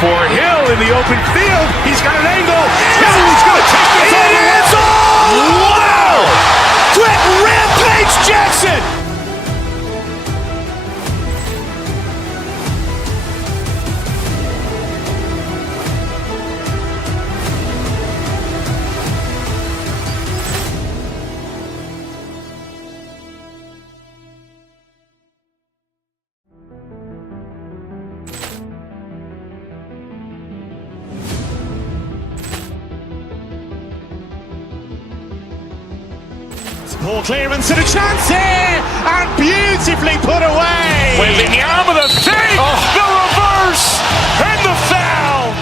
for Hill in the open field. He's got an angle. Hill's going to take this all the way. Wow! Quick Rampage Jackson! Poor clearance and a chance here, and beautifully put away. Waving the arm of the thing, the reverse, and the foul.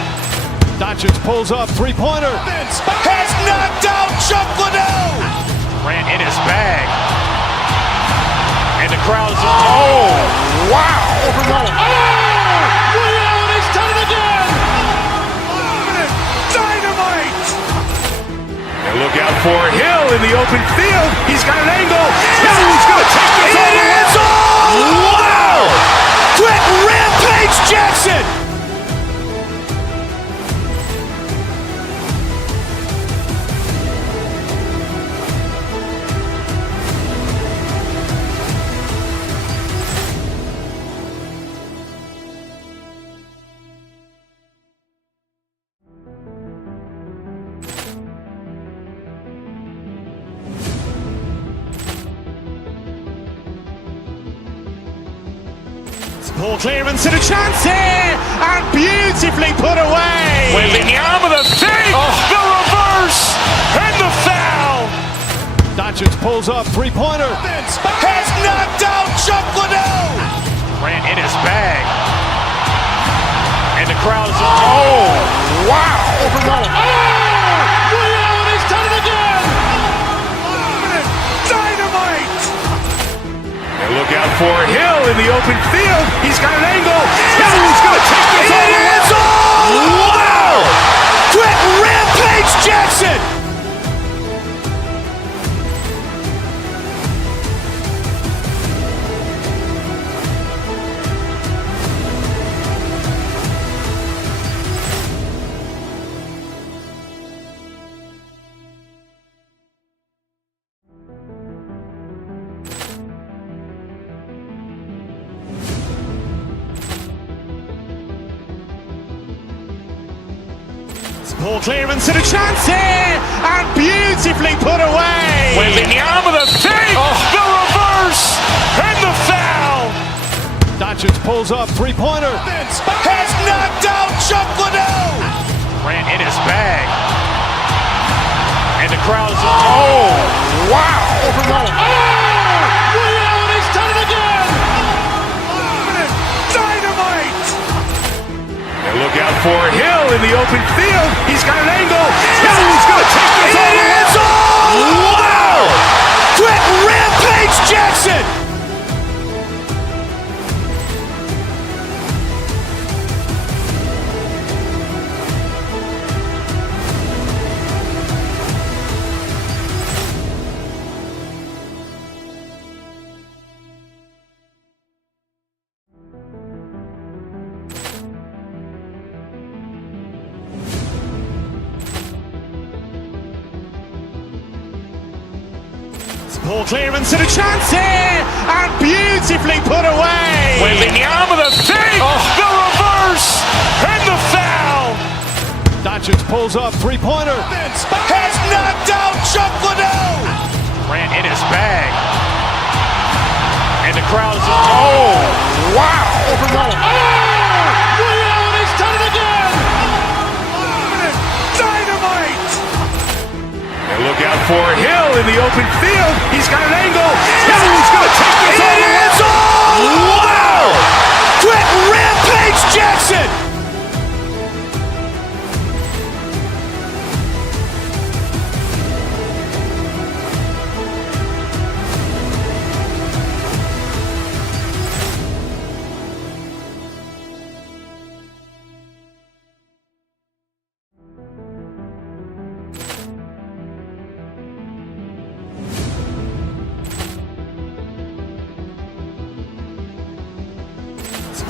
Doncic pulls up, three-pointer. Has knocked out Chuck Liddell. Grant in his bag. And the crowd's wow. Leon has done it again. Dynamite. And look out for Hill in the open field. He's got an angle. Hill's going to take this all the way. Wow! Quick Rampage Jackson! Poor clearance and a chance here, and beautifully put away. Waving the arm of the thing, the reverse, and the foul. Doncic pulls up, three-pointer. Has knocked out Chuck Liddell. Grant in his bag. And the crowd's wow. Leon has done it again. Dynamite. And look out for Hill in the open field. He's got an angle. Hill's going to take this all the way. Wow! Quick Rampage Jackson! Poor clearance and a chance here, and beautifully put away. Waving the arm of the thing, the reverse, and the foul. Doncic pulls up, three-pointer. Has knocked out Chuck Liddell. Grant in his bag. And the crowd's wow. Leon has done it again. Dynamite. And look out for Hill in the open field. He's got an angle. Hill's going to take this all the way. Wow! Quick Rampage Jackson! Poor clearance and a chance here, and beautifully put away. Waving the arm of the thing, the reverse, and the foul. Doncic pulls up, three-pointer. Has knocked out Chuck Liddell. Grant in his bag. And the crowd's wow. Leon has done it again. Dynamite. And look out for Hill in the open field. He's got an angle. Hill's going to take this all the way. Wow! Quick Rampage Jackson!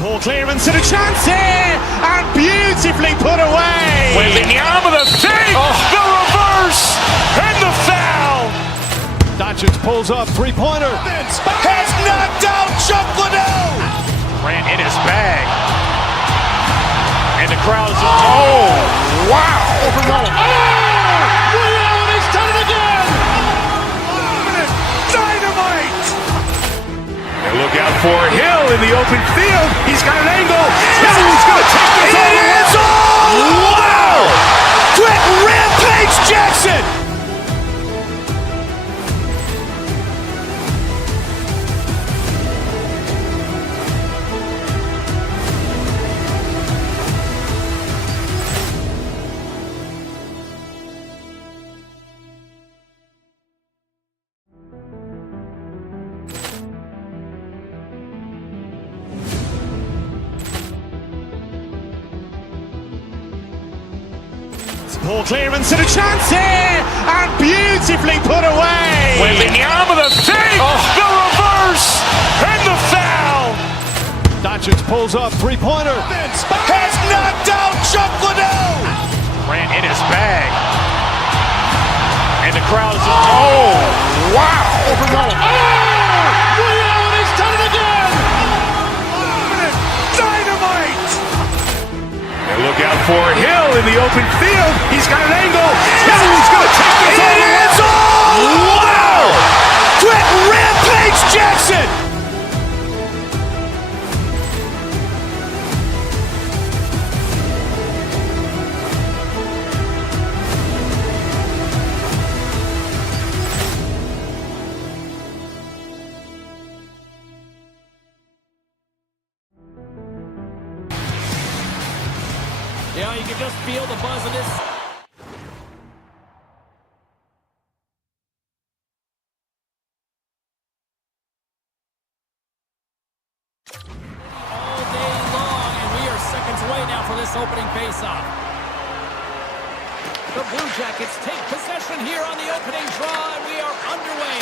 Ball clearance and a chance here, and beautifully put away. Wembanyama the save, the reverse, and the foul. Doncic pulls up, three-pointer. Has knocked out Chuck Liddell. Grant in his bag. And the crowd is, oh, wow. Allen has done it again. Dynamite. And look out for Hill in the open field. He's got an angle. Hill is going to take this all the way. Wow! Quick Rampage Jackson. Ball clearance and a chance here, and beautifully put away. Wembanyama the save, the reverse, and the foul. Doncic pulls up, three-pointer. Has knocked out Chuck Liddell. Grant in his bag. And the crowd is, oh, wow. Allen has done it again. Dynamite. And look out for Hill in the open field. He's got an angle. Hill is going to take this all the way. Wow! Quick Rampage Jackson. Yeah, you can just feel the buzz of this. All day long, and we are seconds away now for this opening faceoff. The Blue Jackets take possession here on the opening draw, and we are underway.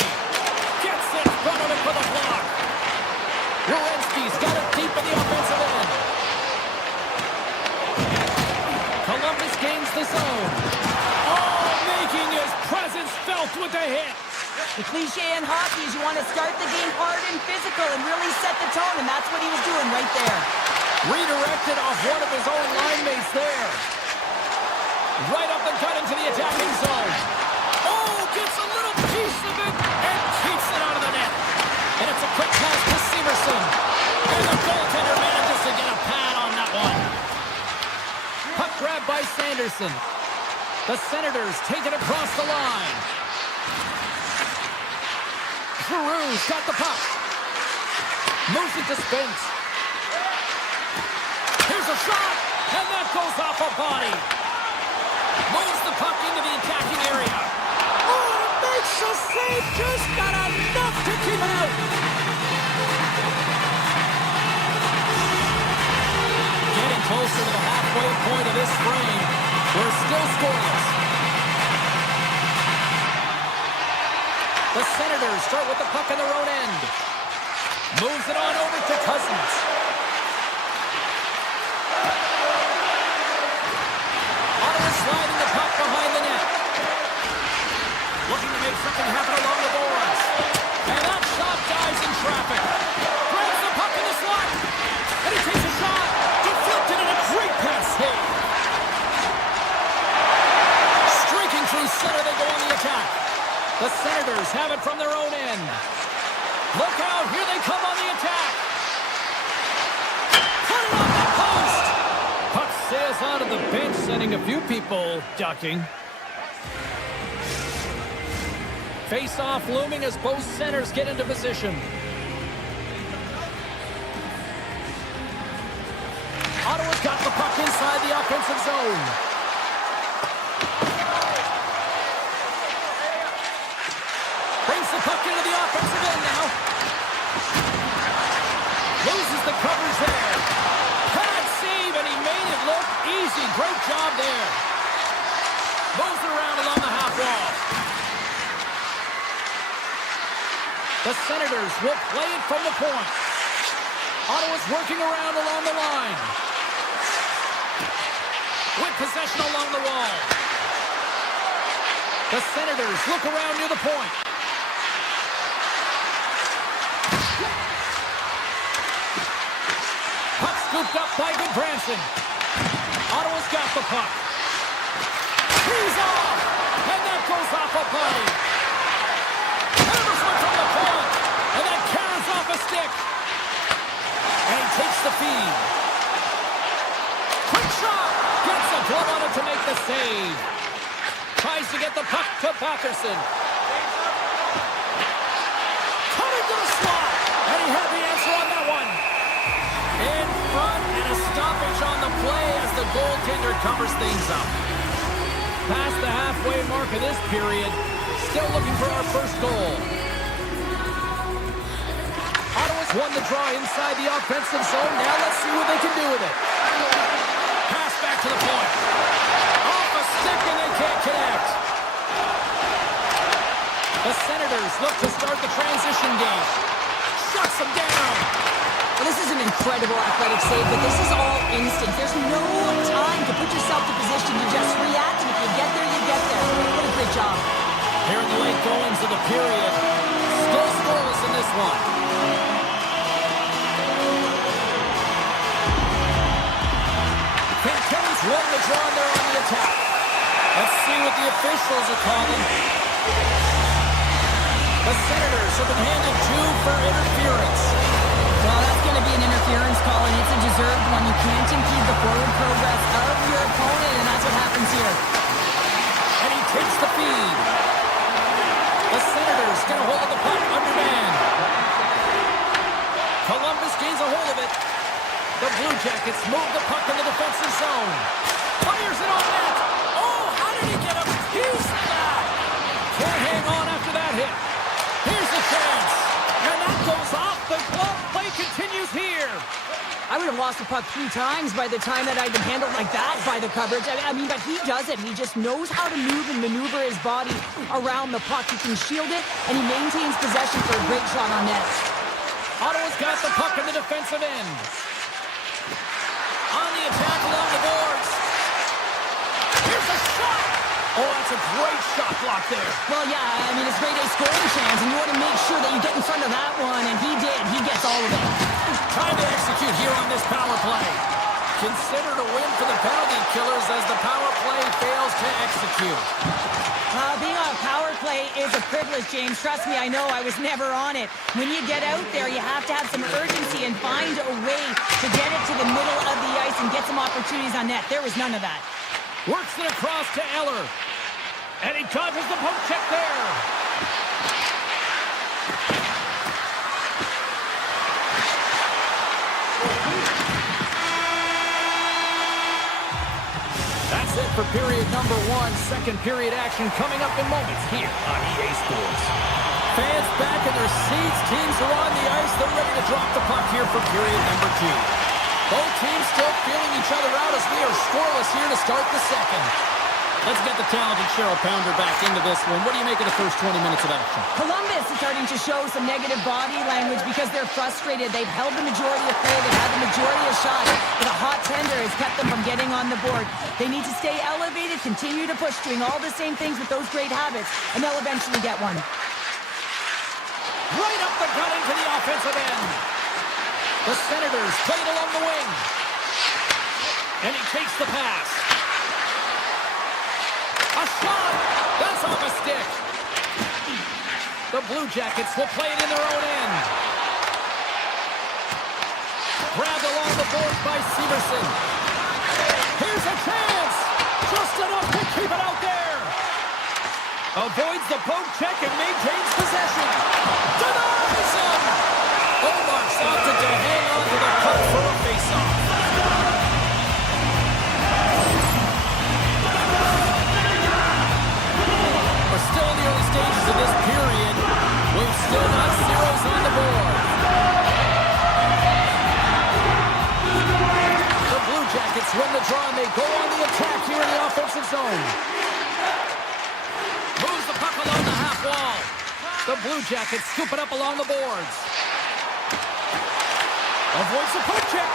Gets in front of it for the block. Werenski's got it deep in the offensive end. Columbus gains the zone. Oh, making his presence felt with the hit. The cliche in hockey is you want to start the game hard and physical and really set the tone, and that's what he was doing right there. Redirected off one of his own line mates there. Right up the gut into the attacking zone. Oh, gets a little piece of it and keeps it out of the net. And it's a quick pass to Severson. And the goaltender manages to get a pad on that one. Puck grab by Sanderson. The Senators take it across the line. Giroux's got the puck. Moves it to Spence. Here's a shot, and that goes off a body. Moves the puck into the attacking area. Oh, makes a save, just got enough to keep it out. Getting closer to the halfway point of this frame. We're still scoreless. The Senators start with the puck in their own end. Moves it on over to Cousins. Ottawa sliding the puck behind the net. Looking to make something happen along the boards. And that shot dies in traffic. Grabs the puck in the slot. And he takes a shot. Deflected in a great pass save. Streaking through center, they go on the attack. The Senators have it from their own end. Look out, here they come on the attack. Put it on the post. Puck sails out of the bench, sending a few people ducking. Face-off looming as both centers get into position. Ottawa's got the puck inside the offensive zone. Brings the puck into the offensive end now. Loses the coverage there. Bad save, and he made it look easy. Great job there. Moves it around along the half wall. The Senators will play it from the point. Ottawa's working around along the line. With possession along the wall. The Senators look around near the point. Puck scooped up by Goodbranson. Ottawa's got the puck. He's off! And that goes off a body. Hammers one from the point. And that carries off a stick. And he takes the feed. Quick shot! Gets a glove on it to make the save. Tries to get the puck to Patterson. Cutting to the slot. And he had the answer on that one. In front and a stoppage on the play as the goaltender covers things up. Past the halfway mark of this period. Still looking for our first goal. Ottawa's won the draw inside the offensive zone. Now let's see what they can do with it. Pass back to the point. Off a stick and they can't connect. The Senators look to start the transition game. Shuts them down. Well, this is an incredible athletic save, but this is all instinct. There's no time to put yourself to position. You just react, and if you get there, you get there. What a great job. Here in the late goings of the period. Still scoreless in this one. Ken's won the draw and they're on the attack. Let's see what the officials are calling. The Senators have been handed 2 for interference. Well, that's going to be an interference call, and it's a deserved one. You can't impede the forward progress of your opponent, and that's what happens here. And he takes the feed. The Senators get a hold of the puck undermanned. Columbus gains a hold of it. The Blue Jackets move the puck in the defensive zone. Fires it on net. Oh, how did he get a piece of that? Can't hang on after that hit. Here's the chance. And that goes off. The glove play continues here. I would have lost the puck 3 times by the time that I'd been handled like that by the coverage. I mean, but he does it. He just knows how to move and maneuver his body around the puck. He can shield it, and he maintains possession for a great shot on net. Ottawa's got the puck in the defensive end. On the attack along the boards. Here's a shot. Oh, that's a great shot block there. Well, yeah, I mean, it's grade A scoring chance, and you want to make sure that you get in front of that one, and he did. He gets all of it. Time to execute here on this power play. Considered a win for the penalty killers as the power play fails to execute. Being on a power play is a privilege, James. Trust me, I know. I was never on it. When you get out there, you have to have some urgency and find a way to get it to the middle of the ice and get some opportunities on net. There was none of that. Works it across to Eller. And he dodges the poke check there. That's it for period number 1. Second period action coming up in moments here on EA Sports. Fans back in their seats. Teams are on the ice. They're ready to drop the puck here for period number 2. Both teams still feeling each other out as we are scoreless here to start the second. Let's get the talented Cheryl Pounder back into this one. What do you make of the first 20 minutes of action? Columbus is starting to show some negative body language because they're frustrated. They've held the majority of play. They've had the majority of shots. But a hot tender has kept them from getting on the board. They need to stay elevated, continue to push, doing all the same things with those great habits, and they'll eventually get one. Right up the gut into the offensive end. The Senators play it along the wing. And he takes the pass. A shot! That's off a stick. The Blue Jackets will play it in their own end. Grabbed along the board by Severson. Here's a chance! Just enough to keep it out there. Avoids the poke check and maintains possession. Denies him! Omar's opted to hang on to the puck for a faceoff. We're still in the early stages of this period. We've still got zeros on the board. The Blue Jackets win the draw and they go on the attack here in the offensive zone. Moves the puck along the half wall. The Blue Jackets scoop it up along the boards. Avoids the poke check.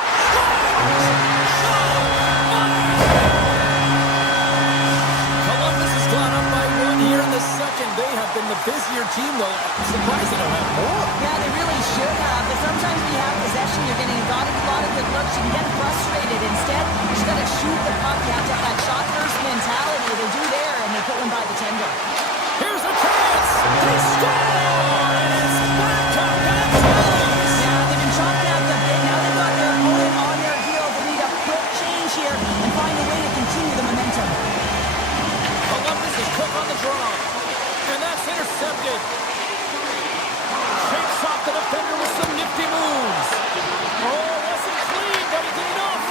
Columbus has gone up by 1 here in the second. They have been the busier team, though. I'm surprised they don't have more. Yeah, they really should have. But sometimes when you have possession, you're getting a lot of good looks. You can get frustrated. Instead, you just got to shoot the puck. You have to have that shot first mentality. They do there, and they put one by the tender. Here's a chance. They score! And it's back to back ties. Yeah, they've been chopping out the bit. Now they've got their opponent on their heels. They need a quick change here and find a way to continue the momentum. Columbus is quick on the draw. And that's intercepted. Shakes off the defender with some nifty moves. Oh, wasn't clean, but he did enough.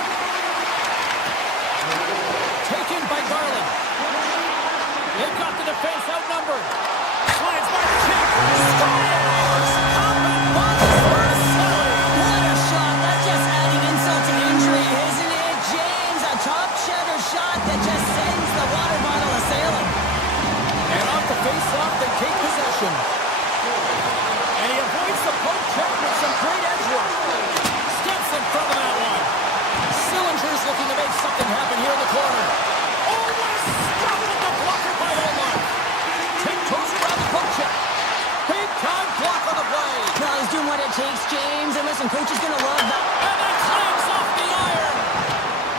Taken by Garland. They've got the defense outnumbered. Slides by the kick. Scores! Combat bombs for a save. What a shot. That's just adding insult to injury, isn't it, James? A top cheddar shot that just sends the water bottle a-sailing. And off the face-off, they take possession. And he avoids the poke check with some great edge work. Steps in front of that one. Sillinger's looking to make something happen here in the corner. Oh, what a stop with the blocker by Omar. Tiptoes around the poke check. Big-time block on the play. Well, he's doing what it takes, James. And listen, coach is going to love that. And then climbs off the iron.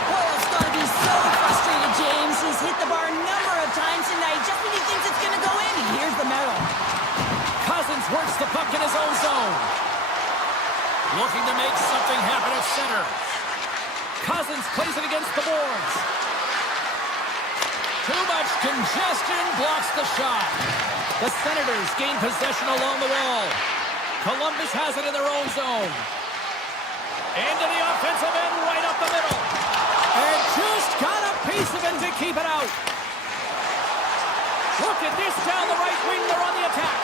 Boyle's got to be so frustrated, James. He's hit the bar a number of times tonight. Just when he thinks it's going to go in, here's the medal. Cousins works the puck in his own zone. Looking to make something happen at center. Cousins plays it against the boards. Too much congestion blocks the shot. The Senators gain possession along the wall. Columbus has it in their own zone. Into the offensive end, right up the middle. And just got a piece of it to keep it out. Look at this down the right wing. They're on the attack.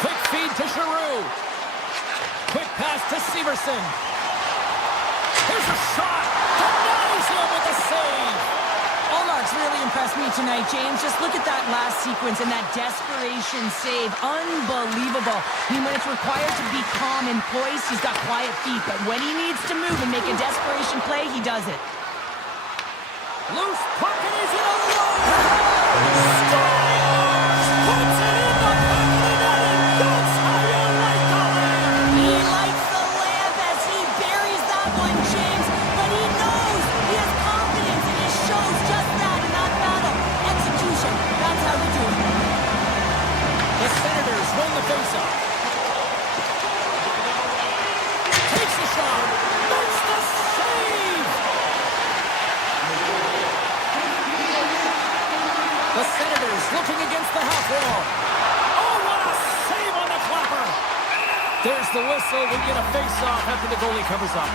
Quick feed to Giroux. Quick pass to Severson. Here's a shot. Denies him with the save. Allmark's really impressed me tonight, James. Just look at that last sequence and that desperation save. Unbelievable. I mean, when it's required to be calm and poised, he's got quiet feet. But when he needs to move and make a desperation play, he does it. Loose puck and he's in a row. Scores! Puts it in the back of the net, and that's how you light the lamp. He lights the lamp as he buries that one, James. But he knows he has confidence, and it shows just that in that battle. Execution. That's how we do it. The Senators win the faceoff. Takes the shot. Makes the save. The Senators looking against the half wall. Oh, what a save on the clapper. There's the whistle. We get a face-off after the goalie covers up.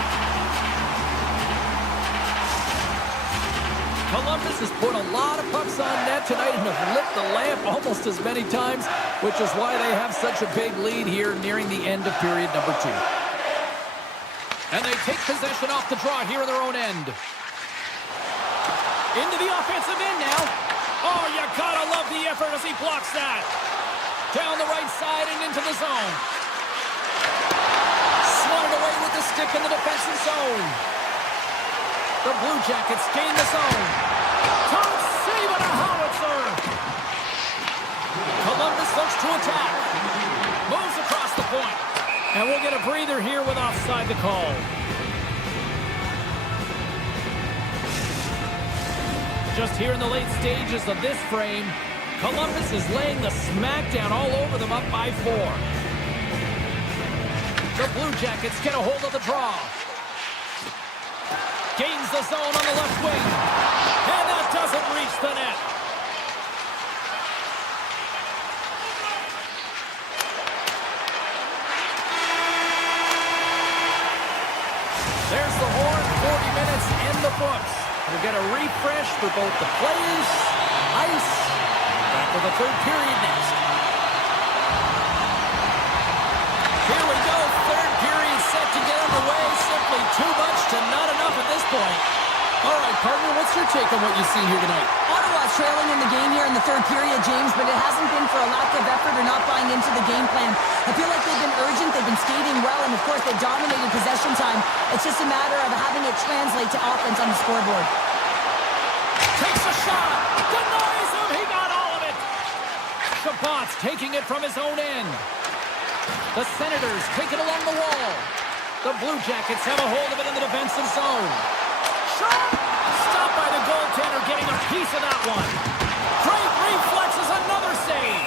Columbus has put a lot of pucks on net tonight and have lit the lamp almost as many times, which is why they have such a big lead here nearing the end of period number 2. And they take possession off the draw here in their own end. Into the offensive end now. Oh, you gotta love the effort as he blocks that. Down the right side and into the zone. Swatted away with the stick in the defensive zone. The Blue Jackets gain the zone. Top save on a howitzer. Columbus looks to attack. Moves across the point. And we'll get a breather here with offside the call. Just here in the late stages of this frame, Columbus is laying the smackdown all over them, up by 4. The Blue Jackets get a hold of the draw. Gains the zone on the left wing. And that doesn't reach the net. There's the horn, 40 minutes in the books. We'll get a refresh for both the players, ice, back for the third period next. Here we go, third period set to get underway. Simply too much to not enough at this point. All right, partner, what's your take on what you've seen here tonight? Ottawa's trailing in the game here in the third period, James, but it hasn't been for a lack of effort or not buying into the game plan. I feel like they've been urgent, they've been skating well, and of course they've dominated possession time. It's just a matter of having it translate to offense on the scoreboard. Takes a shot. Denies him. He got all of it. Shabbat's taking it from his own end. The Senators take it along the wall. The Blue Jackets have a hold of it in the defensive zone. Shot! Stopped by the goaltender, getting a piece of that one. Great reflexes, another save.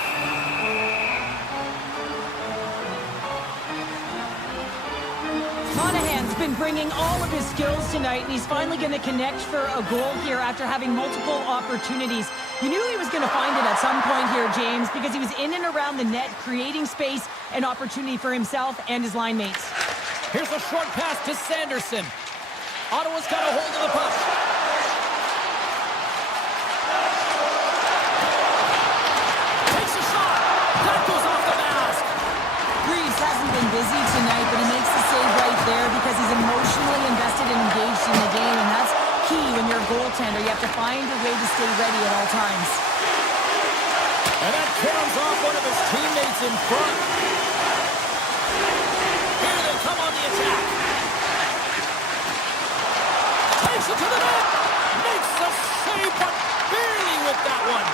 Monahan's been bringing all of his skills tonight, and he's finally going to connect for a goal here after having multiple opportunities. You knew he was going to find it at some point here, James, because he was in and around the net, creating space and opportunity for himself and his line mates. Here's a short pass to Sanderson. Ottawa's got a hold of the puck. Takes a shot. That goes off the mask. Reeves hasn't been busy tonight, but he makes the save right there because he's emotionally invested and engaged in the game, and that's key when you're a goaltender. You have to find a way to stay ready at all times. And that comes off one of his teammates in front. Here they come on the attack. Takes it to the net. Makes the save, but barely with that one.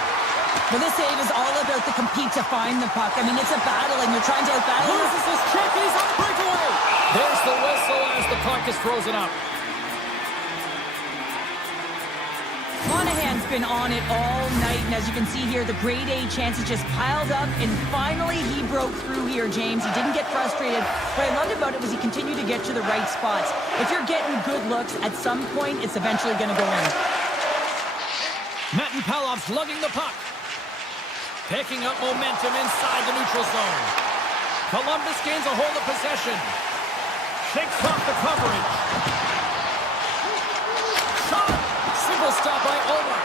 Well, this save is all about the compete to find the puck. I mean, it's a battle, and you're trying to outbattle. Loses his check. He's on breakaway. There's the whistle as the puck is frozen up. Monahan's been on it all night, and as you can see here, the grade A chances just piled up, and finally he broke through here, James. He didn't get frustrated. What I loved about it was he continued to get to the right spots. If you're getting good looks, at some point, it's eventually going to go in. Matin Palov's lugging the puck. Picking up momentum inside the neutral zone. Columbus gains a hold of possession. Shakes off the coverage. Shot! Single stop by Omar.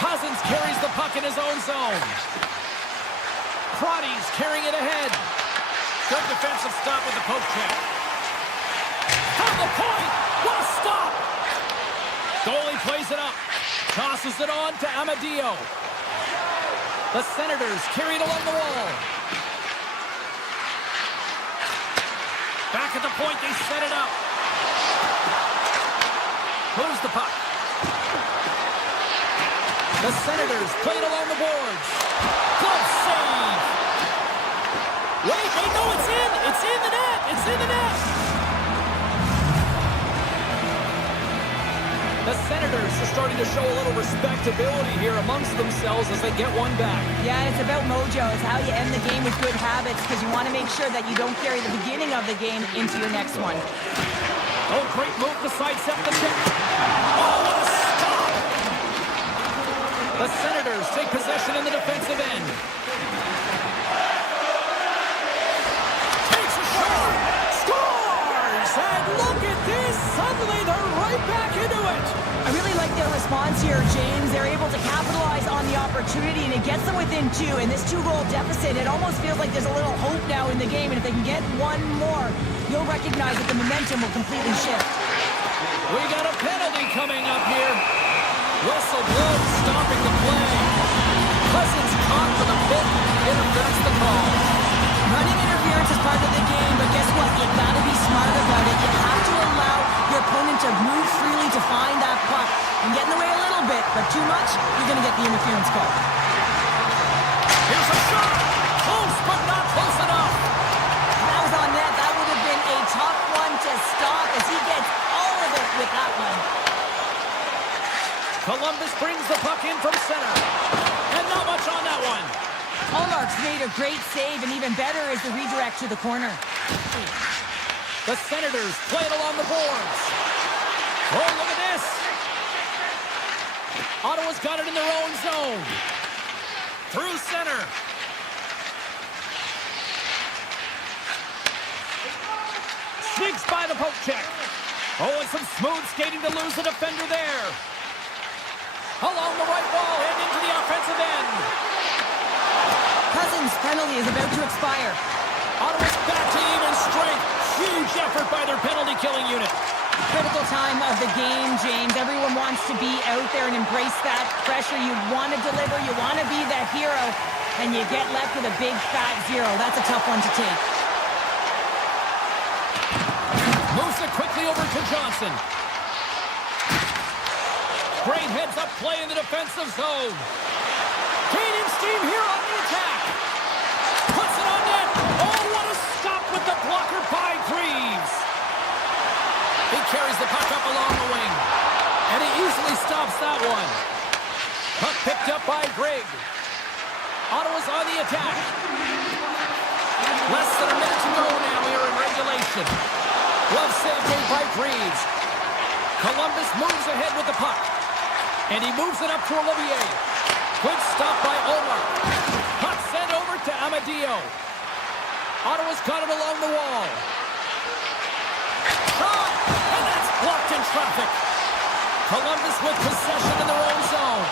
Cousins carries the puck in his own zone. Crotty's carrying it ahead. Good defensive stop with the poke check. On the point! What a stop! Goalie plays it up. Tosses it on to Amadio. The Senators carry it along the wall. Back at the point, they set it up. Moves the puck. The Senators play it along the boards. Glove save. Wait, no, it's in. It's in the net. It's in the net. The Senators are starting to show a little respectability here amongst themselves as they get one back. Yeah, it's about mojo. It's how you end the game with good habits, because you want to make sure that you don't carry the beginning of the game into your next one. Oh, great move to sidestep the check. Oh, what a stop! The Senators take possession in the defensive end. Takes a shot! Scores! And look at this! Suddenly they're right back into it! I really like their response here, James. They're able to capitalize on the opportunity, and it gets them within two. And this two-goal deficit, it almost feels like there's a little hope now in the game. And if they can get one more, you'll recognize that the momentum will completely shift. We got a penalty coming up here. Whistle blows, stopping the play. Cousins caught for the pit. Interference the call. Running interference is part of the game, but guess what? You gotta be smart about it. You have to allow your opponent to move freely to find that puck and get in the way a little bit, but too much, you're gonna get the interference call. Here's a shot! Close, but not close enough! That was on net. That would have been a tough one to stop as he gets all of it with that one. Columbus brings the puck in from center. And not much on that one. Hallmark's made a great save, and even better is the redirect to the corner. The Senators play it along the boards. Oh, look at this. Ottawa's got it in their own zone. Through center. Sneaks by the poke check. Oh, and some smooth skating to lose the defender there. Along the right wall and into the offensive end. Cousins' penalty is about to expire. Ottawa's back to even strength. Huge effort by their penalty-killing unit. critical time of the game, James. Everyone wants to be out there and embrace that pressure. You want to deliver, you want to be that hero, and you get left with a big fat 0. That's a tough one to take. Moves it quickly over to Johnson. Great heads-up play in the defensive zone. Gaining steam here on the attack. Puts it on net. Oh, what a stop with the blocker by Greaves. He carries the puck up along the wing. And he easily stops that one. Puck picked up by Grigg. Ottawa's on the attack. Less than a minute to go now here in regulation. Glove save made by Greaves. Columbus moves ahead with the puck. And he moves it up to Olivier. Good stop by Omar. Puck sent over to Amadio. Ottawa's got it along the wall. Shot! And that's blocked in traffic. Columbus with possession in their own zone.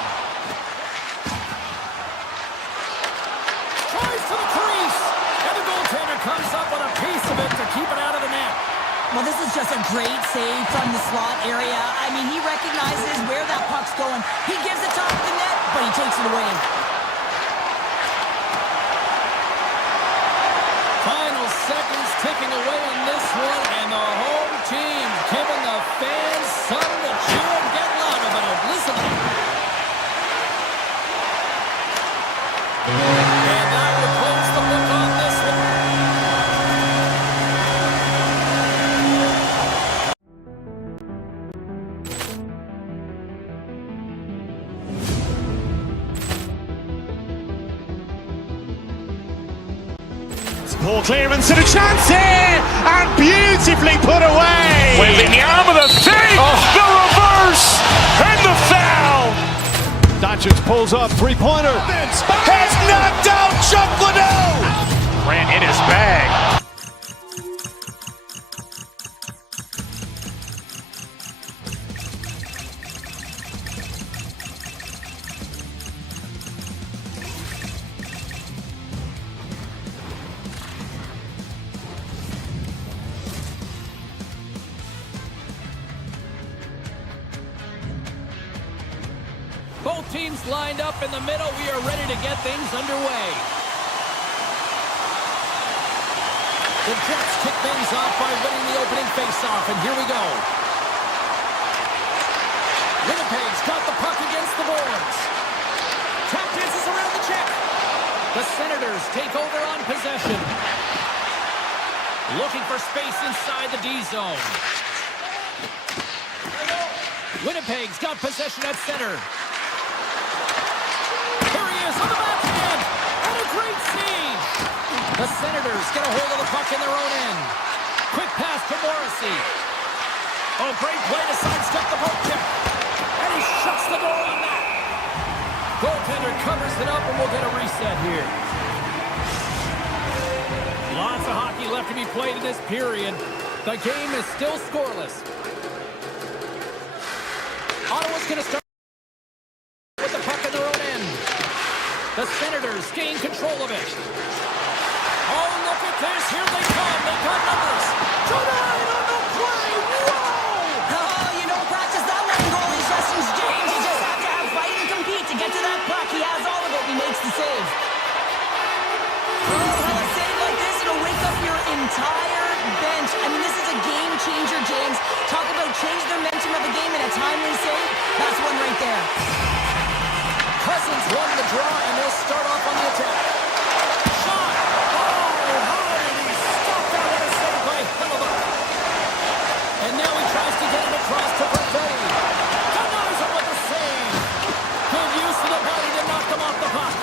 Tries to the crease. And the goaltender comes up with a piece of it to keep it out of the net. Well, this is just a great save from the slot area. I mean, he recognizes where that puck's going. He gives it top of the net, but he takes it away. Final seconds ticking away in this one, and the home team giving the fans something to cheer and get loud about. Listen. And that will close the book on this one. Poor clearance and a chance here, and beautifully put away. Waving the arm of the save, the reverse, and the foul. Doncic pulls up, three-pointer. Has knocked out Chuck Liddell. Ran in his bag. Both teams lined up in the middle. We are ready to get things underway. The Jets kick things off by winning the opening faceoff, and here we go. Winnipeg's got the puck against the boards. Tap dances around the check. The Senators take over on possession. Looking for space inside the D zone. Winnipeg's got possession at center. Here he is on the backhand. And a great save. The Senators get a hold of the puck in their own end. Quick pass to Morrissey. Oh, great play to sidestep the poke check. And he shuts the door on that. Goaltender covers it up, and we'll get a reset here. Lots of hockey left to be played in this period. The game is still scoreless. Ottawa's going to start with the puck in their own end. The Senators gain control of it. Oh, look at this. Here they come. They got numbers. Tonight on the play. Whoa! Oh, you don't practice that one, goalie Justin's James. You just have to have fight and compete to get to that puck. He has all of it. He makes the save. Oh, how a save like this, it'll wake up your entire bench. I mean, this is a game changer, James. Talk about change the momentum of the game in a timely save. That's one right there. Cousins won the draw, and they'll start off on the attack. Shot! Oh, how did he stop that with a save by Hellebuck? And now he tries to get it across to Perfetti. Denies him with the save. Good use of the body to knock them off the puck.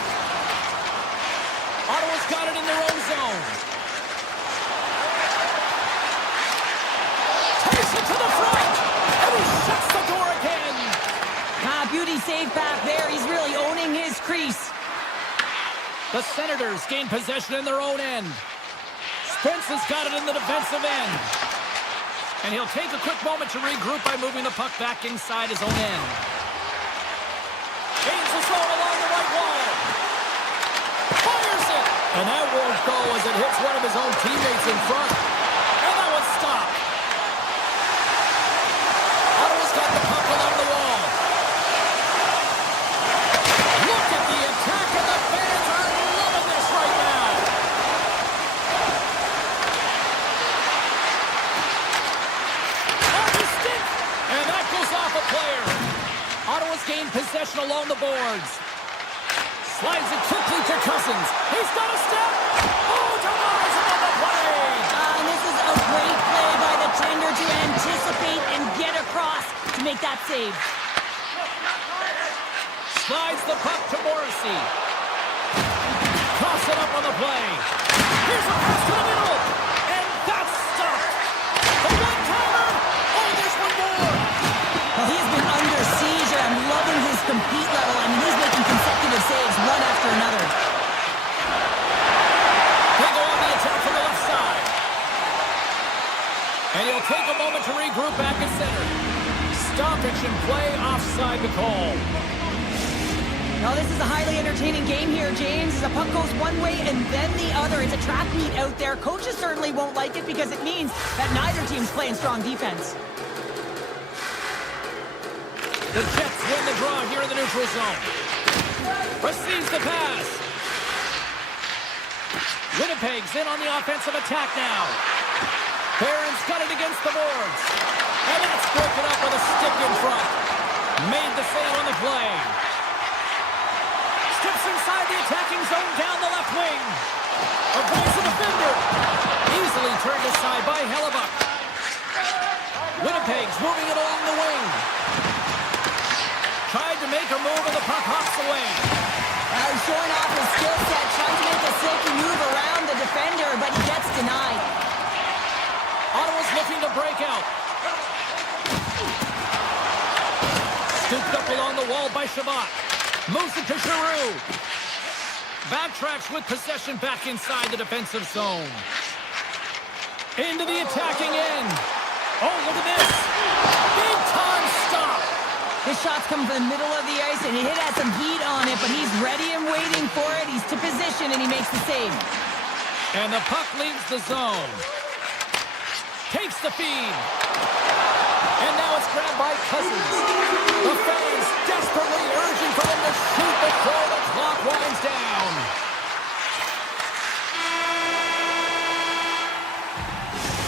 Ottawa's got it in their own zone. Takes it to the front, and he shuts the door again. Beauty save back there. He's really owning his crease. The Senators gain possession in their own end. Spence has got it in the defensive end. And he'll take a quick moment to regroup by moving the puck back inside his own end. Gains the zone along the right wall. Fires it! And that won't go as it hits one of his own teammates in front. And that one's stopped. Ottawa's gained possession along the boards. Slides it quickly to Cousins. He's got a step. Oh, denies him on the play. And this is a great play by the tender to anticipate and get across to make that save. Slides the puck to Morrissey. Toss it up on the play. Here's a pass to the middle. And that's stopped. The one-timer. Oh, there's one more. Well, he's been under siege, and I'm loving his compete level. I mean, he's making consecutive saves, one after another. They go on the attack from the left side. And he'll take a moment to regroup back at center. Stoppage and play offside the call. Now, this is a highly entertaining game here, James. The puck goes one way and then the other. It's a track meet out there. Coaches certainly won't like it because it means that neither team's playing strong defense. The Jets win the draw here in the neutral zone. Receives the pass. Winnipeg's in on the offensive attack now. Barron's got it against the boards. And that's broken up with a stick in front. Made the save on the play. Steps inside the attacking zone down the left wing. Avoids the defender. Easily turned aside by Hellebuck. Winnipeg's moving it along the wing. Tried to make a move and the puck hops away. He's showing off his skill set, trying to make a silky move around the defender, but he gets denied. Ottawa's looking to break out. Scooped up along the wall by Shabbat. Moves it to Giroux. Backtracks with possession back inside the defensive zone. Into the attacking end. Oh, look at this. Big time stop. His shot's coming from the middle of the ice, and he had some heat on it, but he's ready and waiting for it. He's to position, and he makes the save. And the puck leaves the zone. Takes the feed. And now it's grabbed by Cousins. The fans desperately urging for them to shoot before the clock winds down.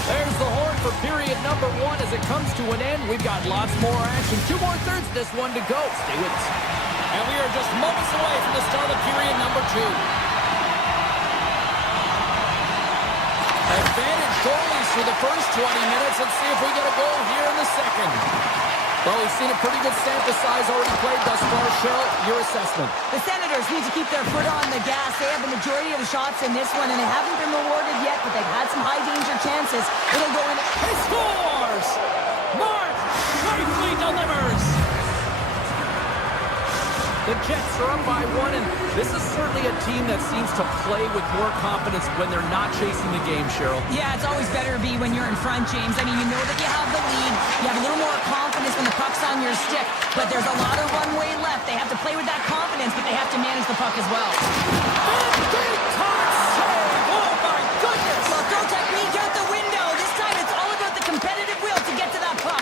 There's the horn for period number 1 as it comes to an end. We've got lots more action. 2 more thirds of this one to go. Stay with us. And we are just moments away from the start of period number 2. Advantage goalies for the first 20 minutes. Let's see if we get a goal here in the second. Well, we've seen a pretty good sample size already played thus far. Cheryl, your assessment. The Senators need to keep their foot on the gas. They have the majority of the shots in this one, and they haven't been rewarded yet, but they've had some high-danger chances. It'll go in. He scores! Mark safely delivers! The Jets are up by 1, and this is certainly a team that seems to play with more confidence when they're not chasing the game, Cheryl. Yeah, it's always better to be when you're in front, James. I mean, you know that you have the lead. You have a little more confidence when the puck's on your stick, but there's a lot of runway left. They have to play with that confidence, but they have to manage the puck as well. Big time save! Oh, my goodness! Well, throw technique out the window. This time it's all about the competitive will to get to that puck.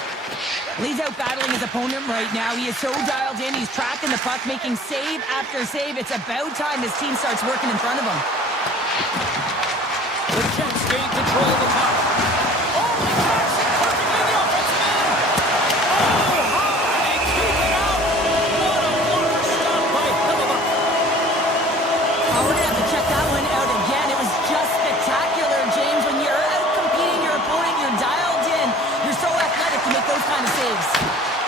He's out battling his opponent right now. He is so dialed in. He's tracking the puck, making save after save. It's about time his team starts working in front of him. The Jets gain control of the puck. Oh, he tracks it perfectly in the offensive end. Oh, high! Keep it out! What a wonderful stop by Hellebuck. Oh, we're going to have to check that one out again. It was just spectacular, James. When you're out competing your opponent, you're dialed in. You're so athletic to make those kind of saves.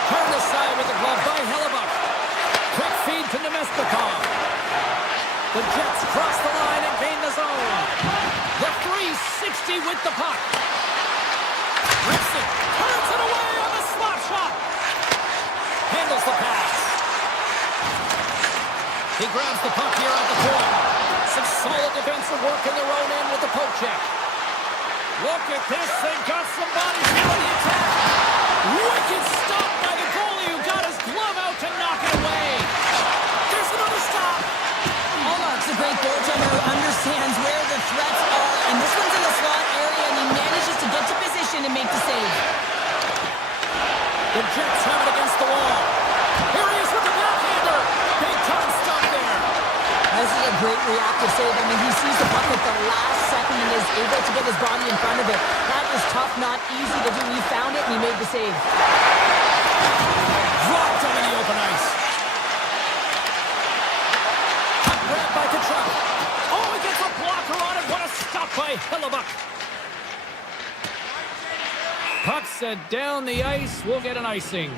Turned aside with the glove by Hellebuck. Quick feed to Nemestikov. The Jets cross the line and gain the zone. The 360 with the puck. Rips it. Turns it away on the slap shot. Handles the pass. He grabs the puck here at the point. Some solid defensive work in their own end with the poke check. Look at this. They got somebody here on the attack. Wicked stop by the goalie who got his glove out to knock it away. There's another stop. Allmark's a great goaltender who understands where the threats are, and this one's in the slot area, and he manages to get to position and make the save. The Jets have it against the wall. Here he is with the backhander. Big time stop there. This is a great reactive save. I mean, he sees the puck at the last second and is able to get his body in front of it. That is tough, not easy to do. He found it and he made the save. Dropped him in the open ice. Puck grabbed by Kachuk. Oh, he gets a blocker on it. What a stop by Hellebuyck. Puck set down the ice. We'll get an icing.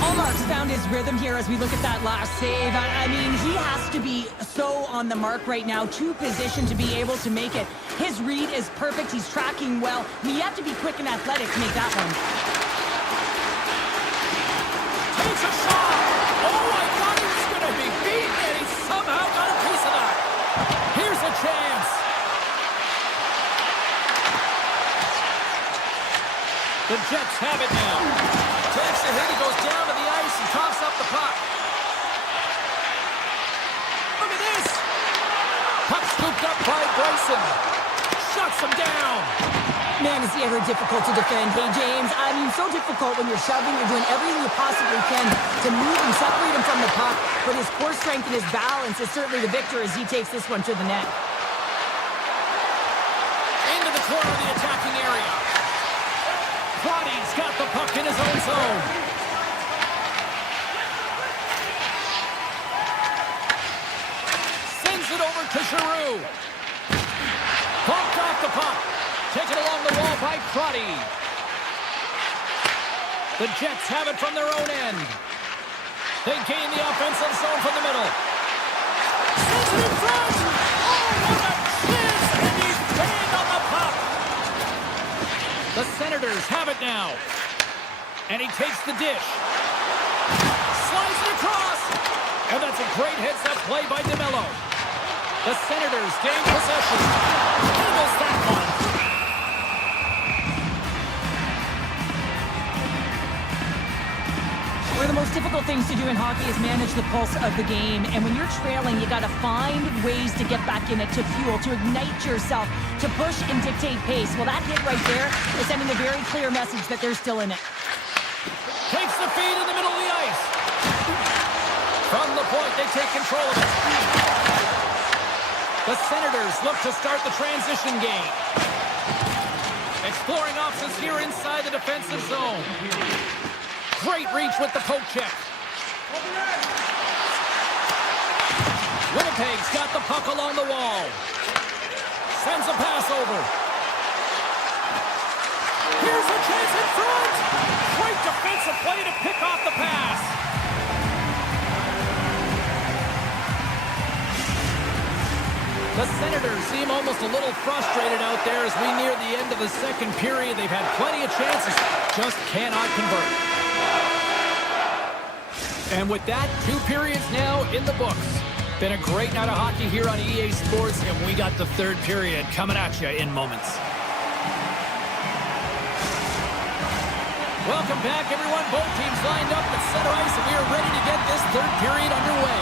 Allmark's found his rhythm here as we look at that last save. I mean, he has to be so on the mark right now, to position to be able to make it. His read is perfect. He's tracking well. I mean, you have to be quick and athletic to make that one. Takes a shot. Oh, I thought he was going to be beaten, and he somehow got a piece of that. Here's a chance. The Jets have it now. Takes a hit. He goes down to the ice and tops up the puck. Look at this. Puck scooped up by Bryson. Shuts him down. Man, is he ever difficult to defend. Hey, James, I mean, so difficult when you're shoving. You're doing everything you possibly can to move and separate him from the puck. But his core strength and his balance is certainly the victor as he takes this one to the net. Into the corner of the attacking area. Crotty's got the puck in his own zone. Sends it over to Giroux. Bumped off the puck. Taken along the wall by Crotty. The Jets have it from their own end. They gain the offensive zone from the middle. Sends it in front. Oh, what a chance! And he's banged on the puck. The Senators have it now. And he takes the dish. Slides it across. And that's a great heads-up play by DeMello. The Senators gain possession. He missed that one. One of the most difficult things to do in hockey is manage the pulse of the game. And when you're trailing, you got to find ways to get back in it, to fuel, to ignite yourself, to push and dictate pace. Well, that hit right there is sending a very clear message that they're still in it. Takes the feed in the middle of the ice. From the point, they take control of it. The Senators look to start the transition game. Exploring options here inside the defensive zone. Great reach with the poke check. Winnipeg's got the puck along the wall. Sends a pass over. Here's a chance in front. Great defensive play to pick off the pass. The Senators seem almost a little frustrated out there as we near the end of the second period. They've had plenty of chances, just cannot convert. And with that, 2 periods now in the books. Been a great night of hockey here on EA Sports, and we got the third period coming at you in moments. Welcome back, everyone. Both teams lined up at center ice, and we are ready to get this third period underway.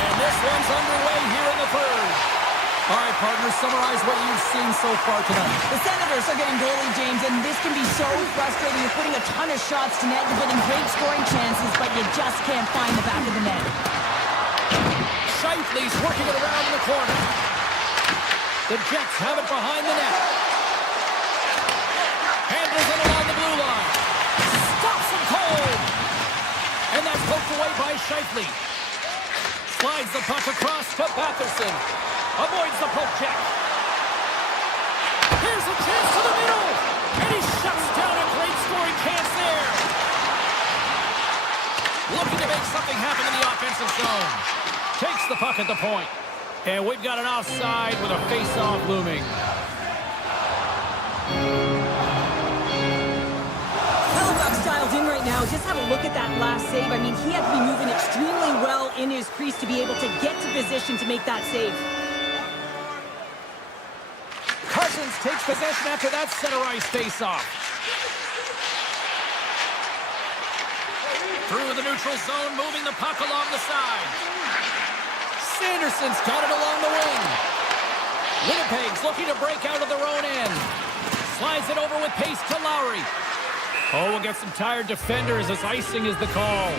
And this one's underway here in the third. All right, partners, summarize what you've seen so far tonight. The Senators are getting goalie, James, and this can be so frustrating. You're putting a ton of shots to net. You're getting great scoring chances, but you just can't find the back of the net. Scheifele's working it around in the corner. The Jets have it behind the net. Handles it along the blue line. Stops him cold. And that's poked away by Scheifele. Slides the puck across to Batherson. Avoids the poke check. Here's a chance to the middle. And he shuts down a great scoring chance there. Looking to make something happen in the offensive zone. Takes the puck at the point. And we've got an offside with a face-off looming. Hellebuyck's dialed in right now. Just have a look at that last save. I mean, he had to be moving extremely well in his crease to be able to get to position to make that save. Cousins takes possession after that center ice face-off. Through the neutral zone, moving the puck along the side. Sanderson's got it along the wing. Winnipeg's looking to break out of their own end. Slides it over with pace to Lowry. Oh, we'll get some tired defenders as icing is the call.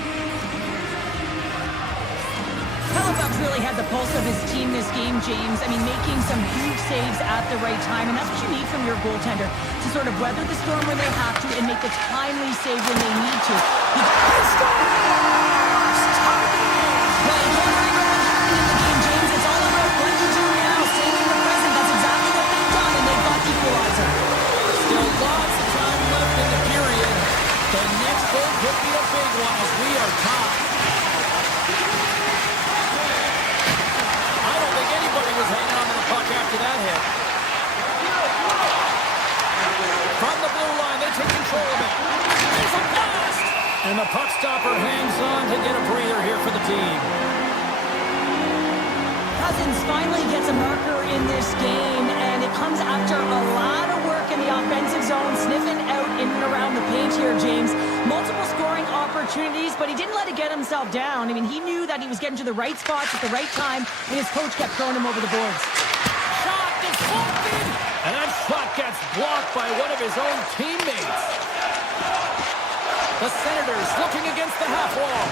Halifax really had the pulse of his team this game, James. I mean, making some huge saves at the right time, and that's what you need from your goaltender, to sort of weather the storm when they have to and make the timely save when they need to. He scores! Well, you can't worry about what happened in the game, James. It's all about what you do now, saving the present. That's exactly what they've done, and they've got equalizer. Still lots of time left in the period. The next goal could be a big one as we are tied. I don't think anybody was hanging on to the puck after that hit. From the blue line, they take control of it. There's a blast! And the puck stopper hangs on to get a breather here for the team. Cousins finally gets a marker in this game, and it comes after a lot of work in the offensive zone, sniffing out in and around the paint here, James. Multiple scoring opportunities, but he didn't let it get himself down. I mean, he knew that he was getting to the right spots at the right time, and his coach kept throwing him over the boards. Shot deflected! And that shot gets blocked by one of his own teammates. The Senators looking against the half wall.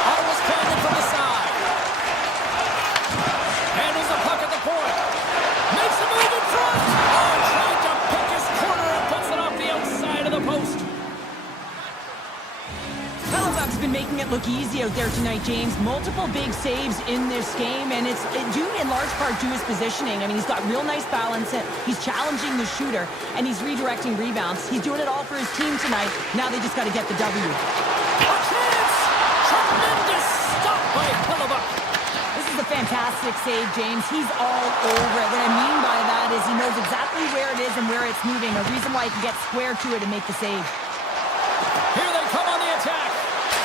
Ottawa's playing it from the side. Handles the puck at the point. Makes a move in front. Oh, trying to pick his corner and puts it off the outside of the post. Halifax has been making it look easy out there tonight, James. Multiple big saves in this game, and it's due in large part to his positioning. I mean, he's got real nice balance. He's challenging the shooter, and he's redirecting rebounds. He's doing it all for his team tonight. Now they just got to get the W. A chance! Tremendous stop by Halifax. This is a fantastic save, James. He's all over it. What I mean by that is he knows exactly where it is and where it's moving. A reason why he can get square to it and make the save. Here they come on the attack.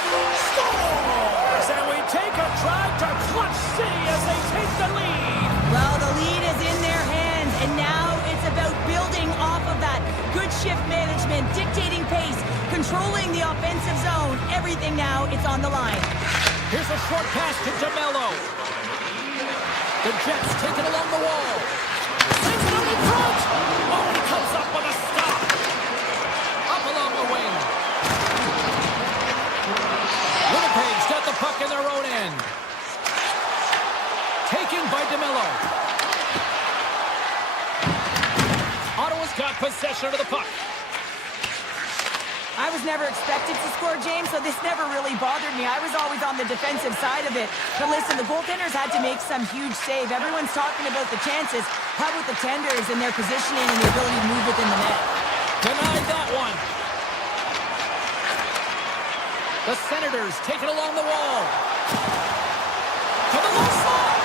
Scores! And we take a drive to Clutch City as they take the lead. Well, the lead is in their hands, and now it's about building off of that. Good shift management, dictating pace, controlling the offensive zone. Everything now, it's on the line. Here's a short pass to DeMello. The Jets take it along the wall. Sends it out in front. Oh, he comes up with a stop. Up along the wing. Winnipeg's got the puck in their own end. Taken by DeMello. Ottawa's got possession of the puck. I was never expected to score, James, so this never really bothered me. I was always on the defensive side of it. But listen, the goaltenders had to make some huge save. Everyone's talking about the chances. How about the tenders and their positioning and the ability to move within the net? Denied that one. The Senators take it along the wall. To the left side.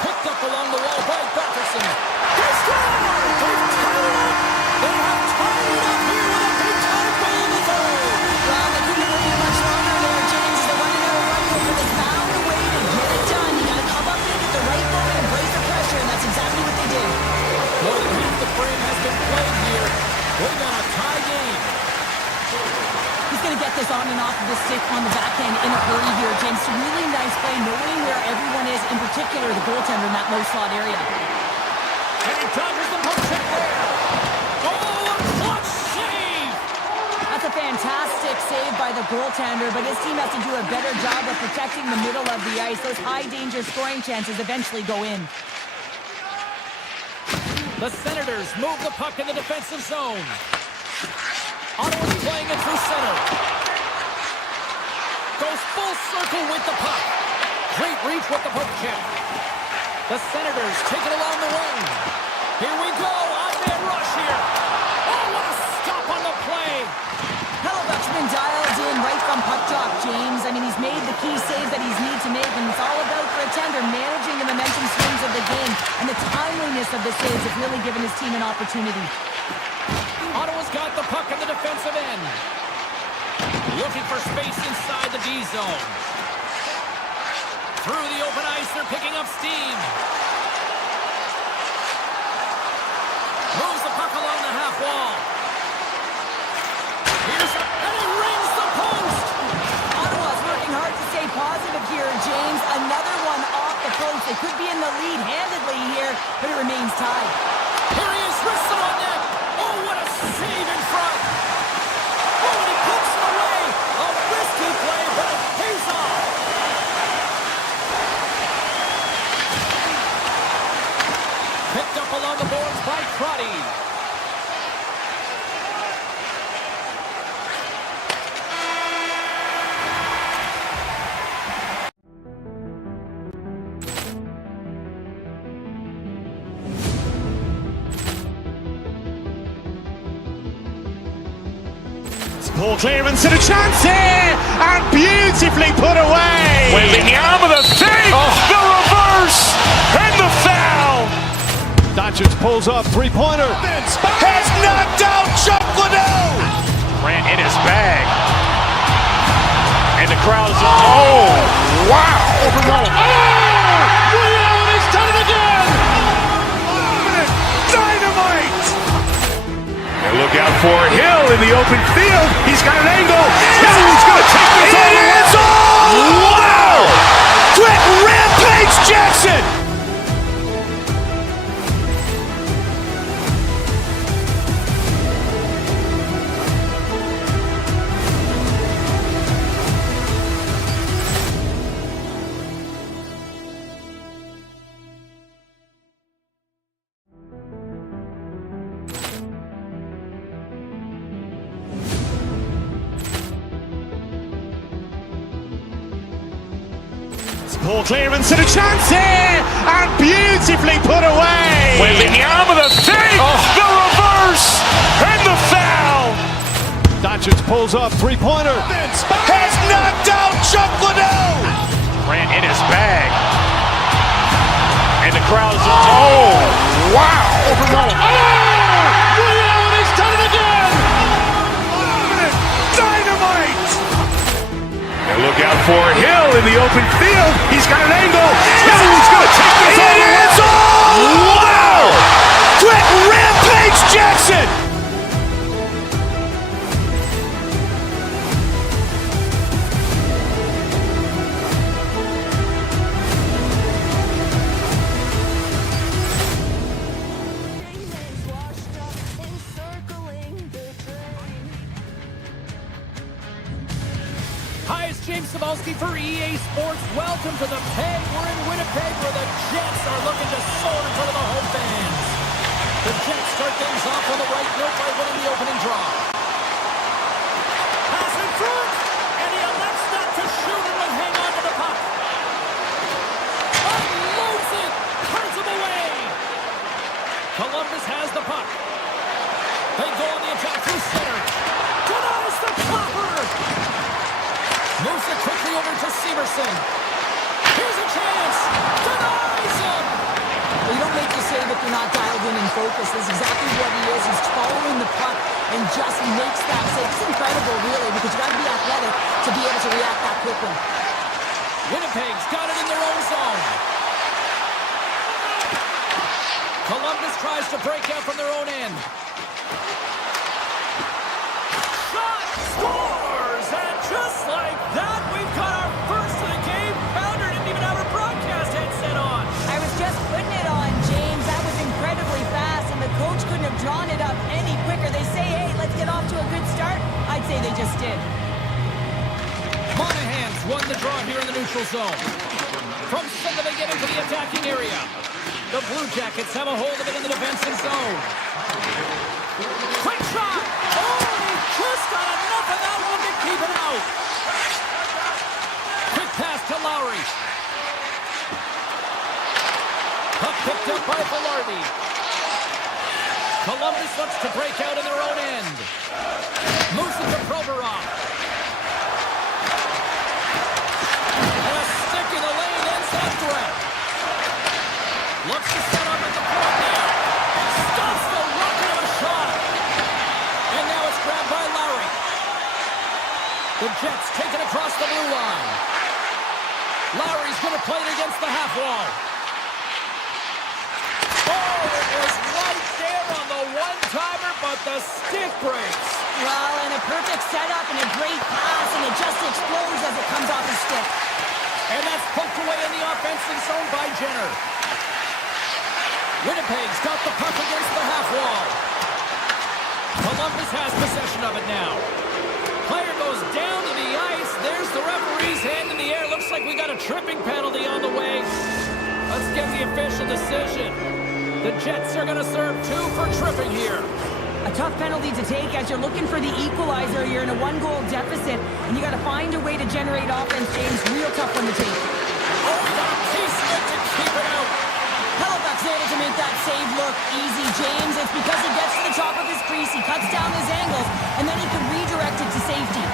Picked up along the wall by Bertelson. They score! They've tied it up! They have tied it up here with a big-time goal in the third. Well, they couldn't have waited much longer there, James. They're running out of runway, but they found a way to get it done. You got to come up in at the right moment and brace the pressure, and that's exactly what they did. More than half the frame has been played here. We got a tie game. He's going to get this on and off of the stick on the back end in a hurry here, James. Really nice play, knowing where everyone is, in particular the goaltender in that low slot area. And he dodges the poke check there. Oh, a clutch save! That's a fantastic save by the goaltender, but his team has to do a better job of protecting the middle of the ice. Those high-danger scoring chances eventually go in. The Senators move the puck in the defensive zone. Ottawa's playing it through center. Goes full circle with the puck. Great reach with the poke check. The Senators take it along the wing. Here we go. On-man rush here. Oh, what a stop on the play. Halifax been dialed in right from puck drop, James. I mean, he's made the key saves that he's need to make, and it's all about, for a tender, managing the momentum swings of the game, and the timeliness of the saves have really given his team an opportunity. Ottawa's got the puck in the defensive end. Looking for space inside the D zone. Through the open ice, they're picking up steam. Moves the puck along the half wall. And he rings the post! Ottawa's working hard to stay positive here, James. Another one off the post. They could be in the lead handedly here, but it remains tied. Here he is, wristed on net. Oh, what a save in front. Oh, and he puts it away. A risky play Ball clearance and a chance here, and beautifully put away. Wembanyama the save, the reverse, and the foul. Doncic pulls up, three-pointer. Has knocked out Chuck Liddell. Grant in his bag. And the crowd is, oh, wow. Leon has done it again. Dynamite. And look out for Hill in the open field. He's got an angle. He's going to take this all the way. Wow! Quick Rampage Jackson. Ball clearance and a chance here, and beautifully put away. Wembanyama the save, the reverse, and the foul. Doncic pulls up, three-pointer. Has knocked out Chuck Liddell. Grant in his bag. And the crowd is, oh, wow. Leon has done it again. Dynamite. And look out for Hill in the open field. He's got an angle. He's going to take this all the way. Wow! Quick Rampage Jackson. Hi, it's James Cebulski for EA Sports. Welcome to the Pen. We're in Winnipeg where the Jets are looking to soar in front of the home fans. The Jets start things off on the right note by winning the opening draw. Pass in front, and he elects not to shoot and will hang on to the puck. Unloads it, turns him away. Columbus has the puck. They go on the attack through center. Denies the copper. Moves it quickly over to Severson. Here's a chance. Denies him. Well, you don't make the save if you're not dialed in and focused. That's exactly what he is. He's following the puck and just makes that save. It's incredible, really, because you got to be athletic to be able to react that quickly. Winnipeg's got it in their own zone. Columbus tries to break out from their own end. Shot scores! And just like that, we've got our first of the game. Pounder didn't even have her broadcast headset on. I was just putting it on, James. That was incredibly fast, and the coach couldn't have drawn it up any quicker. They say, hey, let's get off to a good start. I'd say they just did. Monahan's won the draw here in the neutral zone. From center, they get into the attacking area. The Blue Jackets have a hold of it in the defensive zone. Quick shot! Oh, he just got enough of that one to keep it out. Quick pass to Lowry. Puck picked up by Velarde. Columbus looks to break out in their own end. Moves it to Provorov. And a stick in the lane ends that threat. Looks to set up at the point now. Stops the rocket of a shot. And now it's grabbed by Lowry. The Jets take it across the blue line. Lowry's going to play it against the half wall. Oh, it was right there on the one-timer, but the stick breaks. Well, and a perfect setup and a great pass, and it just explodes as it comes off his stick. And that's poked away in the offensive zone by Jenner. Winnipeg's got the puck against the half wall. Columbus has possession of it now. Player goes down to the ice. There's the referee's hand in the air. Looks like we got a tripping penalty on the way. Let's get the official decision. The Jets are going to serve 2 for tripping here. A tough penalty to take as you're looking for the equalizer. You're in a 1-goal deficit, and you got to find a way to generate offense, James. Real tough one to take. Oh, got a piece of it to keep it out. Halifax able to make that save look easy, James. It's because he gets to the top of his crease, he cuts down his angles, and then he can redirect it to safety.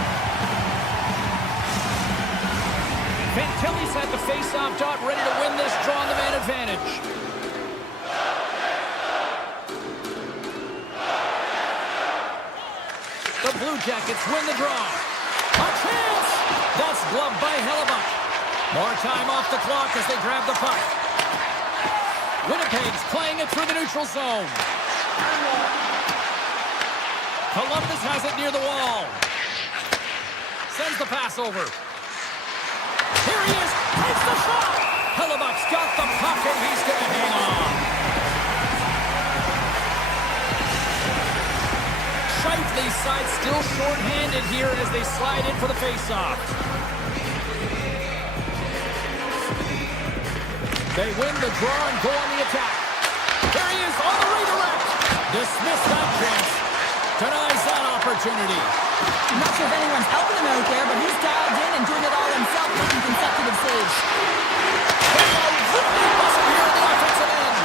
Fantilli's at the face-off dot, ready to win this draw on the man advantage. The Blue Jackets win the draw. A chance! That's gloved by Hellebuck. More time off the clock as they grab the puck. Winnipeg's playing it through the neutral zone. Columbus has it near the wall. Sends the pass over. Here he is. Takes the shot. Hellebuck's got the puck and he's going to hang on. Shifley's side still short-handed here as they slide in for the face-off. They win the draw and go on the attack. There he is on the redirect. Dismiss that chance. Denies that opportunity. I'm not sure if anyone's helping him out there, but he's dialed in and doing it all himself, making consecutive saves. Really busting here in the offensive end.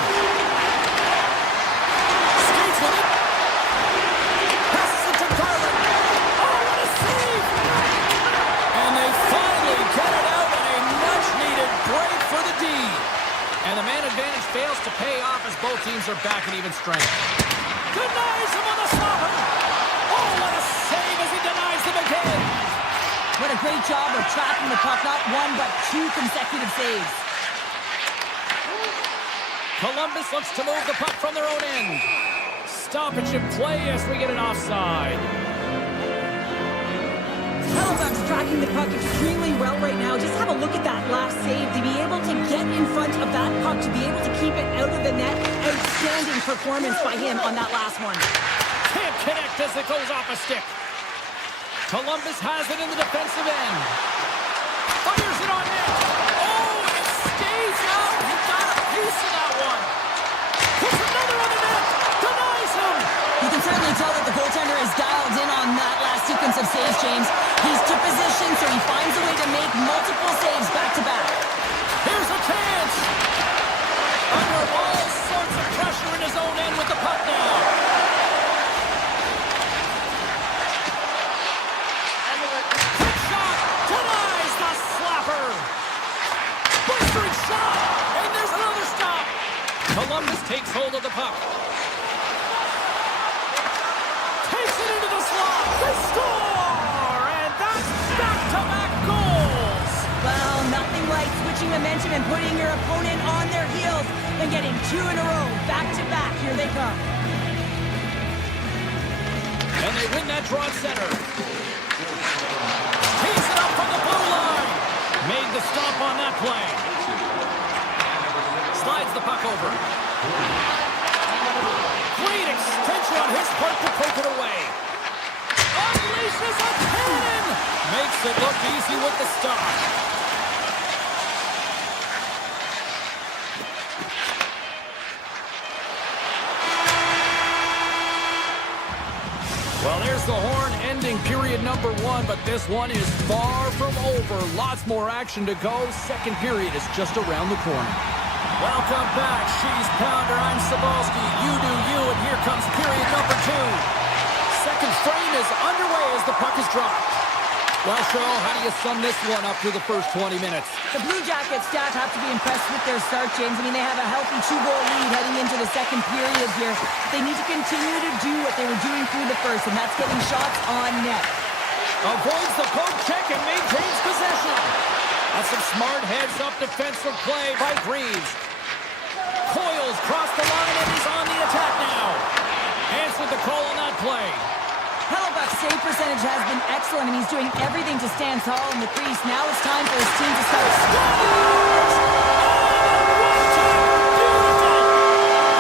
Skates with it. Passes it to Garland. Oh, what a save! And they finally get it out and a much-needed break for the D. And the man advantage fails to pay off as both teams are back at even strength. Denies him on the stopper. Oh, what a save as he denies them again. What a great job of tracking the puck, not one but two consecutive saves. Columbus looks to move the puck from their own end. Stoppage in play as we get an offside. Hellebuck's tracking the puck extremely well right now. Just have a look at that last save. To be able to get in front of that puck, to be able to keep it out of the net, outstanding performance by him on that last one. Can't connect as it goes off a stick. Columbus has it in the defensive end. Fires it on net. Oh, it stays out. He got a piece of that one. Puts another on the net. Denies him. You can certainly tell that the goaltender is dialed in on that last sequence of saves, James. He's to position, so he finds a way to make multiple saves back-to-back. Here's a chance. Under all sorts of pressure in his own end with the puck now. Quick shot. Denies the slapper. Blistering shot. And there's another stop. Columbus takes hold of the puck. Takes it into the slot. They score. And that's back-to-back goals. Well, nothing like switching momentum and putting your opponent on their heels and getting two in a row, back-to-back. Here they come. And they win that draw at center. Tees it up from the blue line. Made the stop on that play. Slides the puck over. Great extension on his part to take it away. Unleashes a cannon. Makes it look easy with the stop. Well, there's the horn ending period number one, but this one is far from over. Lots more action to go. Second period is just around the corner. Welcome back, She's Pounder. I'm Sabalski. You do you, and here comes period number two. Second frame is underway as the puck is dropped. Well, Cheryl, how do you sum this one up through the first 20 minutes? The Blue Jackets staff have to be impressed with their start, James. I mean, they have a healthy two-goal lead heading into the second period here. They need to continue to do what they were doing through the first, and that's getting shots on net. Avoids the poke check and maintains possession. That's some smart heads-up defensive play by Greaves. Coils cross the line and he's on the attack now. Answered the call on that play. Hellebuck's save percentage has been excellent, and he's doing everything to stand tall in the crease. Now it's time for his team to start scoring.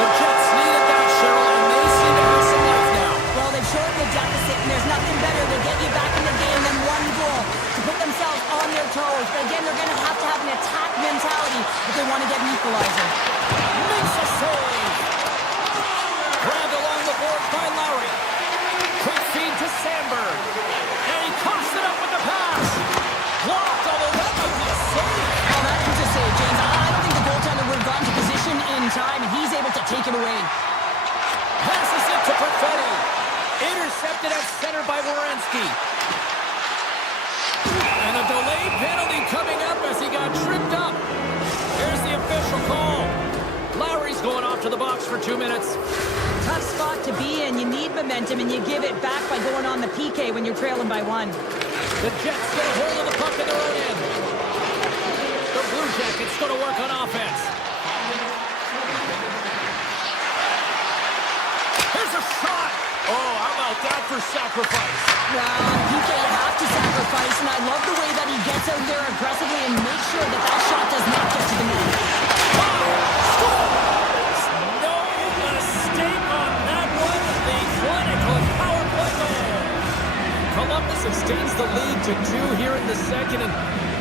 The Jets needed that, Cheryl, and they seem to have some life now. Well, they've shortened the deficit, and there's nothing better to get you back in the game than one goal to put themselves on their toes. But again, they're going to have an attack mentality if they want to get an equalizer. Makes a save. Grabbed along the board by Lowry. Quick feed to Sandberg. And he coughs it up with the pass. Blocked, although that might be a save. Oh, that is a save, James. I don't think the goaltender would have gotten to position in time, and he's able to take it away. Passes it to Perfetti. Intercepted at center by Werenski. off to the box for 2 minutes. Tough spot to be in. You need momentum, and you give it back by going on the PK when you're trailing by 1. The Jets get a hold of the puck in their own end. The Blue Jackets going to work on offense. Here's a shot. Oh, how about that for sacrifice? Well, PK, you have to sacrifice, and I love the way that he gets out there aggressively and makes sure that that shot does not get to the net. Scores! No mistake on that one. The clinical power play goal. Columbus extends the lead to 2 here in the second, and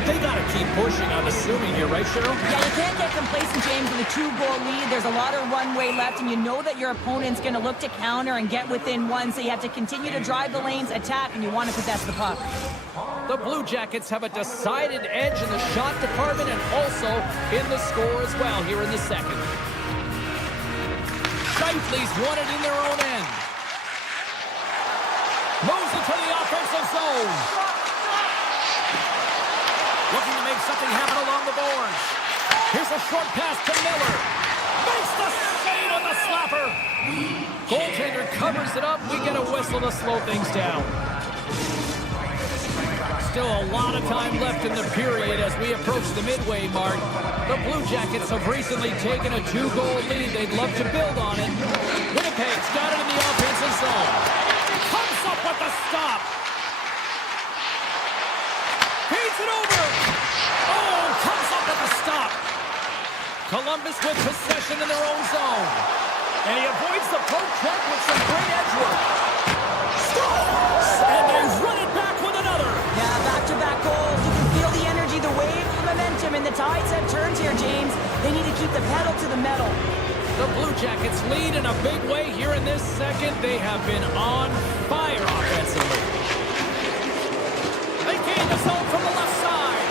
they got to keep pushing, I'm assuming here, right, Cheryl? Yeah, you can't get complacent, James, with a 2-goal lead. There's a lot of runway left, and you know that your opponent's going to look to counter and get within 1, so you have to continue to drive the lanes, attack, and you want to possess the puck. The Blue Jackets have a decided edge in the shot department and also in the score as well here in the second. Shifley's won it in their own end. Moves into the offensive zone. Looking to make something happen along the boards. Here's a short pass to Miller. Makes the save on the slapper. Goaltender covers it up. We get a whistle to slow things down. Still a lot of time left in the period as we approach the midway mark. The Blue Jackets have recently taken a 2-goal lead. They'd love to build on it. Winnipeg's got it in the offensive zone. Comes up with the stop. Feeds it over. Oh, comes up with the stop. Columbus with possession in their own zone. And he avoids the poke check with some great edge work. Scores! And they run it back with another. Yeah, back-to-back goals. You can feel the energy, the wave, the momentum, and the tides have turned here, James. They need to keep the pedal to the metal. The Blue Jackets lead in a big way here in this second. They have been on fire offensively. They gain the zone from the left side.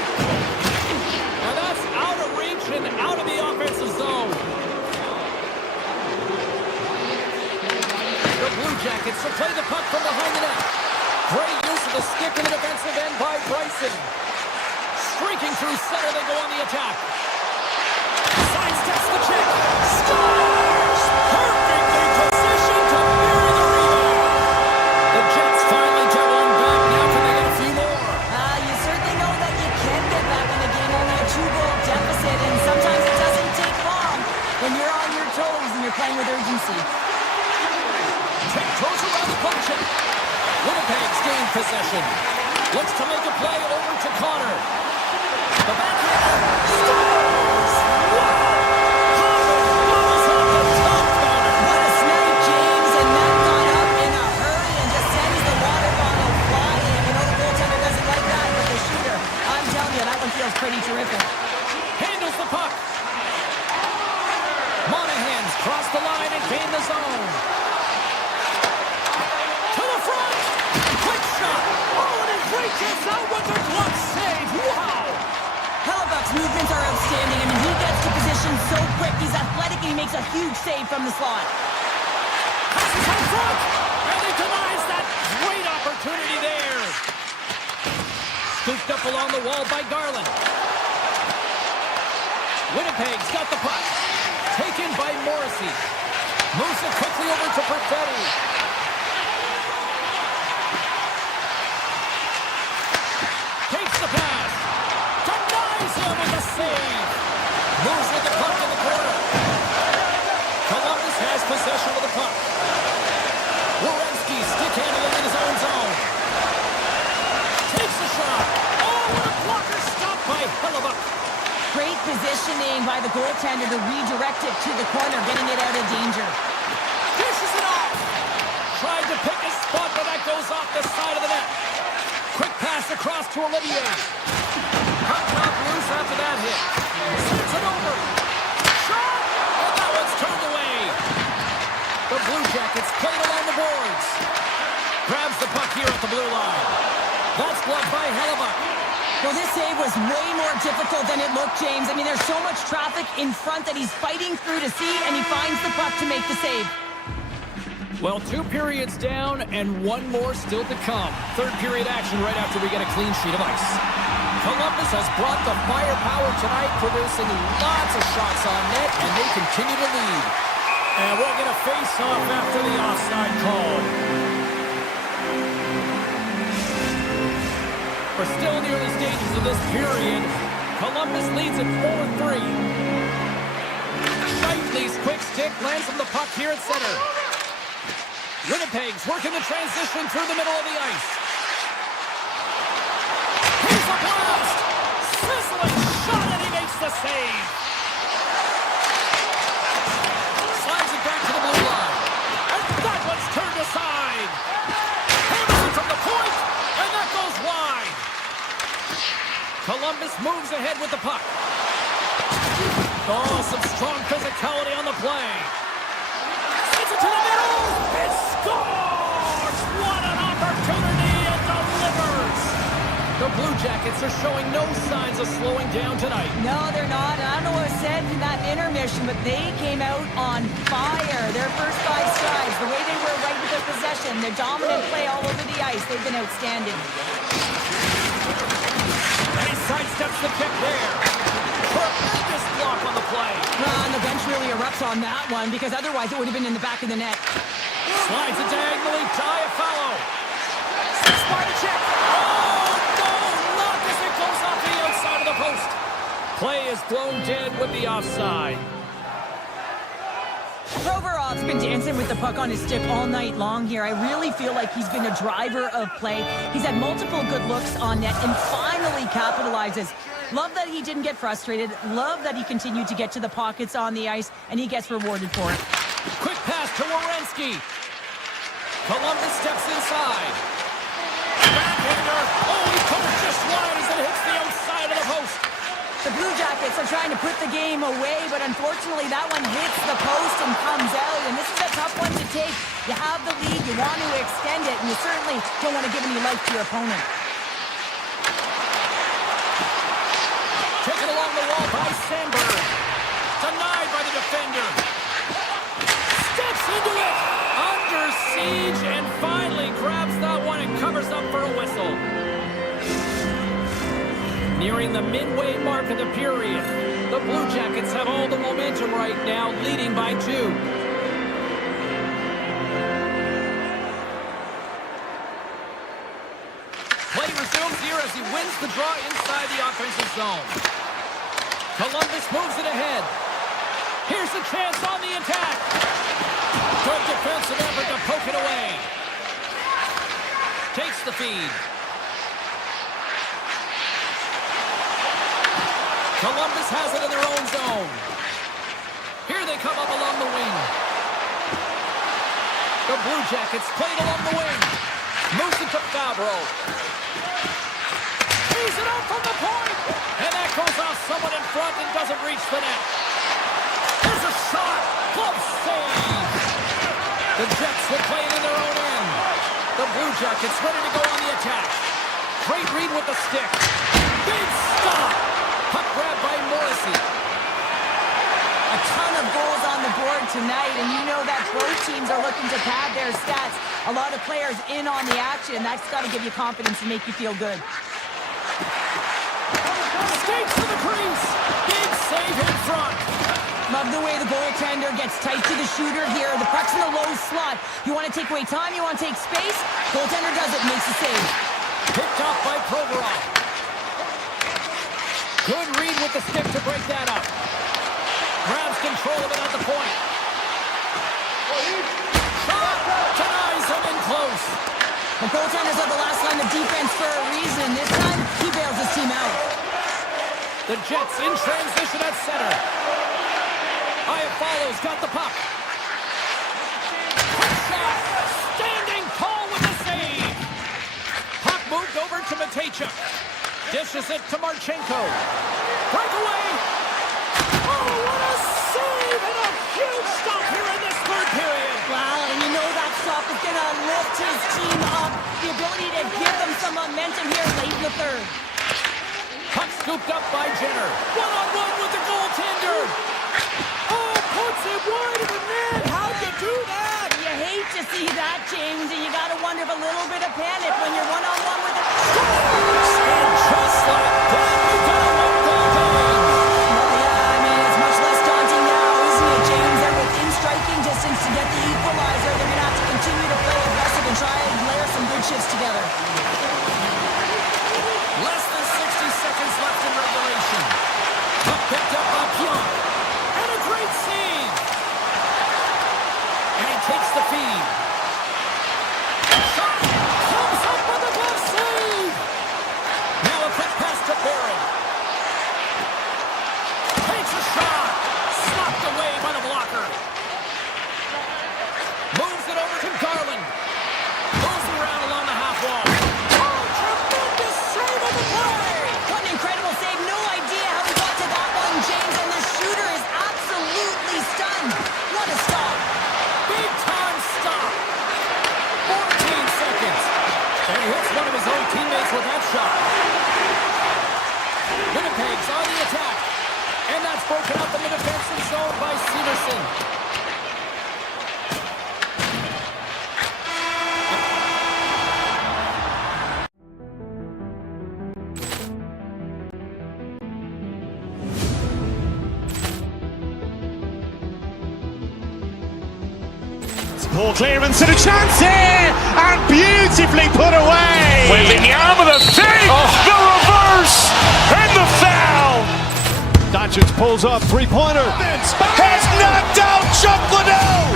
And that's out of reach and out of the offensive zone. The Blue Jackets will play the puck from behind the net. Great use of the stick in the defensive end by Bryson. Streaking through center, they go on the attack. Sidesteps the check. Scores! Perfectly positioned to bury the rebound. The Jets finally get one back. Now can they get a few more? You certainly know that you can get back in the game. Only a 2-goal deficit, and sometimes it doesn't take long when you're on your toes and you're playing with urgency. Tiptoes around the puck check. Winnipeg's gained possession. Looks to make a play over to Connor. The backhand. Scores! Wow! Connor on the top corner. What a snipe, James, and that got up in a hurry and just sends the water bottle flying. You know the goaltender doesn't like that, but the shooter, I'm telling you, that one feels pretty terrific. Handles the puck. Monahan's crossed the line and gained the zone. To the front. Quick shot. Oh, and he reaches out with a glove save. Wow. Hellebuck's movements are outstanding. I mean, he gets to position so quick. He's athletic, and he makes a huge save from the slot. Passes out front. And he denies that great opportunity there. Scooped up along the wall by Garland. Winnipeg's got the puck. Taken by Morrissey. Moves it quickly over to Perfetti. Takes the pass. Denies him with a save. Moves with the puck in the corner. Columbus has possession of the puck. Werenski stick-handling in his own zone. Takes the shot. Oh, and a blocker stopped by Hellebuck. Great positioning by the goaltender to redirect it to the corner, getting it out of danger. Dishes it off. Tried to pick a spot, but that goes off the side of the net. Quick pass across to Olivier. Puck knocked loose after that hit. Sends it over. Shot! And that one's turned away. The Blue Jackets played along the boards. Grabs the puck here at the blue line. That's blocked by Hellebuck. Well, this save was way more difficult than it looked, James. I mean, there's so much traffic in front that he's fighting through to see, and he finds the puck to make the save. Well, 2 periods down and 1 more still to come. Third period action right after we get a clean sheet of ice. Columbus has brought the firepower tonight, producing lots of shots on net, and they continue to lead. And we'll get a face-off after the offside call. We're still in the early stages of this period. Columbus leads at 4-3. Shifley's quick stick lands from the puck here at center. Winnipeg's working the transition through the middle of the ice. Here's a blast! Sizzling shot, and he makes the save. Slides it back to the blue line. And that one's turned aside. Hammers it from the point, and that goes wide. Columbus moves ahead with the puck. Oh, some strong physicality on the play. Sends it to the middle. It scores! What an opportunity! It delivers! The Blue Jackets are showing no signs of slowing down tonight. No, they're not. I don't know what was said in that intermission, but they came out on fire. Their first 5 strides, the way they were right with their possession, their dominant play all over the ice, they've been outstanding. And he sidesteps the kick there. Tremendous block on the play. And the bench really erupts on that one, because otherwise it would have been in the back of the net. Slides it diagonally. Diafallo. Sparta check. Oh, no! Not as it goes off the outside of the post. Play is blown dead with the offside. Provorov's been dancing with the puck on his stick all night long here. I really feel like he's been a driver of play. He's had multiple good looks on net and finally capitalizes. Love that he didn't get frustrated. Love that he continued to get to the pockets on the ice, and he gets rewarded for it. Quick pass to Werenski. Columbus steps inside. Backhander. Oh, he comes just wide as it hits the outside of the post. The Blue Jackets are trying to put the game away, but unfortunately that one hits the post and comes out, and this is a tough one to take. You have the lead, you want to extend it, and you certainly don't want to give any life to your opponent. Taken along the wall by Sandberg. Denied by the defender. Steps into it. Under siege and finally grabs that one and covers up for a whistle. Nearing the midway mark of the period. The Blue Jackets have all the momentum right now, leading by 2. Play resumes here as he wins the draw inside the offensive zone. Columbus moves it ahead. Here's a chance on the attack. Good defensive effort to poke it away. Takes the feed. Columbus has it in their own zone. Here they come up along the wing. The Blue Jackets played along the wing. Moves it to Fabro. Tees it up from the point. And that goes off someone in front and doesn't reach the net. Here's a shot. Glove save. The Jets will play it in their own end. The Blue Jackets ready to go on the attack. Great read with the stick. Big stop. Puck grab by Morrissey. A ton of goals on the board tonight, and you know that both teams are looking to pad their stats. A lot of players in on the action. That's got to give you confidence and make you feel good. Skates to the crease. Big save in front. Love the way the goaltender gets tight to the shooter here. The puck's in the low slot. You want to take away time, you want to take space. Goaltender does it, makes the save. Picked off by Provorov. Good read with the stick to break that up. Grabs control of it at the point. Shot! Denies him in close. The goaltenders are the last line of defense for a reason. This time, he bails his team out. The Jets in transition at center. Iafallo's got the puck. Shot! Standing tall with the save. Puck moved over to Matejchuk. Dishes it to Marchenko. Breakaway. Oh, what a save and a huge stop here in this third period. Wow, and you know that stop is going to lift his team up. The ability to give them some momentum here late in the third. Puck scooped up by Jenner. One-on-one with the goaltender. Oh, puts it wide of the net. How'd you do that? You hate to see that, James, and you got to wonder if a little bit of panic when you're one-on-one with it. And just like that, we got a one-goal game. Well, yeah, I mean, it's much less daunting now, isn't it, James? They're within striking distance. one of his own teammates with that shot. Winnipeg's on the attack. And that's broken up in the defensive zone by Severson. Poor clearance and a chance here, and beautifully put away. Wembanyama with a save, the reverse, and the foul. Doncic pulls up, three-pointer. Has knocked out Chuck Liddell.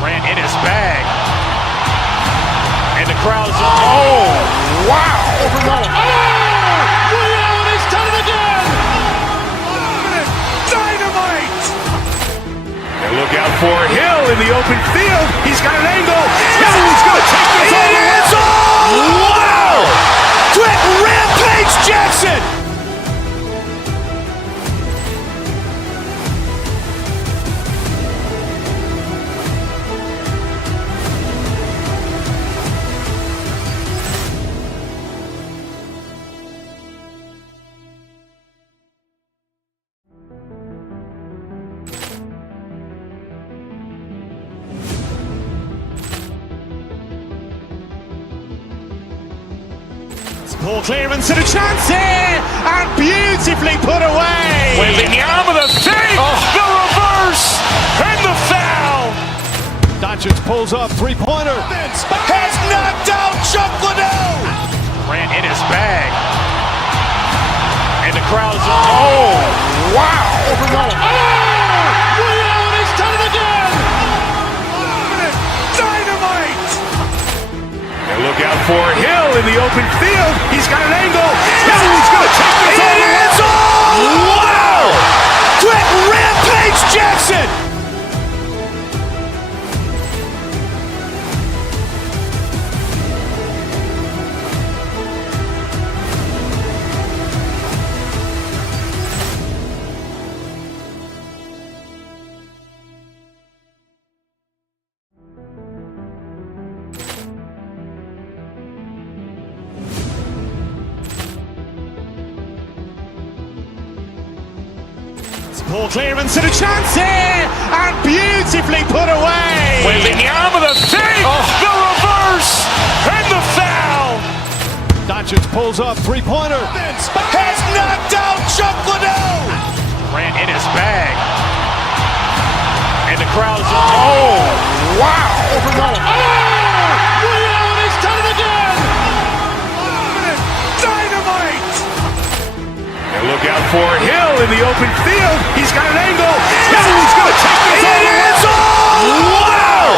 Grant in his bag. And the crowd's oh, wow. Leon has done it again. Dynamite. And look out for Hill in the open field. He's got an angle. He's going to take this all the way. Wow! Quick Rampage Jackson. Poor clearance and a chance here, and beautifully put away. Wembanyama with a save, the reverse, and the foul. Doncic pulls up, three-pointer. Has knocked out Chuck Liddell. Grant in his bag. And the crowd's oh, wow. Leon has done it again. Dynamite. And look out for Hill in the open field. He's got an angle. He's going to take this all the way. Wow! Quick Rampage Jackson. Poor clearance and a chance here, and beautifully put away. Wembanyama with a save, the reverse, and the foul. Doncic pulls up, three-pointer. Has knocked out Chuck Liddell. Grant in his bag. And the crowd's oh, wow. Leon has done it again. Dynamite. And look out for Hill in the open field. He's got an angle. He's going to take this all the way. Wow!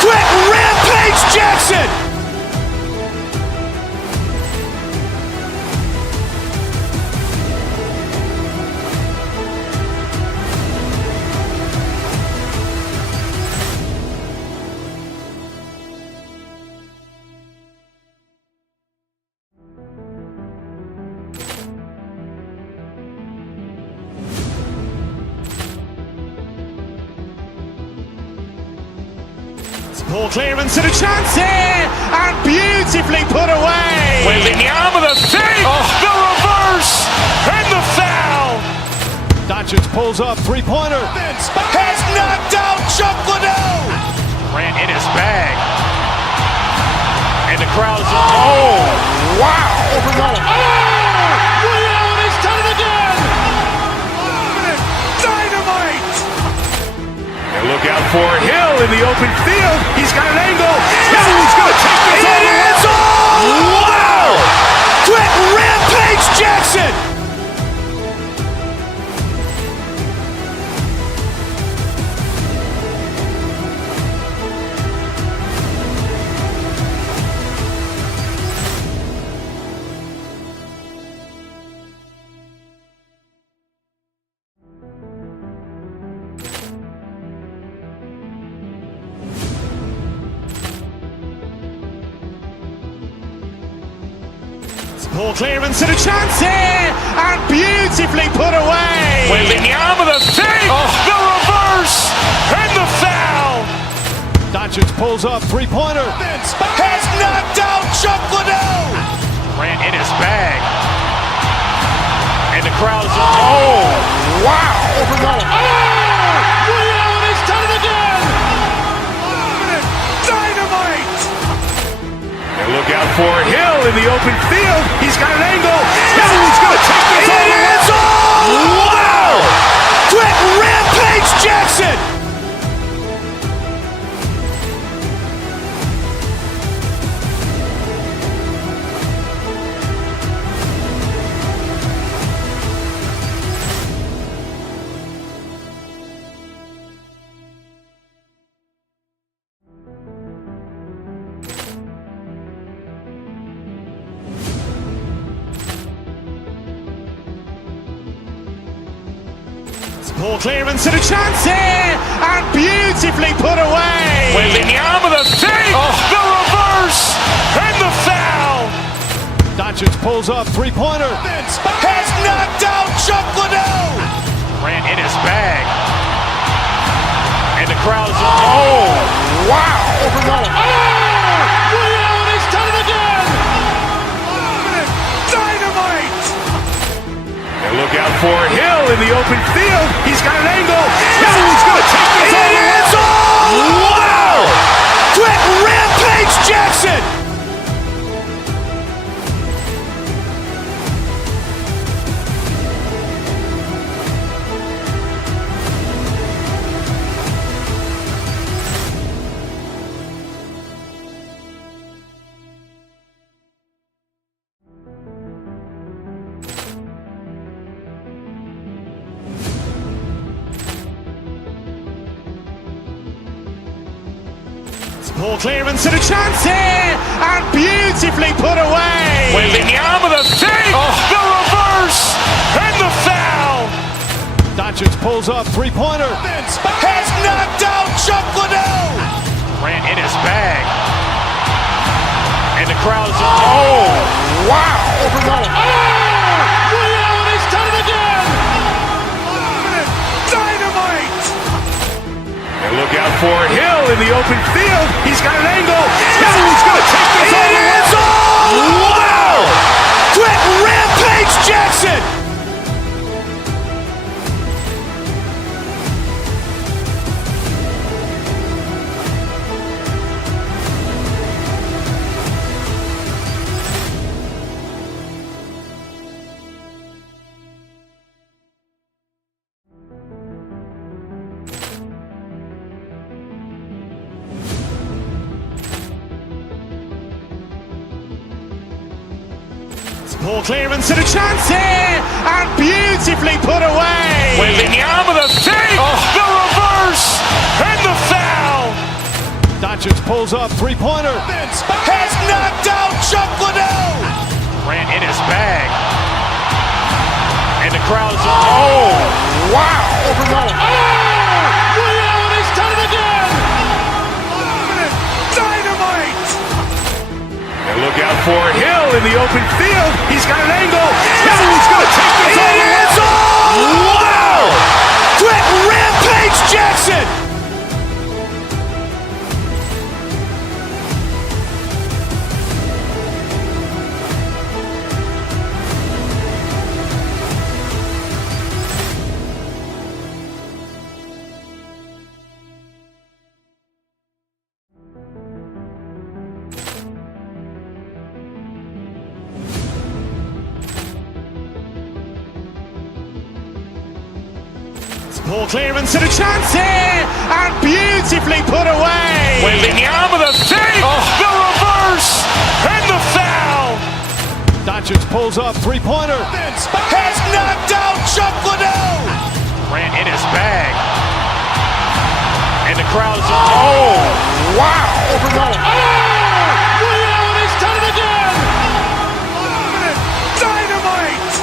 Quick Rampage Jackson. Poor clearance and a chance here, and beautifully put away. Wembanyama with a save, the reverse, and the foul. Doncic pulls up, three-pointer. Has knocked out Chuck Liddell. Grant in his bag. And the crowd's oh, wow. Leon has done it again. Dynamite. And look out for Hill in the open field. He's got an angle. He's going to take this all the way. Wow! Quick Rampage Jackson. Poor clearance and a chance here, and beautifully put away. Wembanyama with a save, the reverse, and the foul. Doncic pulls up, three-pointer. Has knocked out Chuck Liddell. Grant in his bag. And the crowd is... Oh, wow. Rio has done it again. Dynamite! And look out for Hill in the open field. He's got an angle. Hill is going to take this all the way. Wow! Quick Rampage Jackson. Poor clearance and a chance here, and beautifully put away. Arm of the save, the reverse, and the foul. Doncic pulls up, three-pointer. Has knocked out Chuck Liddell. Grant in his bag. And the crowd is... Oh, wow. Rio has done it again. Dynamite! And look out for Hill in the open field. He's got an angle. Hill is going to take this all the way. Wow! Quick Rampage Jackson. Poor clearance and a chance here, and beautifully put away. Arm of the save, the reverse, and the foul. Doncic pulls up, three-pointer. Has knocked out Chuck Liddell. Grant in his bag. And the crowd is... Oh, wow. Rio has done it again. Dynamite! And look out for Hill in the open field. He's got an angle. Hill is going to take this all the way. Wow! Quick Rampage Jackson. Poor clearance and a chance here, and beautifully put away. Arm of the save, the reverse, and the foul. Doncic pulls up, three-pointer. Has knocked out Chuck Liddell. Grant in his bag. And the crowd is... Oh, wow. Rio has done it again. Dynamite! And look out for Hill in the open field. He's got an angle. Hill is going to take this all the way. Wow! Quick Rampage Jackson. Poor clearance and a chance here, and beautifully put away. Arm of the save, the reverse, and the foul. Doncic pulls up, three-pointer. Has knocked out Chuck Liddell. Grant in his bag. And the crowd is... Oh, wow. Rio has done it again. Dynamite!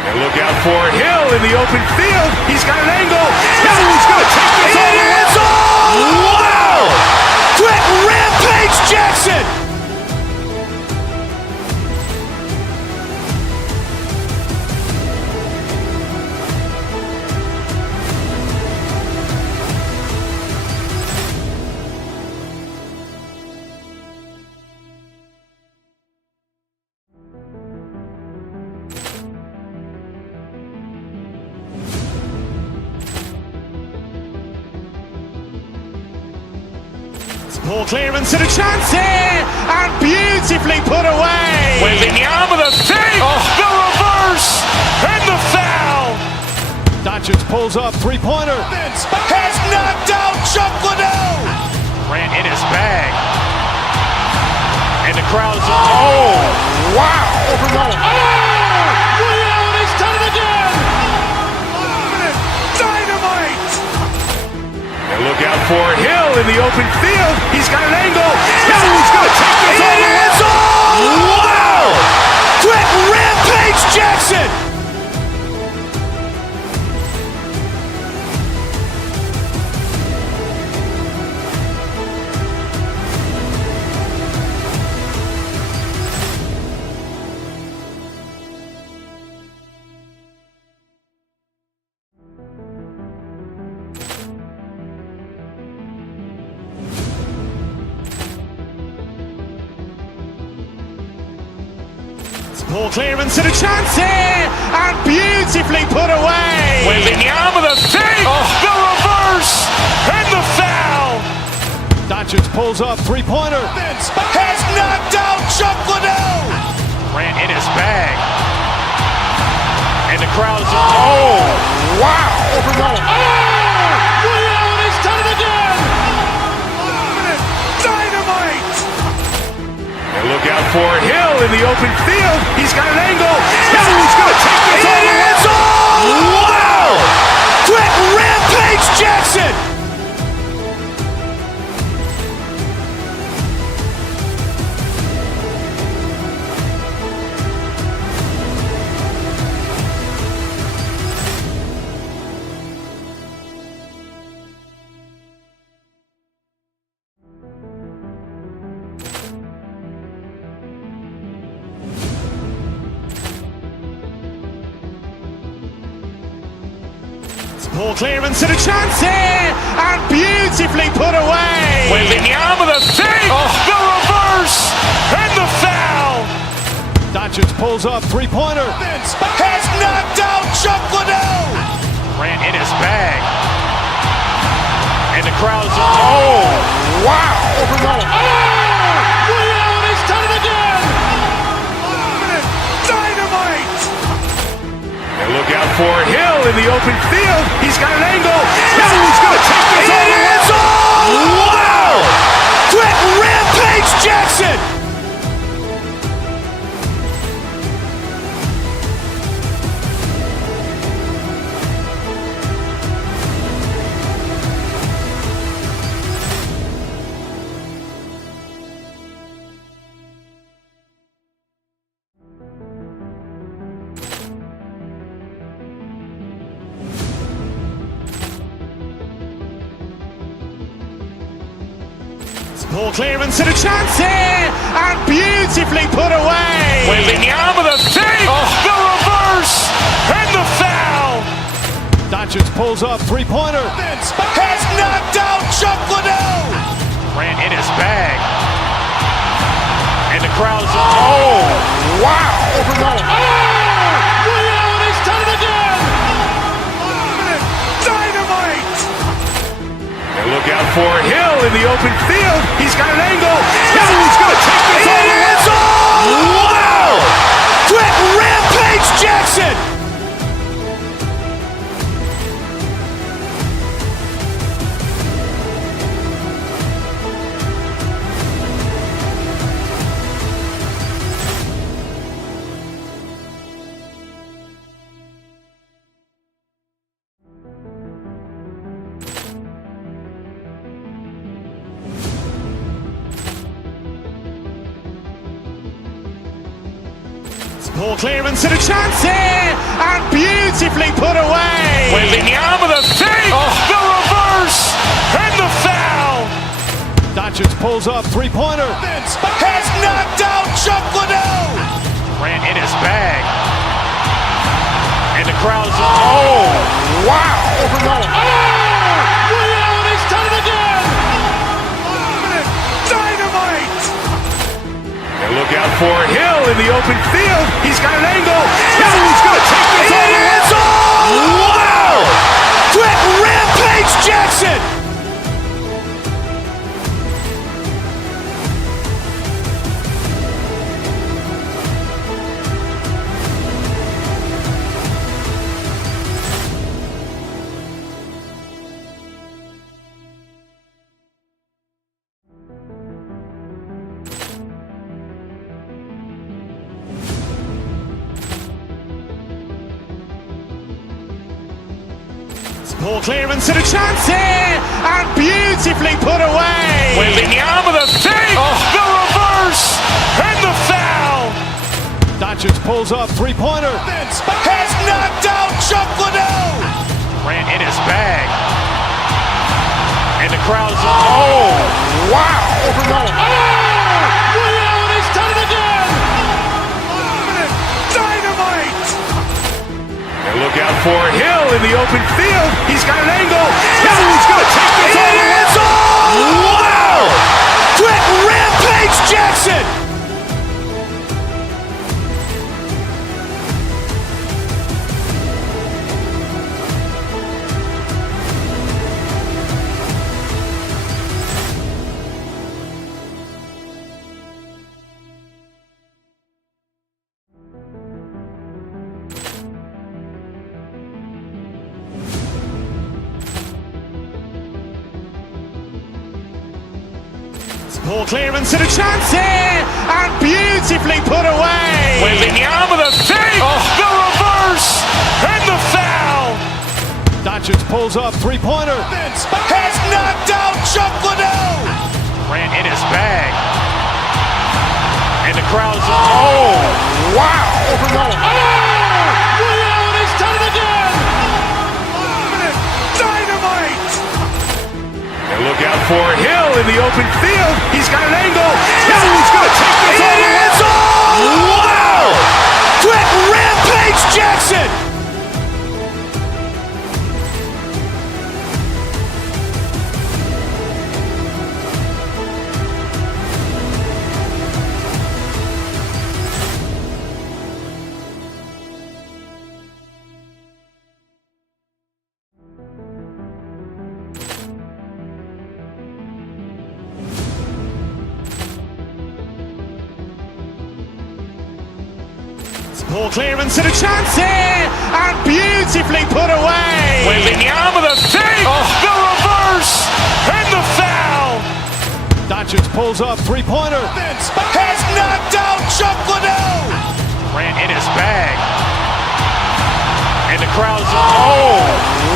And look out for Hill in the open field. He's got an angle. Hill is going to take this all the way. Wow! Quick Rampage Jackson. Poor clearance and a chance here, and beautifully put away. Waving the arm of the save, the reverse, and the foul. Doncic pulls up, three-pointer. Has knocked out Chuck Liddell. Grant in his bag. And the crowd's wow! Overrun. Leon has done it again. Dynamite! And look out for Hill in the open field. He's got an angle. He's going to take this all the way. Wow! Quick Rampage Jackson. Poor clearance and a chance here, and beautifully put away. Waving the arm of the save, the reverse, and the foul. Doncic pulls up, three-pointer. Has knocked out Chuck Liddell. Grant in his bag. And the crowd's wow! Overrun. Leon has done it again. Dynamite! And look out for Hill in the open field. He's got an angle. He's going to take this all the way. Wow! Quick Rampage Jackson. Poor clearance and a chance here, and beautifully put away. Waving the arm of the save, the reverse, and the foul. Doncic pulls up, three-pointer. Has knocked out Chuck Liddell. Grant in his bag. And the crowd's wow! Overrun. Leon has done it again. Dynamite! And look out for Hill in the open field. He's got an angle. He's going to take this all the way. Wow! Quick Rampage Jackson. Poor clearance and a chance here, and beautifully put away. Waving the arm of the save, the reverse, and the foul. Doncic pulls up, three-pointer. Has knocked out Chuck Liddell. Grant in his bag. And the crowd's wow! Overrun. Leon has done it again. Dynamite! And look out for Hill in the open field. He's got an angle. He's going to take this all the way. Wow! Quick Rampage Jackson. Poor clearance and a chance here, and beautifully put away. Waving the arm of the save, the reverse, and the foul. Doncic pulls up, three-pointer. Has knocked out Chuck Liddell. Grant in his bag. And the crowd's wow! Overrun. Leon has done it again. Dynamite! And look out for Hill in the open field. He's got an angle. He's going to take this all the way. Wow! Quick Rampage Jackson. Ball clearance and a chance here, and beautifully put away. Waving the arm of the fake, the reverse, and the foul. Doncic pulls up, three-pointer. Has knocked out Chuck Liddell. Ran in his bag. And the crowd's, oh, wow. Liddell has done it again. Dynamite. And look out for Hill in the open field. He's got an angle. He's going to take this all the way. Wow! Quick Rampage Jackson. Ball clearance and a chance here, and beautifully put away. Waving the arm of the fake, the reverse, and the foul. Doncic pulls up, three-pointer. Has knocked out Chuck Liddell. Ran in his bag. And the crowd's, oh, wow. Liddell has done it again. Dynamite. And look out for Hill in the open field. He's got an angle. He's going to take this all the way. Wow! Quick Rampage Jackson. Ball clearance and a chance here, and beautifully put away. Waving the arm of the fake, the reverse, and the foul. Doncic pulls up, three-pointer. Has knocked out Chuck Liddell. Ran in his bag. And the crowd's, oh,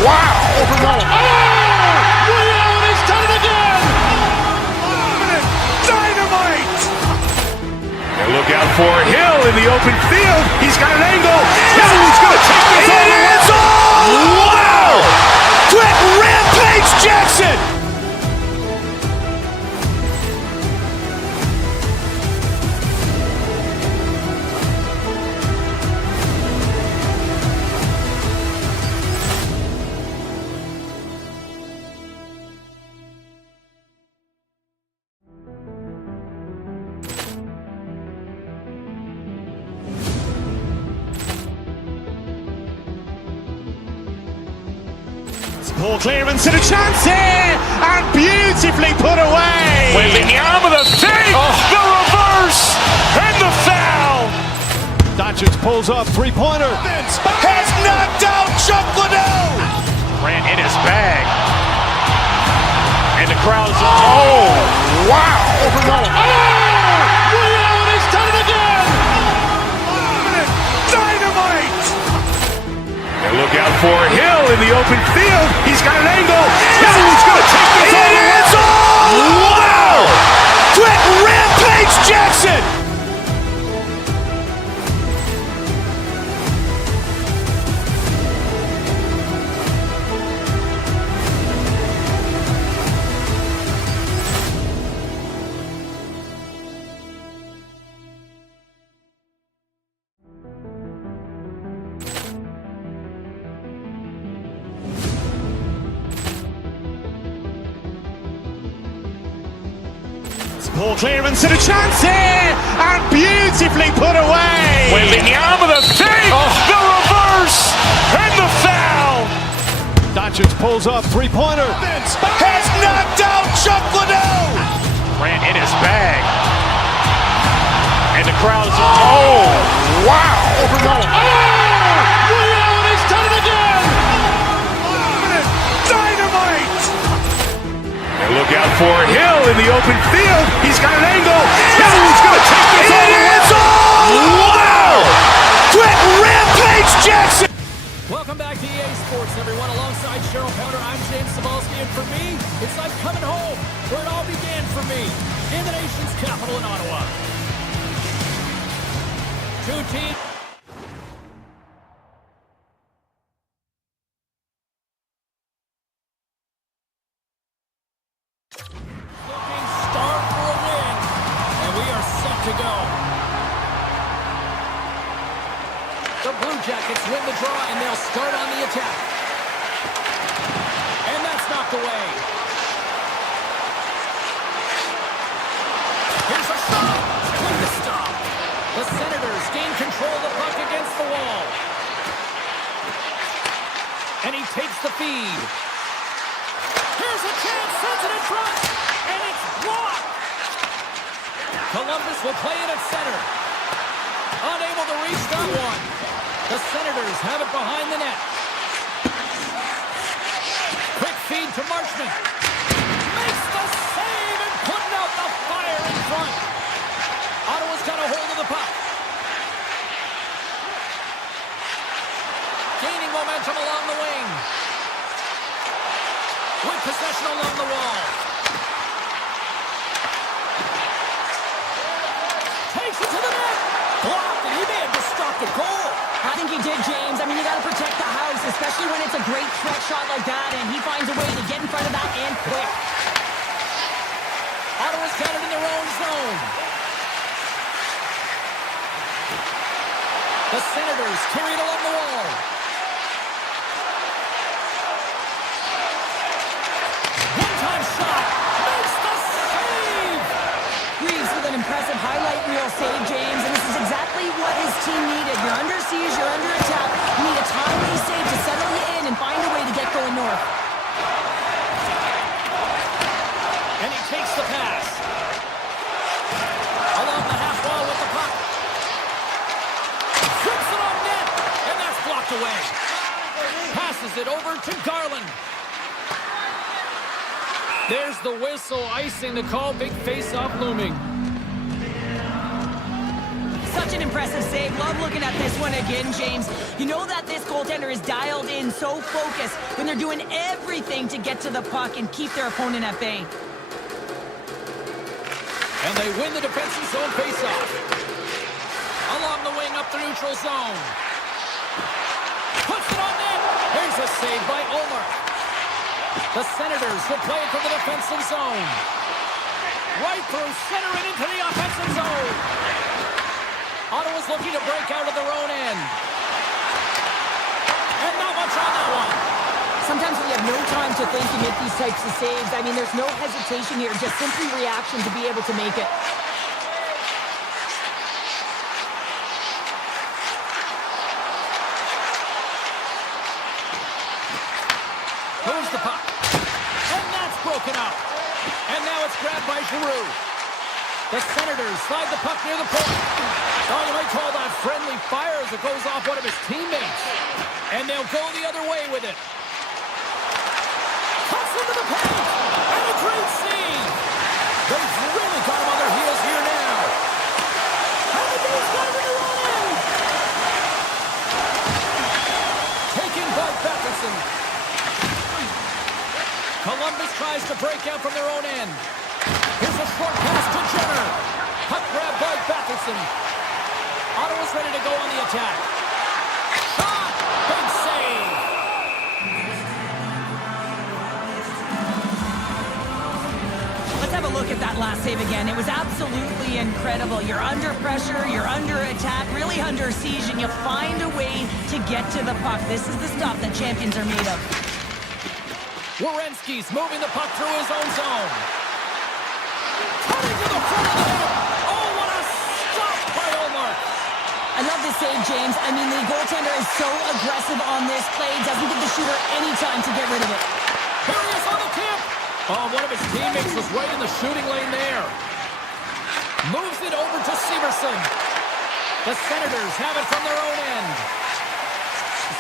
wow. Liddell has done it again. Dynamite. And look out for Hill in the open field. He's got an angle. He's going to take this all the way. Wow! Quick Rampage Jackson. Ball clearance and a chance here, and beautifully put away. Waving the arm of the fake, the reverse, and the foul. Doncic pulls up, three-pointer. Has knocked out Chuck Liddell. Ran in his bag. And the crowd's, oh, wow. Liddell has done it again. Dynamite. And look out for Hill in the open field. He's got an angle. He's going to take this all the way. Wow! Quick Rampage Jackson. Ball clearance and a chance here, and beautifully put away. Waving the arm of the fake, the reverse, and the foul. Doncic pulls up, three-pointer. Has knocked out Chuck Liddell. Ran in his bag. And the crowd's, oh, wow. Liddell has done it again. Dynamite. And look out for Hill in the open field. He's got an angle. He's going to take this all the way. Wow! Quick Rampage Jackson. Welcome back to EA Sports, everyone. Alongside Cheryl me, it's like coming home, where it all began for me, in the nation's capital in Ottawa. Two teams. Looking starved for a win, and we are set to go. The Blue Jackets win the draw, and they'll start on the attack. And that's knocked away. Here's a shot. With the stop. The Senators gain control of the puck against the wall. And he takes the feed. Here's a chance. Sends it in front. And it's blocked. Columbus will play it at center. Unable to reach that one. The Senators have it behind the net. Quick feed to Marchment. Makes the save and putting out the fire in front. Ottawa's got a hold of the puck. Gaining momentum along the wing. With possession along the wall. Takes it to the net. Blocked, and he may have just stopped the goal. I think he did, James. I mean, you got to protect the house, especially when it's a great threat shot like that, and he finds a way to get in front of that and quick. Ottawa's got it in their own zone. The Senators carry it along the wall. One-time shot. Makes the save. Reeves with an impressive highlight reel save, James, and this is exactly what his team needed. You're under siege, you're under attack. You need a timely save to settle you in and find a way to get going north. And he takes the pass. Along the half wall with the puck. Flips it on net, and that's blocked away. Passes it over to Garland. There's the whistle, icing the call, big face-off looming. Such an impressive save. Love looking at this one again, James. You know that this goaltender is dialed in, so focused, when they're doing everything to get to the puck and keep their opponent at bay. And they win the defensive zone face-off. Along the wing up the neutral zone. Puts it on net. Here's a save by Omar. The Senators will play it from the defensive zone. Right through center and into the offensive zone. Ottawa's looking to break out of their own end. And not much on that one. Sometimes when you have no time to think, you make these types of saves. I mean, there's no hesitation here, just simply reaction to be able to make it. Moves the puck. And that's broken up. And now it's grabbed by Giroux. The Senators slide the puck near the point. Oh, you might call that friendly fire as it goes off one of his teammates. And they'll go the other way with it. Cuts into the paint. And a great save. They've really got him on their heels here now. And the game's got him in their own end. Taken by Batherson. Columbus tries to break out from their own end. Here's a short pass to Jenner. Puck grab by Batherson. Ottawa's ready to go on the attack. Shot! Big save! Let's have a look at that last save again. It was absolutely incredible. You're under pressure, you're under attack, really under siege, and you find a way to get to the puck. This is the stuff that champions are made of. Werenski's moving the puck through his own zone. Cutting to the front of the net. Oh, what a stop by Omar. I love this save, James. I mean, the goaltender is so aggressive on this play, doesn't give the shooter any time to get rid of it. Here he is on the tip. Oh, one of his teammates was right in the shooting lane there. Moves it over to Severson. The Senators have it from their own end.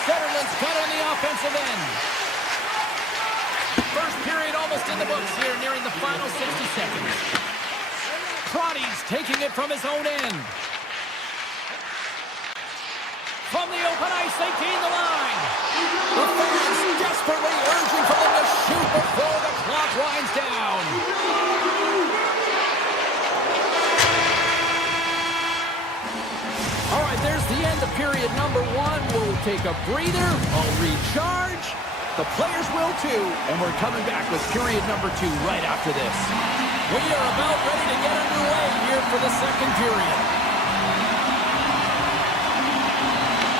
Zetterland's got it on the offensive end. First period almost in the books here, nearing the final 60 seconds. Crotty's taking it from his own end. from the open ice. They gain the line. The fans desperately urging for them to shoot before the clock winds down. All right, there's the end of period number 1. We'll take a breather. I'll recharge. The players will too. And we're coming back with period number 2 right after this. We are about ready to get underway here for the second period.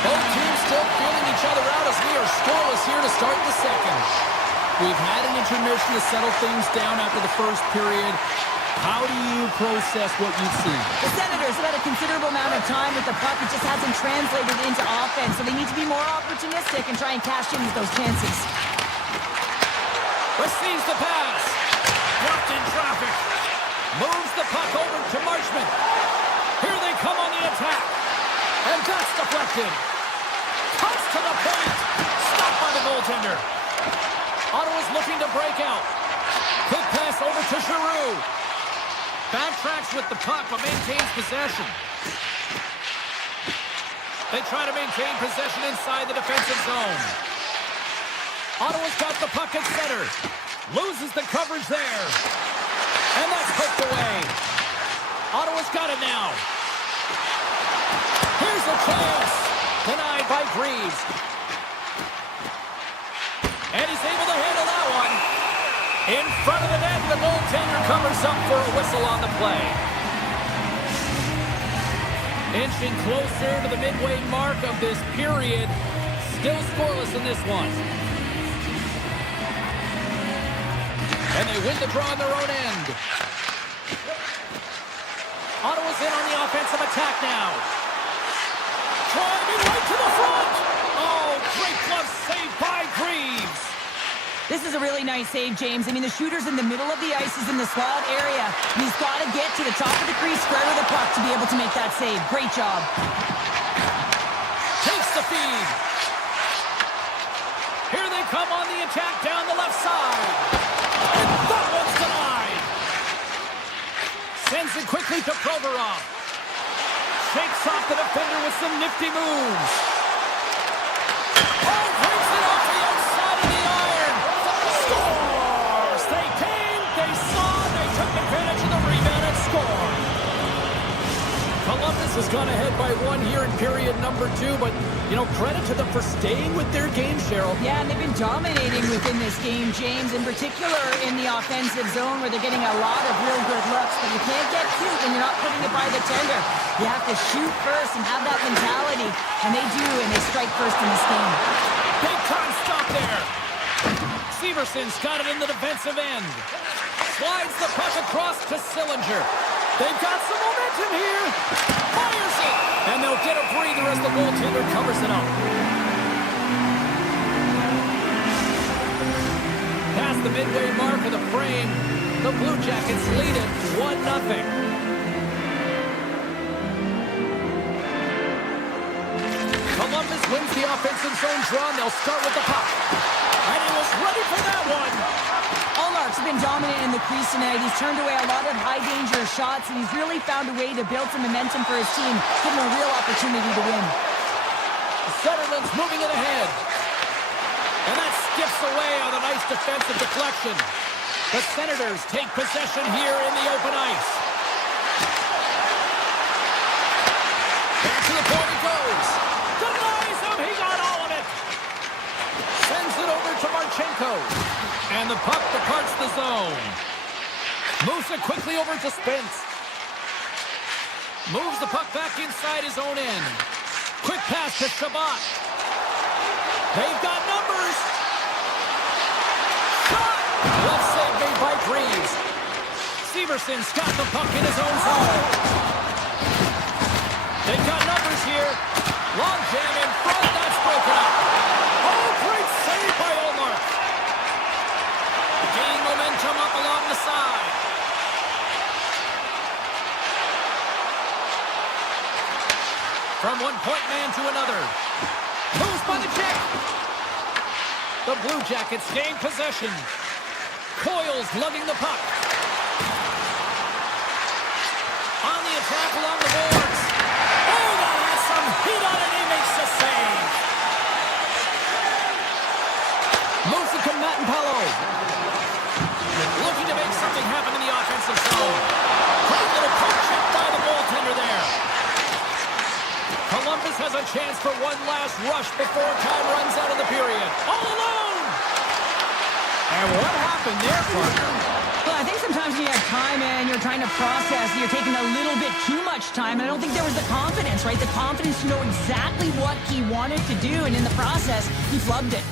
Both teams still feeling each other out as we are scoreless here to start the second. We've had an intermission to settle things down after the first period. How do you process what you've seen? The Senators have had a considerable amount of time with the puck. It just hasn't translated into offense, so they need to be more opportunistic and try and cash in with those chances. Receives the pass. Blocked in traffic. Moves the puck over to Marchment. Here they come on the attack. And that's deflected. Comes to the point. Stopped by the goaltender. Ottawa's looking to break out. Quick pass over to Giroux. Backtracks with the puck, but maintains possession. They try to maintain possession inside the defensive zone. Ottawa's got the puck at center. Loses the coverage there. And that's poked away. Ottawa's got it now. Here's a chance. Denied by Greaves. And he's able to handle that one. In front of the net, the goaltender covers up for a whistle on the play. Inching closer to the midway mark of this period. Still scoreless in this one. And they win the draw on their own end. Ottawa's in on the offensive attack now. Driving right to the front. Oh, great glove save by Greaves. This is a really nice save, James. I mean, the shooter's in the middle of the ice. He's in the slot area. And he's got to get to the top of the crease square with the puck to be able to make that save. Great job. Takes the feed. Here they come on the attack down the left side. And that one's denied. Sends it quickly to Provorov. Shakes off the defender with some nifty moves. Oh, breaks it off the outside of the iron. Scores! They came, they saw, they took advantage of the rebound and scored. Columbus has gone ahead by 1 here in period number 2, but, you know, credit to them for staying with their game, Cheryl. Yeah, and they've been dominating within this game, James, in particular in the offensive zone where they're getting a lot of real good looks, but you can't get cute when you're not putting it by the tender. You have to shoot first and have that mentality, and they do, and they strike first in this game. Big time stop there. Severson's got it in the defensive end. Slides the puck across to Sillinger. They've got some momentum here. Fires it. And they'll get a breather as the goaltender covers it up. Past the midway mark of the frame, the Blue Jackets lead it 1-0. Columbus wins the offensive zone draw, and they'll start with the puck. And he was ready for that one. Allmark's been dominant in the crease tonight. He's turned away a lot of high-danger shots, and he's really found a way to build some momentum for his team, give him a real opportunity to win. Sutherland's moving it ahead. And that skips away on a nice defensive deflection. The Senators take possession here in the open ice. Back to the point it goes. Denies him. He got all of it. Sends it over to Marchenko. And the puck departs the zone. Moves it quickly over to Spence. Moves the puck back inside his own end. Quick pass to Shabbat. They've got numbers. Shot! Left save made by Greaves. Severson's got the puck in his own zone. They've got numbers here. Long jam in front. That's broken up. Oh, great save by Ullmark. Gain momentum up along the side. From one point man to another. Moves by the check. The Blue Jackets gain possession. Coyle's lugging the puck. On the attack along the boards. Oh, that has some heat on it. He makes the save. has a chance for one last rush before time runs out of the period. All alone! And what happened there, partner? Well, I think sometimes when you have time and you're trying to process, you're taking a little bit too much time. And I don't think there was the confidence, right? The confidence to know exactly what he wanted to do. And in the process, he flubbed it.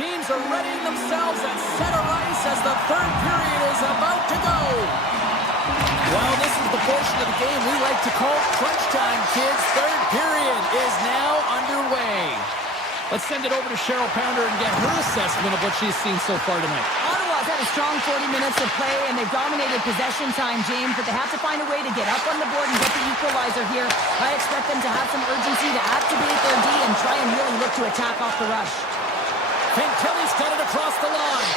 Teams are readying themselves at center ice as the third period is about to go. Well, this is the portion of the game we like to call crunch time, kids. Third period is now underway. Let's send it over to Cheryl Pounder and get her assessment of what she's seen so far tonight. Ottawa's had a strong 40 minutes of play, and they've dominated possession time, James, but they have to find a way to get up on the board and get the equalizer here. I expect them to have some urgency to activate their D and try and really look to attack off the rush. Kelly's got it across the line.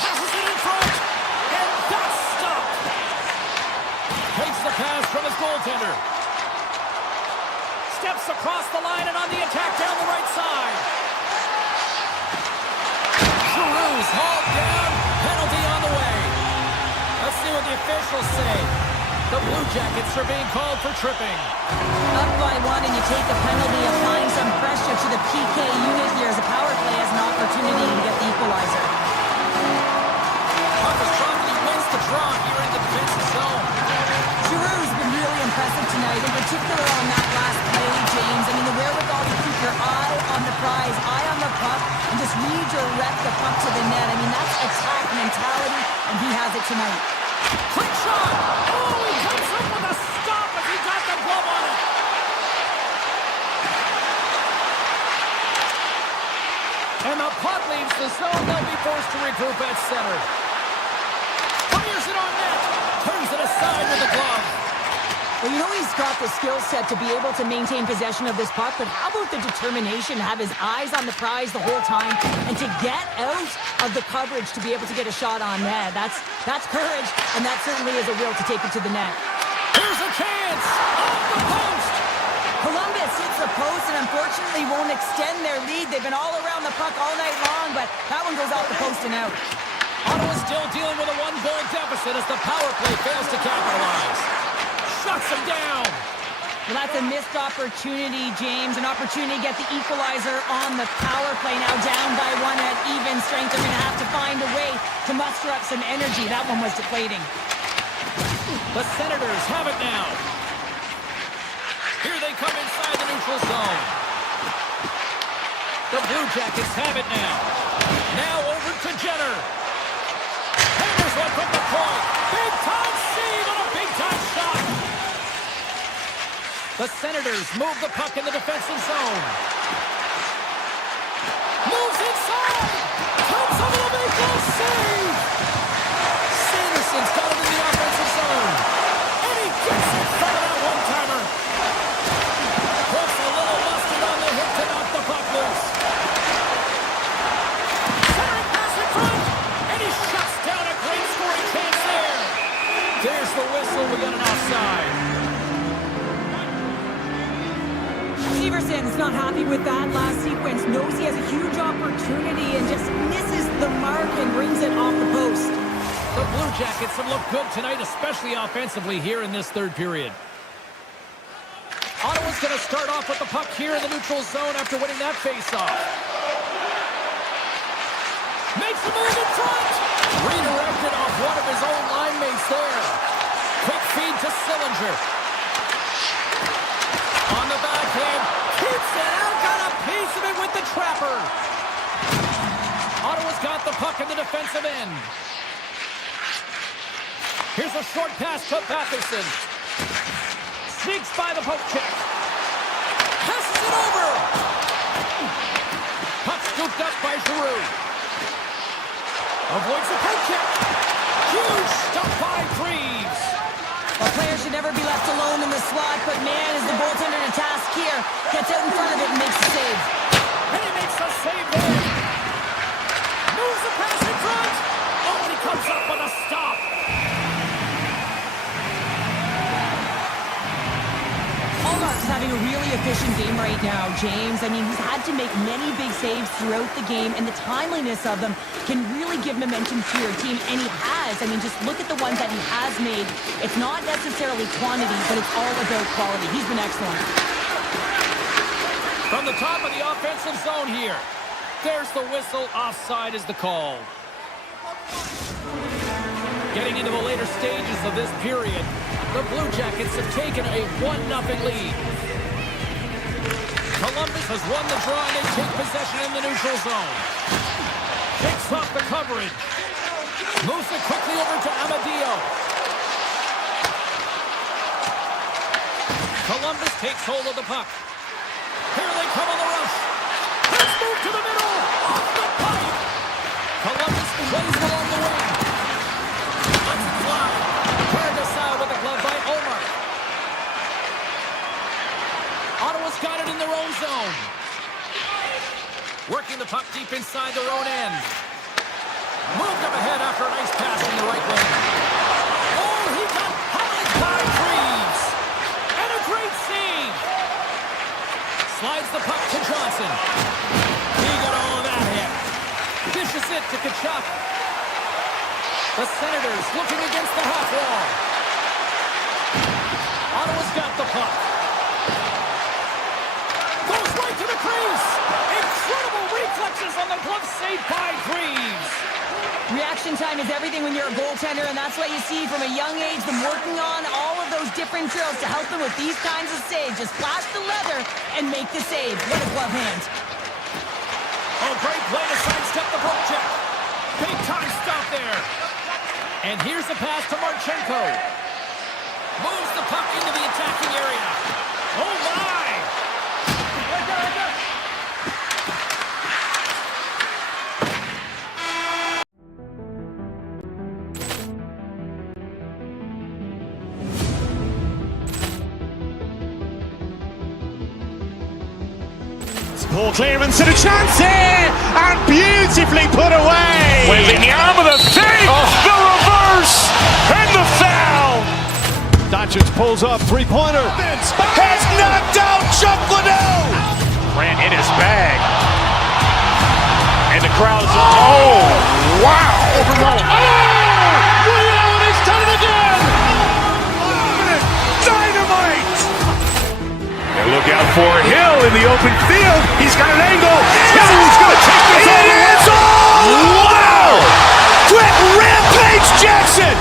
Passes it in front, and that's stopped. Takes the pass from his goaltender. Steps across the line and on the attack down the right side. Giroux's hauled down. Penalty on the way. Let's see what the officials say. The Blue Jackets are being called for tripping. Up by one, and you take a penalty, applying some pressure to the PK unit here as a power play has an opportunity to get the equalizer. Puck is dropped and he wins the draw here in the defensive zone. Giroux's been really impressive tonight, in particular on that last play, James. I mean, the wherewithal to keep your eye on the prize, eye on the puck, and just redirect the puck to the net. I mean, that's attack mentality, and he has it tonight. Quick shot! Oh, he comes up with a stop as he got the glove on it. And the puck leaves the zone. They'll be forced to regroup at center. Fires it on net. Turns it aside with the glove. Well, you know he's got the skill set to be able to maintain possession of this puck, but how about the determination to have his eyes on the prize the whole time and to get out of the coverage to be able to get a shot on net? That's courage, and that certainly is a will to take it to the net. Here's a chance! Off the post! Columbus hits the post and unfortunately won't extend their lead. They've been all around the puck all night long, but that one goes off the post and out. Ottawa still dealing with a one-goal deficit as the power play fails to capitalize. Shuts him down. Well, that's a missed opportunity, James. An opportunity to get the equalizer on the power play. Now down by one at even strength. They're going to have to find a way to muster up some energy. That one was deflating. The Senators have it now. Here they come inside the neutral zone. The Blue Jackets have it now. Now over to Jenner. Hammers one from the point. Big time save and a big time shot. The Senators move the puck in the defensive zone. Moves inside. Comes over the big goal save. Sanderson's got it in the offensive zone. And he gets in front of that one-timer. Puts a little mustard on the hit to knock the puck loose. Centering pass in front. And he shuts down a great scoring chance there. There's the whistle. We got an offside. Severson's not happy with that last sequence. Knows he has a huge opportunity and just misses the mark and brings it off the post. The Blue Jackets have looked good tonight, especially offensively here in this third period. Ottawa's going to start off with the puck here in the neutral zone after winning that faceoff. Makes a move in front. Redirected off one of his own line mates there. Quick feed to Sillinger. On the backhand, keeps it out, got a piece of it with the trapper. Ottawa's got the puck in the defensive end. Here's a short pass to Batherson. Sneaks by the poke check. Passes it over. Puck scooped up by Giroux. Avoids the poke check. Huge stop by Greaves. A player should never be left alone in the slot, but man, is the goaltender to task here. Gets out in front of it and makes the save. And he makes the save there. Moves the pass in front. Oh, and he comes up with a stop. Hallmark's having a really really efficient game right now, James. I mean, he's had to make many big saves throughout the game, and the timeliness of them can really give momentum to your team, and he has. I mean, just look at the ones that he has made. It's not necessarily quantity, but it's all about quality. He's been excellent. From the top of the offensive zone here. There's the whistle. Offside is the call. Getting into the later stages of this period, the Blue Jackets have taken a 1-0 lead. Columbus has won the draw and they take possession in the neutral zone. Picks off the coverage. Moves it quickly over to Amadio. Columbus takes hold of the puck. Here they come on the rush. Let's move to the middle. Off the pipe. Columbus plays along the wing. Let's it fly. Turned aside with a glove by Omar. Ottawa's got it in their own zone. Working the puck deep inside their own end. Moved up ahead after a nice pass in the right wing. Oh, he got pounded by Reeves. And a great save. Slides the puck to Johnson. He got all of that hit. Dishes it to Kachuk. The Senators looking against the half wall. Ottawa's got the puck. Goes right to the crease. Incredible reflexes on the glove save by Reeves. Reaction time is everything when you're a goaltender, and that's what you see from a young age, them working on all of those different drills to help them with these kinds of saves. Just flash the leather and make the save. What a glove hand. Oh, great play to sidestep the poke check. Big time stop there. And here's the pass to Marchenko. Moves the puck into the attacking area. Oh, my! Ball clearance and a chance here, and beautifully put away. Wembanyama the save, the reverse, and the foul. Doncic pulls up, three-pointer. Has knocked out Chuck Liddell. Grant in his bag. And the crowd is, oh, wow. Leon has done it again. Dynamite. And look out for Hill in the open field. He's got an angle. He's going to take this all the way. Wow! Quick Rampage Jackson.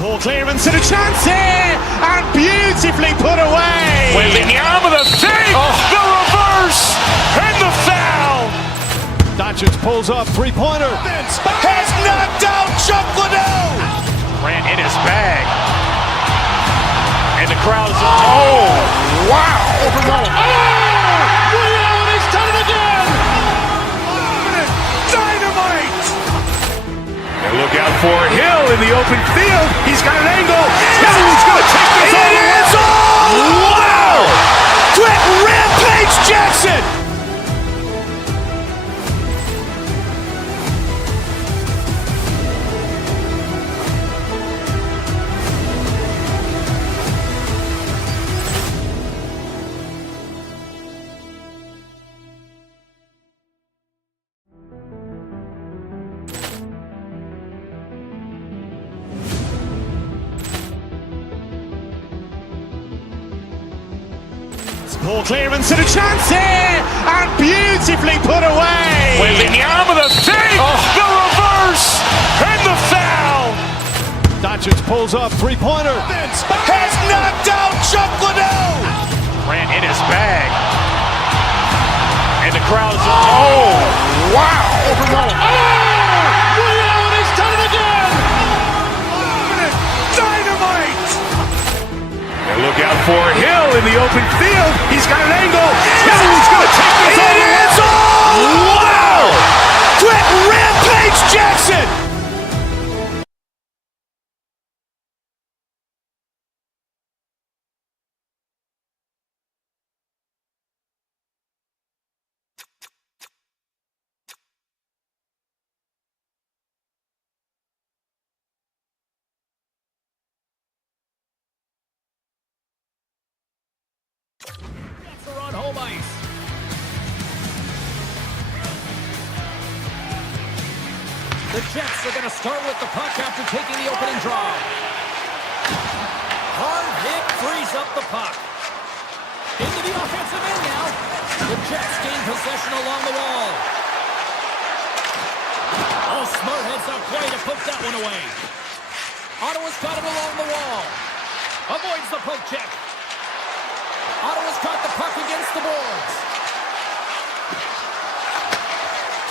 Ball clearance and a chance here, and beautifully put away. Wembanyama the save, the reverse, and the foul. Doncic pulls up, three-pointer. Has knocked out Chuck Liddell. Grant in his bag. And the crowd is, oh, wow. Leon has done it again. Dynamite. And look out for Hill in the open field. He's got an angle. He's going to take this all the way. Wow! Quick Rampage Jackson. Ball clearance and a chance here, and beautifully put away. Wembanyama the save, the reverse, and the foul. Doncic pulls up, three-pointer. Has knocked out Chuck Liddell. Grant in his bag. And the crowd is, oh, wow. Leon has done it again. Dynamite. And look out for Hill in the open field. He's got an angle. He's going to take this all the way. Wow! Quick Rampage Jackson! Are on home ice. The Jets are going to start with the puck after taking the opening draw. Hard hit frees up the puck. Into the offensive end now. The Jets gain possession along the wall. Oh, smart heads up play to put that one away. Ottawa's got it along the wall. Avoids the poke check. Ottawa's got the puck against the boards.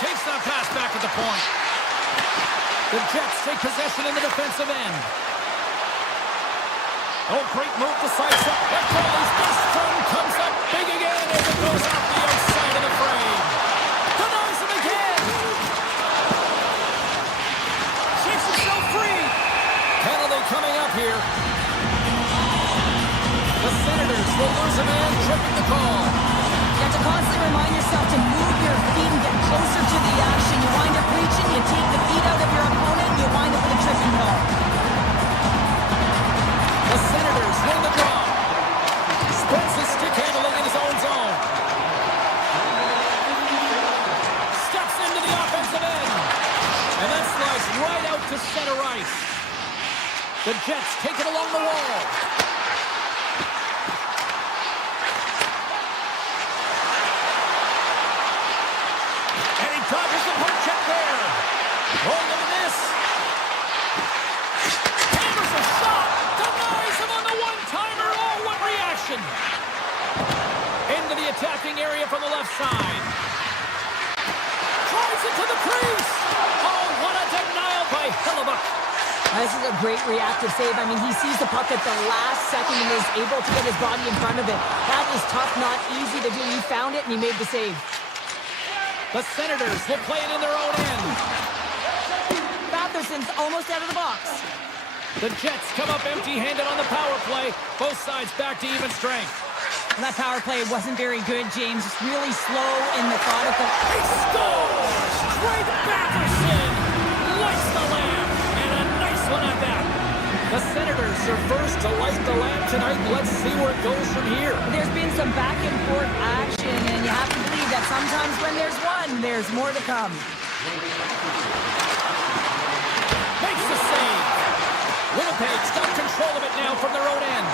Takes that pass back at the point. The Jets take possession in the defensive end. Oh, great move to size up. And Crowley's best friend comes up big again as it goes off the outside of the frame. Denies him again. Shakes himself free. Penalty coming up here. The Senators will lose a man, tripping the call. You have to constantly remind yourself to move your feet and get closer to the action. You wind up reaching, you take the feet out of your opponent, and you wind up with a tripping call. The Senators win the draw. Spreads his stick handling in his own zone. Steps into the offensive end. And that slides right out to center ice. The Jets take it along the wall. Dodges the poke check there. Oh, look at this. Hammers a shot. Denies him on the one-timer. Oh, what reaction. Into the attacking area from the left side. Drives it to the crease. Oh, what a denial by Hellebuck. This is a great reactive save. I mean, he sees the puck at the last second and is able to get his body in front of it. That is tough, not easy to do. He found it and he made the save. The Senators will play it in their own end. Batherson's almost out of the box. The Jets come up empty-handed on the power play. Both sides back to even strength. And that power play wasn't very good, James. Just really slow and methodical. He scores! Great Batherson! Lights the lamp! And a nice one at that. The Senators are first to light the lamp tonight. Let's see where it goes from here. There's been some back-and-forth action, and you have to believe that sometimes when there's one, there's more to come. Makes the save. Winnipeg's got control of it now from their own end.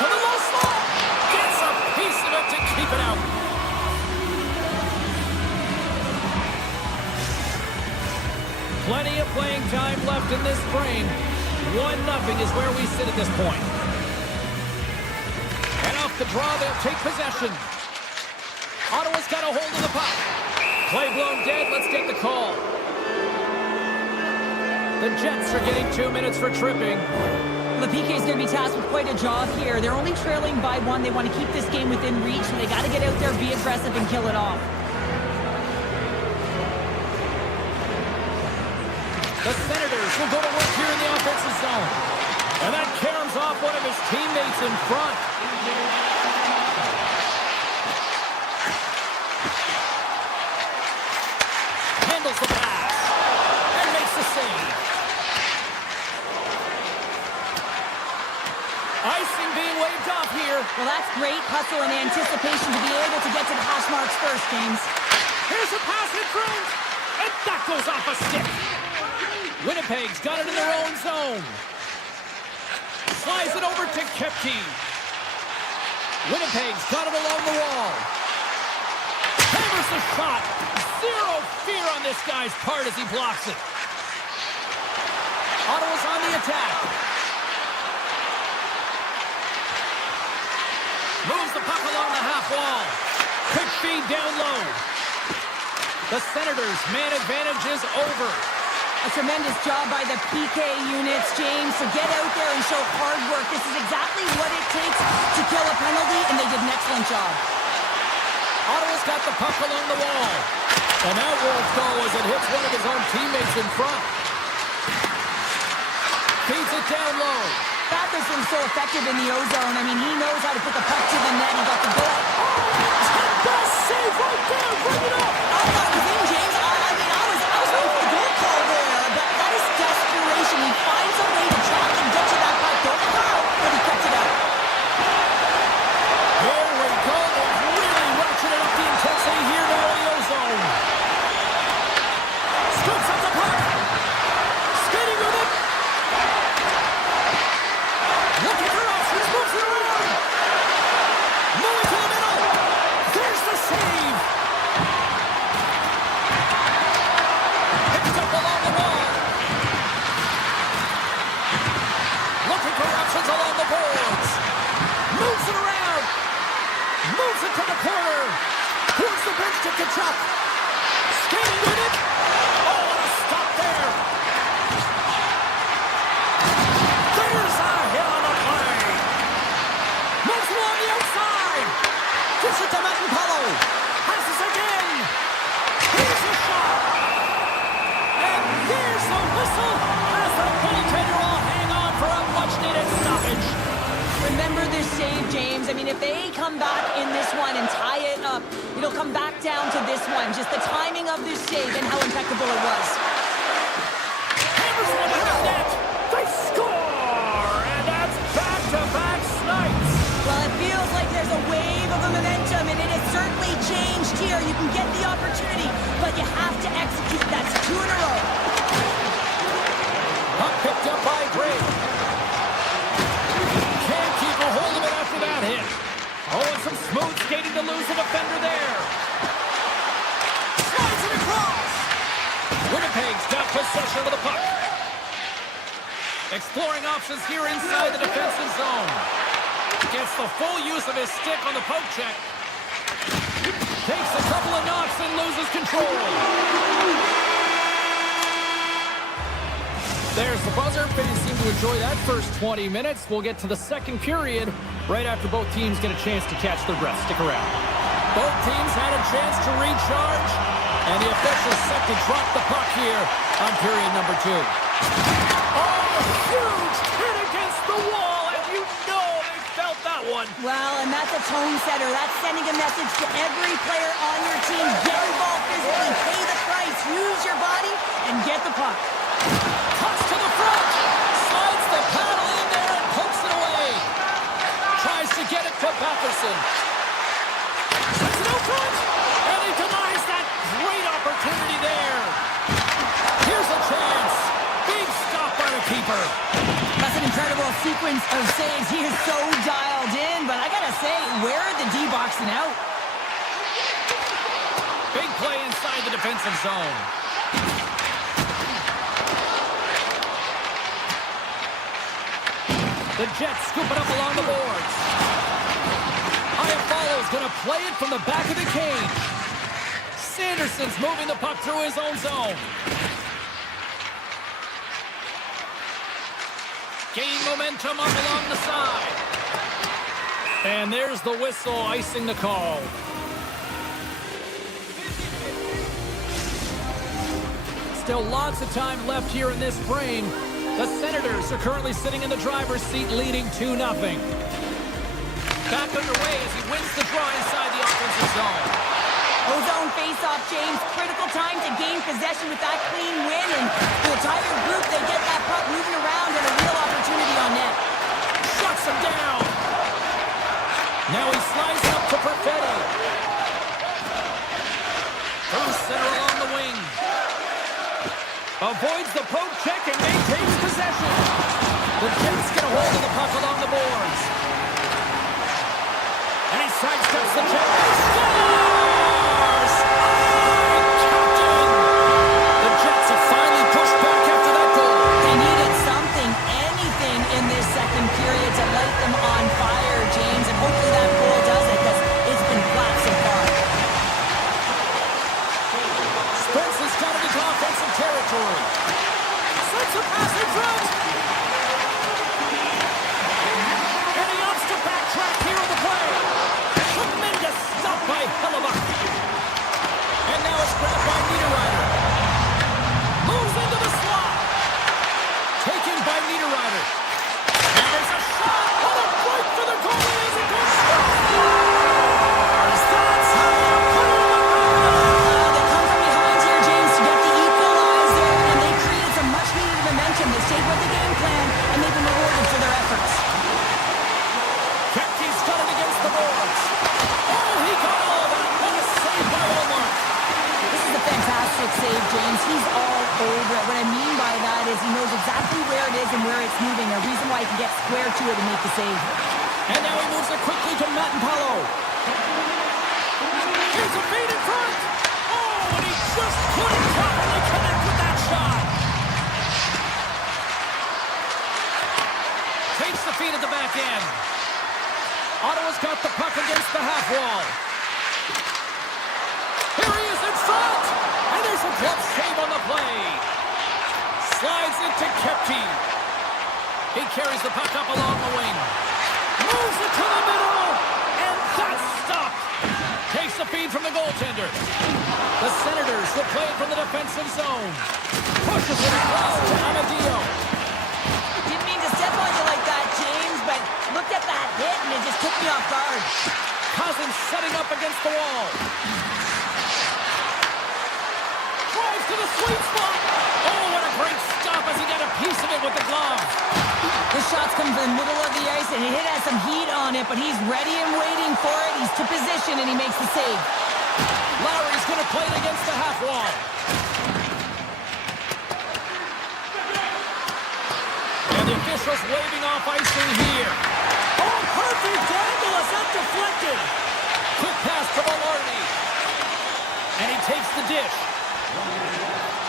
To the low slot. Gets a piece of it to keep it out. Plenty of playing time left in this frame. 1-0 is where we sit at this point. And off the draw, they'll take possession. Ottawa's got a hold of the puck. Play blown dead. Let's get the call. The Jets are getting 2 minutes for tripping. The PK is going to be tasked with quite a job here. They're only trailing by 1. They want to keep this game within reach, so they got to get out there, be aggressive, and kill it off. The Senators will go to work here in the offensive zone. And that caroms off one of his teammates in front. Handles the pass. And makes the save. Icing being waved off here. Well, that's great hustle and anticipation to be able to get to the hash marks first, James. Here's a pass in front. And that goes off a stick. Winnipeg's got it in their own zone. Slides it over to Kepke. Winnipeg's got it along the wall. Hammers the shot. Zero fear on this guy's part as he blocks it. Ottawa's on the attack. Moves the puck along the half wall. Quick feed down low. The Senators' man advantage is over. A tremendous job by the PK units, James, to get out there and show hard work. This is exactly what it takes to kill a penalty, and they did an excellent job. Ottawa's got the puck along the wall. And that won't go as it hits one of his own teammates in front. Feeds it down low. Batterson's so effective in the O-zone. I mean, he knows how to put the puck to the net. He got the goal. Best save right there. Bring it up. I thought it was in, James. I was waiting for the goal call there. But that is desperation. He finds a way to track and get to that puck. Don't know how, but he kept it out. Here we go. They've really ratcheted up the intensity here now in the O-zone. Scoops up the puck. Skating with it. Looking for options. Moves it around. Moving to the middle. There's the save. Picked up along the wall. Looking for options along the boards. Moves it around. Moves it to the corner. Towards the bench to Kachuk. Skating with it. Oh, what a stop there. There's a hit on the play. Moves along the outside. Gives it to Matanpalo. Passes again. Here's a shot. And there's the whistle as the goaltender will hang on for a much-needed stoppage. Remember this save, James. I mean, if they come back in this one and tie it up, it'll come back down to this one. Just the timing of this save and how impeccable it was. Hammers it into the net. They score! And that's back-to-back snipes. Well, it feels like there's a wave of momentum, and it has certainly changed here. You can get the opportunity, but you have to execute. That's 2 in a row. Puck picked up by Gray. Can't keep a hold of it after that hit. Oh, and some smooth skating to lose the defender there. Slides it across. Winnipeg's got possession of the puck. Exploring options here inside the defensive zone. Gets the full use of his stick on the poke check. Takes a couple of knocks and loses control. There's the buzzer. Fans seem to enjoy that first 20 minutes. We'll get to the second period right after both teams get a chance to catch their breath. Stick around. Both teams had a chance to recharge, and the officials set to drop the puck here on period number 2. Oh, huge hit against the wall, and you know they felt that one. Well, and that's a tone setter. That's sending a message to every player on your team. Get involved physically, pay the price, use your body, and get the puck. Cuts to the front, slides the paddle in there and pokes it away. Tries to get it to Batherson. Sets it out front, and he denies that great opportunity there. Here's a chance. Big stop by the keeper. That's an incredible sequence of saves. He is so dialed in, but I gotta say, where are the D-boxing out? Big play inside the defensive zone. The Jets scoop it up along the boards. Iafallo's going to play it from the back of the cage. Sanderson's moving the puck through his own zone. Gain momentum up along the side. And there's the whistle icing the call. Still lots of time left here in this frame. The Senators are currently sitting in the driver's seat, leading 2-0. Back underway as he wins the draw inside the offensive zone. O-zone face-off, James. Critical time to gain possession with that clean win, and the entire group, they get that puck moving around and a real opportunity on net. Shuts him down. Now he slides up to Perfetti. Through center along the wing. Avoids the poke check and maintains possession. The Jets get a hold of the puck along the boards. And he sidesteps the check. He scores! Captain! The Jets have finally pushed back after that goal. They needed something, anything in this second period to light them on fire, James, and hopefully that goal does it, because it's been flat so far. Spence has got it into offensive territory. Sends a pass in front. And he opts to backtrack here on the play. Tremendous stop by Hellebuck. is he knows exactly where it is and where it's moving, a reason why he can get square to it and make the save. And now he moves it quickly to Matt and Paulo. Here's a feed in front. Oh, and he just couldn't properly connect with that shot. Takes the feed at the back end. Ottawa's got the puck against the half wall. Here he is in front. And there's a glove save on the play. Slides it to Kepke. He carries the puck up along the wing. Moves it to the middle. And that's stopped. Takes the feed from the goaltender. The Senators will play it from the defensive zone. Pushes it across to Amadio. Didn't mean to step on you like that, James, but looked at that hit and it just took me off guard. Cousins setting up against the wall. Drives to the sweet spot. Oh, what a great stop as he got a piece of it with the glove. The shots come from the middle of the ice and it has some heat on it, but he's ready and waiting for it. He's to position and he makes the save. Lowry's going to play it against the half wall. And the officials waving off icing here. Oh, perfect angle as that deflected. Quick pass to Maloney. And he takes the dish.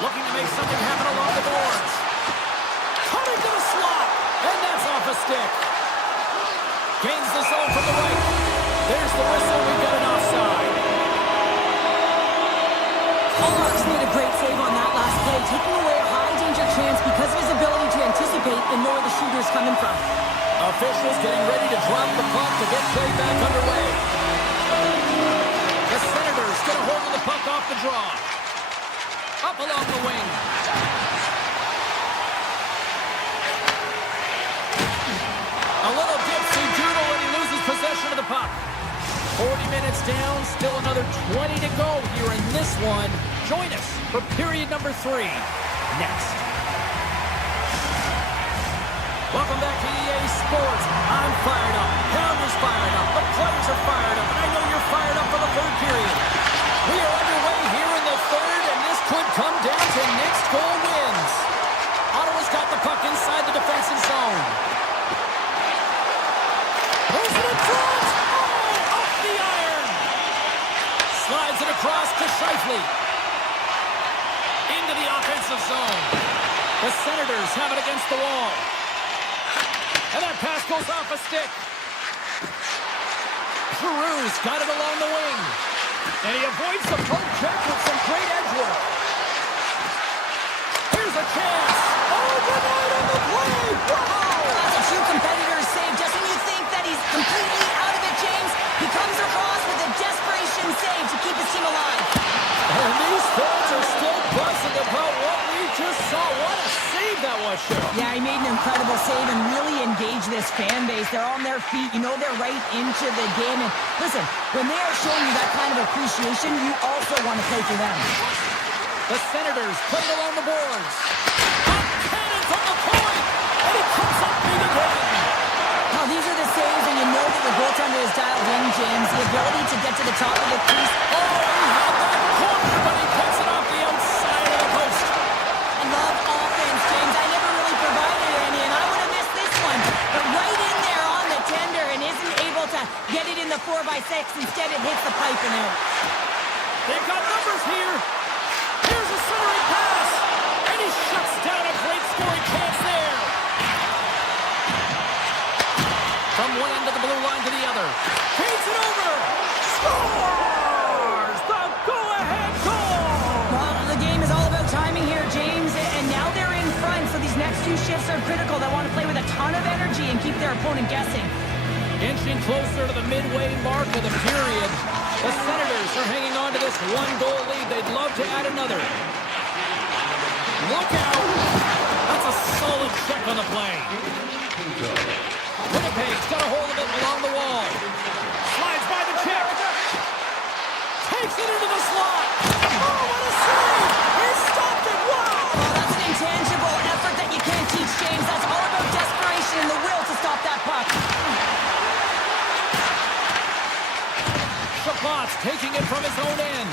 Looking to make something happen along the boards. Cutting to the slot. And that's off a stick. Gains the zone from the right. There's the whistle. We've got an offside. Hallmark's made a great save on that last play, taking away a high-danger chance because of his ability to anticipate and know where the shooter's coming from. Officials getting ready to drop the puck to get play back underway. The Senators get a hold of the puck off the draw. Up along the wing. A little dipsy doodle when he loses possession of the puck. 40 minutes down, still another 20 to go here in this one. Join us for period number 3 next. Welcome back to EA Sports. I'm fired up. Pounder's fired up. The players are fired up. And I know you're fired up for the third period. We are underway here in the third, and this could come down to next goal wins. Ottawa's got the puck inside the defensive zone. Moves it in front. Oh, off the iron. Slides it across to Scheifele. Into the offensive zone. The Senators have it against the wall. And that pass goes off a stick. Giroux's got it along the wing. And he avoids the poke check with some great edge work. Here's a chance. Oh, good night on the play. Wow. That's a true competitor's save. Just when you think that he's completely out of it, James, he comes across with a desperation save to keep his team alive. And these fans are still buzzing about what we just saw. What a save that was, Cheryl. Yeah, he made an incredible save and really engaged this fan base. They're on their feet. You know they're right into the game. And listen, when they are showing you that kind of appreciation, you also want to play for them. The Senators play it along the boards. Up cannon from the point. And he comes up big again. Now, these are the saves, and you know that the goaltender is dialed in, James. The ability to get to the top of the crease. Oh, he had that corner, but he puts it off the outside of the post. I love offense, James. I never really provided any, and I would have missed this one. But right in there on the tender and isn't able to get it in the 4x6. Instead, it hits the pipe and out. They've got numbers here. Here's a centering pass. And he shuts down a great scoring chance there. From one end of the blue line to the other. Feeds it over. Scores! The go-ahead goal! Well, the game is all about timing here, James. And now they're in front, so these next 2 shifts are critical. They want to play with a ton of energy and keep their opponent guessing. Inching closer to the midway mark of the period. The Senators are hanging on to this 1-goal lead. They'd love to add another. Look out! That's a solid check on the play. Winnipeg's got a hold of it along the wall. Slides by the check. Takes it into the slot. Oh, what a save! He stopped it! Wow! Well, that's an intangible effort that you can't teach, James. That's all about desperation and the will to stop that puck. Chabot's taking it from his own end.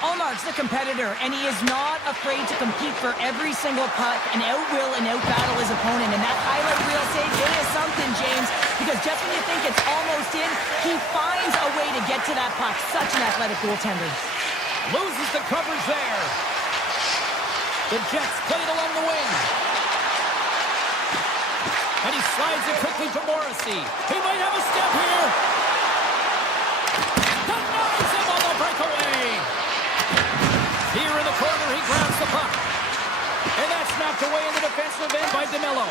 On Ullmark's the competitor, and he is not afraid to compete for every single puck and out-will and out-battle his opponent. And that highlight reel save, it is something, James, because just when you think it's almost in, he finds a way to get to that puck. Such an athletic goaltender. Loses the coverage there. The Jets play it along the wing. And he slides it quickly to Morrissey. He might have a step here. Denies him on the breakaway. Here in the corner, he grabs the puck. And that's knocked away in the defensive end by DeMello.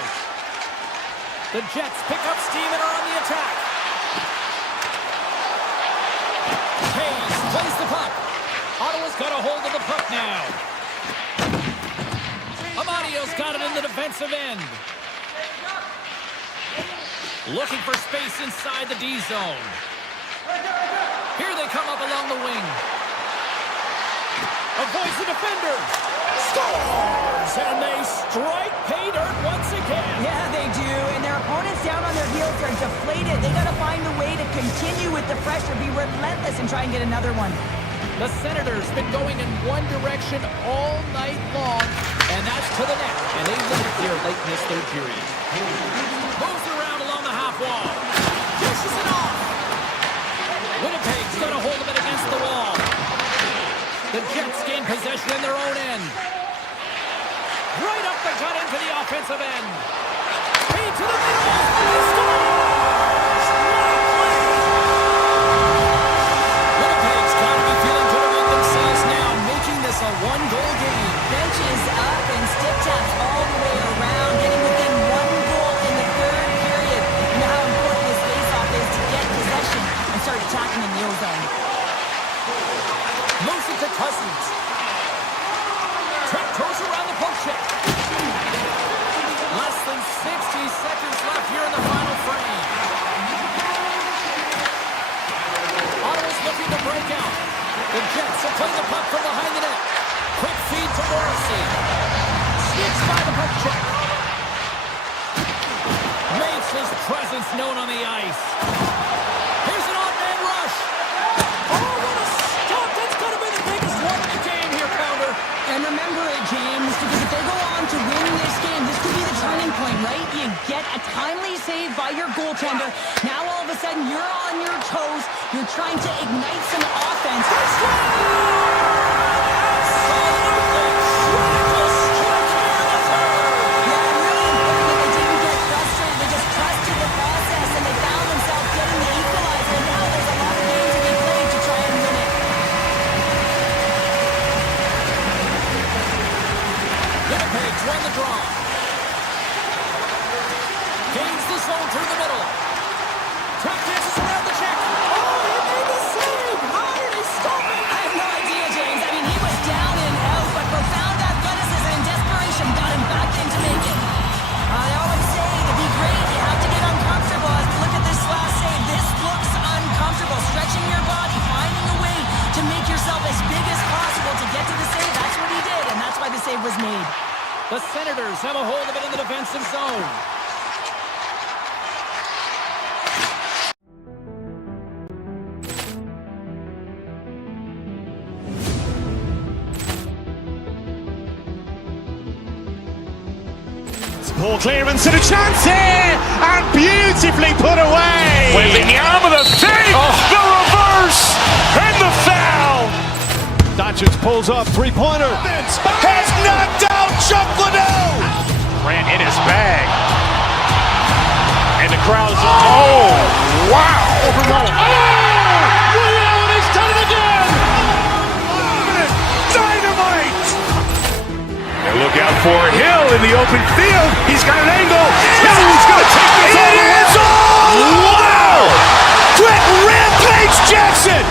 The Jets pick up steam and are on the attack. Hayes plays the puck. Ottawa's got a hold of the puck now. Amadio's got it in the defensive end. Looking for space inside the D zone. Here they come up along the wing. Avoids the defender. Scores! And they strike pay dirt once again. Yeah, they do. And their opponents down on their heels are deflated. They got to find a way to continue with the pressure, be relentless, and try and get another one. The Senators been going in one direction all night long, and that's to the net. And they limit here late in this third period. Moves around along the half wall. Dishes it off. Winnipeg's got a hold of it against the wall. The Jets gain possession in their own end. Right up the gut into the offensive end. Speed to the middle. He scores! Winnipeg's got to be feeling good about themselves now, making this a one-goal game. Benches up and stick taps all the way around, getting within one goal in the third period. You know how important this face-off is to get possession and start attacking in the O-zone. Moves it to Cousins. Trent goes around the poke check. Less than 60 seconds left here in the final frame. Ottawa's looking to break out. The Jets will play the puck from behind the net. Quick feed to Morrissey. Sneaks by the poke check. Makes his presence known on the ice. Here's an odd-man rush. Oh, what a stop! That's going to be the biggest one of the game here, Pounder. And remember it, James, because if they go on to win this game, this could be the turning point, right? You get a timely save by your goaltender. Now all of a sudden you're on your toes. You're trying to ignite some offense. Won the draw. Gains the zone through the middle. Track dances around the check. Oh, he made the save. How did he stop it? I have no idea, James. I mean, he was down and out, but profound athleticism and desperation got him back in to make it. I always say, to be great, you have to get uncomfortable. As we look at this last save, this looks uncomfortable. Stretching your body, finding a way to make yourself as big as possible to get to the save. That's what he did, and that's why the save was made. The Senators have a hold of it in the defensive zone. Ball clearance and a chance here, and beautifully put away. Wembanyama the save, the reverse, and the foul. Doncic pulls up, three-pointer. Has knocked out Chuck Liddell. Grant in his bag. And the crowd is, oh, wow. Liddell, he's done it again. Dynamite. And look out for Hill in the open field. He's got an angle. He's going to take this all the way. Wow. Brett Rampage Jackson.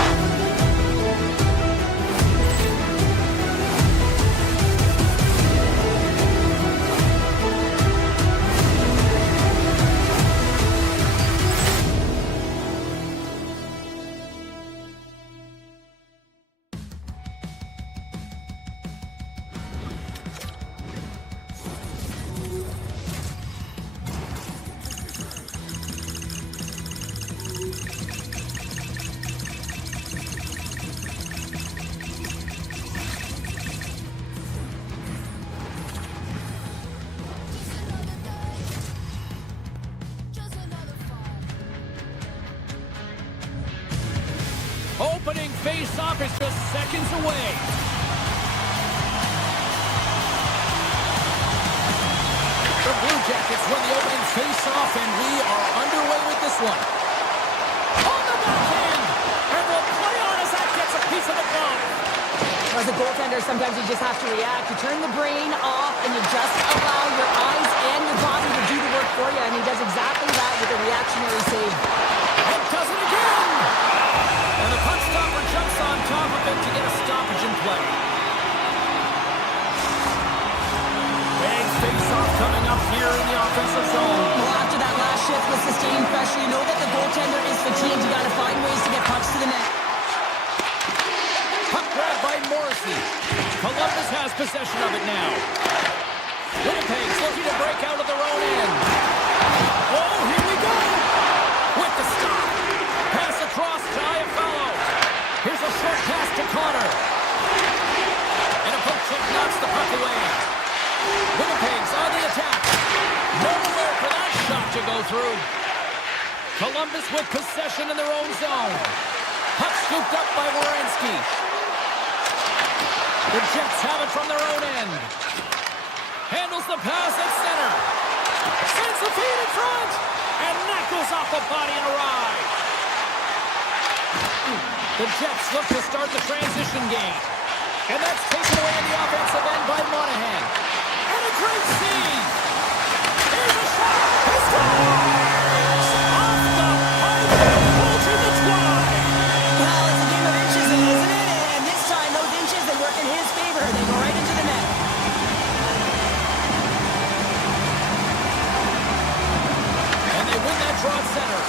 opening face-off is just seconds away. The Blue Jackets win the opening face-off, and we are underway with this one. On the backhand! And we'll play on as that gets a piece of the ball. As a goaltender, sometimes you just have to react. You turn the brain off, and you just allow your eyes and your body to do the work for you, and he does exactly that with a reactionary save. And does it again! And the puck stopper jumps on top of it to get a stoppage in play. Big face-off coming up here in the offensive zone. Well, after that last shift with sustained pressure, you know that the goaltender is fatigued. You got to find ways to get pucks to the net. Puck grab by Morrissey. Columbus has possession of it now. Winnipeg's looking to break out of their own end. Oh, here we go! With the stop. Pass across to Iafallo. Here's a short pass to Connor. And a poke check knocks the puck away. Winnipeg's on the attack. Nowhere for that shot to go through. Columbus with possession in their own zone. Puck scooped up by Werenski. The Jets have it from their own end. Handles the pass at center. Sends the feed in front. And knuckles off the body and a ride. The Jets look to start the transition game. And that's taken away in the offensive end by Monahan. And a great save. Here's a shot. He scores! Off the pipe and pulls in the twine. Well, it's a game of inches, isn't it? And this time, those inches, they work in his favor. They go right into the net. And they win that draw at center.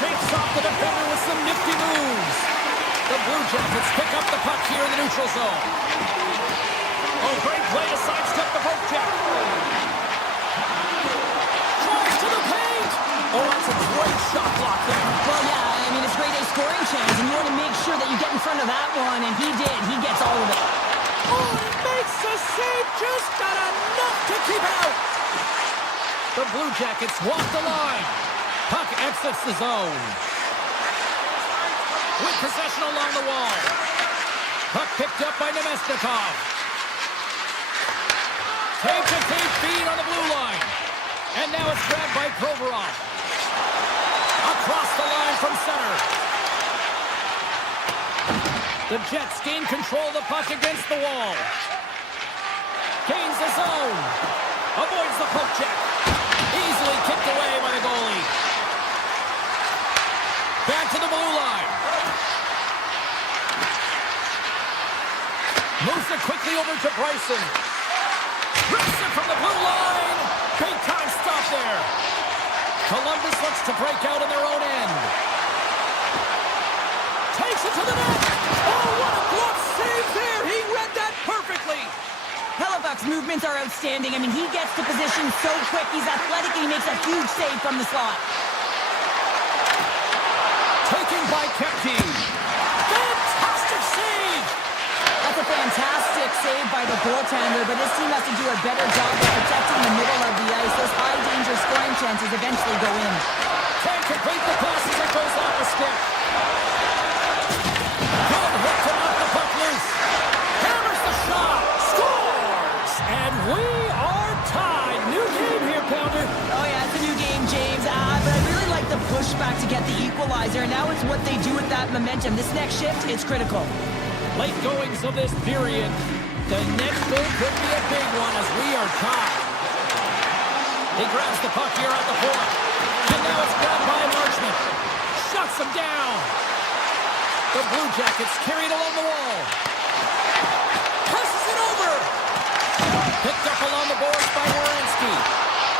Shakes off the defender with some nifty moves. The Blue Jackets pick up the puck here in the neutral zone. Oh, great play to sidestep the poke check. Drives to the paint. Oh, that's a great shot block there. Well, yeah, I mean, it's great a scoring chance, and you want to make sure that you get in front of that one, and he did. He gets all of it. Oh, and it makes the save. Just got enough to keep out. The Blue Jackets walk the line. Puck exits the zone. With possession along the wall. Puck picked up by Nemesnikov. Takes a deep feed on the blue line. And now it's grabbed by Provorov. Across the line from center. The Jets gain control of the puck against the wall. Gains the zone. Avoids the poke check. Easily kicked away by the goalie. Back to the blue line. Moves it quickly over to Bryson. Rips it from the blue line. Big time stop there. Columbus looks to break out in their own end. Takes it to the net. Oh, what a glove save there. He read that perfectly. Hellebuyck's movements are outstanding. I mean, he gets to position so quick. He's athletic, and he makes a huge save from the slot. Taken by Kepke. Fantastic save. That's a fantastic save by the goaltender, but his team has to do a better job of protecting the middle of the ice. Those high-danger scoring chances eventually go in. Can't complete the pass as it goes off the stick. Good hit to knock the puck loose. Hammers the shot. Scores! And we are tied. New game here, Pounder. Oh, yeah, it's a new game, James. But I really like the pushback to get the equalizer. Now it's what they do with that momentum. This next shift is critical. Late goings of this period. The next goal could be a big one as we are tied. He grabs the puck here at the point. And now it's grabbed by Marchment. Shuts him down. The Blue Jackets carried along the wall. Passes it over. Picked up along the boards by Werenski.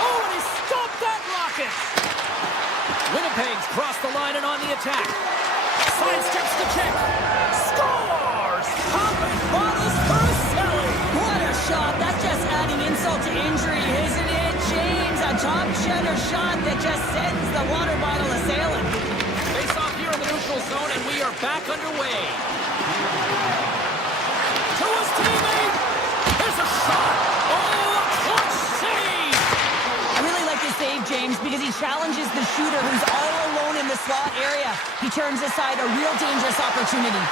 Oh, and he stopped that rocket. Winnipeg's crossed the line and on the attack. Sidesteps the check. Scores! Popping bottles for a silly. What a shot. That's just adding insult to injury, isn't it, James? A top shutter shot that just sends the water bottle a-sailing. Face off here in the neutral zone, and we are back underway. To his teammate. Here's a shot. Oh, a clutch save. I really like this save, James, because he he challenges the shooter who's all alone in the slot area. He turns aside a real dangerous opportunity.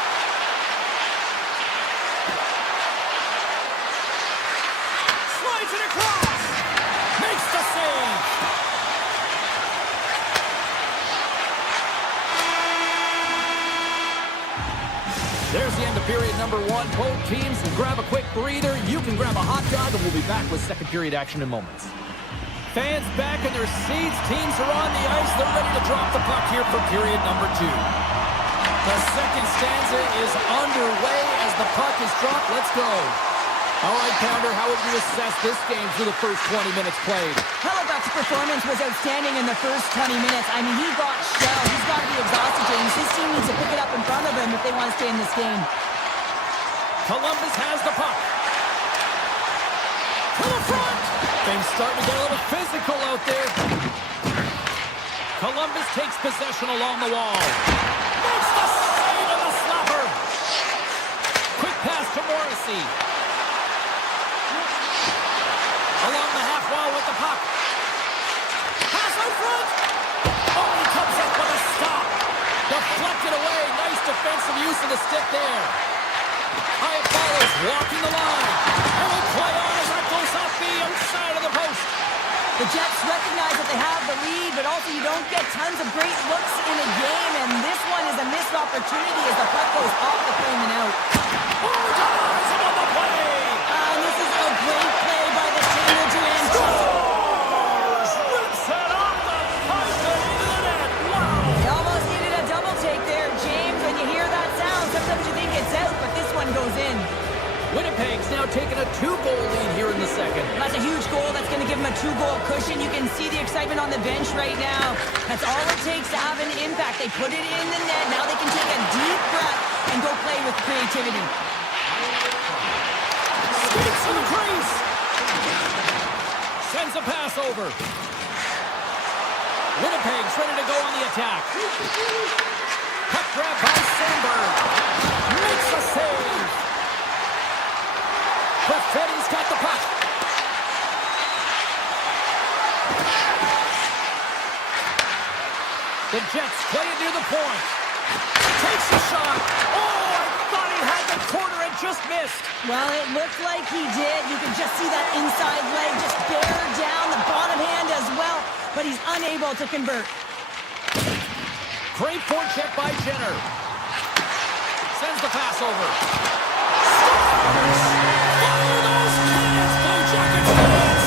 Slides it across. Makes the save. There's the end of period number 1. Both teams will grab a quick breather. You can grab a hot dog, and we'll be back with second period action in moments. Fans back in their seats. Teams are on the ice. They're ready to drop the puck here for period number 2. The second stanza is underway as the puck is dropped. Let's go. All right, Pounder, how would you assess this game through the first 20 minutes played? Hellebuyck's performance was outstanding in the first 20 minutes. I mean, he got shelled. He's got to be exhausted, James. His team needs to pick it up in front of him if they want to stay in this game. Columbus has the puck. To the front. Things starting to get a little physical out there. Columbus takes possession along the wall. Makes the save of the slapper. Quick pass to Morrissey. Along the half wall with the puck. Pass out front. Oh, he comes up with a stop. Deflected away. Nice defensive use of the stick there. High follows, walking the line. And will play on as that goes off the outside of the post. The Jets recognize that they have the lead, but also you don't get tons of great looks in a game, and this one is a missed opportunity as the puck goes off the frame and out. Dives on the play. And this is a great play by the Taylor to end. Scores! Rips it off the pipe and into the net. Wow! He almost needed a double take there, James. When you hear that sound, sometimes you think it's out, but this one goes in. Winnipeg's now taking a 2-goal lead here in the second. That's a huge goal. That's going to give him a 2-goal cushion. You can see the excitement on the bench right now. That's all it takes to have an impact. They put it in the net. Now they can take a deep breath and go play with creativity. Skates to the crease. Sends a pass over. Winnipeg's ready to go on the attack. Puck grab by Sandberg. Makes a save. Perfetti's got the puck. The Jets play it near the point. Takes a shot. Oh, I thought he had the corner and just missed. Well, it looked like he did. You can just see that inside leg just bear down, the bottom hand as well, but he's unable to convert. Great forecheck by Jenner. Sends the pass over. Fire those cannons, Blue Jackets fans!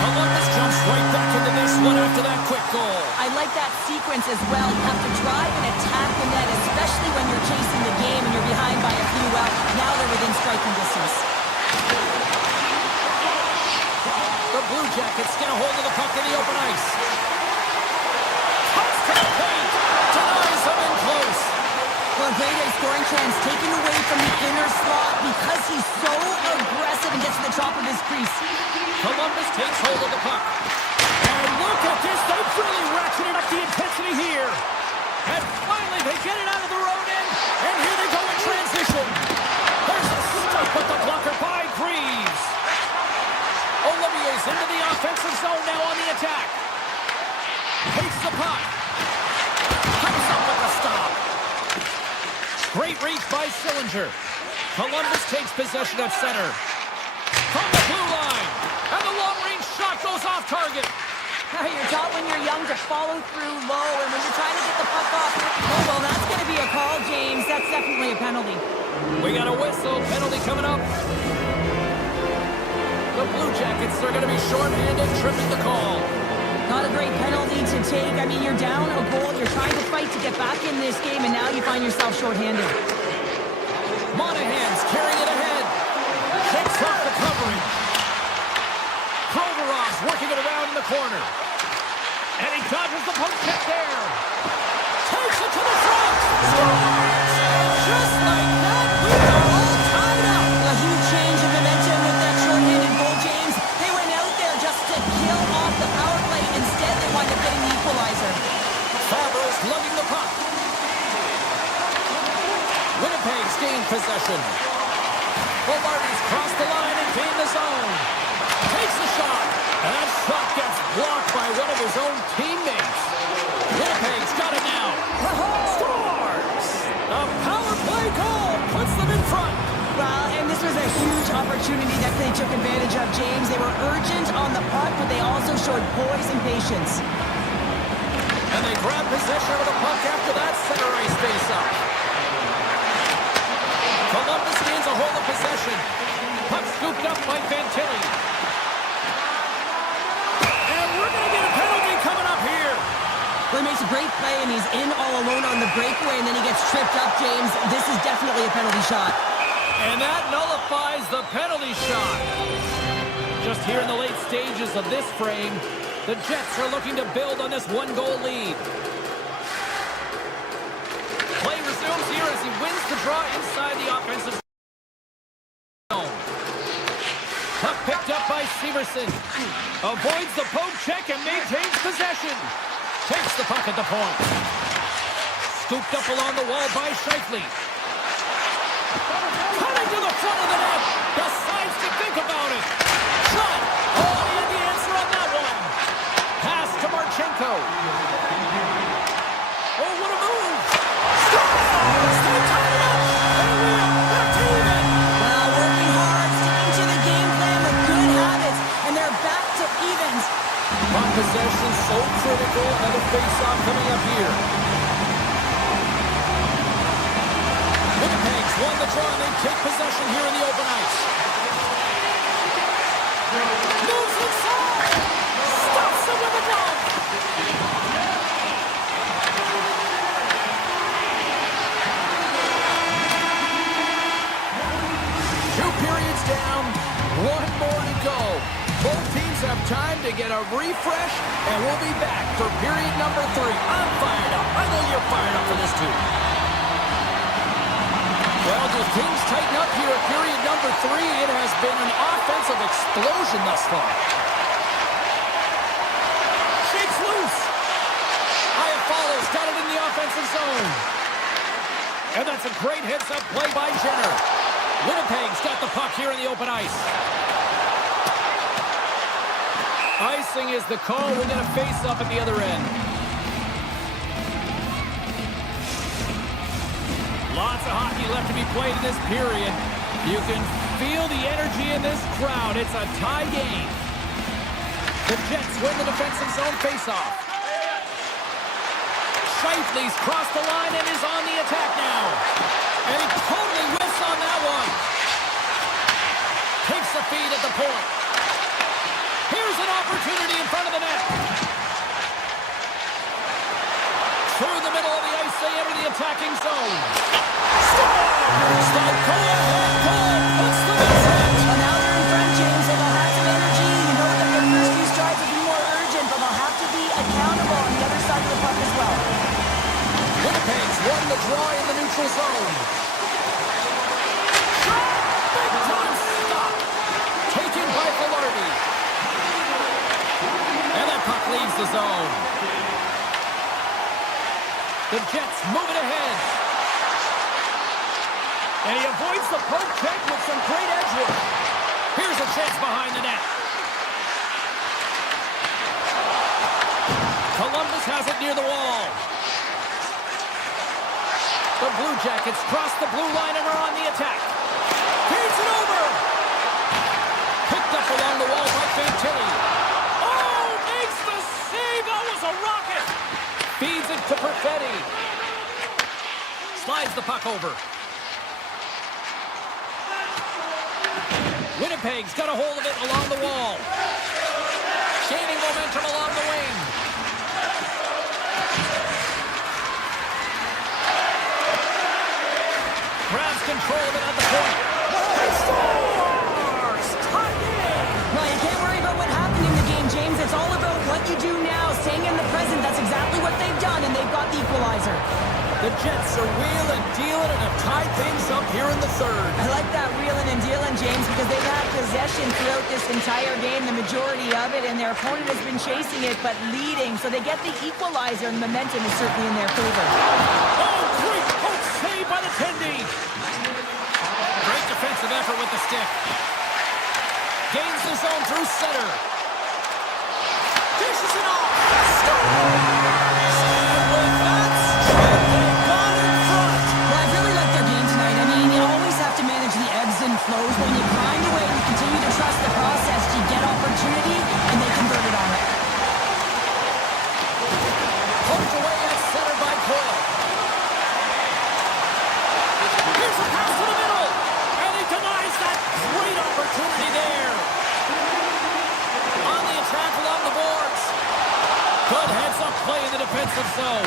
Columbus jumps right back into this one after that quick goal. I like that sequence as well. You have to drive and attack the net, especially when you're chasing the game and you're behind by a few. Well, now they're within striking distance. The Blue Jackets get a hold of the puck in the open ice. Cuts to the paint. Denies them in close. Well, great A scoring chance taken away from the inner slot because he's so aggressive and gets to the top of his crease. Columbus takes hold of the puck. And look at this. They've really ratcheted up the intensity here. And finally, they get it out of the road end. And here they go in transition. There's a stop with the blocker by Greaves. Olivier's into the offensive zone now on the attack. Takes the puck. Comes up with the stop. Great reach by Sillinger. Columbus takes possession at center. From the blue line. And the long-range shot goes off target. You're taught when you're young to follow through low, and when you're trying to get the puck off, oh, well, that's going to be a call, James. That's definitely a penalty. We got a whistle. Penalty coming up. The Blue Jackets are going to be shorthanded, tripping the call. Not a great penalty to take. I mean, you're down a goal. You're trying to fight to get back in this game, and now you find yourself shorthanded. Monahan's carrying it ahead. Kicks off the covering. Provorov's working it around in the corner. And he dodges the poke check there. Takes it to the front. Scores! Just like that, we are all tied up. A huge change in momentum with that shorthanded goal, James. They went out there just to kill off the power play. Instead, they wind up getting the equalizer. Fabro's lugging the puck. Winnipeg's gained possession. Bovardi's crossed the line and gained the zone. Takes the shot. And that shot gets blocked by one of his own team. opportunity that they took advantage of, James. They were urgent on the puck, but they also showed poise and patience. And they grab possession of the puck after that center ice face-off. Columbus gains a hold of possession. Puck scooped up by Fantilli. And we're going to get a penalty coming up here. Well, he makes a great play, and he's in all alone on the breakaway, and then he gets tripped up, James. This is definitely a penalty shot. And that nullifies the penalty shot. Just here in the late stages of this frame, the Jets are looking to build on this one-goal lead. Play resumes here as he wins the draw inside the offensive zone. Puck picked up by Severson. Avoids the poke check and maintains possession. Takes the puck at the point. Scooped up along the wall by Scheifele. Coming to the front of the net. Decides to think about it. Shot. Oh, he had the answer on that one. Pass to Marchenko. Oh, what a move. Scores! They tie it up. And we are back to even. Well, working hard, sticking to the game plan with good habits, and they're back to evens. Puck possession so critical. Another face-off coming up here. Winnipeg's won the draw, and they take possession here in the open ice. Moves inside. Stops it with a glove. Two periods down. One more to go. Both teams have time to get a refresh, and we'll be back for period number 3. I'm fired up. I know you're fired up for this too. Well, do things tighten up here at period number 3? It has been an offensive explosion thus far. Shakes loose. Iafallo's got it in the offensive zone. And that's a great heads-up play by Jenner. Winnipeg's got the puck here in the open ice. Icing is the call. We'll get a face-up at the other end. Lots of hockey left to be played in this period. You can feel the energy in this crowd. It's a tie game. The Jets win the defensive zone face-off. Scheifele's crossed the line and is on the attack now. And he totally whiffs on that one. Takes the feed at the point. Here's an opportunity in front of the net. Through the middle of the ice, they enter the attacking zone. Scores! Puts them in front. Well, now they're in front, James, so they'll have some energy. You know that their first few strides will be more urgent, but they'll have to be accountable on the other side of the puck as well. Winnipeg's won the draw in the neutral zone. Big time stop. Taken by Velarde. And that puck leaves the zone. The Jets move it ahead. And he avoids the poke check with some great edge work. Here's a chance behind the net. Columbus has it near the wall. The Blue Jackets cross the blue line and are on the attack. Feeds it over. Picked up along the wall by Fantilli. Oh, makes the save. That was a rocket. Feeds it to Perfetti. Slides the puck over. Winnipeg's got a hold of it along the wall. Gaining momentum along the wing. Grabs control of it at the point. He scores! Tied in! Well, you can't worry about what happened in the game, James. It's all about what you do now, staying in the present. That's exactly what they've done, and they've got the equalizer. The Jets are wheeling, dealing, and have tied things up here in the third. I like that wheeling and dealing, James, because they've had possession throughout this entire game, the majority of it, and their opponent has been chasing it, but leading. So they get the equalizer, and the momentum is certainly in their favor. Oh, great poke save by the Tendy. Great defensive effort with the stick. Gains the zone through center. Dishes it off. Scores! And with that strike, they got in front. Well, I really like their game tonight. I mean, you always have to manage the ebbs and flows, but when you grind away play in the defensive zone.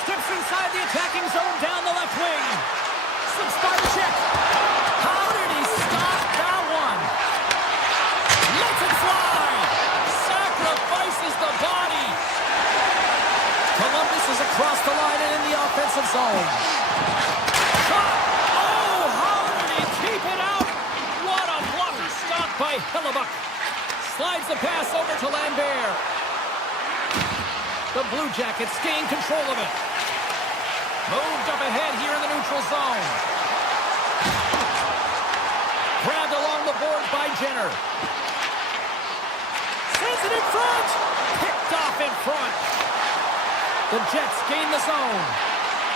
Steps inside the attacking zone down the left wing. Subzero check. How did he stop that one? Lets it fly. Sacrifices the body. Columbus is across the line and in the offensive zone. Shot. Oh, how did he keep it out? What a blocker stop by Hellebuyck. Slides the pass over to Lambert. The Blue Jackets gain control of it. Moved up ahead here in the neutral zone. Grabbed along the boards by Jenner. Sends it in front. Picked off in front. The Jets gain the zone.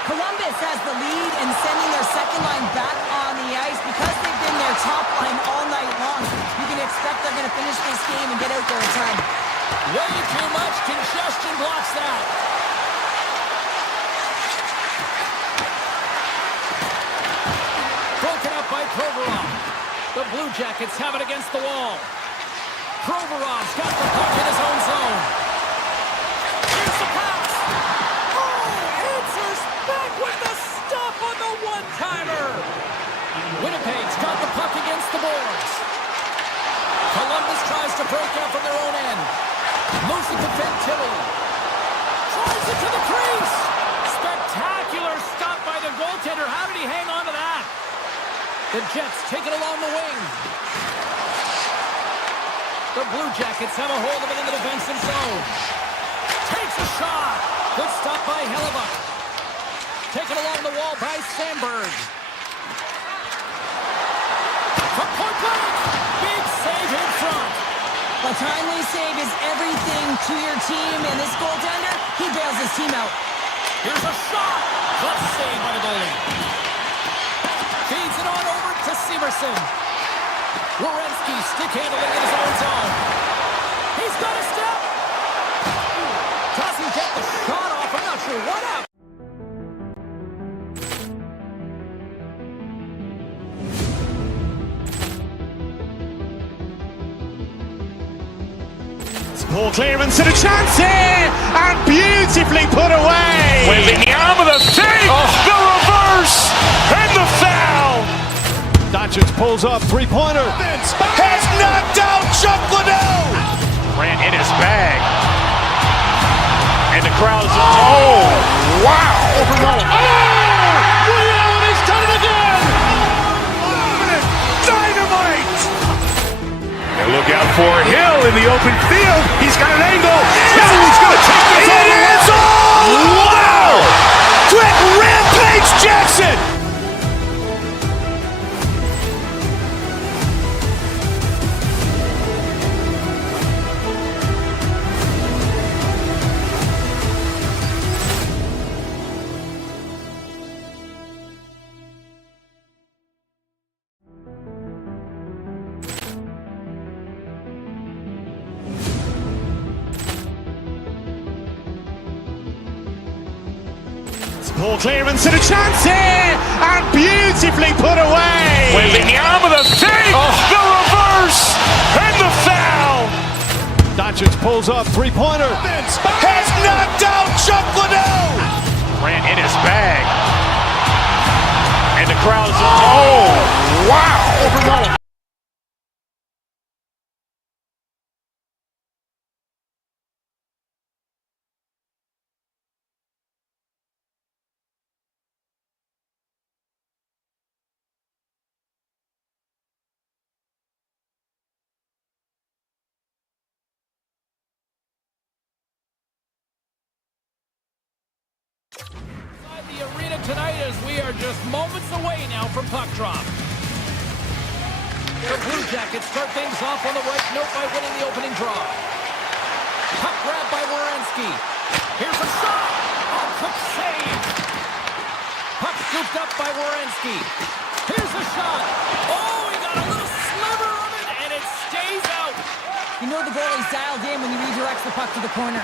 Columbus has the lead and sending their second line back on the ice because they've been their top line all night long. You can expect they're going to finish this game and get out there in time. Way too much congestion blocks that. Broken up by Provorov. The Blue Jackets have it against the wall. Provorov's got the puck in his own zone. Here's the pass. Oh, answers back with the stop on the one-timer. Winnipeg's got the puck against the boards. Columbus tries to break out from their own end. Moves it to Ventilli. Tries it to the crease. Spectacular stop by the goaltender. How did he hang on to that? The Jets take it along the wing. The Blue Jackets have a hold of it in the defensive zone. Takes a shot. Good stop by Hellebuyck. Taken along the wall by Sandberg. From point blank. Big save in front. A timely save is everything to your team, and this goaltender, he bails his team out. Here's a shot. Good save by the goalie. Feeds it on over to Severson. Werenski stick handling in his own zone. He's got a step. Doesn't get the shot off. I'm not sure what happened. Poor clearance and a chance here, and beautifully put away. With the arm of the save, the reverse, and the foul. Doncic pulls up, three-pointer. Has knocked out Chuck Liddell. Grant in his bag. And the crowd is, oh, wow. He's done it again. Dynamite. And look out for Hill in the open field. He's got an angle. Hill is going to take this all the way. Wow! Quick Rampage Jackson. Poor clearance and a chance here, and beautifully put away. With the arm of the save, the reverse, and the foul. Doncic pulls up, three-pointer. Has knocked out Chuck Liddell. Grant in his bag. And the crowd is, oh, wow. The arena tonight as we are just moments away now from puck drop. The Blue Jackets start things off on the right note by winning the opening draw. Puck grab by Werenski. Here's a shot. Oh, quick save. Puck scooped up by Werenski. Here's a shot. Oh, he got a little sliver of it, and it stays out. You know the goalie's dialed in when he redirects the puck to the corner.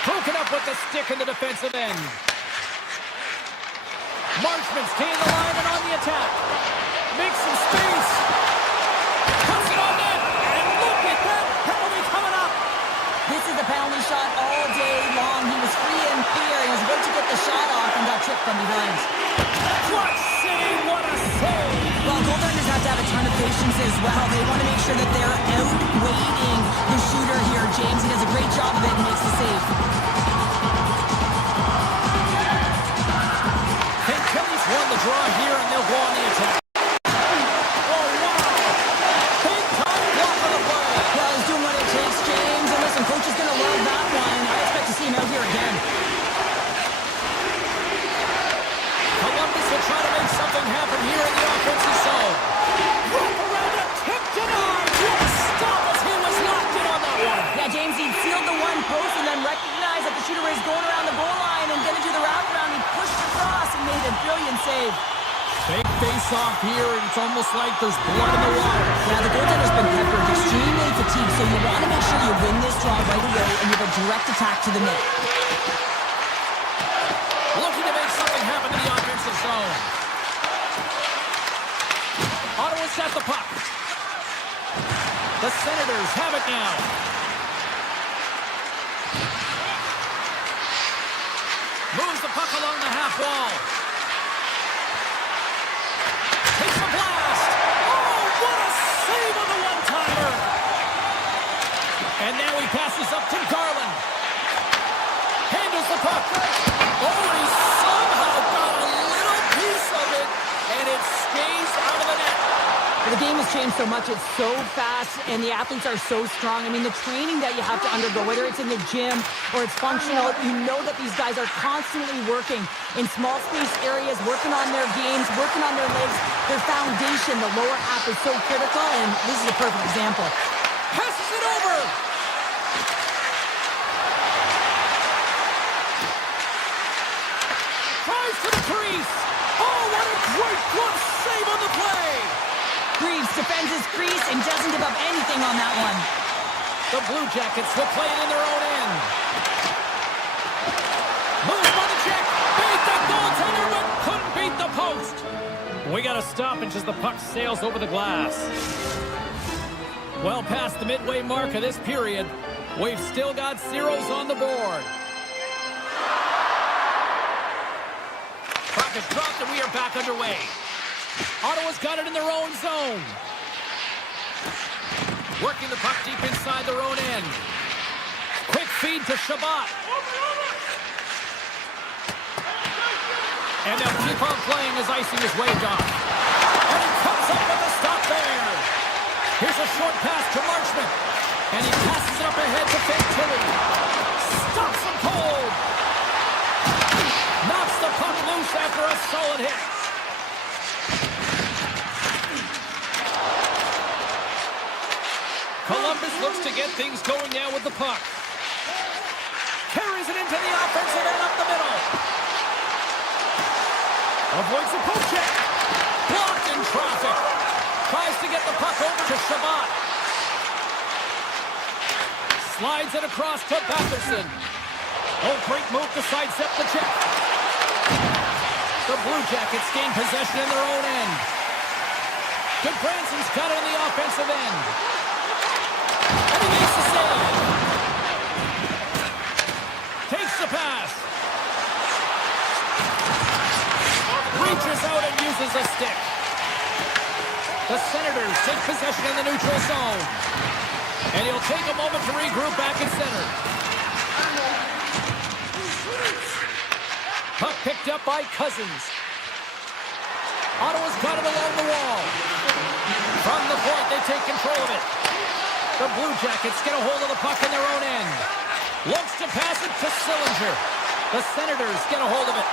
Broken up with the stick in the defensive end. Marchman's gained the line and on the attack. Makes some space. Puts it on net. And look at that penalty coming up. situations as well. They want to make sure that they're outweighting the shooter here. James, he does a great job of it and makes the save. St. Kelly's won the draw here, and they'll go on the attack. Oh, wow! Big time block on the play. Well, he's doing what it takes, James. And listen, coach is going to love that one. I expect to see him out here again. Columbus will try to make something happen here in the offensive zone. Wrap around a tipped it on. What a stop as he was locked in on that one. Yeah, James, he sealed the one post and then recognized that the shooter was going around the goal line and going to do the wraparound. He pushed across and made a brilliant save. Big face-off here, and it's almost like there's blood in the water. Yeah, the goaltender's been peppered, extremely fatigued, so you want to make sure you win this draw right away and you have a direct attack to the net. Looking to make something happen in the offensive zone. Ottawa's got the puck. The Senators have it now. Moves the puck along the half wall. Takes a blast. Oh, what a save on the one-timer. And now he passes up to Garland. Handles the puck. Oh, he somehow got a little piece of it, and it stays out of the net. The game has changed so much. It's so fast, and the athletes are so strong. I mean, the training that you have to undergo, whether it's in the gym or it's functional, you know that these guys are constantly working in small space areas, working on their games, working on their legs. Their foundation, the lower half, is so critical, and this is a perfect example. Passes it over. Tries to the crease. Oh, what a great glove save on the play. Greaves defends his crease and doesn't give up anything on that one. The Blue Jackets will play it in their own end. Moves by the check. Beat the goaltender, but couldn't beat the post. We got a stoppage as the puck sails over the glass. Well past the midway mark of this period, we've still got zeros on the board. Puck is dropped and we are back underway. Ottawa's got it in their own zone. Working the puck deep inside their own end. Quick feed to Shabbat. And they'll keep on playing as icing is waved off. And he comes up with a stop there. Here's a short pass to Marchment. And he passes it up ahead to Fantilli. Stops him cold. Knocks the puck loose after a solid hit. Columbus looks to get things going now with the puck. Carries it into the offensive end up the middle. Avoids the poke check. Blocked in traffic. Tries to get the puck over to Shabbat. Slides it across to Batherson. Oh, great move to sidestep the check. The Blue Jackets gain possession in their own end. Goodbranson's got it in the offensive end. And he makes the save. Takes the pass. Reaches out and uses a stick. The Senators take possession in the neutral zone. And he'll take a moment to regroup back at center. Puck picked up by Cousins. Ottawa's got it along the wall. From the point, they take control of it. The Blue Jackets get a hold of the puck in their own end. Looks to pass it to Sillinger. The Senators get a hold of it.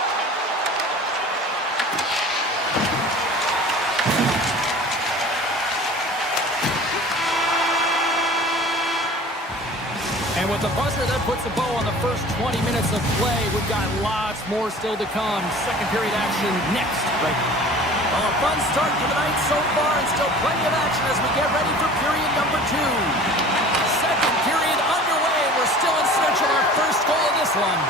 And with the buzzer, that puts a bow on the first 20 minutes of play. We've got lots more still to come. Second period action next. Right. Well, a fun start to the night so far, and still plenty of action as we get ready for period number 2. Second period underway. We're still in search of our first goal of this one.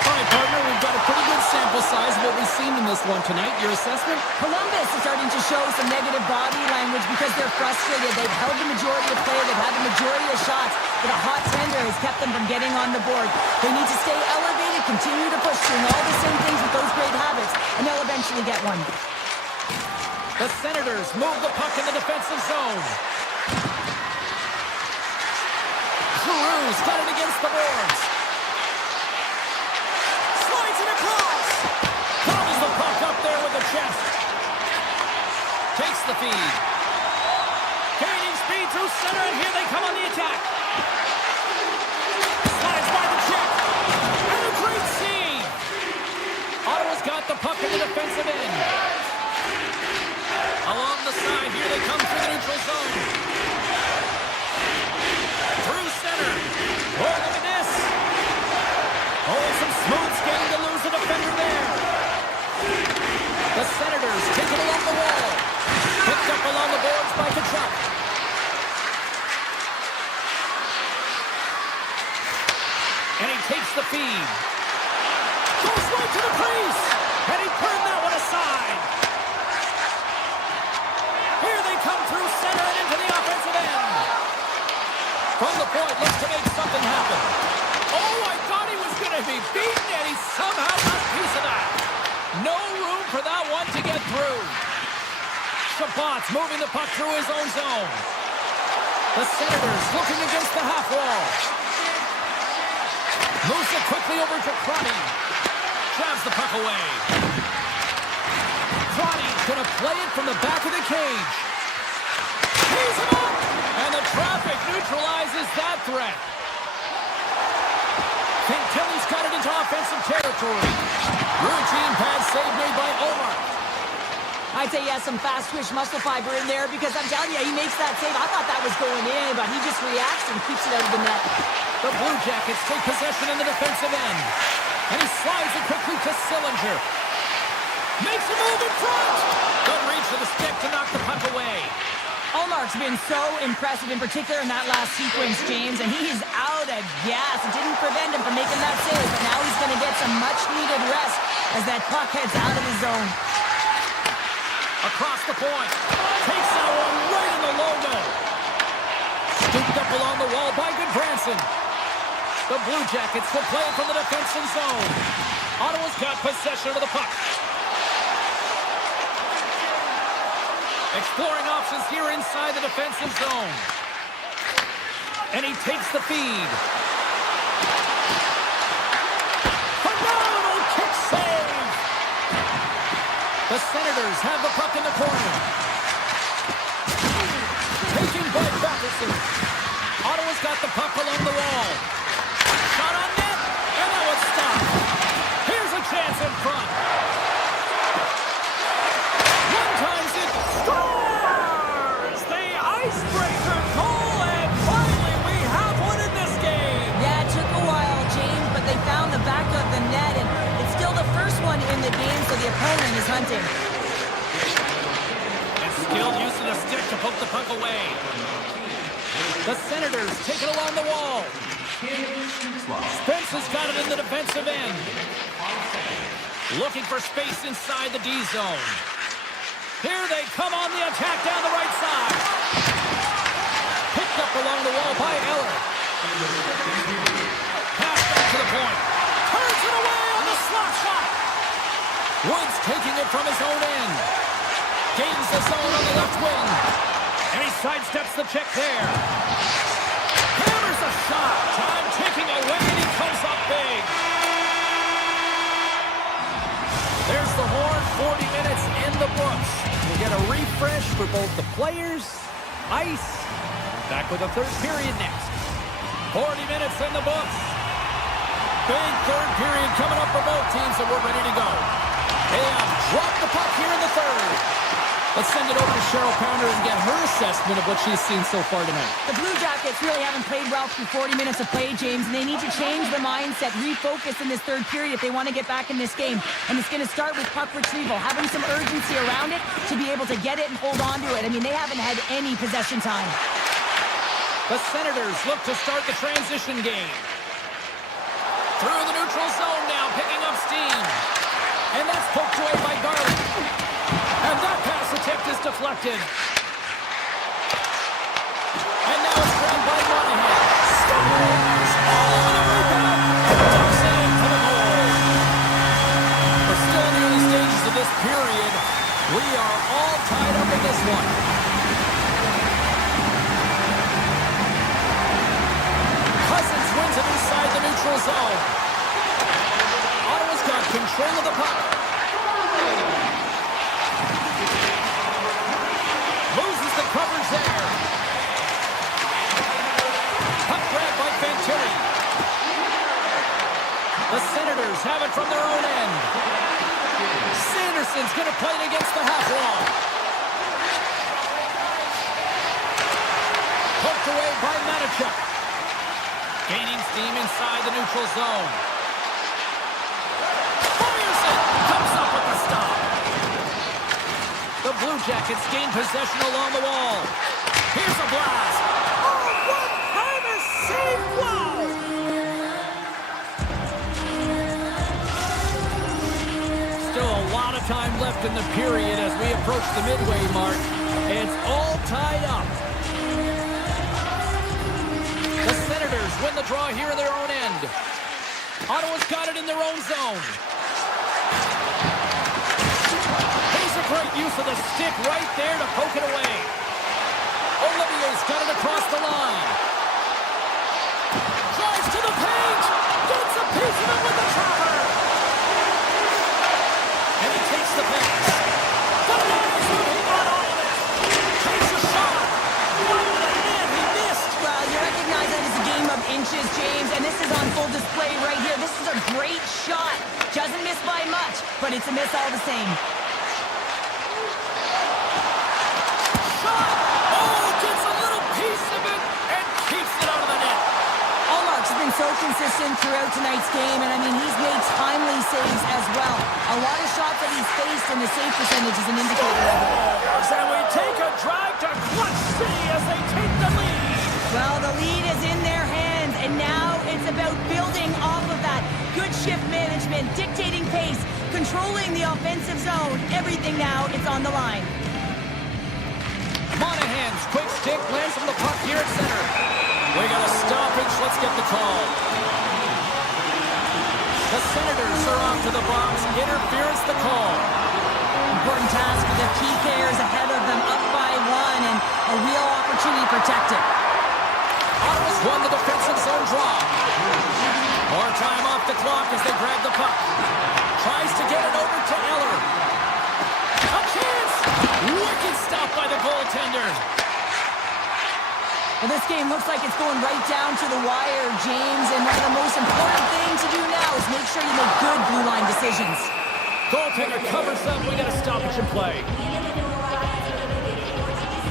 All right, partner, we've got a pretty good sample size of what we've seen in this one tonight. Your assessment? Columbus is starting to show some negative body language because they're frustrated. They've held the majority of play. They've had the majority of shots, but a hot tender has kept them from getting on the board. They need to stay elevated, continue to push, doing all the same things with those great habits, and they'll eventually get one. The Senators move the puck in the defensive zone. Giroux's got it against the boards. Slides it across. Follows the puck up there with the chest. Takes the feed. Gaining speed through center, and here they come on the attack. Slides by the check. And a great save. Ottawa's got the puck in the defensive end. Along the side, here they come through the neutral zone. Through center. Oh, look at this. Oh, some smooth skating to lose the defender there. The Senators take it along the wall. Picked up along the boards by Kachuk. And he takes the feed. Goes right to the crease. And he turned that one aside. Here they come through center and into the offensive end. From the point, looks to make something happen. Oh, I thought he was going to be beaten, and he somehow got a piece of that. No room for that one to get through. Chabot's moving the puck through his own zone. The Senators looking against the half wall. Moves it quickly over to Crotty. Grabs the puck away. Crotty's going to play it from the back of the cage. He's him up! And the traffic neutralizes that threat. Kelly's got it into offensive territory. Routine pad save made by Omar. I'd say he has some fast twitch muscle fiber in there because I'm telling you, he makes that save. I thought that was going in, but he just reacts and keeps it out of the net. The Blue Jackets take possession in the defensive end. And he slides it quickly to Sillinger. Makes a move in front. Good reach to the stick to knock the puck away. Ullmark's been so impressive, in particular in that last sequence, James, and he's out of gas. It didn't prevent him from making that save, but now he's going to get some much-needed rest as that puck heads out of his zone. Across the point. Takes that one right in the logo. Scooped up along the wall by Goodbranson. The Blue Jackets will play it from the defensive zone. Ottawa's got possession of the puck. Exploring options here inside the defensive zone. And he takes the feed. Phenomenal kick save! The Senators have the puck in the corner. Taken by Batterson. Ottawa's got the puck along the wall. Shot on net, and that was stopped. Here's a chance in front. One times it scores! The icebreaker goal, and finally we have one in this game. Yeah, it took a while, James, but they found the back of the net, and it's still the first one in the game, so the opponent is hunting. And skilled use of the stick to poke the puck away. The Senators take it along the wall. Spence has got it in the defensive end. Looking for space inside the D zone. Here they come on the attack down the right side. Picked up along the wall by Eller. Pass back to the point. Turns it away on the slot shot. Woods taking it from his own end. Gains the zone on the left wing. And he sidesteps the check there. Hammers a shot. Time ticking away, and he comes up big. There's the horn. 40 minutes in the books. We'll get a refresh for both the players, ice. Back with a third period next. 40 minutes in the books. Big third period coming up for both teams, and we're ready to go. They have dropped the puck here in the third. Let's send it over to Cheryl Pounder and get her assessment of what she's seen so far tonight. The Blue Jackets really haven't played well through 40 minutes of play, James, and they need to change the mindset, refocus in this third period if they want to get back in this game. And it's going to start with puck retrieval, having some urgency around it to be able to get it and hold on to it. I mean, they haven't had any possession time. The Senators look to start the transition game. Through the neutral zone now, picking up steam. And that's poked away by Garland. And that pass attempt is deflected. And now it's grabbed by Monahan. Scores! All on the rebound. And dumps it in for the goal. We're still in the early stages of this period. We are all tied up. one. Cousins wins it inside the neutral zone. Ottawa's got control of the puck. Loses the coverage there. Puck grab by Fantilli. The Senators have it from their own end. Sanderson's going to play it against the half wall. Poked away by Manichuk. Gaining steam inside the neutral zone. Fires it! Comes up with the stop. The Blue Jackets gain possession along the wall. Here's a blast. Oh, what kind of save! Wow! Still a lot of time left in the period as we approach the midway mark. It's all tied up. The Senators win the draw here in their own end. Ottawa's got it in their own zone. Here's a great use of the stick right there to poke it away. Olivier's got it across the line. Drives to the paint. Gets a piece of it with the trapper. And he takes the pass. The Knights moving on all of it. Takes a shot. Wide of the net. He missed. Well, you recognize that as a game of inches, James, and this is on full display right here. This is a great shot. Doesn't miss by much, but it's a miss all the same. Shot. Oh, gets a little piece of it and keeps it out of the net. Allmark's been so consistent throughout tonight's game, and I mean, he's made timely saves as well. A lot of shots that he's faced, and the save percentage is an indicator of it. And we take a drive to Clutch City as they take the lead. Well, the lead is in their hands, and now it's about building off of that. Good shift management, dictating pace, controlling the offensive zone. Everything now, it's on the line. Monahan's quick stick lands from the puck here at center. We got a stoppage. Let's get the call. The Senators are off to the box. Interference the call. Important task for the PKers ahead of them, up by one, and a real opportunity protected. Ottawa's won the defensive zone draw. More time off the clock as they grab the puck. Tries to get it over to Eller. A chance! Wicked stop by the goaltender. Well, this game looks like it's going right down to the wire, James, and one of the most important things to do now is make sure you make good blue line decisions. Goaltender covers up. We got a stoppage in play.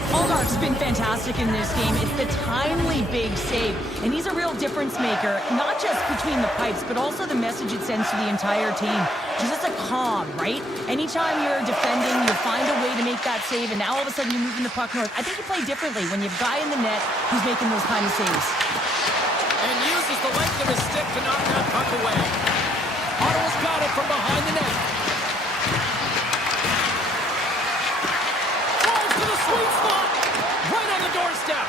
Allmark's been fantastic in this game. It's the timely big save, and he's a real difference maker, not just between the pipes, but also the message it sends to the entire team. Just a calm, right? Anytime you're defending, you find a way to make that save, and now all of a sudden you're moving the puck north. I think you play differently when you have a guy in the net who's making those kind of saves. And uses the length of his stick to knock that puck away. Ottawa's got it from behind the net. Drives to the sweet spot. Right on the doorstep.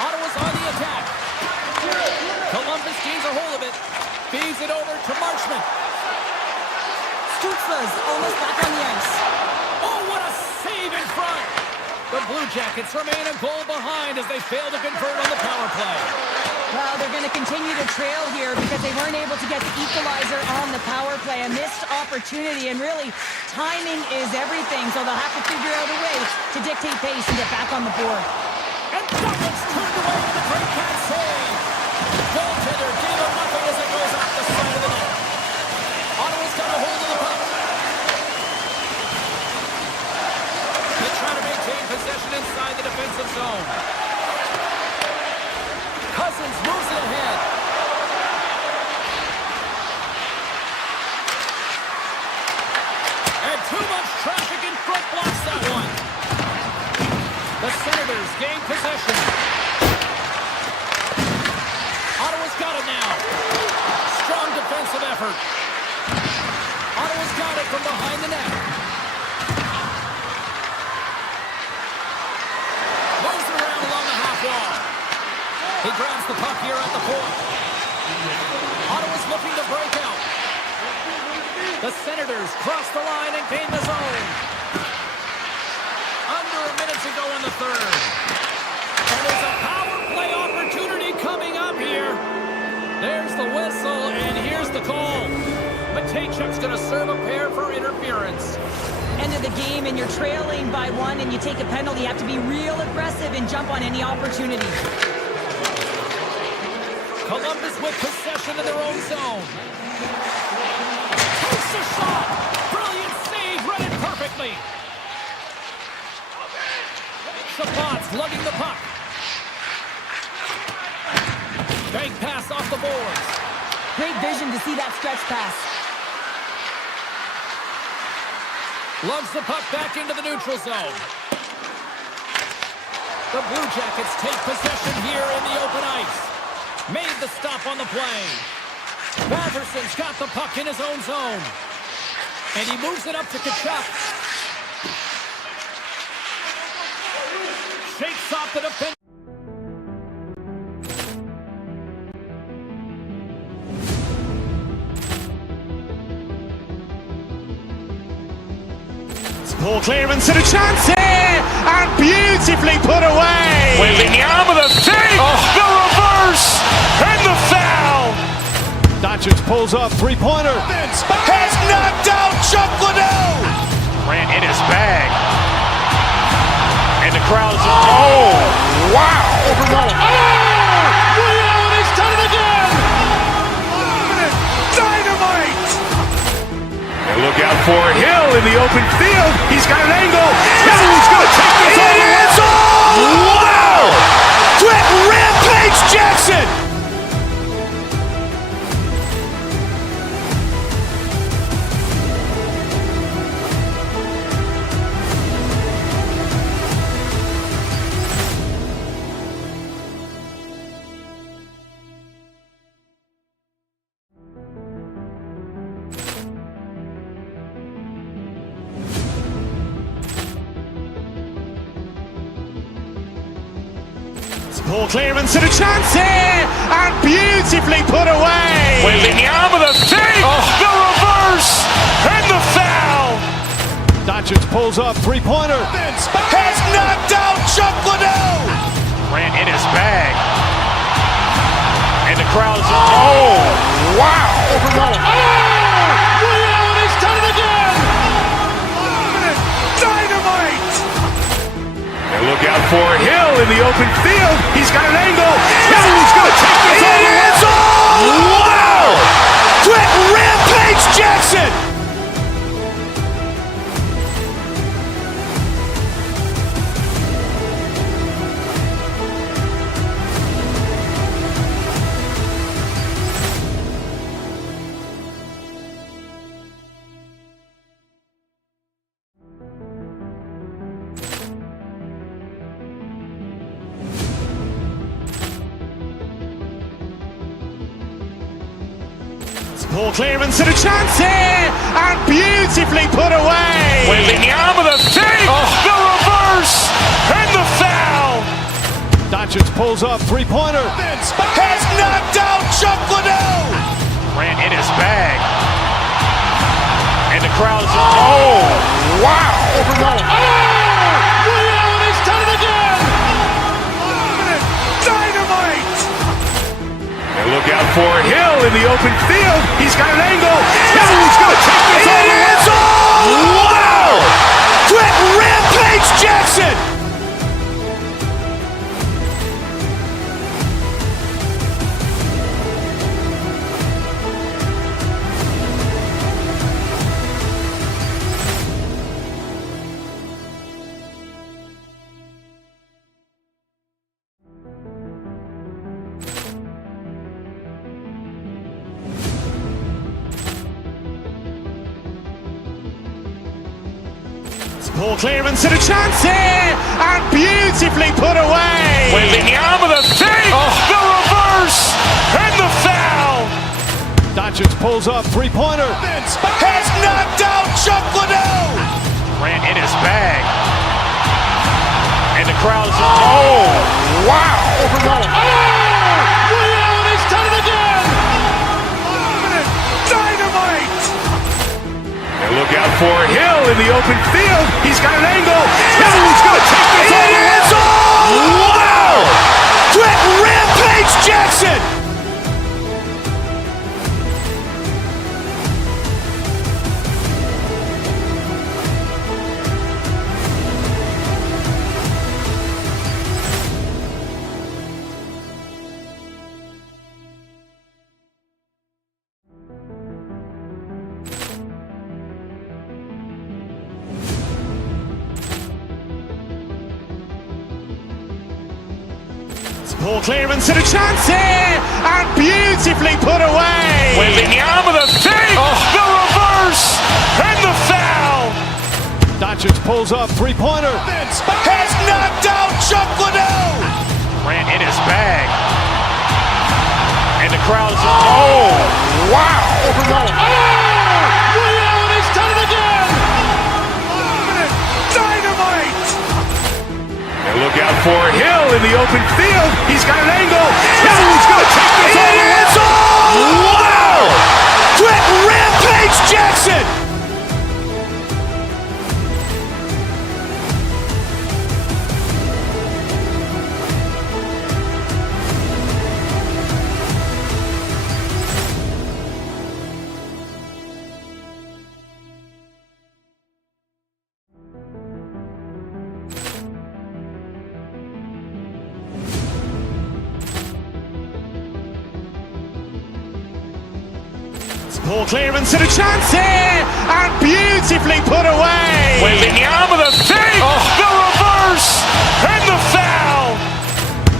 Ottawa's on the attack. Columbus gains a hold of it. Feeds it over to Marchment. Stutzla's almost back on the ice. Oh, what a save in front. The Blue Jackets remain a goal behind as they fail to convert on the power play. Well, they're going to continue to trail here because they weren't able to get the equalizer on the power play. A missed opportunity, and really, timing is everything, so they'll have to figure out a way to dictate pace and get back on the board. And Douglas turned away with a great cat save. Goaltender gave him nothing as it goes off the side of the net. Ottawa's got a hold of the puck. They try to maintain possession inside the defensive zone. Cousins moves it ahead. And too much traffic in front blocks that one. The Senators gain possession. Ottawa's got it now. Strong defensive effort. Ottawa's got it from behind the net. Moves it around along the half wall. He grabs the puck here at the point. Ottawa's looking to break out. The Senators cross the line and gain the zone. Under a minute to go in the third. And there's a power play opportunity coming up here. There's the whistle, and here's the call. Matejchuk's going to serve a pair for interference. End of the game, and you're trailing by one, and you take a penalty. You have to be real aggressive and jump on any opportunity. Columbus with possession in their own zone. Takes a shot. Brilliant save, read it perfectly. Chabot's lugging the puck. Bank pass off the boards. Great vision to see that stretch pass. Loves the puck back into the neutral zone. The Blue Jackets take possession here in the open ice. Made the stop on the play. Batterson's got the puck in his own zone. And he moves it up to Tkachuk. Shakes off the defense. Poor clearance and a chance here, and beautifully put away. Waving the arm of the save, the reverse, and the foul. Doncic pulls up, three-pointer. Vince has knocked out Chuck Liddell. Grant in his bag. And the crowd's, oh, wow. Overrun. Oh, and he's done it again. Dynamite. And look out for Hill in the open field. He's got an angle. He's going to take this all the way. Wow! Quick Rampage Jackson. Poor clearance and a chance here, and beautifully put away. Waving the arm of the save, the reverse, and the foul. Doncic pulls up, three-pointer. Vince has knocked out Chuck Liddell. Grant in his bag. And the crowd's, oh, wow. Overrun. And he's done it again. Dynamite. And look out for Hill in the open field. He's got an angle. He's going to take this all the way. Wow! Quick Rampage Jackson. Poor clearance and a chance here, and beautifully put away. Waving the arm of the save, the reverse, and the foul. Doncic pulls up, three-pointer. Vince has knocked out Chuck Liddell. Grant in his bag. And the crowd's, oh, wow. Overrun. And he's done it again. Dynamite. And look out for Hill in the open field. He's got an angle. He's going to take this all the way. Wow! Quick Rampage Jackson. Poor clearance and a chance here, and beautifully put away. Waving the arm of the save, the reverse, and the foul. Doncic pulls up, three-pointer. Vince has knocked out Chuck Liddell. Grant in his bag. And the crowd's, oh, wow. Overrun. And he's done it again. Dynamite. Look out for Hill in the open field. He's got an angle. Hill's going to take this all the way. Wow! Brett Rampage Jackson! Poor clearance and a chance here, and beautifully put away. Waving the arm of the fake, the reverse, and the foul. Doncic pulls up, three-pointer. Vince has knocked out Chuck Liddell. Ran in his bag. And the crowd is, oh, wow. Reality's done it again. Dynamite. And look out for Hill in the open field. He's got an angle. Hill's going to take this all the way. Wow! Brett Rampage Jackson! Poor clearance and a chance here, and beautifully put away. Waving the arm of the fake, the reverse, and the foul.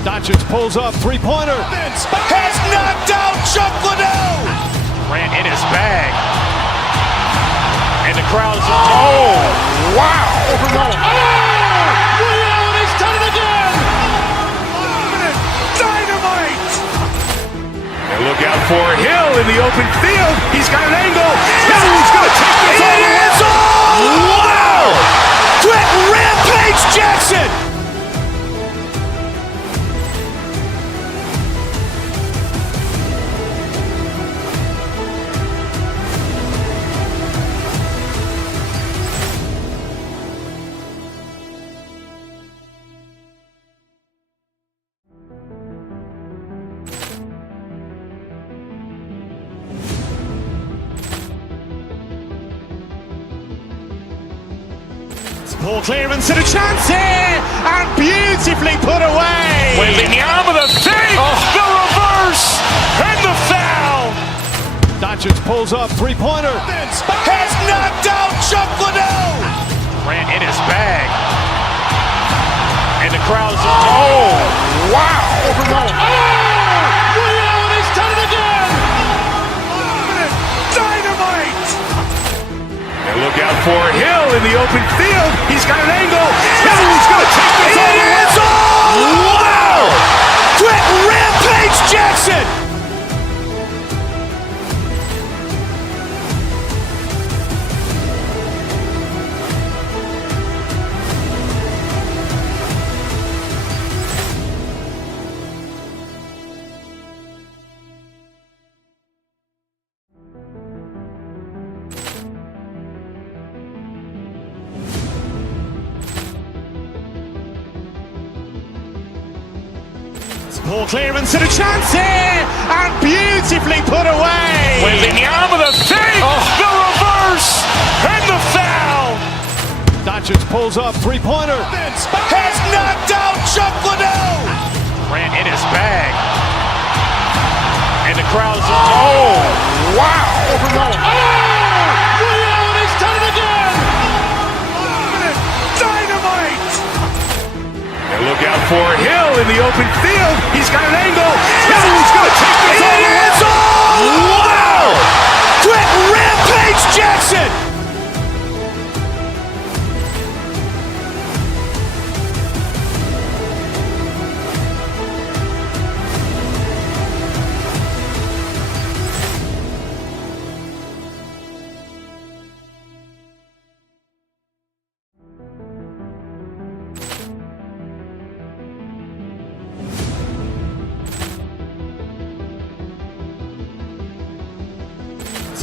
Doncic pulls up, three-pointer. Vince has knocked out Chuck Liddell. Ran in his bag. And the crowd is, oh, wow. Reality's done it again. Dynamite. And look out for Hill in the open field. He's got an angle. Hill's going to take this all the way. Wow! Brett Rampage Jackson! Poor clearance and a chance here, and beautifully put away. Waving the arm of the fake, the reverse, and the foul. Doncic pulls up, three-pointer. Vince has knocked out Chuck Liddell. Ran in his bag. And the crowd is, oh, wow. Reality's done it again. Dynamite. And look out for Hill in the open field. He's got an angle. Hill's going to take this all the way. Wow! Brett Rampage Jackson! Poor clearance and a chance here, and beautifully put away. Waving the arm of the fake, the reverse, and the foul. Doncic pulls up, three-pointer. Vince has knocked out Chuck Liddell. Ran in his bag. And the crowd is, oh, wow. Reality's done it again. Dynamite. And look out for Hill in the open field. He's got an angle. Hill's going to take this all the way. Wow! Brett Rampage Jackson!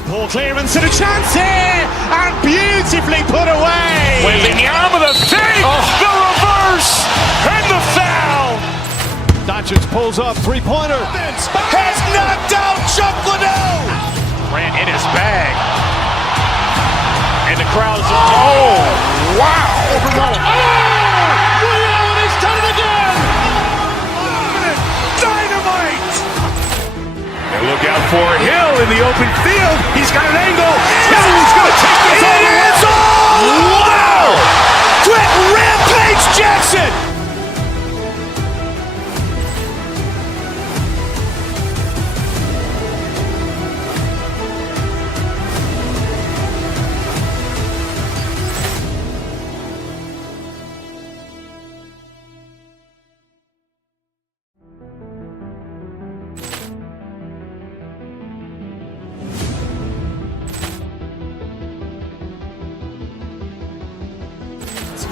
Ball clearance and a chance here, and beautifully put away. Waving the arm of the fake, the reverse, and the foul. Doncic pulls up, three-pointer. Has knocked out Chuck Liddell. Ran in his bag. And the crowd's, oh, wow. Liddell has done it again. Dynamite. And look out for Hill in the open field. He's got an angle. He's going to take this all the way. Wow! Quick Rampage Jackson.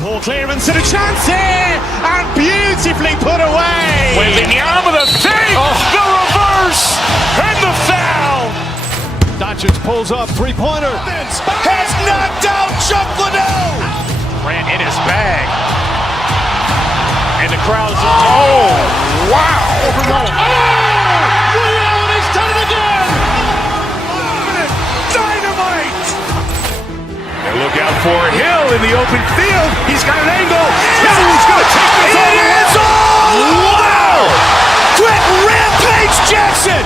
Ball clearance and a chance here, and beautifully put away. Waving the arm of the fake, the reverse, and the foul. Doncic pulls up, three-pointer. Has knocked out Chuck Liddell. Ran in his bag. And the crowd's, oh, wow. Liddell has done it again. Dynamite. And look out for Hill in the open field. He's got an angle. He's going to take this all the way. Wow! Quick Rampage Jackson.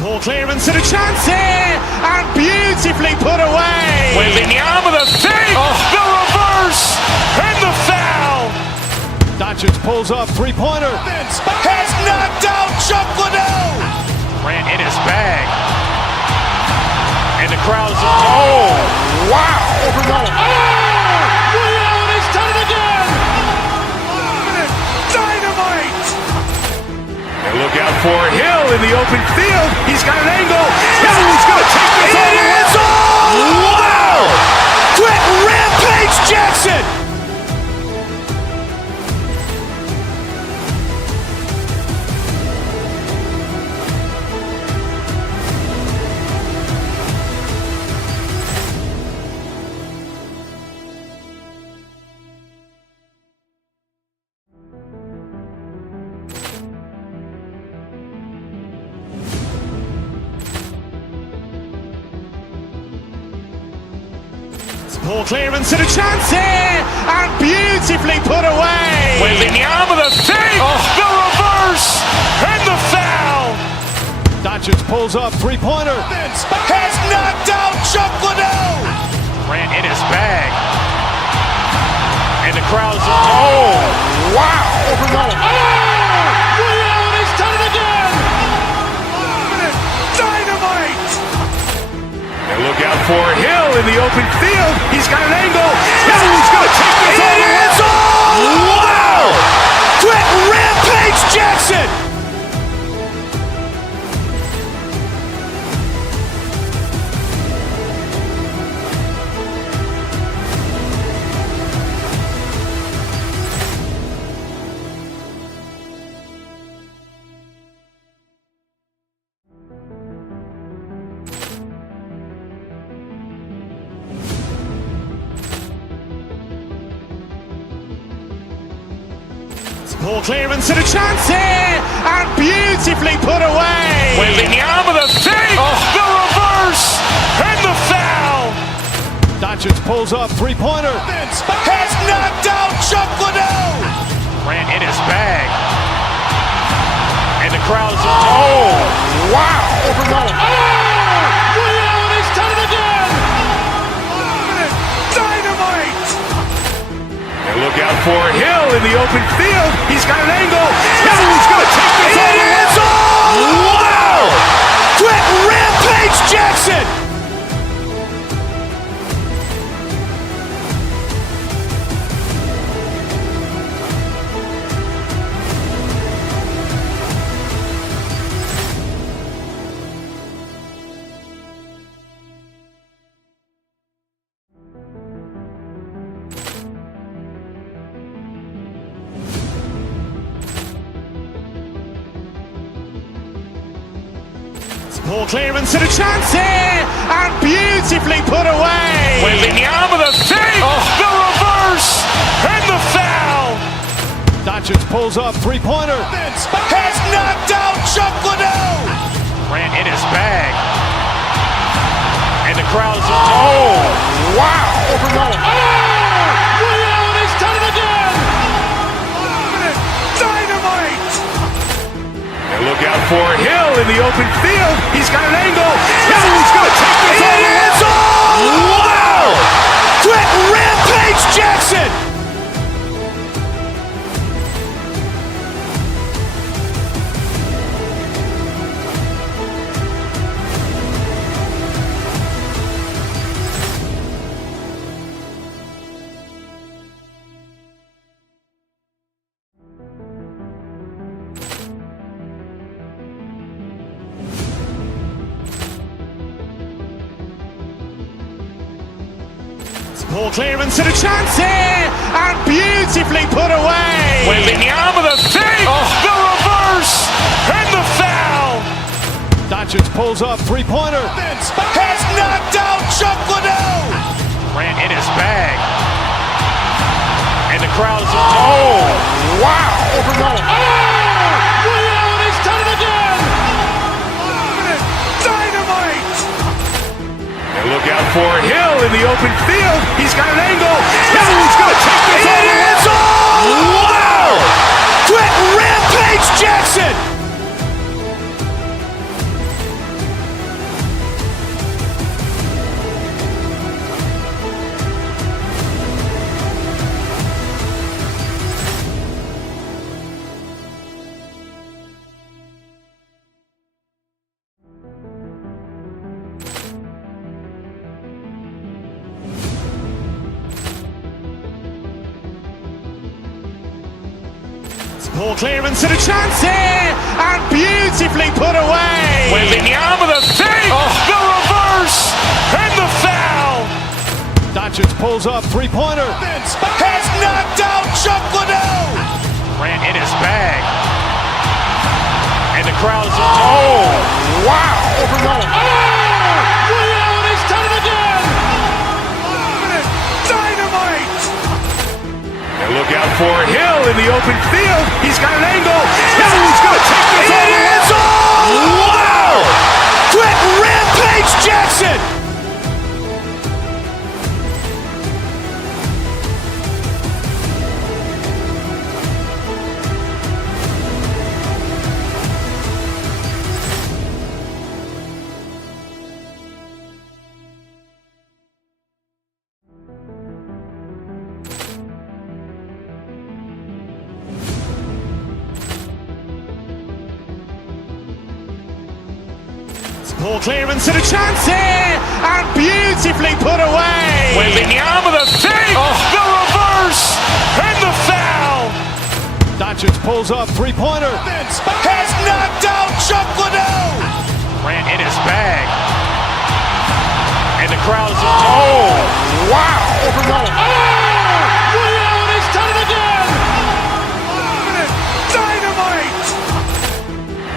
Ball clearance and a chance here, and beautifully put away. Waving the arm of the fake, the reverse, and the foul. Doncic pulls up, three-pointer. Has knocked out Chuck Liddell. Ran in his bag. And the crowd's, oh, wow. Liddell has done it again. Dynamite. And look out for Hill in the open field. He's got an angle. He's going to take this all the way. Wow! Quick Rampage Jackson. Ball clearance and a chance here, and beautifully put away. Waving the arm of the fake, the reverse, and the foul. Doncic pulls up, three-pointer. Has knocked out Chuck Liddell. Ran in his bag. And the crowd's, oh, wow. Liddell has done it again. Dynamite. And look out for Hill in the open field. He's got an angle. He's going to take this all the way. Wow! Quick Rampage Jackson. Ball clearance and a chance here, and beautifully put away. Waving the arm of the fake, the reverse, and the foul. Doncic pulls up, three-pointer. Has knocked out Chuck Liddell. Ran in his bag. And the crowd's, oh, wow. Liddell has done it again. Dynamite. And look out for Hill in the open field. He's got an angle. He's going to take this all the way. Wow! Quick Rampage Jackson. Poor clearance and a chance here, and beautifully put away. Wembanyama the save, the reverse, and the foul. Doncic pulls up, three-pointer. Has knocked out Chuck Liddell. Grant in his bag. And the crowd's, oh, wow. Liddell has done it again. Dynamite. And look out for Hill in the open field. He's got an angle. Hill's going to take this all the way. Wow! Trent Rampage Jackson. Poor clearance and a chance here, and beautifully put away. Wembanyama the save, the reverse, and the foul. Doncic pulls up, three-pointer. Has knocked out Chuck Liddell. Grant in his bag. And the crowd's, oh, wow. Liddell has done it again. Dynamite. And look out for Hill in the open field. He's got an angle. Hill's going to take this all the way. Wow! Trent Rampage Jackson. Poor clearance and a chance here, and beautifully put away. Wembanyama the save, the reverse, and the foul. Doncic pulls up, three-pointer. Has knocked out Chuck Liddell. Grant in his bag. And the crowd's, oh, wow. Liddell has done it again. Dynamite. And look out for Hill in the open field. He's got an angle. Hill's going to take this all the way. Wow! Trent Rampage Jackson. Poor clearance and a chance here, and beautifully put away. Wembanyama the save, the reverse, and the foul. Doncic pulls up, three-pointer. Has knocked out Chuck Liddell. Grant in his bag. And the crowd's, oh, wow. Liddell has done it again. Dynamite.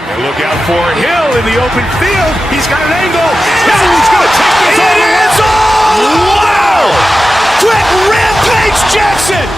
And look out for Hill in the open field. He's got an angle. Hill's going to take this all the way. Wow! Trent Rampage Jackson.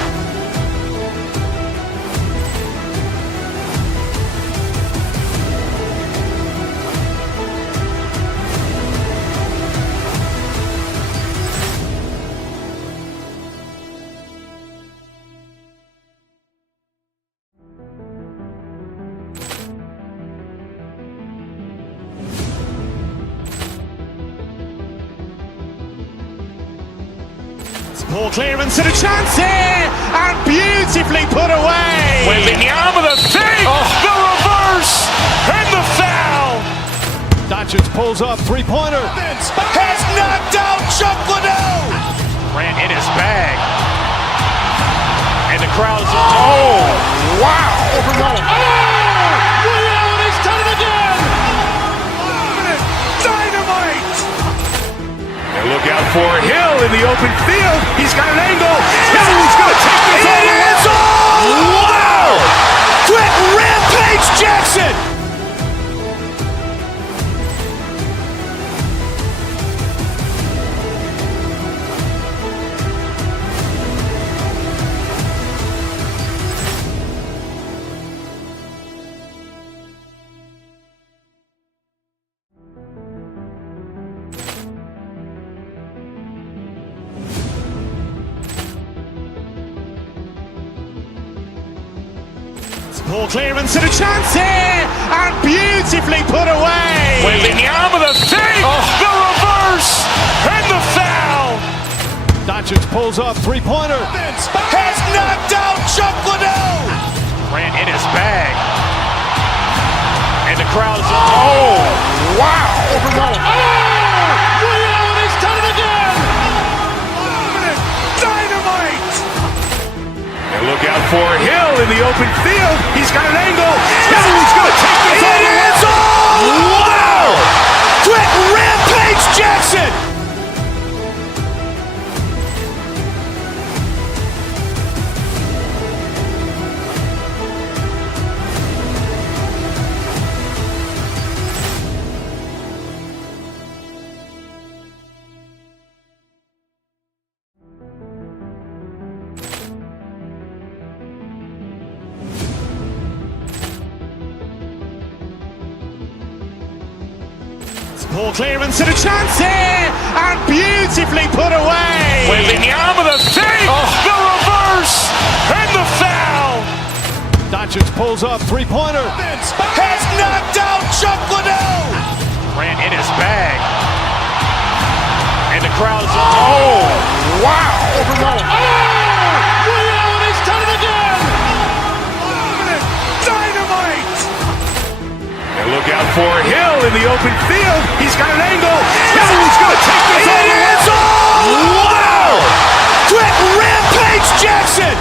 Poor clearance and a chance here, and beautifully put away. Wembanyama the save, the reverse, and the foul. Doncic pulls up, three-pointer. Has knocked out Chuck Liddell. Grant in his bag. And the crowd's, oh, wow. Liddell has done it again. Dynamite. And look out for Hill in the open field. He's got an angle. Hill's going to take this all the way. Wow! Trent Rampage Jackson. Ball clearance and a chance here, and beautifully put away. Waving the arm of the fake, the reverse, and the foul. Doncic pulls up, three-pointer. Has knocked out Chuck Liddell. Ran in his bag. And the crowd is, oh, wow. Overruled. And he's done it again. Dynamite. And look out for Hill in the open field. He's got an angle. He's going to take this all the way. Wow! Quick Rampage Jackson. Ball clearance and a chance here, and beautifully put away. Waving the arm of the fake, the reverse, and the foul. Doncic pulls up, three-pointer. Has knocked out Chuck Liddell. Ran in his bag. And the crowd is, oh, wow. Overruled. And he's done it again. Dynamite. And look out for Hill in the open field. He's got an angle. He's going to take this all the way. Wow! Quick Rampage Jackson.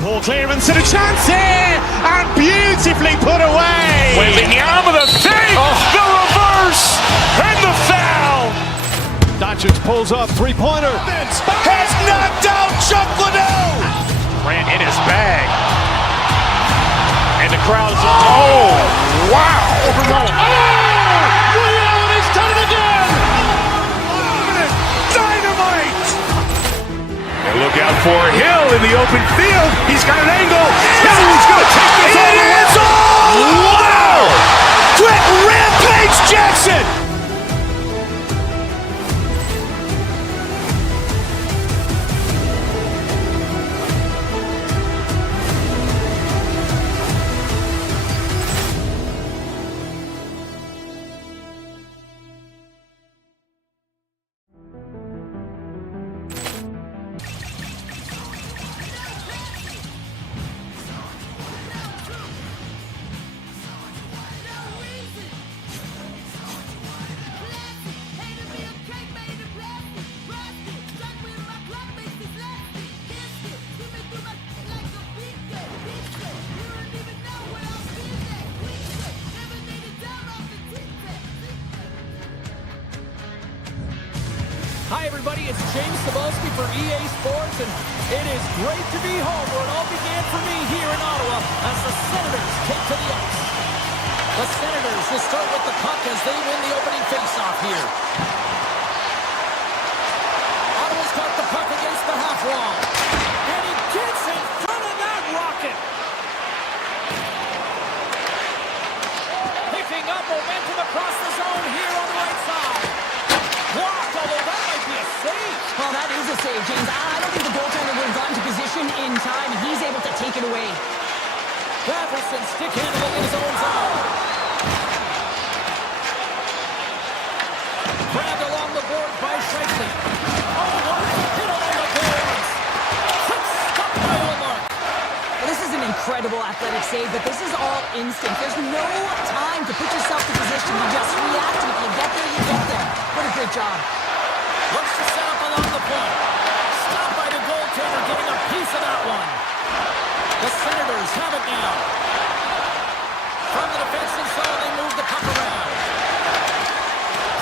Ball clearance and a chance here, and beautifully put away. Waving the arm of the fake, the reverse, and the foul. Doncic pulls up, three-pointer. Has knocked out Chuck Liddell. Ran in his bag. And the crowd is, oh, wow. Overruled. And he's done it again. Dynamite. And look out for Hill in the open field. He's got an angle. He's going to take this all the way. Wow! Quick Rampage Jackson. Hi, everybody. It's James Cebulski for EA Sports, and it is great to be home where it all began for me here in Ottawa as the Senators take to the ice. The Senators will start with the puck as they win the opening faceoff here. Ottawa's got the puck against the half wall. And he gets in front of that rocket. Picking up momentum across the zone here on the right side. Blocked, although that might be a save. Well, that is a save, James. I don't think the goaltender would have gotten to position in time. He's able to take it away. Patterson stick handling in his own zone. Grabbed along the board by Shifley. Oh, what a hit along the boards. Quick stop by Olmark. Well, this is an incredible athletic save, but this is all instinct. There's no time to put yourself to position. You just react, and if you get there, you get there. What a great job. Looks to set up along the point. Stopped by the goaltender, getting a piece of that one. The Senators have it now. From the defensive zone, they move the puck around.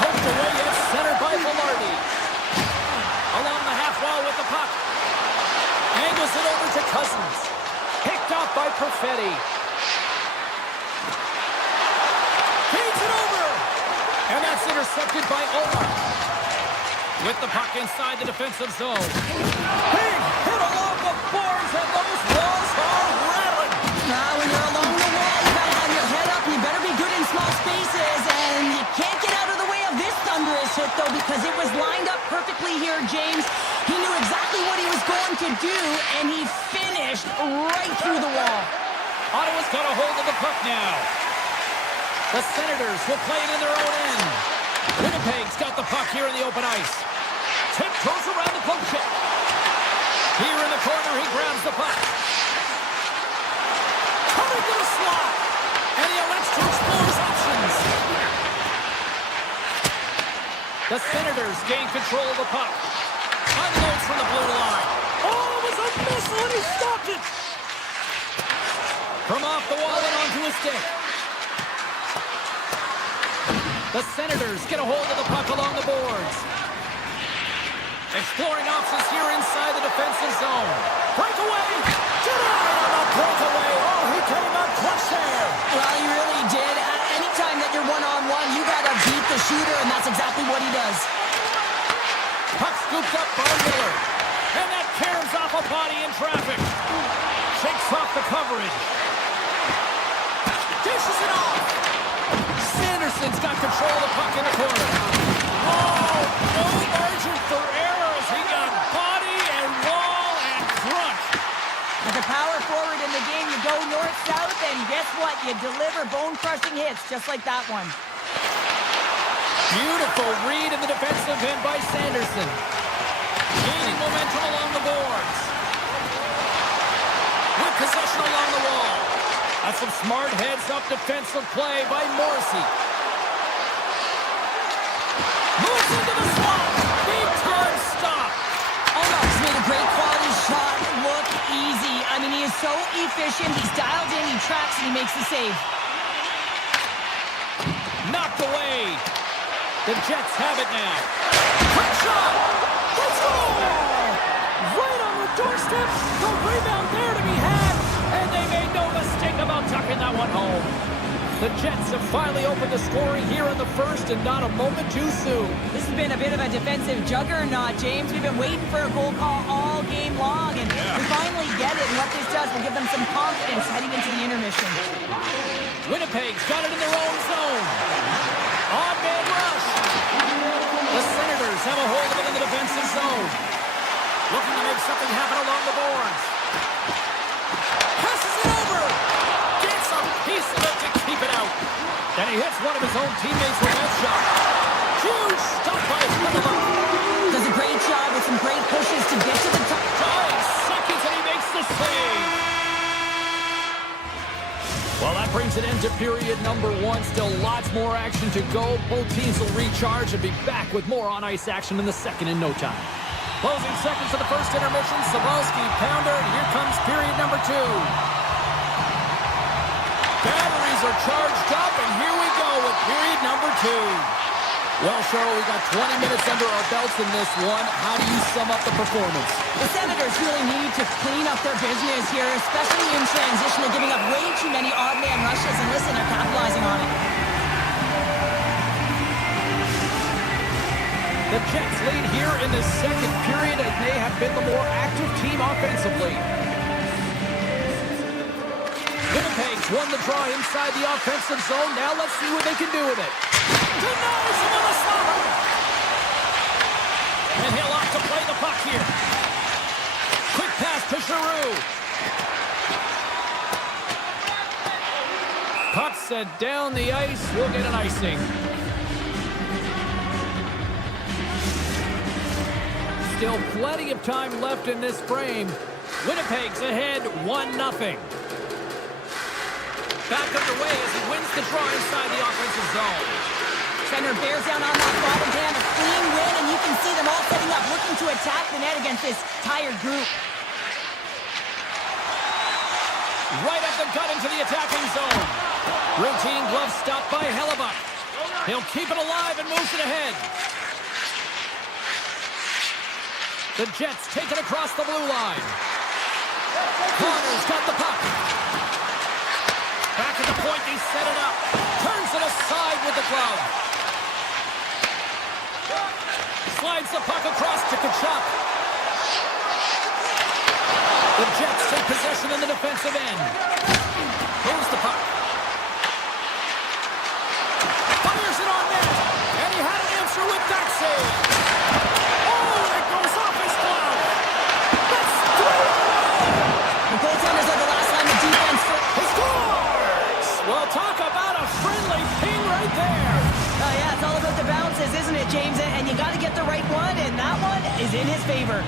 Poked away at center by Velarde. Along the half wall with the puck. Angles it over to Cousins. Picked off by Perfetti. Intercepted by Omar. With the puck inside the defensive zone. Big hit along the boards, and those walls are rattling. Now, when you're along the wall, you gotta have your head up. You better be good in small spaces, and you can't get out of the way of this thunderous hit, though, because it was lined up perfectly here, James. He knew exactly what he was going to do, and he finished right through the wall. Ottawa's got a hold of the puck now. The Senators will play it in their own end. Winnipeg's got the puck here in the open ice. Tiptoes around the poke check. Here in the corner, he grabs the puck. Coming to the slot. And he elects to explore his options. The Senators gain control of the puck. Unloads from the blue line. Oh, it was a missile, and he stopped it. From off the wall and onto his stick. The Senators get a hold of the puck along the boards. Exploring options here inside the defensive zone. Breakaway! Denied on the breakaway! Oh, he came up clutch there! Well, he really did. Anytime that you're one-on-one, you gotta beat the shooter, and that's exactly what he does. Puck scooped up by Miller. And that caroms off a body in traffic. Shakes off the coverage. Dishes it off. Sanderson's got control of the puck in the corner. Oh, no margin for error as he got body and wall and crushed. As a power forward in the game, you go north-south, and guess what? You deliver bone-crushing hits, just like that one. Beautiful read in the defensive end by Sanderson. Gaining momentum along the boards. With possession along the wall. That's some smart heads-up defensive play by Morrissey. Moves into the slot. Big-time stop. Oh, no, he's made a great quality shot look easy. I mean, he is so efficient. He's dialed in, he tracks, and he makes the save. Knocked away. The Jets have it now. Quick shot. Let's go. Right on the doorstep. The rebound there to be had. And they made no mistake about tucking that one home. The Jets have finally opened the scoring here in the first, and not a moment too soon. This has been a bit of a defensive juggernaut, James. We've been waiting for a goal call all game long, and we finally get it. And what this does will give them some confidence heading into the intermission. Winnipeg's got it in their own zone. On-man rush. The Senators have a hold of it in the defensive zone. Looking to make something happen along the boards. Passes it over. Gets a piece of it to keep it out. Then he hits one of his own teammates with that shot. Huge stop by Phillips. Does a great job with some great pushes to get to the top. 5 seconds and he makes the save. Well, that brings an end to period number 1. Still lots more action to go. Both teams will recharge and be back with more on-ice action in the second in no time. Closing seconds of the first intermission. Sabalski, pounder, and here comes period number 2. Batteries are charged up, and here we go with period number 2. Well, Cheryl, we got 20 minutes under our belts in this one. How do you sum up the performance? The Senators really need to clean up their business here, especially in transition. They're giving up way too many odd man rushes, and listen, they're capitalizing on it. The Jets lead here in the second period, and they have been the more active team offensively. Winnipeg's won the draw inside the offensive zone. Now let's see what they can do with it. Denies him on the slot. And he'll opt to play the puck here. Quick pass to Giroux. Puck set down the ice. We'll get an icing. Still plenty of time left in this frame. Winnipeg's ahead 1-0. Back underway as he wins the draw inside the offensive zone. Center bears down on that bottom hand, a clean win, and you can see them all setting up, looking to attack the net against this tired group. Right up the gut into the attacking zone. Routine glove stop by Hellebuck. He'll keep it alive and moves it ahead. The Jets take it across the blue line. Connor's got the puck. Back at the point, he set it up. Turns it aside with the glove. Slides the puck across to Kachuk. The Jets take possession in the defensive end. Moves the puck. Fires it on net. And he had an answer with that save. Oh, it goes off his glove. That's 3-0. The goaltenders are the last line of defense for... He scores! Well, talk about a friendly ping right there. Oh, yeah, it's all about the bounces, isn't it, James? And you got to get the right one, and that one is in his favor.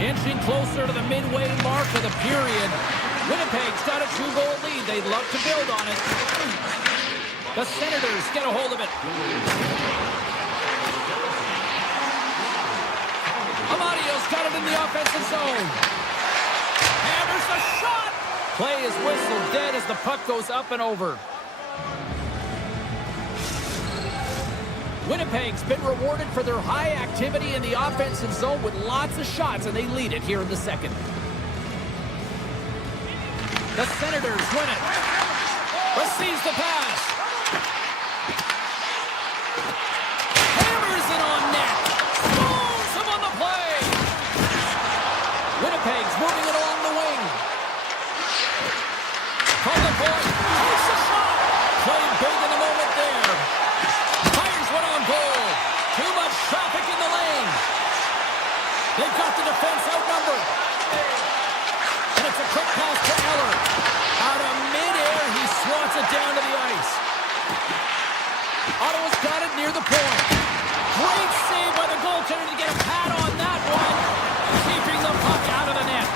Inching closer to the midway mark of the period. Winnipeg's got a 2-goal lead. They'd love to build on it. The Senators get a hold of it. Amadio's got it in the offensive zone. Hammers the shot. Play is whistled dead as the puck goes up and over. Winnipeg's been rewarded for their high activity in the offensive zone with lots of shots, and they lead it here in the second. The Senators win it. Receives the pass. Hammers it on net. Scores him on the play. Winnipeg's moving it along the wing. From the point. Takes a shot. Played big in the moment there. One on goal. Too much traffic in the lane. They've got the defense outnumbered. And it's a quick pass to Eller. Out of midair, he swats it down to the ice. Ottawa's got it near the point. Great save by the goaltender to get a pad on that one. Keeping the puck out of the net.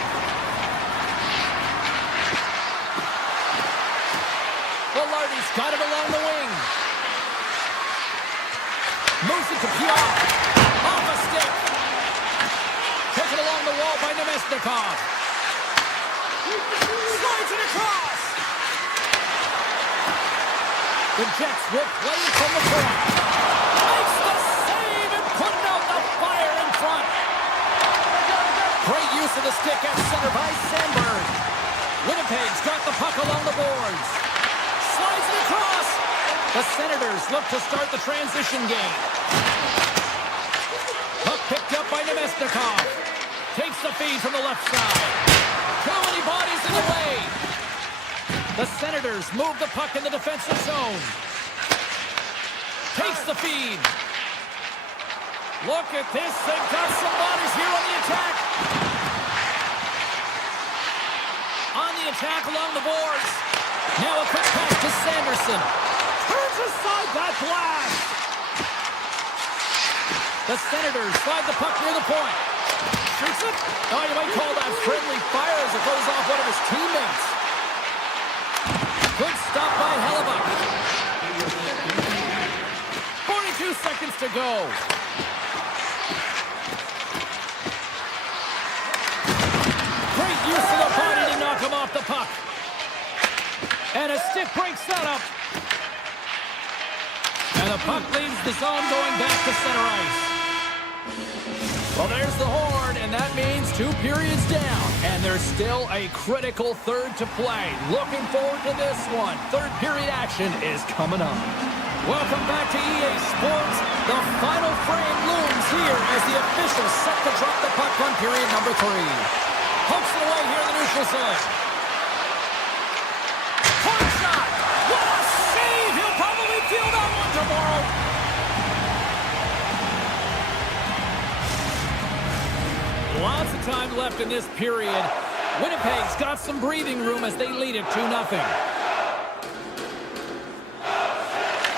Velarde's got it along the wing. Moves it to Piot. Off a stick. Taken along the wall by Nemesnikov. Slides it across. The Jets will play it from the point. Makes the save and put out the fire in front. Great use of the stick at center by Sandberg. Winnipeg's got the puck along the boards. Slides it across. The Senators look to start the transition game. Puck picked up by Nemesnikov. Takes the feed from the left side. Too many bodies in the way. The Senators move the puck in the defensive zone. Takes the feed. Look at this. They've got some bodies here on the attack. On the attack along the boards. Now a quick pass to Sanderson. Turns aside that blast. The Senators slide the puck near the point. Shoots it. Oh, you might call that friendly fire as it goes off one of his teammates. Good stop by Hellebuck. 42 seconds to go. Great use of the body to knock him off the puck. And a stick breaks that up. And the puck leaves the zone going back to center ice. Well, there's the horn, and that means 2 periods down. And there's still a critical third to play. Looking forward to this one. Third period action is coming up. Welcome back to EA Sports. The final frame looms here as the officials set to drop the puck on period number 3. Pokes it away here in the neutral zone. Point shot! What a save! He'll probably feel that one tomorrow. Lots of time left in this period. Winnipeg's got some breathing room as they lead it 2-0.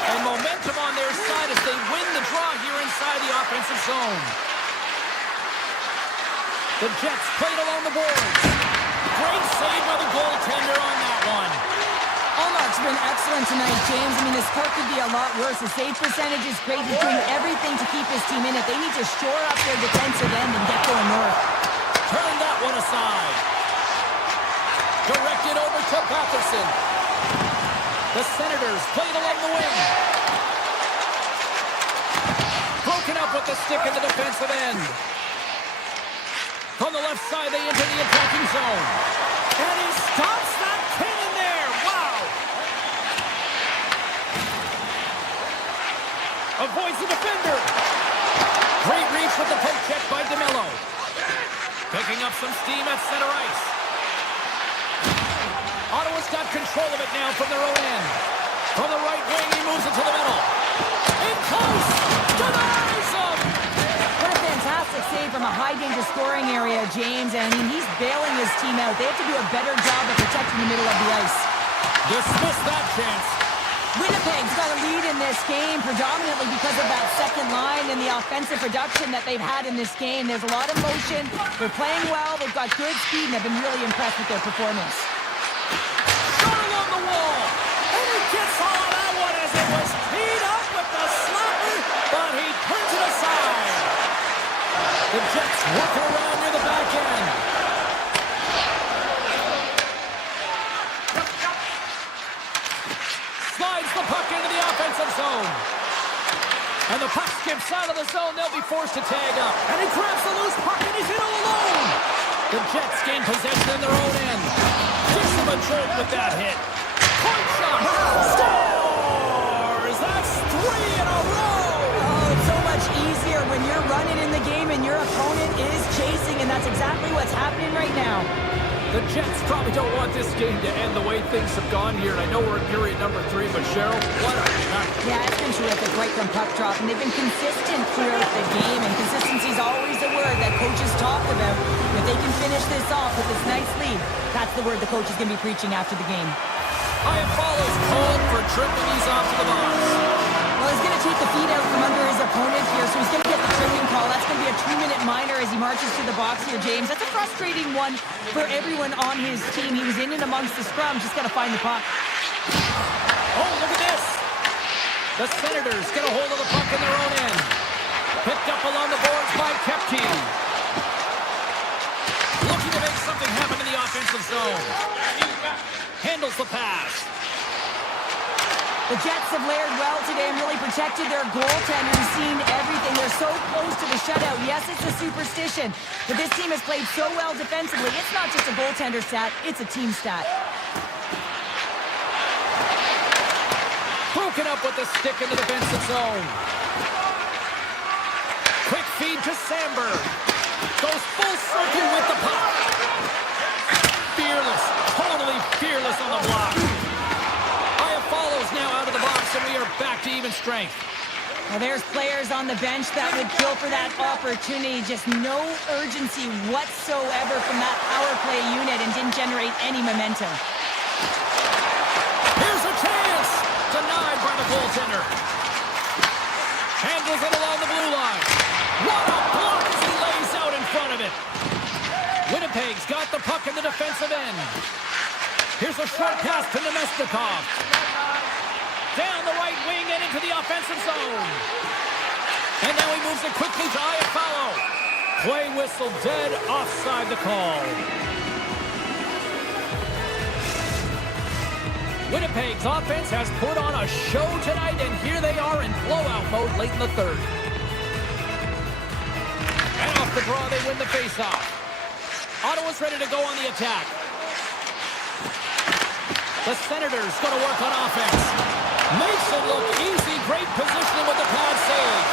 And momentum on their side as they win the draw here inside the offensive zone. The Jets played along the boards. Great save by the goaltender on that one. Allmark's been excellent tonight, James. I mean, the score could be a lot worse. The save percentage is great. He's doing everything to keep his team in it. They need to shore up their defensive end and get going north. Turn that one aside. Directed over to Patterson. The Senators played along the wing. Broken up with the stick in the defensive end. From the left side, they enter the attacking zone. And he stops that pin in there. Wow. Avoids the defender. Great reach with the poke check by DeMello. Picking up some steam at center ice. Ottawa's got control of it now from their own end. From the right wing, he moves it to the middle. In close! Denies him! What a fantastic save from a high-danger scoring area, James. And I mean, he's bailing his team out. They have to do a better job of protecting the middle of the ice. Dismiss that chance. Winnipeg's got a lead in this game predominantly because of that second line and the offensive production that they've had in this game. There's a lot of motion. They're playing well. They've got good speed, and I've been really impressed with their performance. Shot along the wall. And he gets all of that one as it was teed up with the slapper, but he turns it aside. The Jets work around near the back end. Slides the puck into the offensive zone. And the puck skips out of the zone. They'll be forced to tag up. And he grabs the loose puck and he's in all alone. The Jets gain possession in their own end. Gives them a jolt with that hit. Point shot. Scores! That's 3 in a row. Oh, it's so much easier when you're running in the game and your opponent is chasing, and that's exactly what's happening right now. The Jets probably don't want this game to end the way things have gone here. And I know we're in period number 3, but Cheryl, what a night. Yeah, it's been terrific right from puck drop, and they've been consistent throughout the game, and consistency is always a word that coaches talk about. If they can finish this off with this nice lead, that's the word the coach is going to be preaching after the game. Follows called for tripping. He's off to the box. Well, he's going to take the feet out from under his opponent here, so he's going to get the tripping call. That's going to be a 2-minute minor as he marches to the box here, James. That's a frustrating one for everyone on his team. He was in and amongst the scrum, just got to find the puck. Oh, look at this. The Senators get a hold of the puck in their own end. Picked up along the boards by Kepke. Looking to make something happen in the offensive zone. Handles the pass. The Jets have layered well today and really protected their goaltender, who's seen everything. They're so close to the shutout. Yes, it's a superstition, but this team has played so well defensively. It's not just a goaltender stat, it's a team stat. Broken up with the stick in the defensive zone. Quick feed to Sandberg. Goes full circle with the puck. Fearless, totally fearless on the block. Follows now out of the box, and we are back to even strength. Well, there's players on the bench that would kill for that opportunity. Just no urgency whatsoever from that power play unit and didn't generate any momentum. Here's a chance! Denied by the goaltender. Handles it along the blue line. What a block as he lays out in front of it. Winnipeg's got the puck in the defensive end. Here's a short pass to Nemestikov. Down the right wing and into the offensive zone. And now he moves it quickly to Iafallo. Play whistle dead, offside the call. Winnipeg's offense has put on a show tonight, and here they are in blowout mode late in the third. And off the draw, they win the faceoff. Ottawa's ready to go on the attack. The Senators going to work on offense. Makes it look easy. Great positioning with the pad save.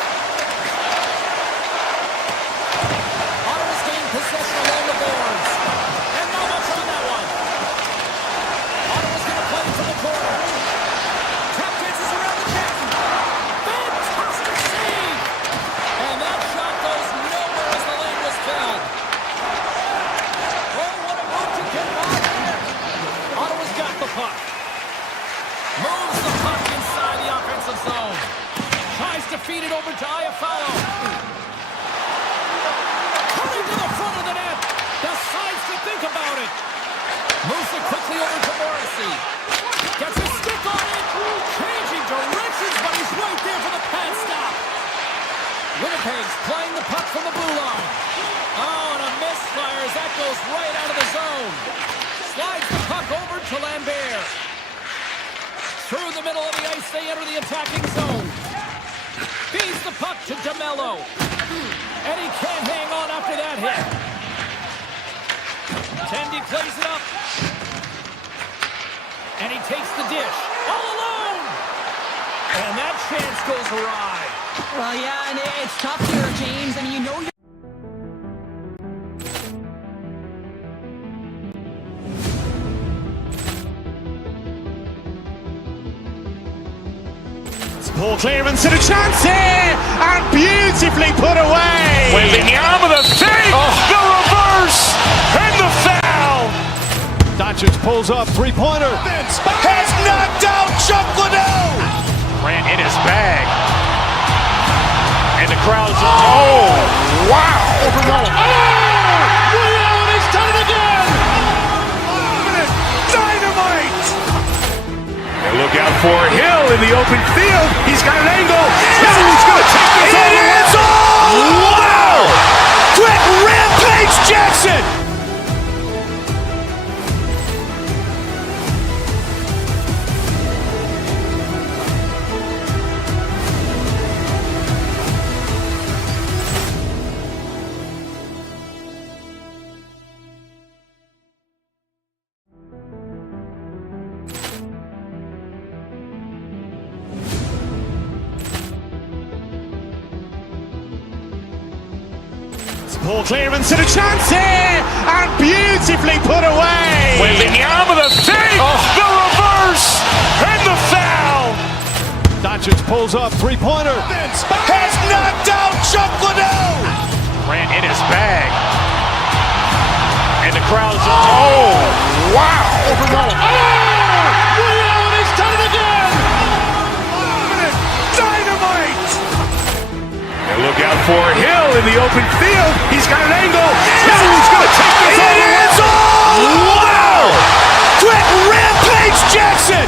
Ottawa's gained possession along the boards. And not much on that one. Ottawa's going to play to the corner. Tap dances around the net. Fantastic save. And that shot goes nowhere as the lane was filled. Oh, what a move to get by here. Ottawa's got the puck. Moves the puck inside the offensive zone. Tries to feed it over to Iafallo. Coming to the front of the net. Decides to think about it. Moves it quickly over to Morrissey. Gets his stick on it. Changing directions, but he's right there for the pad stop. Winnipeg's playing the puck from the blue line. Oh, and a misfire as that goes right out of the zone. Slides the puck over to Lambert. Through the middle of the ice, they enter the attacking zone. Feeds the puck to DeMello. And he can't hang on after that hit. Tendy plays it up. And he takes the dish. All alone! And that chance goes awry. Well, yeah, and it's tough here, James. I mean, you know you're... Poor clearance and a chance here, and beautifully put away. Waving the arm of the fake, the reverse, and the foul. Doncic pulls up, three-pointer. Has knocked out Chuck Liddell. Grant in his bag. And the crowd's, oh, wow. Leon has done it again. Dynamite. And look out for Hill in the open field. He's got an angle. Hill is going to take this all the way. Wow! Quick Rampage Jackson. Poor clearance and a chance here, and beautifully put away. Waving the arm of the fake, the reverse, and the foul. Doncic pulls up, three-pointer. Has knocked out Chuck Liddell. Grant in his bag. And the crowd's, oh, wow. Leon has done it again. Dynamite. And look out for Hill in the open field. He's got an angle. Hill is going to take this all the way. Wow! Quick Rampage Jackson.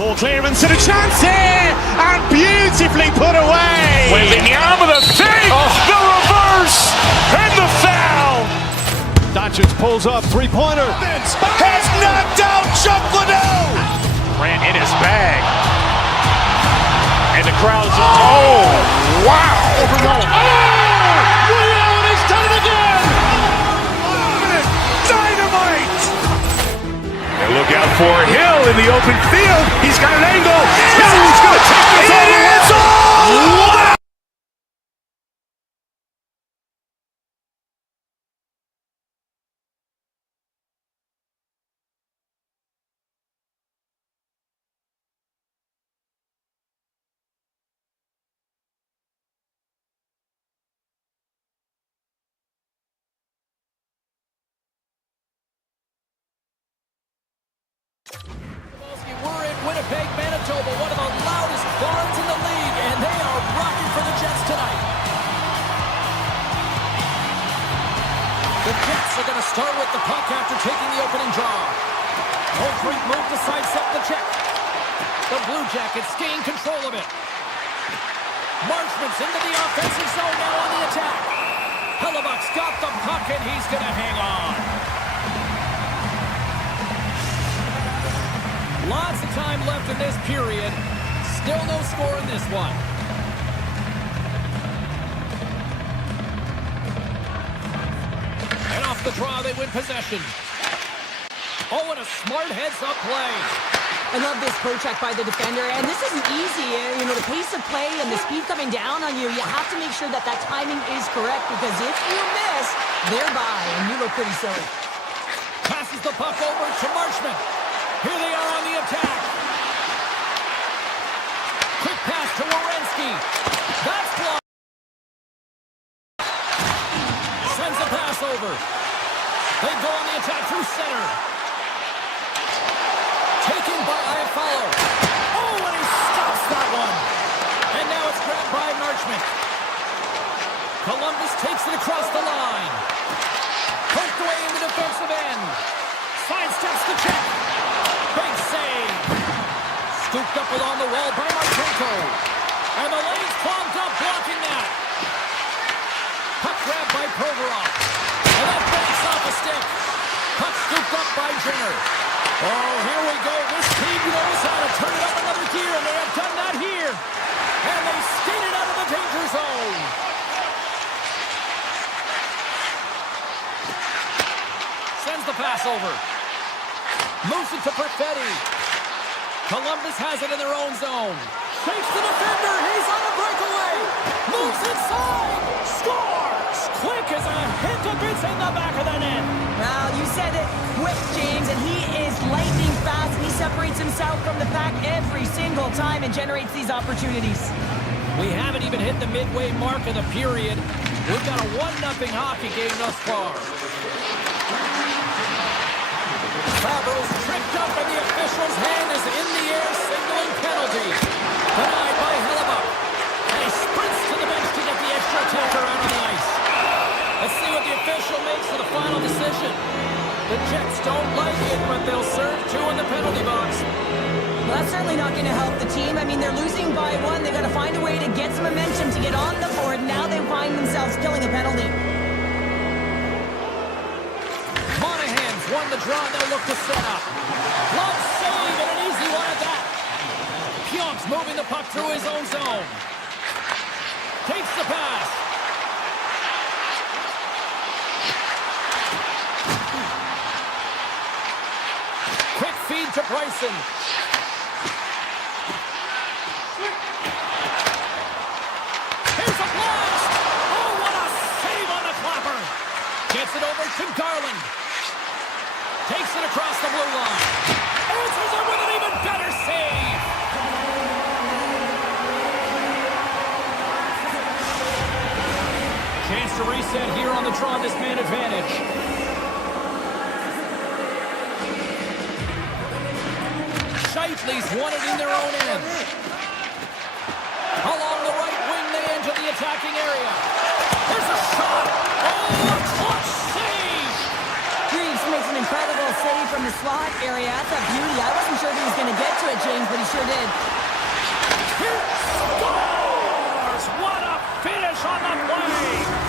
Poor clearance and a chance here, and beautifully put away. Waving the arm of the fake, the reverse, and the foul. Doncic pulls up, three-pointer. Has knocked out Chuck Liddell. Grant in his bag. And the crowd's, oh, wow. Leon has done it again. Dynamite. And look out for Hill in the open field. He's got an angle. Hill is going to take this all the way. Wow! We're in Winnipeg, Manitoba, one of the loudest barns in the league, and they are rocking for the Jets tonight. The Jets are going to start with the puck after taking the opening draw. No great move to sidestep the check. The Blue Jackets gain control of it. Marchment's into the offensive zone now on the attack. Hellebuck's got the puck, and he's going to hang on. Lots of time left in this period. Still no score in this one. And off the draw, they win possession. Oh, and a smart heads-up play. I love this pro check by the defender, and this isn't easy. You know, the pace of play and the speed coming down on you, you have to make sure that that timing is correct, because if you miss, they're by, and you look pretty silly. Passes the puck over to Marchment. Here they are on the attack. Quick pass to Werenski. That's blocked. Sends a pass over. They go on the attack through center. Taken by Iafallo. Oh, and he stops that one. And now it's grabbed by Marchment. Columbus takes it across the line. Poked away in the defensive end. Sidesteps the check. Big save. Scooped up along the wall by Marchenko. And the lane's clogged up, blocking that. Provorov. And that banks off a stick. Puck scooped up by Jenner. Oh, here we go. This team knows how to turn it up another gear, and they have done that here. And they skated out of the danger zone. Sends the pass over. Moves it to Perfetti. Columbus has it in their own zone. Fakes the defender. He's on a breakaway. Moves inside. Scores. Quick as a hit of it's in the back of the net. Well, you said it quick, James, and he is lightning fast. He separates himself from the pack every single time and generates these opportunities. We haven't even hit the midway mark of the period. We've got a 1-0 hockey game thus far. Fabro's tripped up and the official's hand is in the air, signaling penalty. Denied by Hellebuck. And he sprints to the bench to get the extra attacker out on the ice. Let's see what the official makes of the final decision. The Jets don't like it, but they'll serve 2 in the penalty box. Well, that's certainly not going to help the team. I mean, they're losing by 1. They've got to find a way to get some momentum to get on the board. Now they find themselves killing a penalty. Monahan's won the draw, and they'll look to set up. Glove save, and an easy one at that. Pionk's moving the puck through his own zone. Takes the pass. Quick feed to Bryson. Here's a blast! Oh, what a save on the clapper! Gets it over to Garland. Takes it across the blue line. Answers it with an even better save! Chance to reset here on the draw, this man advantage. Shifley's won it in their own end. Along the right wing, they enter the attacking area. There's a shot. Oh, a clutch save! Reeves makes an incredible save from the slot area. That's a beauty. I wasn't sure if he was going to get to it, James, but he sure did. He scores! What a finish on the play!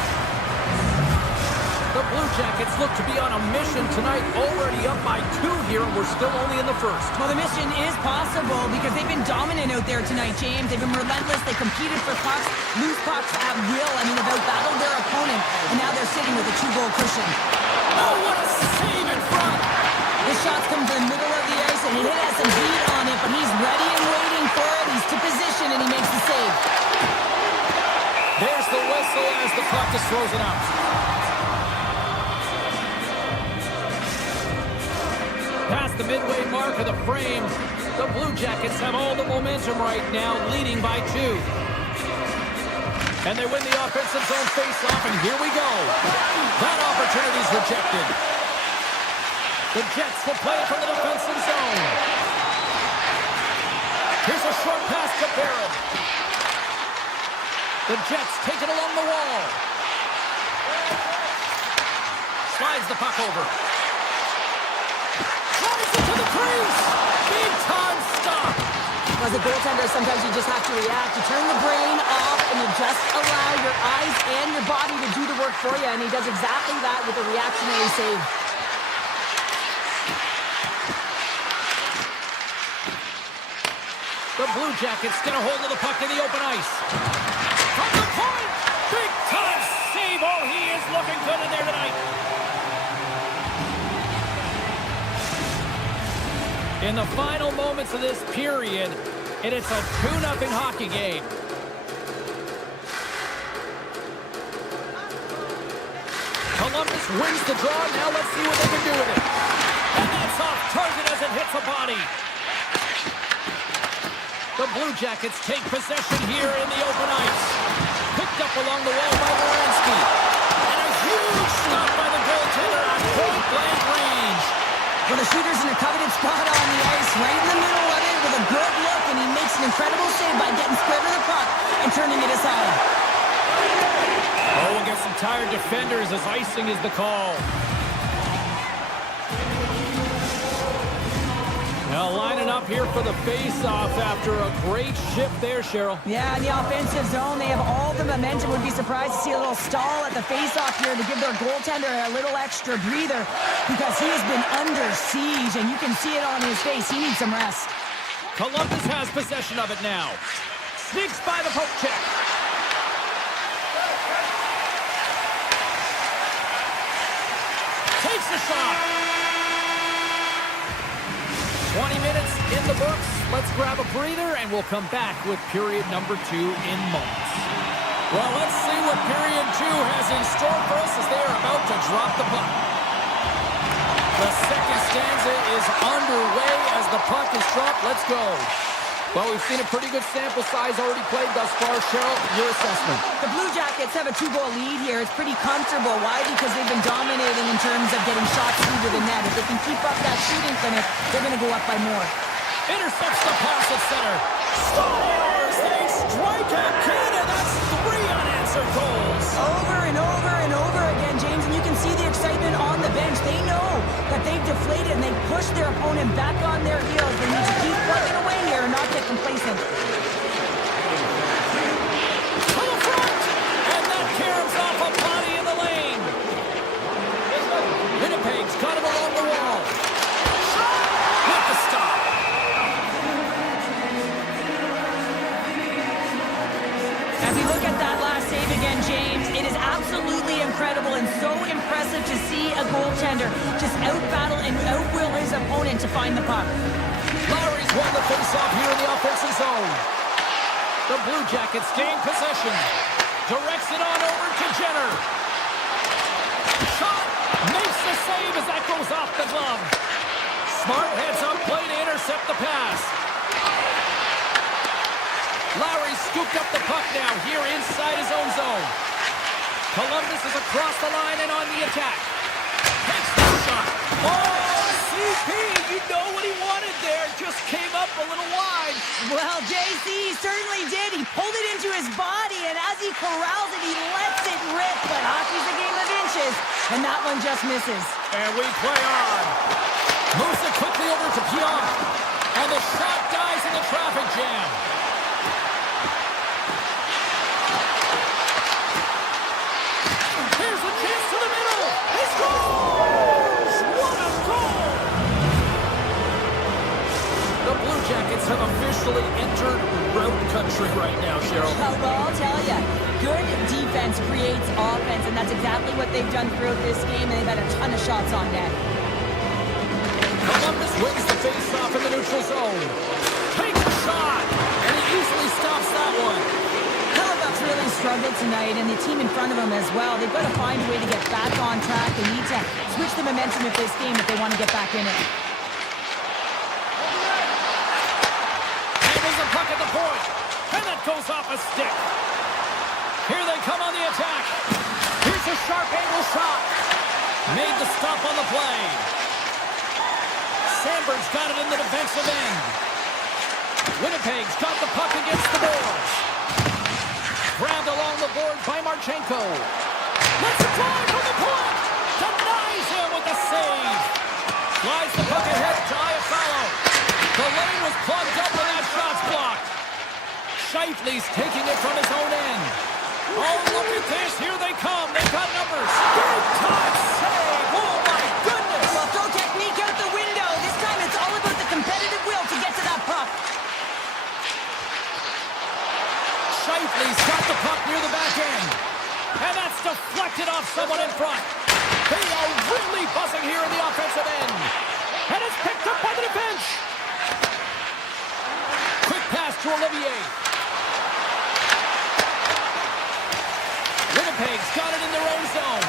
The Blue Jackets look to be on a mission tonight, already up by 2 here, and we're still only in the first. Well, the mission is possible because they've been dominant out there tonight, James. They've been relentless. They competed for pucks, loose pucks at will. I mean, they've outbattled their opponent, and now they're sitting with a 2-goal cushion. Oh, what a save in front! This shot's come to the middle of the ice, and he has some heat on it, but he's ready and waiting for it. He's to position, and he makes the save. There's the whistle as the puck just throws it out. Past the midway mark of the frame, the Blue Jackets have all the momentum right now, leading by 2. And they win the offensive zone face-off, and here we go. That opportunity's rejected. The Jets will play from the defensive zone. Here's a short pass to Barron. The Jets take it along the wall. Slides the puck over. Drives it to the crease. Big time stop. As a goaltender, sometimes you just have to react. You turn the brain off and you just allow your eyes and your body to do the work for you. And he does exactly that with a reactionary save. The Blue Jackets get a hold of the puck in the open ice. From the point. Big time save. Oh, he is looking good in there tonight. In the final moments of this period, and it's a 2-0 hockey game. Columbus wins the draw. Now let's see what they can do with it. And that's off target as it hits a body. The Blue Jackets take possession here in the open ice. Picked up along the wall by Wierenski. And a huge stop by the goaltender at point-blank range. Well, the shooter's in a coveted spot on the ice, right in the middle of it with a good look, and he makes an incredible save by getting square to the puck and turning it aside. Oh, against some tired defenders as icing is the call. Now lining up here for the face-off after a great shift there, Cheryl. Yeah, in the offensive zone, they have all the momentum. Would be surprised to see a little stall at the face-off here to give their goaltender a little extra breather because he has been under siege, and you can see it on his face. He needs some rest. Columbus has possession of it now. Sneaks by the poke check. Takes the shot. 20 minutes in the books. Let's grab a breather, and we'll come back with period number 2 in moments. Well, let's see what period 2 has in store for us as they are about to drop the puck. The second stanza is underway as the puck is dropped. Let's go. Well, we've seen a pretty good sample size already played thus far. Cheryl, your assessment. The Blue Jackets have a 2-goal lead here. It's pretty comfortable. Why? Because they've been dominating in terms of getting shots through to the net. If they can keep up that shooting clinic, they're going to go up by more. Intercepts the pass at center. Scores! They strike again, and that's 3 unanswered goals. Over and over and over again, James, and you can see the excitement on the bench. They know that they've deflated and they've pushed their opponent back on their heels. They need to keep plugging away here and not get complacent. To the front! And that caroms off a body in the lane. Winnipeg's got him along the wall. Shot! With the stop. As we look at that last save again, James, it is absolutely incredible and so impressive to see a goaltender just out-battle and out-will his opponent to find the puck. Lowry's won the face-off here in the offensive zone. The Blue Jackets gain possession. Directs it on over to Jenner. Shot! Makes the save as that goes off the glove. Smart heads up play to intercept the pass. Lowry scooped up the puck now here inside his own zone. Columbus is across the line and on the attack. Takes the shot. Oh, CP, you know what he wanted there. Just came up a little wide. Well, JC certainly did. He pulled it into his body, and as he corrals it, he lets it rip. But hockey's a game of inches, and that one just misses. And we play on. Moves it quickly over to Pionk. And the shot dies in the traffic jam. Here's a chance to the middle. He scores! What a goal! The Blue Jackets have officially entered road country right now, Cheryl. Well, I'll tell you, good defense creates offense, and that's exactly what they've done throughout this game, and they've had a ton of shots on net. Columbus wins the face-off in the neutral zone. Takes a shot, and he easily stops that one. Halifax really struggled tonight, and the team in front of them as well. They've got to find a way to get back on track. They need to switch the momentum of this game if they want to get back in it. Handles the puck at the point, and that goes off a stick. Here they come on the attack. Here's a sharp angle shot. Made the stop on the play. Sandberg's got it in the defensive end. Winnipeg's got the puck against the boards. Grabbed along the board by Marchenko. Let's drive from the point. Denies him with the save. Slides the puck ahead to Iafallo. The lane was plugged up and that shot's blocked. Scheifele's taking it from his own end. Oh, look at this. Here they come. They've got numbers. Big time save. Oh, my goodness. Well, throw technique out the window. This time it's all about the competitive will to get to that puck. Scheifele's got the puck near the back end. And that's deflected off someone in front. They are really buzzing here in the offensive end. And it's picked up by the defense. Quick pass to Olivier. Winnipeg's got it in their own zone.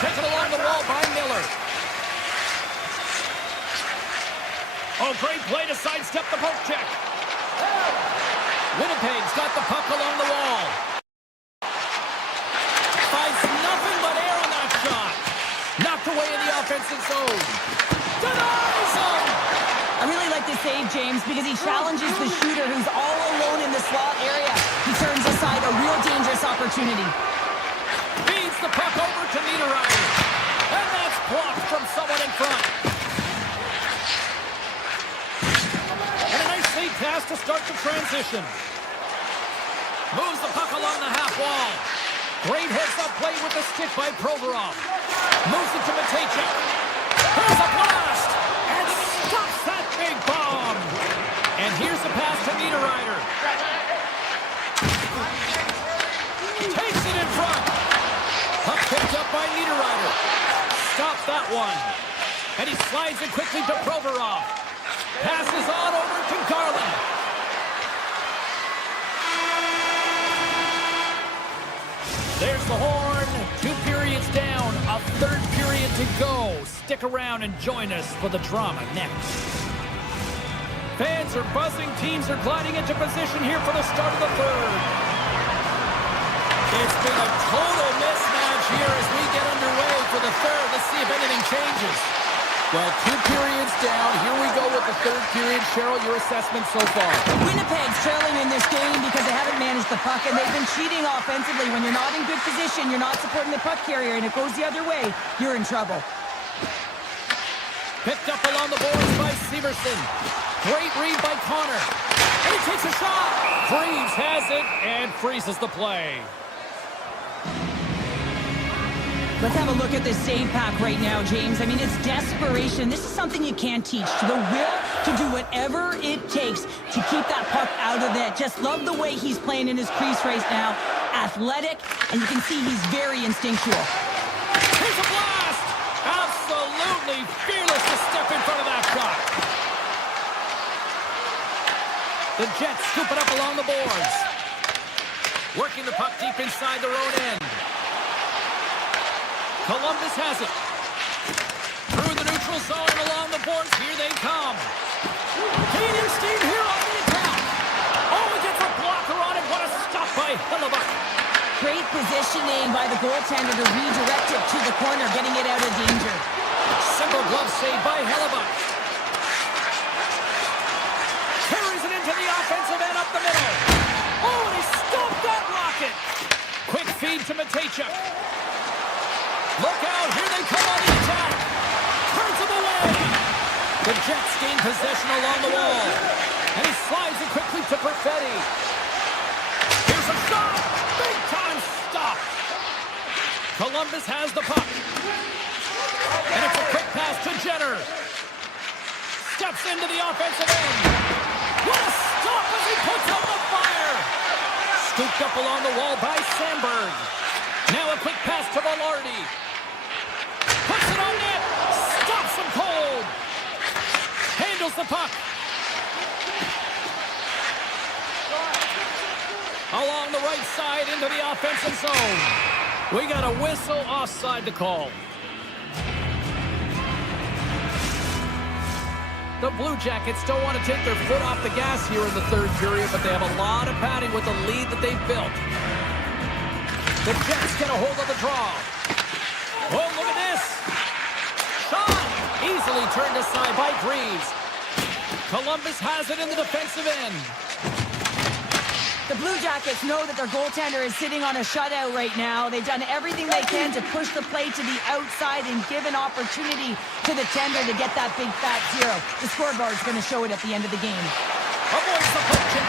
Taken along the wall by Miller. Oh, great play to sidestep the poke check. Winnipeg's got the puck along the wall. Finds nothing but air on that shot. Knocked away in the offensive zone. Denies him! I really like this save, James, because he challenges the shooter who's all alone in the slot area. He turns aside a real dangerous opportunity. Feeds the puck over to Niederreiter. And that's blocked from someone in front. pass to start the transition. Moves the puck along the half wall. Great heads-up play with the stick by Provorov. Moves it to Matejchuk. Here's a blast! And stops that big bomb! And here's the pass to Niederreiter. Takes it in front. Puck picked up by Niederreiter. Stop that one. And he slides it quickly to Provorov. Passes on over to Garland. There's the horn. 2 periods down. A third period to go. Stick around and join us for the drama next. Fans are buzzing. Teams are gliding into position here for the start of the third. It's been a total mismatch here as we get underway for the third. Let's see if anything changes. Well, 2 periods down. Here we go with the third period. Cheryl, your assessment so far. Winnipeg's trailing in this game because they haven't managed the puck, and they've been cheating offensively. When you're not in good position, you're not supporting the puck carrier, and it goes the other way, you're in trouble. Picked up along the boards by Severson. Great read by Connor. And he takes a shot. Freeze has it and freezes the play. Let's have a look at this save pack right now, James. I mean, it's desperation. This is something you can't teach. The will to do whatever it takes to keep that puck out of net. Just love the way he's playing in his crease right now. Athletic, and you can see he's very instinctual. Here's a blast! Absolutely fearless to step in front of that shot. The Jets scoop it up along the boards. Working the puck deep inside their own end. Columbus has it. Through the neutral zone and along the boards. Here they come. Canadian Steve here on the attack. Oh, he gets a blocker on it. What a stop by Hellebuyck. Great positioning by the goaltender to redirect it to the corner, getting it out of danger. Simple glove save by Hellebuyck. Carries it into the offensive end up the middle. Oh, and he stopped that rocket. Quick feed to Matejchuk. Look out, here they come on the attack. Turns him away. The Jets gain possession along the wall. And he slides it quickly to Perfetti. Here's a shot. Big time stop. Columbus has the puck. And it's a quick pass to Jenner. Steps into the offensive end. What a stop as he puts out the fire. Scooped up along the wall by Sandberg. Now a quick pass to Velarde. Puts it on net. Stops him cold. Handles the puck. Along the right side into the offensive zone. We got a whistle offside to call. The Blue Jackets don't want to take their foot off the gas here in the third period, but they have a lot of padding with the lead that they've built. The Jets get a hold of the draw. Oh, look at this. Shot. Easily turned aside by Greaves. Columbus has it in the defensive end. The Blue Jackets know that their goaltender is sitting on a shutout right now. They've done everything they can to push the play to the outside and give an opportunity to the tender to get that big fat zero. The scoreboard's going to show it at the end of the game. Avoids the poke check.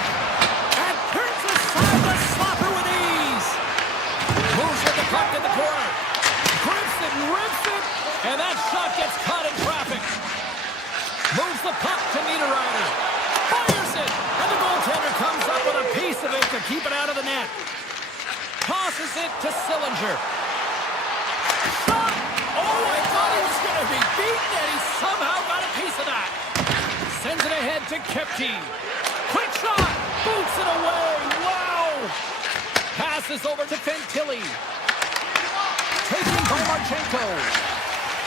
And turns aside the slapper with ease. Moves with the puck in the corner. Grips it and rips it. And that shot gets caught in traffic. Moves the puck to Niederreiter. Fires it. And the goaltender comes up with a piece of it to keep it out of the net. Tosses it to Sillinger. Shot. Oh, I thought he was going to be beaten, and he somehow got a piece of that. Sends it ahead to Kepke. Quick shot. Boots it away. Wow. Passes over to Fantilli. Taken by Marchenko.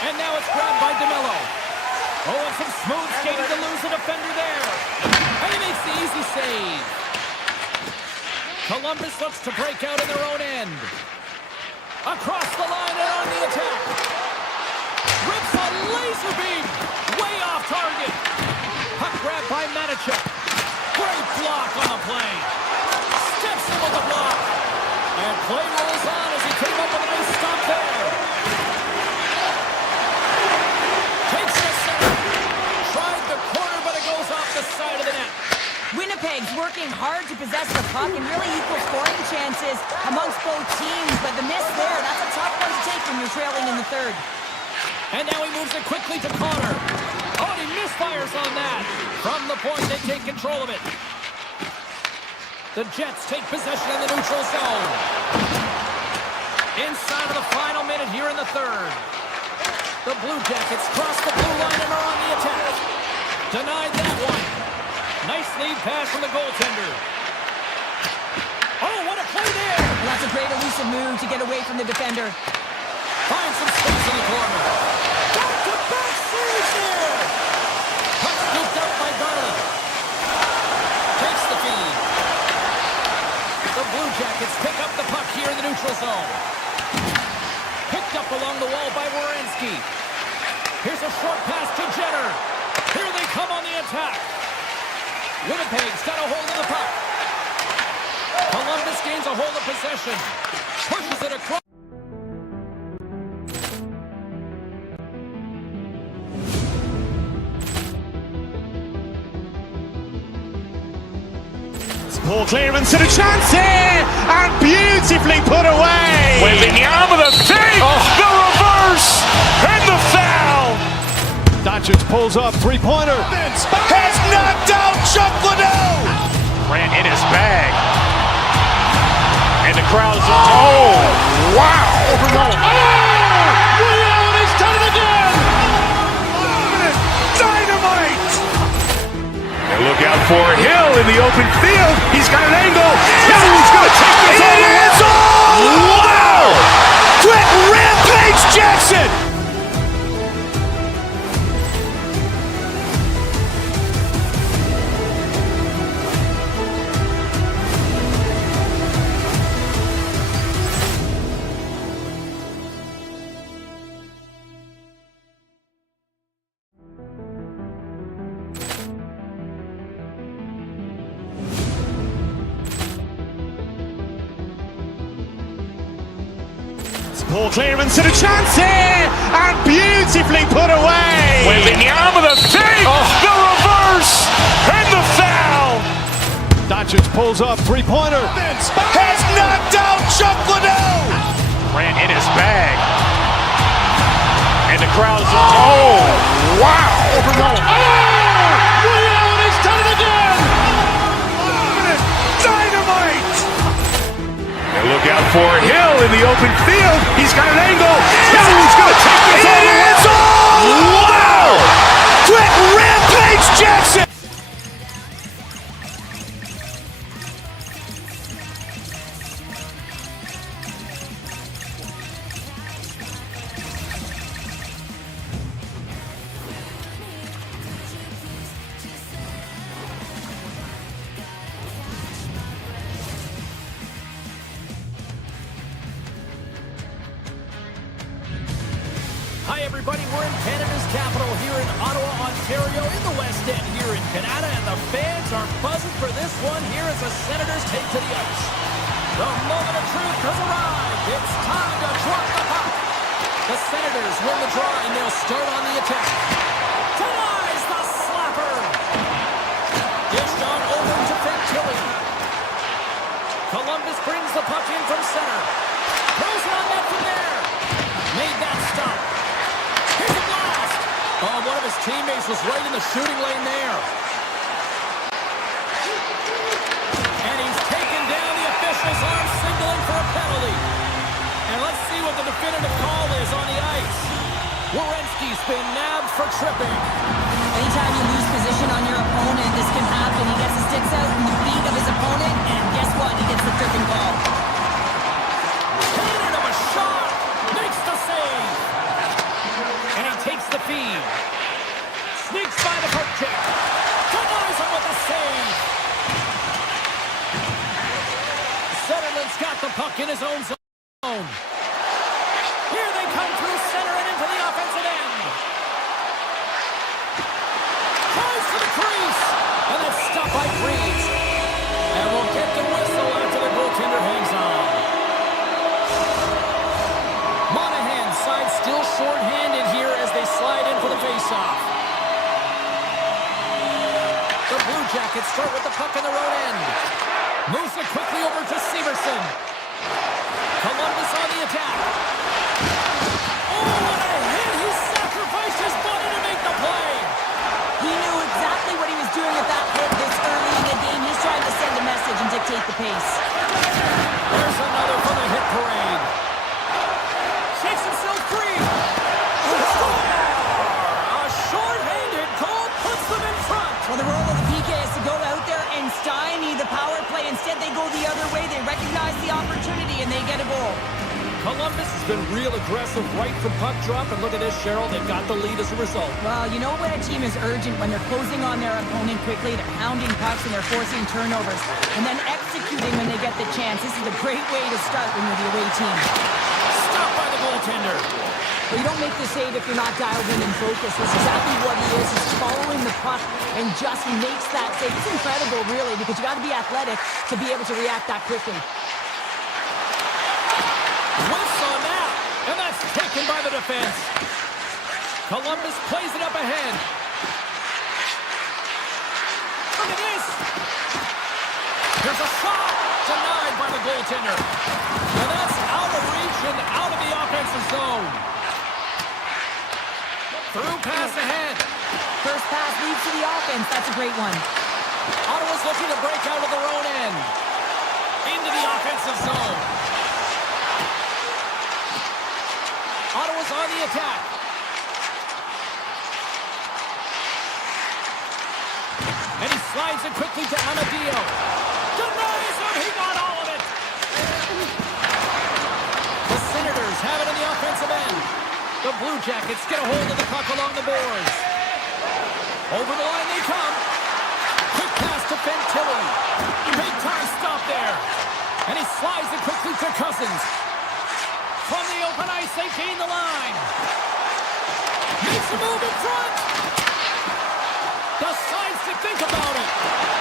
And now it's grabbed by DeMello. Oh, and some smooth skating to lose a defender there. And he makes the easy save. Columbus looks to break out in their own end. Across the line and on the attack. Rips a laser beam. Way off target. Puck grabbed by Matejchuk. Great block on the play. Steps in with the block. And play rolls on as he came up with a nice stop there. Takes the center. Tried the corner, but it goes off the side of the net. Winnipeg's working hard to possess the puck and really equal scoring chances amongst both teams, but the miss there, that's a tough one to take when you're trailing in the third. And now he moves it quickly to Connor. Oh, and he misfires on that. From the point, they take control of it. The Jets take possession in the neutral zone. Inside of the final minute here in the third. The Blue Jackets cross the blue line and are on the attack. Denied that one. Nice lead pass from the goaltender. Oh, what a play there! Well, that's a great elusive move to get away from the defender. Finds some space in the corner. Back-to-back saves here! Puck scooped up by Garland. Takes the feed. The Blue Jackets pick up the puck here in the neutral zone. Picked up along the wall by Werenski. Here's a short pass to Jenner. Here they come on the attack. Winnipeg's got a hold of the puck. Columbus gains a hold of possession. Pushes it across. Poor clearance and a chance here, and beautifully put away. Waving the arm of the fake, the reverse, and the foul. Doncic pulls up, three-pointer. Has knocked out Chuck Liddell. Ran in his bag. And the crowd's oh, wow. He's done it again. Dynamite. And look out for Hill in the open field. He's got an angle. Hill is going to take this all the way. Wow! Quick Rampage Jackson. Poor clearance and a chance here, and beautifully put away. Waving the arm of the fake, the reverse, and the foul. Doncic pulls up, three-pointer. Has knocked out Chuck Liddell. Ran in his bag. And the crowd's oh, wow. He's done it again. Dynamite. And look out for Hill in the open field. He's got an angle. Hill is going to take this all the way. Wow! Quick Rampage Jackson. Hi, everybody. We're in Canada's capital here in Ottawa, Ontario, in the West End here in Canada, and the fans are buzzing for this one here as the Senators take to the ice. The moment of truth has arrived. It's time to drop the puck. The Senators win the draw, and they'll start on the attack. Denies the slapper. Dished on over to Fantilli. Columbus brings the puck in from center. Throws it on net from there. Made that stop. Here's a blast. Oh, one of his teammates was right in the shooting lane there. And he's taken down. The officials are signaling for a penalty. And let's see what the definitive call is on the ice. Werenski's been nabbed for tripping. Anytime you lose position on your opponent, this can happen. He gets his sticks out in the feet of his opponent, and guess what? He gets the tripping call. Cannon of a shot. Makes the save. And he takes the feed. Sneaks by the poke check. Denies him with a save. Sutherland's got the puck in his own zone. Here they come through center and into the offensive end. Tries to the crease. And that's stopped by Freeze. And we'll get the whistle after the goaltender hangs on. Monahan's side still short-handed here as they slide in for the faceoff. The Blue Jackets start with the puck in their own end. Moves it quickly over to Severson. Columbus on the attack. Oh, what a hit! He sacrificed his body to make the play. He knew exactly what he was doing with that hit this early in the game. He's trying to send a message and dictate the pace. There's another for the hit parade. Shakes himself free. A short-handed goal puts them in front. Well, the role of the PK is to go out there and stymie the power play. Instead, they go the other way. They recognize the opportunity, and they get a goal. Columbus has been real aggressive right from puck drop, and look at this, Cheryl. They've got the lead as a result. Well, you know when a team is urgent, when they're closing on their opponent quickly, they're pounding pucks, and they're forcing turnovers, and then executing when they get the chance. This is a great way to start when you're the away team. Stopped by the goaltender. But you don't make the save if you're not dialed in and focused. That's exactly what he is. He's following the puck and just makes that save. It's incredible, really, because you got to be athletic to be able to react that quickly. Whiffs on that, and that's taken by the defense. Columbus plays it up ahead. Look at this. Here's a shot, denied by the goaltender. And that's out of reach and out of the offensive zone. Through pass ahead. First pass leads to the offense. That's a great one. Ottawa's looking to break out of their own end. Into the offensive zone. Ottawa's on the attack. And he slides it quickly to Amadio. Denies him. He got all of it. The Senators have it in the offensive end. The Blue Jackets get a hold of the puck along the boards. Over the line they come. Quick pass to Fantilli. Big time stop there. And he slides it quickly to Cousins. From the open ice, they gain the line. Makes a move in front. Decides to think about it.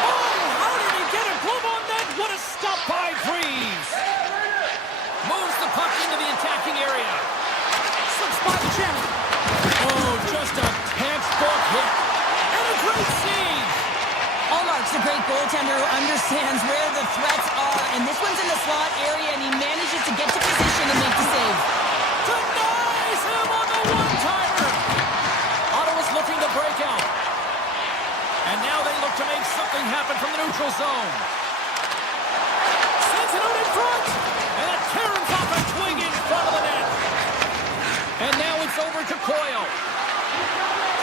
Oh, how did he get a glove on that? What a stop by Freeze. Moves the puck into the attacking area. Some spot check. Oh, just a textbook hit. And a great save. Allmark's a great goaltender who understands where the threats are, and this one's in the slot area, and he manages to get to position and make the save. Denies him on the one-timer. Ottawa's looking to break out. And now they look to make something happen from the neutral zone. Sends it out in front. And it tears off a twig in front of the net. And now it's over to Coyle.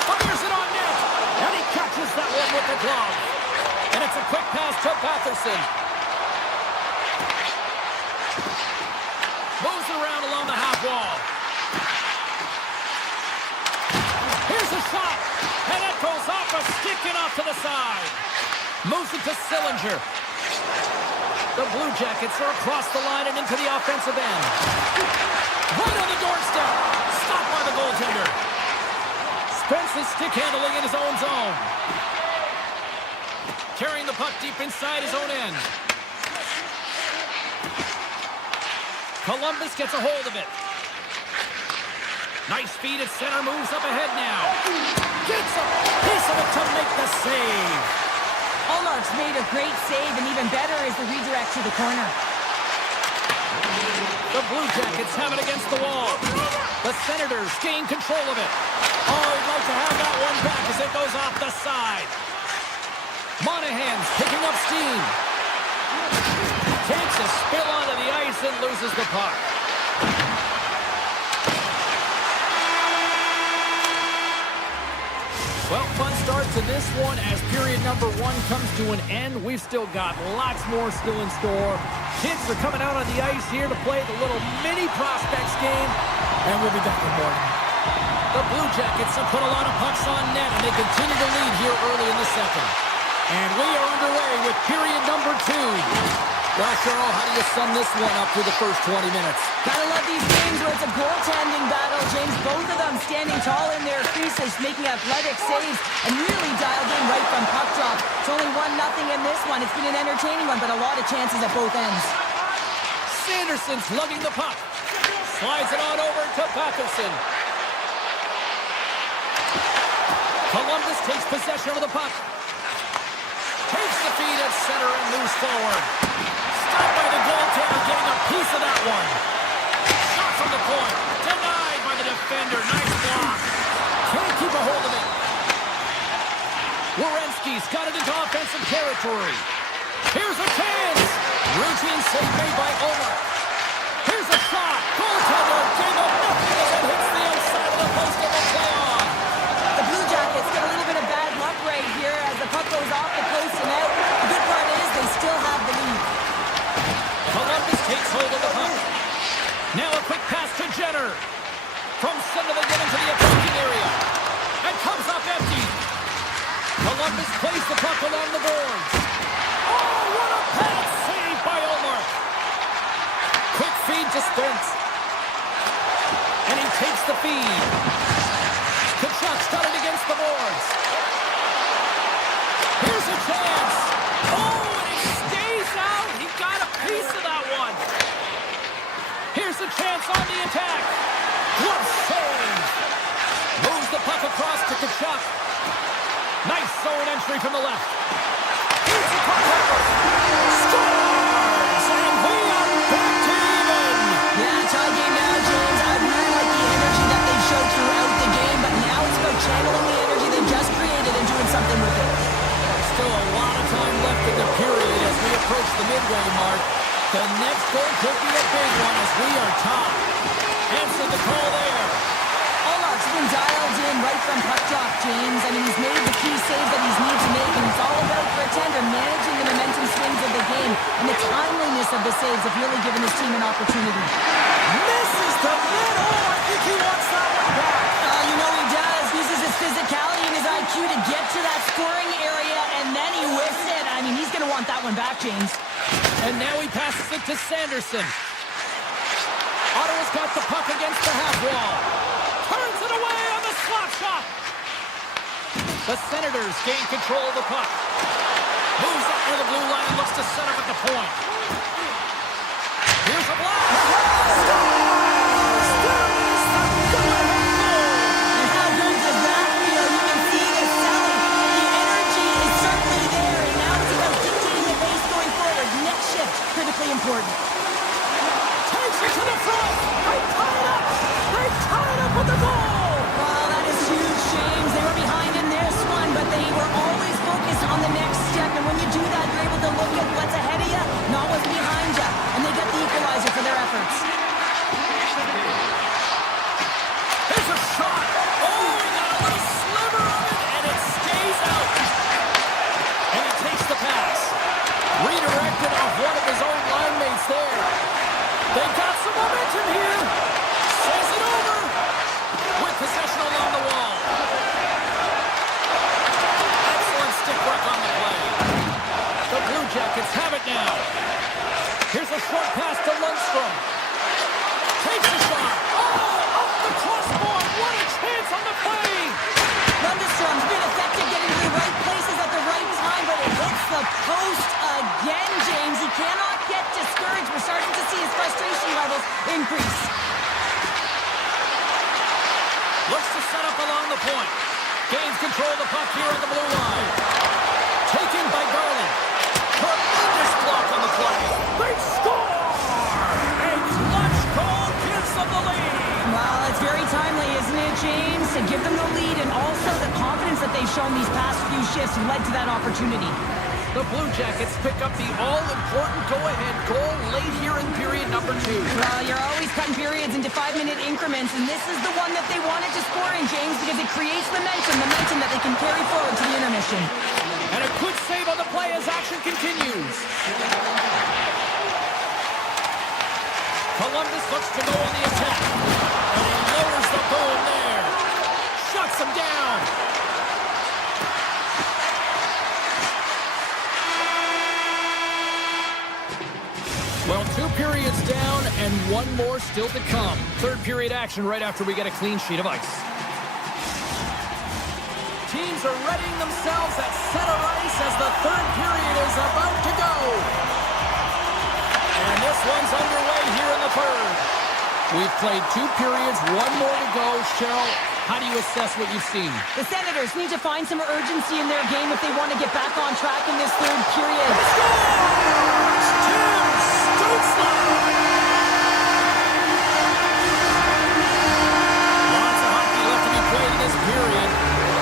Fires it on net. And he catches that one with the glove. And it's a quick pass to Batherson. Moves it around along the half wall. Here's a shot. And that goes off a stick and off to the side. Moves it to Sillinger. The Blue Jackets are across the line and into the offensive end. Right on the doorstep. Stopped by the goaltender. Spends his stick handling in his own zone. Carrying the puck deep inside his own end. Columbus gets a hold of it. Nice feed at center, moves up ahead now. Gets a piece of it to make the save. Allmark's made a great save, and even better is the redirect to the corner. The Blue Jackets have it against the wall. The Senators gain control of it. Oh, he'd like to have that one back as it goes off the side. Monahan's picking up steam. Takes a spill onto the ice and loses the puck. Well, fun start to this one as period number 1 comes to an end. We've still got lots more still in store. Kids are coming out on the ice here to play the little mini prospects game, and we'll be back in the morning. The Blue Jackets have put a lot of pucks on net, and they continue to lead here early in the second. And we are underway with period number 2. Well, Cheryl, how do you sum this one up through the first 20 minutes? Gotta love these games where it's a goaltending battle, James. Both of them standing tall in their creases, making athletic saves, and really dialed in right from puck drop. It's only 1-0 in this one. It's been an entertaining one, but a lot of chances at both ends. Sanderson's lugging the puck. Slides it on over to Batherson. Columbus takes possession of the puck. Takes the feed at center and moves forward. Stopped by the goaltender, getting a piece of that one. Shot from the point. Denied by the defender. Nice block. Can't keep a hold of it. Werenski's got it into offensive territory. Here's a chance. Routine save made by Omar. Here's a shot. Goaltender gave up nothing as it hits the outside of the post and will play on. The Blue Jackets get a little bit of bad luck right here as the puck goes off the post and out. The good part is they still have the lead. Columbus takes hold of the puck. Now a quick pass to Jenner. From center they get into the attacking area. And comes up empty. Columbus plays the puck along the boards. Oh, what a pass save by Omar. Quick feed to Spence. And he takes the feed. Kachuk's got it against the boards. Here's a chance. Oh, and he stays out. He got a piece of that one. Here's a chance on the attack. Glove save. Moves the puck across to Kachuk. Nice zone entry from the left. Here's the puck over. Scores! And we are back to even. Yeah, tie game now, James. I really like the energy that they showed throughout the game, but now it's about channeling the energy they just created and doing something with it. Still a lot of time left in the period as we approach the midway mark. The next goal could be a big one as we are top. Answered the call there. Omar's been dialed in right from puck drop, James. I mean, he's made the key saves that he's needs to make, and it's all about, for a tender, managing the momentum swings of the game, and the timeliness of the saves have really given his team an opportunity. Misses the middle. I think he wants that one back. You know he does. Uses his physicality and his IQ to get to that scoring area, and then he whiffs it. I mean, he's going to want that one back, James. And now he passes it to Sanderson. Ottawa's got the puck against the half wall. Turns it away on the slap shot. The Senators gain control of the puck. Moves up near the blue line and looks to set up at the point. Here's a blast. And how good does that feel? You can see the selling. The energy is certainly there, and now it's about dictating the pace going forward. Next shift, critically important. Takes it to the front. They tie it up. They tie it up with the goal. Well, that is huge, James. They were behind in this one, but they were always focused on the next step. And when you do that, you're able to look at what's ahead of you, not what's behind you. And they get the equalizer for their efforts. There's a shot. Oh, he got a little sliver of it, and it stays out. And he takes the pass. Redirected off one of his own line mates there. They got some momentum here. Says it over. With possession along the wall. Excellent stick work on the play. The Blue Jackets have it now. Here's a short pass to Lundstrom. Takes a shot. Oh, off the crossbar. What a chance on the play. Lundstrom's been effective getting to the right places at the right time, but it hits the post again, James. He cannot get discouraged. We're starting to see his frustration levels increase. Looks to set up along the point. Gains control of the puck here at the blue line. Taken by Garland. Tremendous block on the play. They score! A clutch goal gives them the lead. Well, it's very timely, isn't it, James? To give them the lead and also the confidence that they've shown these past few shifts led to that opportunity. The Blue Jackets pick up the all-important go-ahead goal late here in period number 2. Well, you're always cutting periods into 5-minute increments, and this is the one that they wanted to score in, James, because it creates momentum that they can carry forward to the intermission. And a good save on the play as action continues. Columbus looks to go on the attack. And he lowers the boom there. Shuts him down. Well, 2 periods down and 1 more still to come. Third period action right after we get a clean sheet of ice. Teams are readying themselves at center ice as the third period is about to go. And this one's underway here in the third. We've played 2 periods, 1 more to go. Cheryl, How do you assess what you've seen? The Senators need to find some urgency in their game if they want to get back on track in this third period. Scores! Tim Stützle! Lots of hockey left to be played in this period.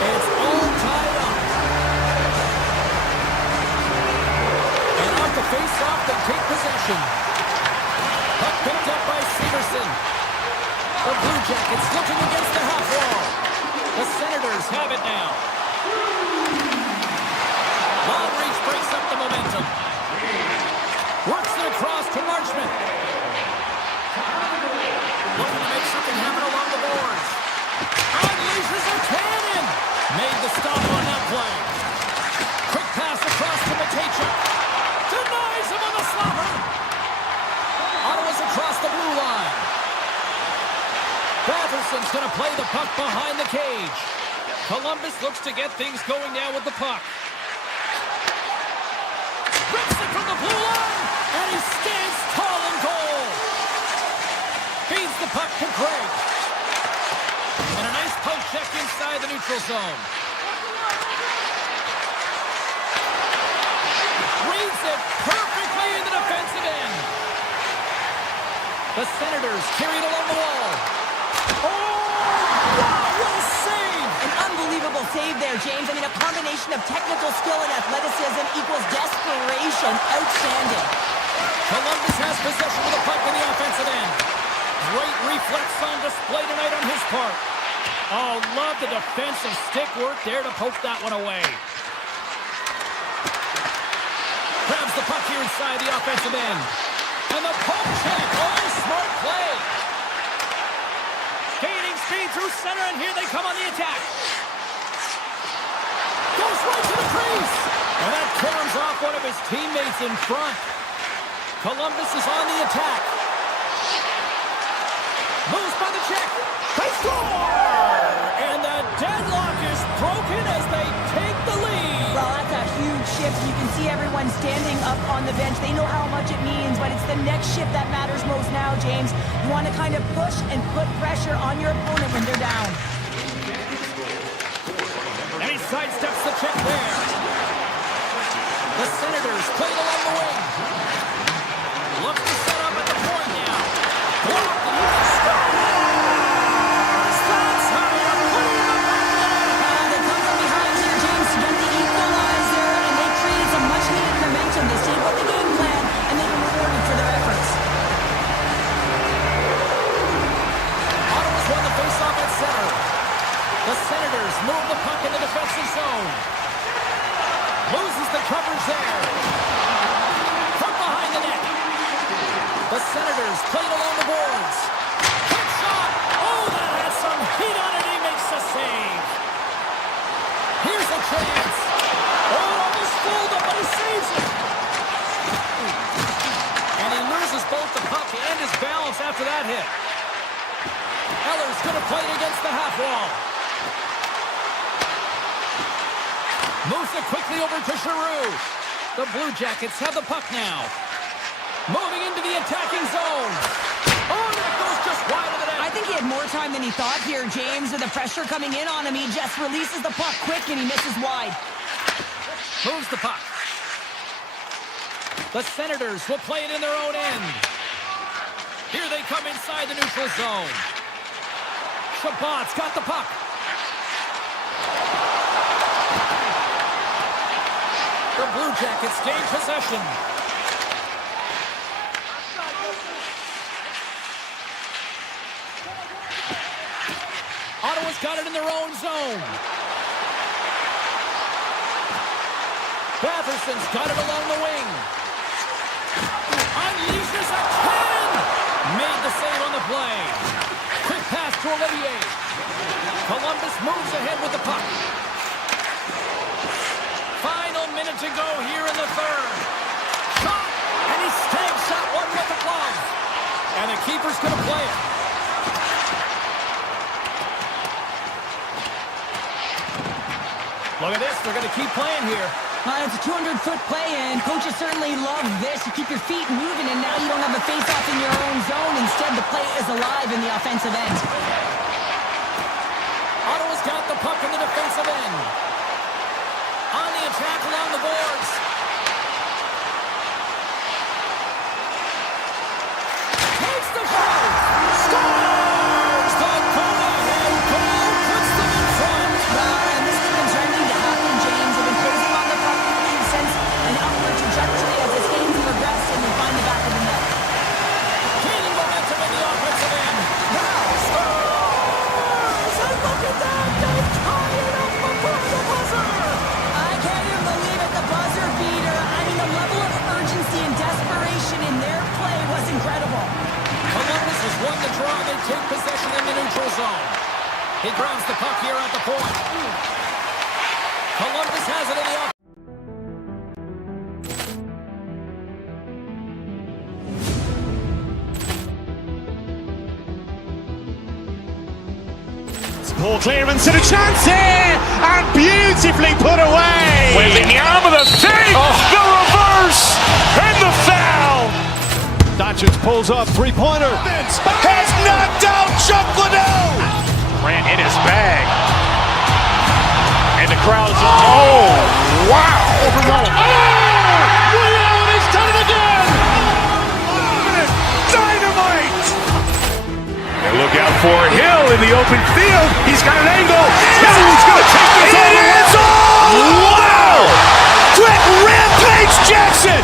It's all tied up. And off the face-off, they take possession. Puck picked up by Severson. The Blue Jackets looking against the half wall. The Senators have it now. Long reach breaks up the momentum. Works it across to Marchment. Looking to make something happen along the boards. Unleashes a cannon. Made the stop on that play. Quick pass across to Matejchuk. Denies him on the slapper. Ottawa's across the blue line. Batterson's going to play the puck behind the cage. Columbus looks to get things going now with the puck. Rips it from the blue line, and he stands tall in goal. Feeds the puck to Gregg. And a nice poke check inside the neutral zone. Reads it perfectly in the defensive end. The Senators carried along the wall. Oh, wow, what a save! An unbelievable save there, James. I mean, a combination of technical skill and athleticism equals desperation. Outstanding. Columbus has possession of the puck in the offensive end. Great reflex on display tonight on his part. Oh, love the defensive stick work there to poke that one away. Grabs the puck here inside the offensive end. And the poke check. Oh, smart play. Gaining speed through center, and here they come on the attack. Goes right to the crease. And that turns off one of his teammates in front. Columbus is on the attack. Moves by the check. They score! And the deadlock is broken as they take the lead. Well, that's a huge shift. You can see everyone standing up on the bench. They know how much it means, but it's the next shift that matters most now, James. You want to kind of push and put pressure on your opponent when they're down. And he sidesteps the check there. The Senators played along the wing. Looks to set up at the point now. Blocked, and he scores! That's how you put it in the back of the net. They come from behind here, James, to get the equalizer, and they created some much-needed momentum. They stayed with the game plan, and they've been rewarded for their efforts. Ottawa's won the faceoff at center. The Senators move the puck in the defensive zone. Loses the coverage there. From behind the net. The Senators played along the boards. Quick shot. Oh, that has some heat on it. He makes the save. Here's a chance. Oh, almost fooled him, but he saves it. And he loses both the puck and his balance after that hit. Eller's going to play it against the half wall. Moves it quickly over to Giroux. The Blue Jackets have the puck now. Moving into the attacking zone. Oh, that goes just wide of the net. I think he had more time than he thought here, James. With the pressure coming in on him, he just releases the puck quick and he misses wide. Moves the puck. The Senators will play it in their own end. Here they come inside the neutral zone. Chabot's got the puck. The Blue Jackets gain possession. Ottawa's got it in their own zone. Batherson's got it along the wing. Unleashes a cannon. Made the save on the play. Quick pass to Olivier. Columbus moves ahead with the puck. Final minute to go here in the third. Shot, and he stamps that one with the glove. And the keeper's going to play it. Look at this, they're going to keep playing here. It's a 200-foot play, and coaches certainly love this. You keep your feet moving, and now you don't have a face-off in your own zone. Instead, the play is alive in the offensive end. Ottawa's got the puck in the defensive end. On the attack along the boards. Takes the shot. Scores! The go-ahead goal puts them in front. And this has been trending to happen, James. They've been closing on the puck since an upward trajectory as this game's progressed and they find the back of the net. Gaining momentum in the offensive end. Wow! Scores! And look at that! They tie it up before the buzzer! I can't even believe it, the buzzer beater. I mean, the level of urgency and desperation in their play was incredible. Columbus has won the draw. They take possession in the neutral zone. He grabs the puck here at the point. Columbus has it in the offensive. Poor clearance and a chance here, and beautifully put away. Waving the arm of the save, the reverse, and the foul. Doncic pulls up, three-pointer. Has knocked out Chuck Liddell. Grant in his bag. And the crowd is, oh, wow. Liddell, he's done it again. Dynamite. And look out for Hill in the open field. He's got an angle. Hill's going to take this all the way. Wow! Quick Rampage Jackson.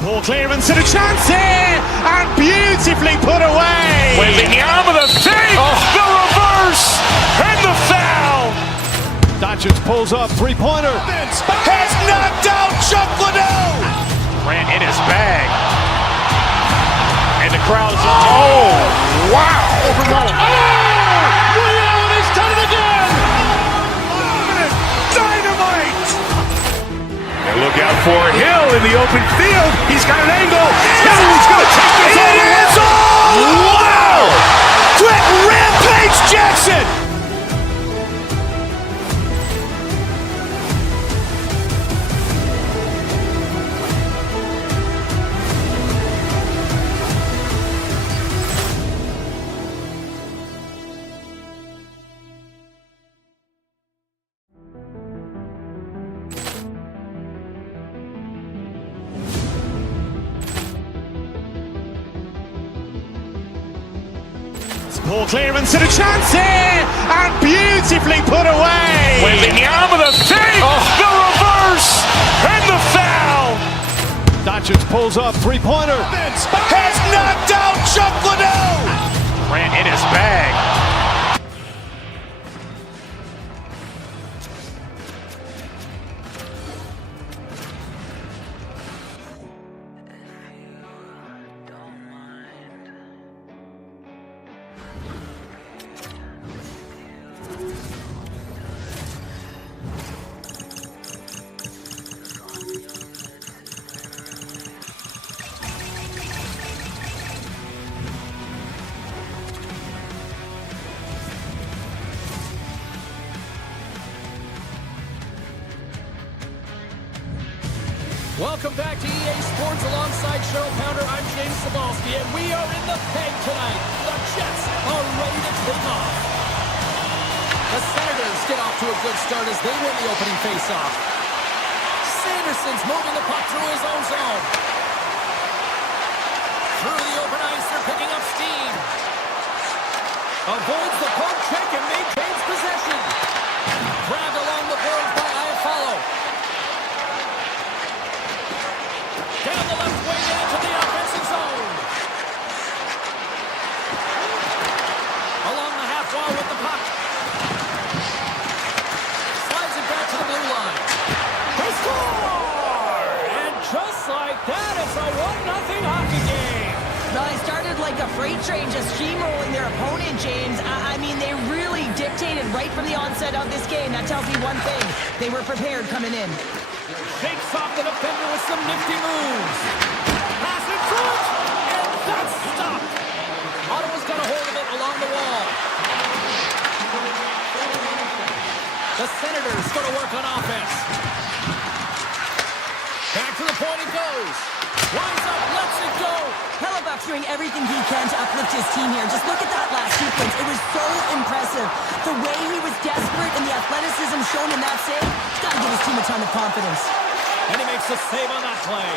Poor clearance and a chance here, and beautifully put away. Waving the arm of the save, the reverse, and the foul. Doncic pulls up, three-pointer. Has knocked out Chuck Liddell. Grant in his bag. And the crowd is, oh, wow. Liddell, he's done it again. Dynamite. And look out for Hill in the open field. He's got an angle. Hill's going to take this all the way. Wow! Quick Rampage Jackson. Poor clearance and a chance here, and beautifully put away. Waving the arm of the save, the reverse, and the foul. Doncic pulls up, three-pointer. Has knocked out Chuck Liddell. Grant in his bag. Welcome back to EA Sports alongside Cheryl Pounder. I'm James Cebulski, and we are in the peg tonight. The Jets are ready to take off. The Senators get off to a good start as they win the opening faceoff. Sanderson's moving the puck through his own zone. Through the open ice, they're picking up steam. Avoids the poke check and maintains possession. Grabbed along the boards by Iafallo. Down the left wing into the offensive zone. Along the half wall with the puck. Slides it back to the blue line. They score! And just like that, it's a 1-0 hockey game. Well, it started like a freight train just steamrolling their opponent, James. I mean, they really hesitated right from the onset of this game. That tells me one thing. They were prepared coming in. Shakes off the defender with some nifty moves. Pass in front, and that's stopped. Ottawa's got a hold of it along the wall. The Senators going to work on offense. Back to the point it goes. Winds up, lets it go. Hellebuck's doing everything he can to uplift his team here. Just look at that last sequence. It was so impressive. The way he was desperate and the athleticism shown in that save, he's got to give his team a ton of confidence. And he makes a save on that play.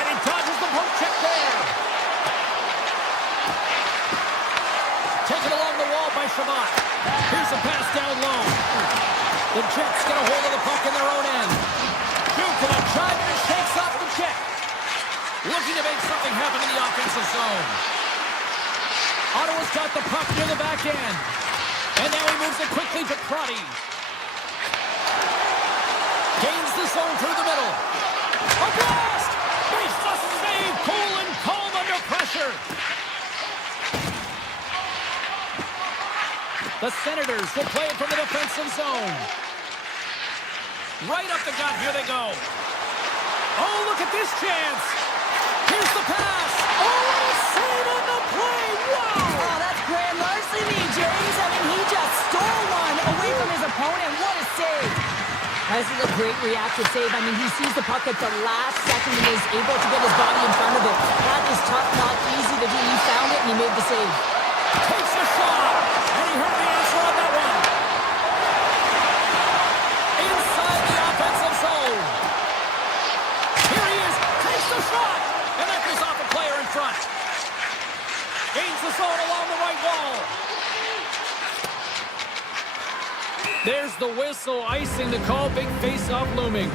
And he dodges the poke check there. Taken along the wall by Shabbat. Here's a pass down low. The Jets get a hold of the puck in their own end. Duke to the drive and shakes off the check. Looking to make something happen in the offensive zone. Ottawa's got the puck near the back end. And now he moves it quickly to Crotty. Gains the zone through the middle. A blast! Makes the save. Cool and calm under pressure. The Senators will play it from the defensive zone. Right up the gut. Here they go. Oh, look at this chance. Here's the pass. Oh, what a save on the play. Wow. Oh, that's grand larceny, James. I mean, he just stole one away from his opponent. What a save. This is a great reactive save. I mean, he sees the puck at the last second and is able to get his body in front of it. That is tough, not easy to do. He found it and he made the save. Takes a shot. And he heard the answer on that one. Inside the offensive zone. Here he is. Takes the shot. And that goes off a player in front. Gains the zone along the right wall. There's the whistle, icing the call. Big face-off looming.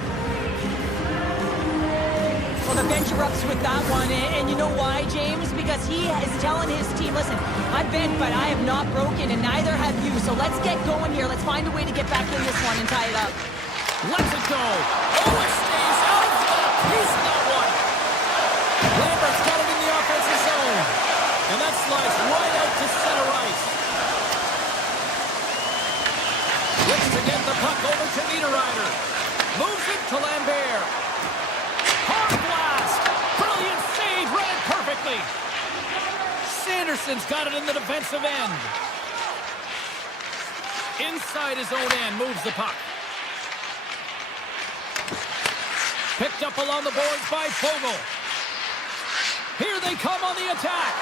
Well, the bench erupts with that one, and you know why, James? Because he is telling his team, listen, I've bent, but I have not broken, and neither have you. So let's get going here. Let's find a way to get back in this one and tie it up. Lets it go. Oh, it stays out. Got a piece of that one. Lambert's got it in the offensive zone. And that slides right out to center ice. Looks to get the puck over to Niederreiter. Moves it to Lambert. Hard blast. Brilliant save. Read it perfectly. Sanderson's got it in the defensive end. Inside his own end. Moves the puck. Picked up along the boards by Fogle. Here they come on the attack.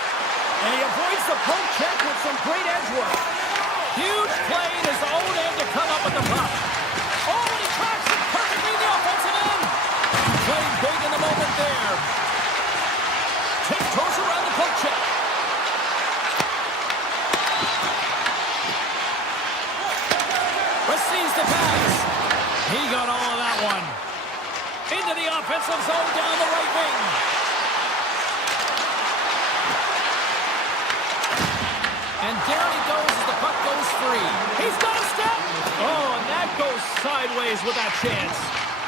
And he avoids the poke check with some great edge work. Huge play in his own end to come up with the puck. Oh, and he tracks it perfectly in the offensive end. Playing big in the moment there. Tiptoes around the poke check. Receives the pass. He got all of that one. Into the offensive zone down the right wing. And there he goes as the puck goes free. He's got a step. Oh, and that goes sideways with that chance.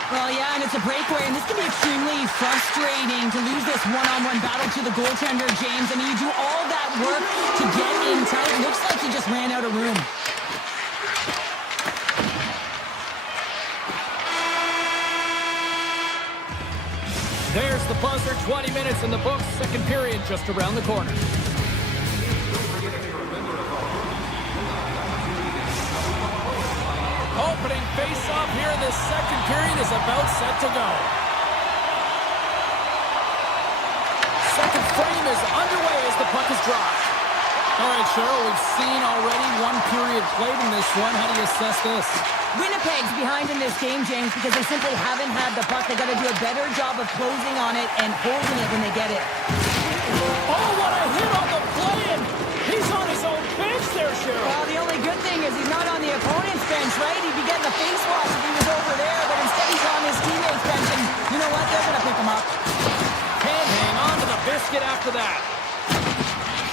Well, yeah, and it's a breakaway, and this can be extremely frustrating to lose this one-on-one battle to the goaltender, James. I mean, you do all that work to get in tight. It looks like he just ran out of room. There's the buzzer, 20 minutes in the books. Second period just around the corner. Opening face-off here in this second period is about set to go. Second frame is underway as the puck is dropped. All right, Cheryl, we've seen already one period played in this one. How do you assess this? Winnipeg's behind in this game, James, because they simply haven't had the puck. They've got to do a better job of closing on it and holding it when they get it. Oh, what a hit on the play! He's on his own bench there, Cheryl. Well, the only good thing is he's not on the opponent's bench, right? He'd be getting a face wash if he was over there, but instead he's on his teammate's bench, and you know what? They're going to pick him up. Can't hang on to the biscuit after that.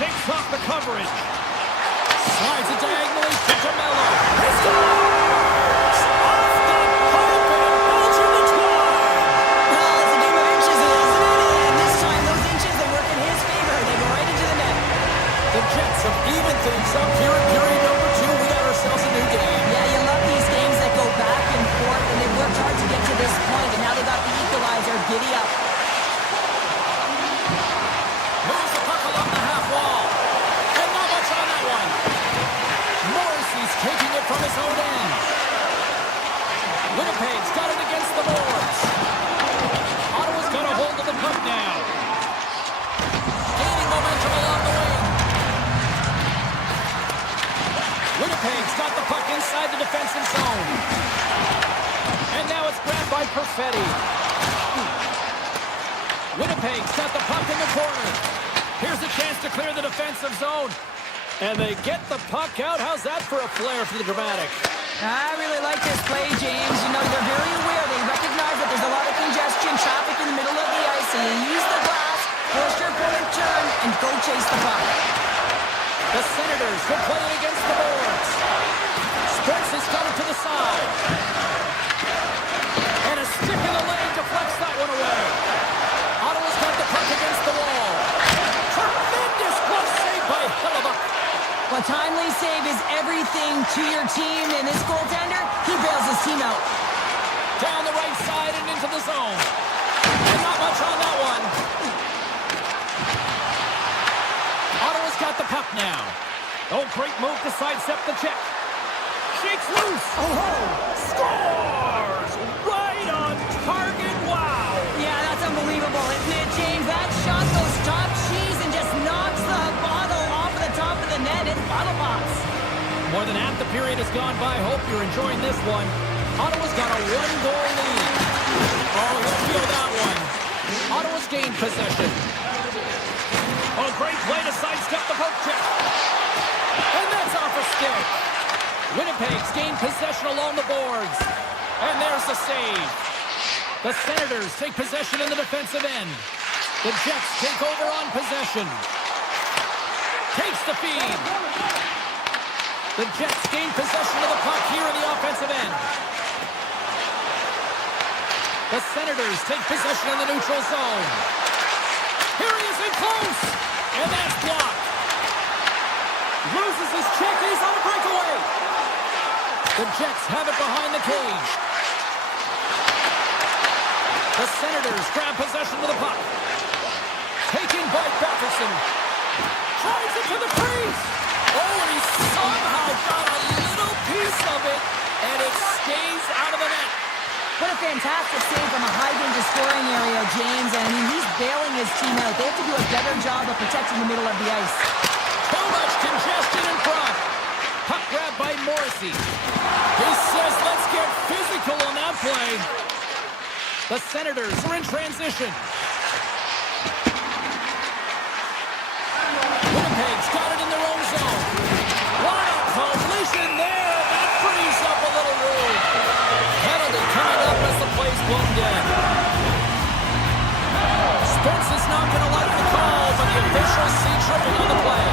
Takes off the coverage. Slides it diagonally to DeMello. He scores! Off the pump and Belgium the twine. Well, it's a game of inches, isn't it? And this time, those inches, they work in his favor. They go right into the net. The Jets have even things up here in period number 2. We got ourselves a new game. Yeah, you love these games that go back and forth, and they've worked hard to get to this point, and now they got the equalizer. Giddy up. Moves the puck along the half wall. And not much on that one. Morrissey's taking it from his own end. Winnipeg's got it against the boards. Ottawa's got a hold of the puck now. Gaining momentum along the wing. Winnipeg's got the puck inside the defensive zone. And now it's grabbed by Perfetti. Winnipeg's got the puck in the corner. Here's a chance to clear the defensive zone. And they get the puck out. How's that for a flair for the dramatic? I really like this play, James. You know, they're very aware. They recognize that there's a lot of congestion, traffic in the middle of the ice, and you use the glass, force your opponent turn, and go chase the puck. The Senators will play it against the boards. Spence has got it to the side. And a stick in the leg deflects that one away. Ottawa's got the puck against the wall. Tremendous glove save by Hellebuyck. Well, timely save is everything to your team, and this goaltender, he bails his team out. Down the right side and into the zone. And not much on that one. Ottawa's got the puck now. Oh, great move to sidestep the check. Shakes loose. Oh, scores! Right on target. Wow. Yeah, that's unbelievable, isn't it, James? That shot goes top cheese and just knocks the bottle off the top of the net. It's bottle box. More than half the period has gone by. Hope you're enjoying this one. Ottawa's got a 1-goal lead. Oh, he'll feel that one. Ottawa's gained possession. Oh, great play to sidestep the poke check. And that's off a stick. Winnipeg's gained possession along the boards. And there's the save. The Senators take possession in the defensive end. The Jets take over on possession. Takes the feed. The Jets gain possession of the puck here in the offensive end. The Senators take possession in the neutral zone. Here he is in close. And that's blocked. Loses his check. He's on a breakaway. The Jets have it behind the cage. The Senators grab possession of the puck. Taken by Batherson. Tries it to the crease. Oh, and he somehow got a little piece of it, and it stays out of the net. What a fantastic save from a high-danger scoring area, James. I mean, he's bailing his team out. They have to do a better job of protecting the middle of the ice. Too much congestion in front. Puck grab by Morrissey. He says, let's get physical on that play. The Senators are in transition. Winnipeg's got it in their own zone. What a collision there. That frees up a little room. Penalty coming up as the play's blown dead. Spence is not going to like the call, but the officials see tripping on the play.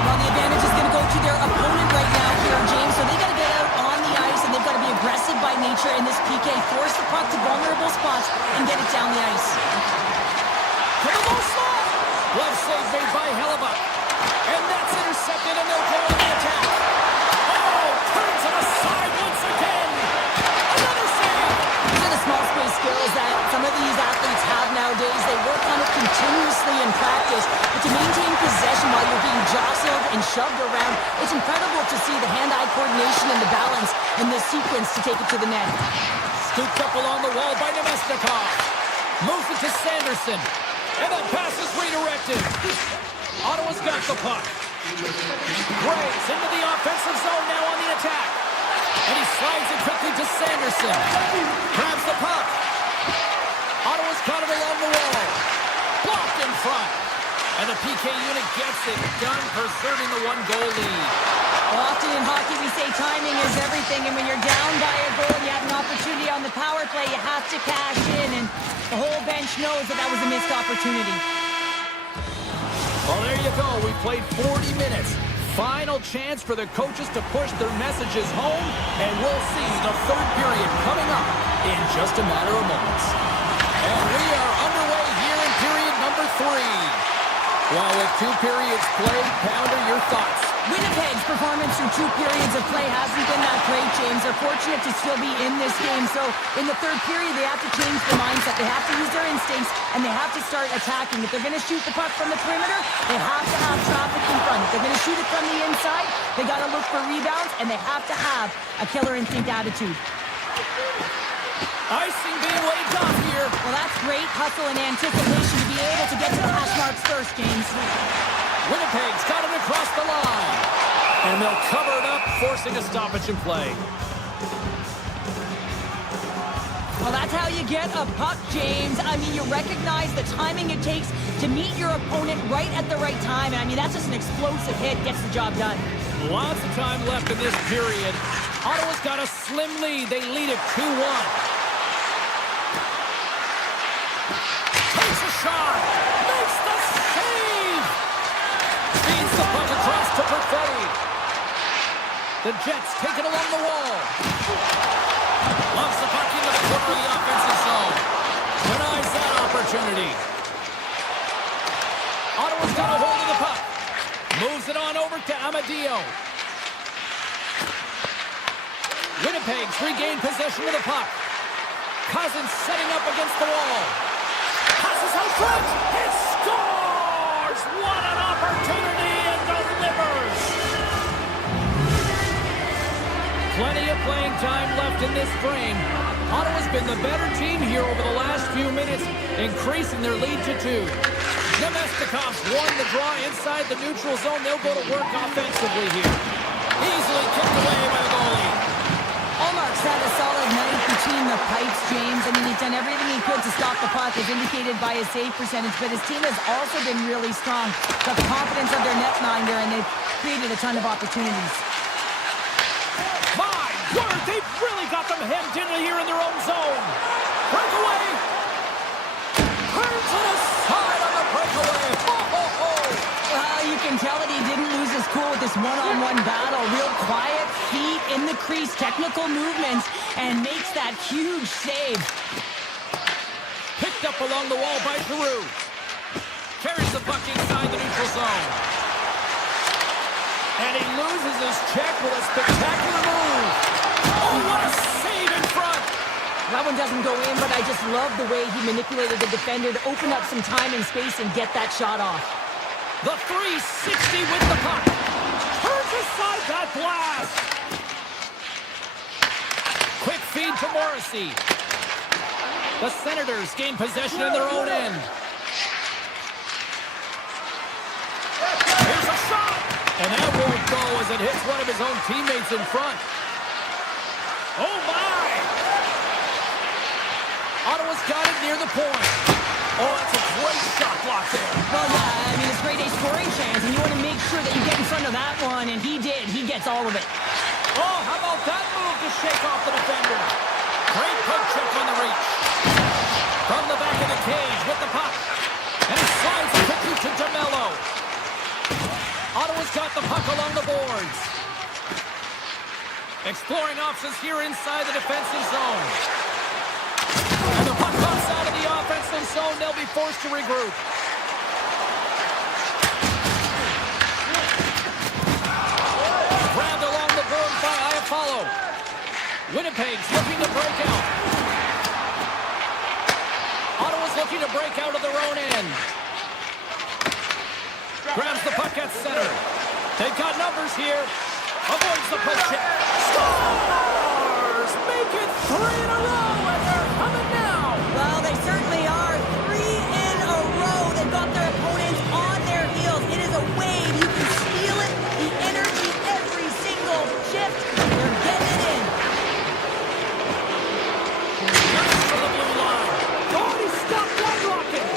Well, the advantage is going to go to their opponent right now here, James, so they got to get out on the ice, and they've got to be aggressive by nature in this PK, force the puck to vulnerable spots, and get it down the ice. To the low slot. Glove save made by Hellebuyck. And that's intercepted, and they'll go on the attack. Oh, turns it aside once again. Another save. These are the small space skills that some of these athletes have nowadays. They work on it continuously in practice, but to maintain possession while you're being jostled and shoved around, it's incredible to see the hand-eye coordination and the balance in this sequence to take it to the net. Scooped up along the wall by Nemesnikov. Moves it to Sanderson. And that pass is redirected. Ottawa's got the puck. Graves into the offensive zone now on the attack. And he slides it quickly to Sanderson. Grabs the puck. Ottawa's got it along the wall. Blocked in front. And the PK unit gets it done, preserving the 1-goal lead. Well, often in hockey we say timing is everything, and when you're down by a goal and you have an opportunity on the power play, you have to cash in, and the whole bench knows that that was a missed opportunity. Well, there you go. We played 40 minutes. Final chance for the coaches to push their messages home, and we'll see the third period coming up in just a matter of moments. And we are underway here in period number 3. Well, with 2 periods played, Pounder, your thoughts? Winnipeg's performance through 2 periods of play hasn't been that great, James. They're fortunate to still be in this game. So in the 3rd period, they have to change the mindset. They have to use their instincts, and they have to start attacking. If they're going to shoot the puck from the perimeter, they have to have traffic in front. If they're going to shoot it from the inside, they got to look for rebounds, and they have to have a killer instinct attitude. Icing being waved off here. Well, that's great hustle and anticipation to be able to get to the hash marks first, James. Winnipeg's got it across the line. And they'll cover it up, forcing a stoppage in play. Well, that's how you get a puck, James. I mean, you recognize the timing it takes to meet your opponent right at the right time. And I mean, that's just an explosive hit. Gets the job done. Lots of time left in this period. Ottawa's got a slim lead. They lead it 2-1. Takes a shot. Makes the save. Feeds the puck across to Perfetti. The Jets take it along the wall. Loves the puck into the corner of the offensive zone. Denies that opportunity. Ottawa's got a hold of the puck. Moves it on over to Amadio. Winnipeg's regained possession of the puck. Cousins setting up against the wall. Passes out front. He scores! What an opportunity and delivers! Plenty of playing time left in this frame. Ottawa's been the better team here over the last few minutes, increasing their lead to 2. Nemestikov's won the draw inside the neutral zone. They'll go to work offensively here. Easily kicked away by the goalie. Allmark's had a solid night between the pipes, James. I mean, he's done everything he could to stop the puck, as indicated by his save percentage, but his team has also been really strong. Got the confidence of their netminder, and they've created a ton of opportunities. My word, they've really got them hemmed in here in their own zone. Breakaway. Turns it aside on the breakaway. Well, you can tell that he didn't lose his cool with this one-on-one battle. Real quiet, feet in the crease, technical movements, and makes that huge save. Picked up along the wall by Peru. Carries the puck inside the neutral zone. And he loses his check with a spectacular move. Oh, what a save in front. That one doesn't go in, but I just love the way he manipulated the defender to open up some time and space and get that shot off. The 360 with the puck. Turns aside that blast. Quick feed to Morrissey. The Senators gain possession in their own end. Here's a shot. And that won't go as it hits one of his own teammates in front. Oh, my! Ottawa's got it near the point. Oh, that's a great shot block there. Well, yeah, I mean, it's grade A scoring chance, and you want to make sure that you get in front of that one, and he did. He gets all of it. Oh, how about that move to shake off the defender? Great poke check on the reach. From the back of the cage with the puck. And he slides it quickly to DeMello. Ottawa's got the puck along the boards. Exploring options here inside the defensive zone. And the puck pops out of the offensive zone. They'll be forced to regroup. Grabbed along the board by Iafallo. Winnipeg's looking to break out. Ottawa's looking to break out of their own end. Grabs the puck at center. They've got numbers here. Avoids the poke check. Scores! Make it 3 in a row, and they're coming now. Well, they certainly are. 3 in a row. They've got their opponents on their heels. It is a wave. You can feel it. The energy every single shift. They're getting it in. Nice for the blue line. Oh, he stopped one rocket.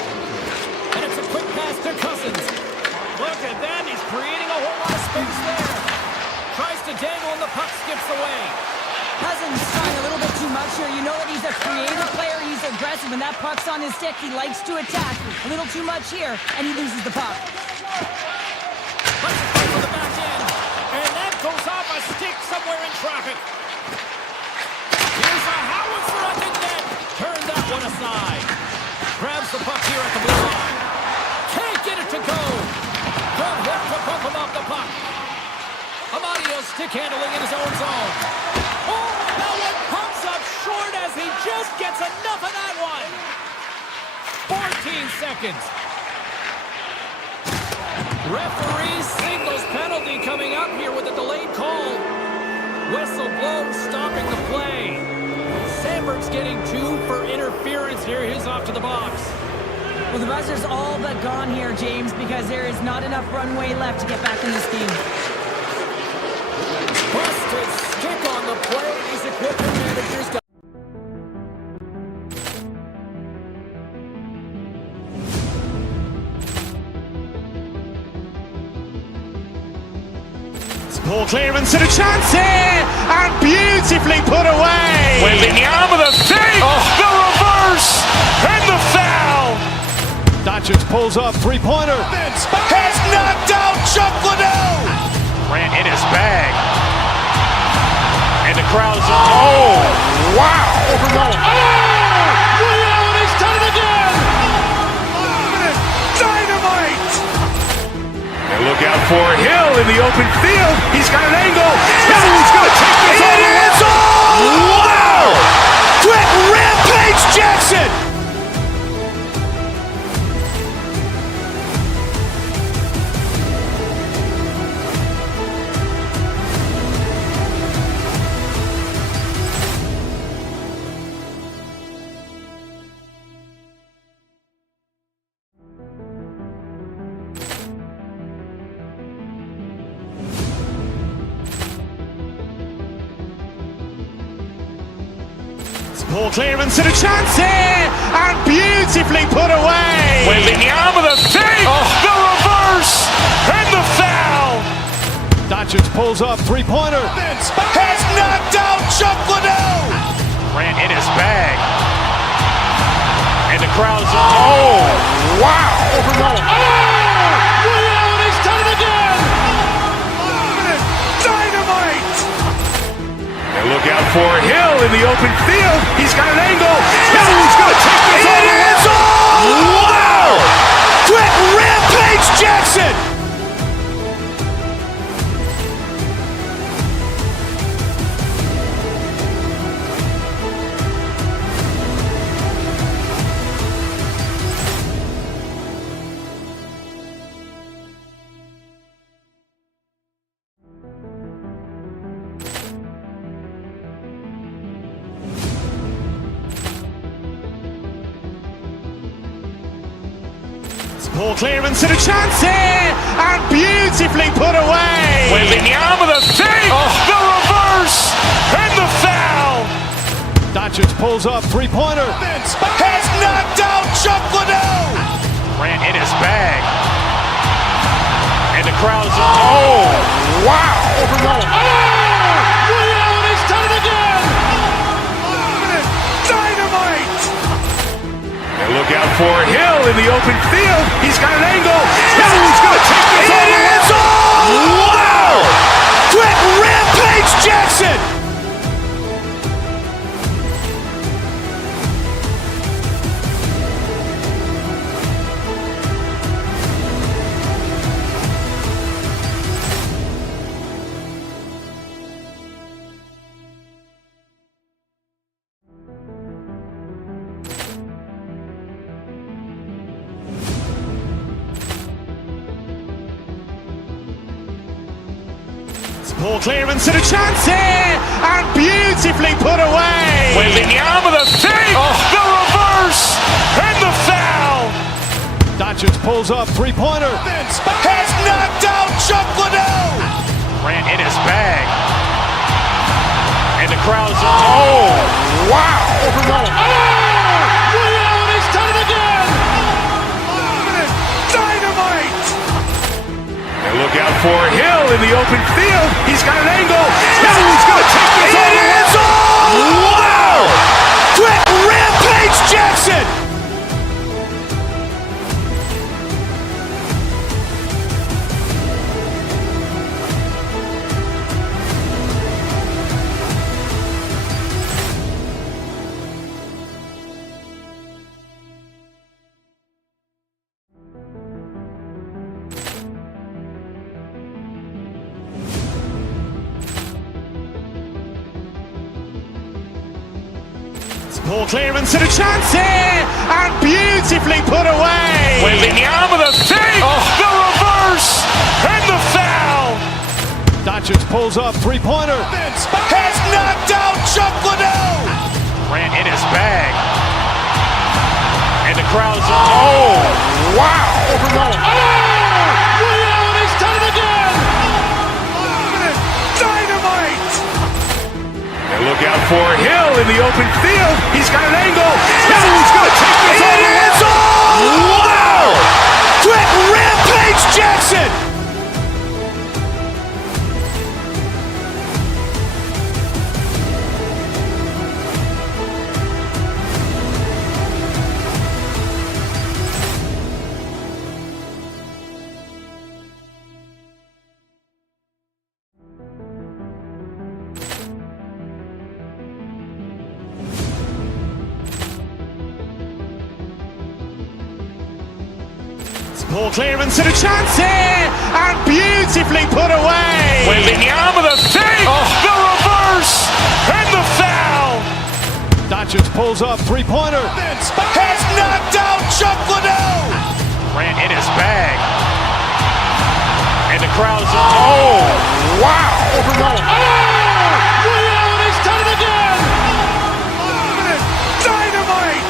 And it's a quick pass to Cousins. Look at that. He's creating a whole lot of space there. Tries to dangle and the puck skips away. Cousins trying a little bit too much here. You know that he's a creative player. He's aggressive. When that puck's on his stick, he likes to attack. A little too much here, and he loses the puck. Let's go for the back end. And that goes off a stick somewhere in traffic. Here's a howitzer on the net. Turn that one aside. Grabs the puck here at the blue line. Can't get it to go. stick handling in his own zone. Oh, that one pumps up short as he just gets enough of that one. 14 seconds. Referee signals penalty coming up here with a delayed call. Whistle blows, stopping the play. Sandberg's getting 2 for interference here. He's off to the box. Well, the buzzer's all but gone here, James, because there is not enough runway left to get back in this game. Busted stick on the play. These equipment managers got... Ball clearance and a chance here, and beautifully put away. Waving the arm of the fake, the reverse, and the foul. Doncic pulls up, three-pointer. Vince has knocked out Chuck Liddell. Grant in his bag. And the crowd's, oh, wow. He's done it again. Dynamite. And look out for Hill in the open field. He's got an angle. He's going to take this all the way. Wow. Quick Rampage Jackson. Ball clearance and a chance here, and beautifully put away. Waving the arm of the fake, the reverse, and the foul. Doncic pulls up, three-pointer. Vince has knocked out Chuck Liddell. Grant in his bag. And the crowd's, oh, wow. He's done it again. Dynamite. And look out for Hill in the open field. He's got an angle. He's going to take this all the way. Wow. Quick Rampage Jackson. Ball clearance and a chance here, and beautifully put away. Waving the arm of the fake, the reverse, and the foul. Doncic pulls up, three-pointer. Vince has knocked out Chuck Liddell. Grant in his bag. And the crowd's, oh, wow. He's done it again. Dynamite. And look out for Hill in the open field. He's got an angle. He's going to take this all the way. Wow. Quick Rampage Jackson. Ball clearance and a chance here, and beautifully put away. Waving the arm of the fake, the reverse, and the foul. Doncic pulls up, three-pointer. Vince has knocked out Chuck Liddell. Grant in his bag. And the crowd's, oh, wow. He's done it again. Dynamite. And look out for Hill in the open field. He's got an angle. He's going to take this all the way. Wow. Quick Rampage Jackson. Ball clearance and a chance here, and beautifully put away. Wembanyama with a save, the reverse, and the foul. Doncic pulls up, three-pointer. Vince has knocked out Chuck Liddell. Grant in his bag. And the crowd's oh, wow. Ray Allen has done it again. Dynamite. And look out for Hill in the open field. He's got an angle. Oh, he's going to take this all the way. Wow! Quick Rampage Jackson. Ball clearance and a chance here, and beautifully put away. Wembanyama with a save, the reverse, and the foul. Doncic pulls up, three-pointer. Vince has knocked out Chuck Liddell. Grant in his bag. And the crowd's oh, wow. Ray Allen has done it again. Dynamite.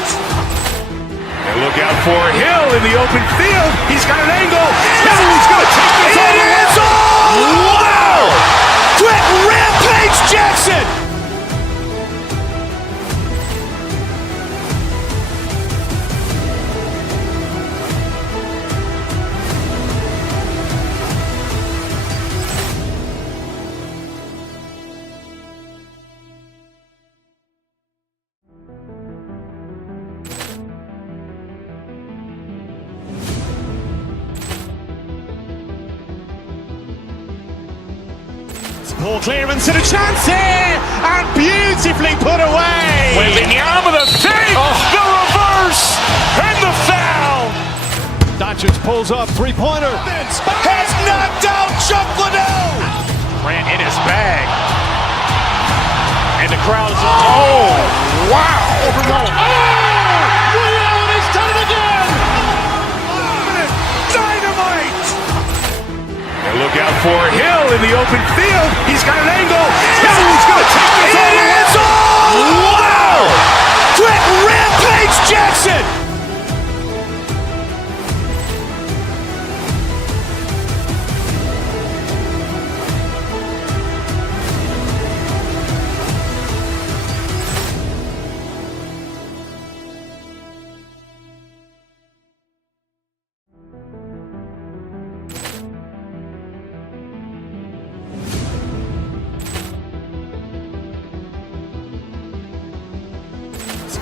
And look out for Hill in the open field. He's got an angle. Oh, he's going to take this all the way. Wow! Quick Rampage Jackson. Ball clearance and a chance here, and beautifully put away. Wembanyama with a save, the reverse, and the foul. Doncic pulls up, three-pointer. Vince has knocked out Chuck Liddell. Grant in his bag. And the crowd's oh, wow. Ray Allen has done it again. Dynamite. And look out for Hill in the open field. He's got an angle. Oh, he's going to take this all the way. Wow! Quick Rampage Jackson.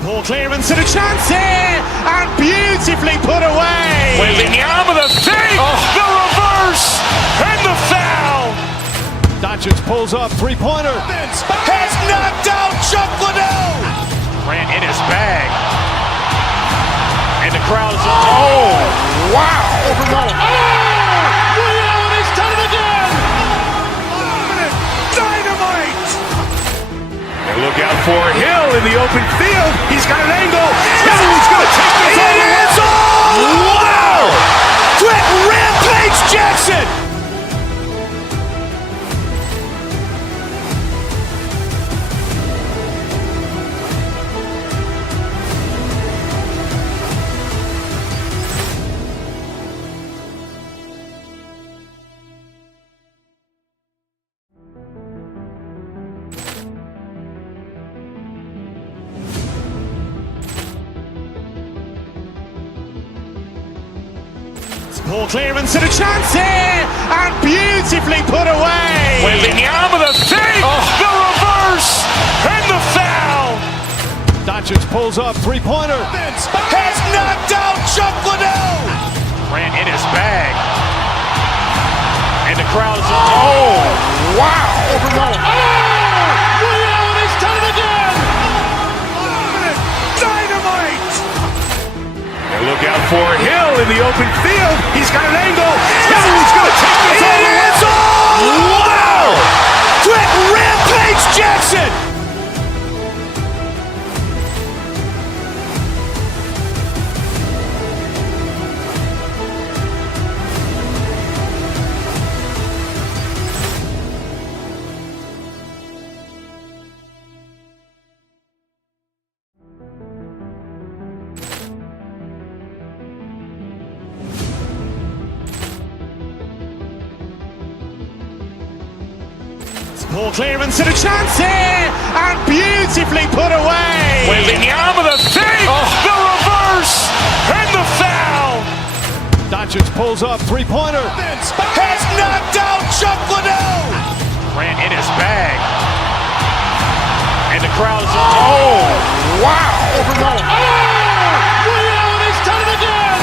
Ball clearance and a chance here, and beautifully put away. Wembanyama with a save, the reverse, and the foul. Doncic pulls up, three-pointer. Vince has knocked out Chuck Liddell. Grant in his bag. And the crowd's oh, wow. Ray Allen has done it again. Dynamite. And look out for Hill in the open field. He's got an angle. Oh, he's going to take this all the way. Wow! Quick Rampage Jackson. Ball clearance and a chance here, and beautifully put away. Wembanyama with a save, the reverse, and the foul. Doncic pulls up, three-pointer. Vince has knocked out Chuck Liddell. Grant in his bag. And the crowd's oh, wow. Ray Allen has done it again. Dynamite. And look out for Hill in the open field. He's got an angle. Oh, he's going to take this all the way. Wow! Quick Rampage Jackson. Ball clearance and a chance here, and beautifully put away. Waving the arm of the thing, the reverse, and the foul. Doncic pulls up, three-pointer. Has knocked out Chuck Liddell. Grant in his bag. And the crowd is, oh, wow. Liddell has done it again.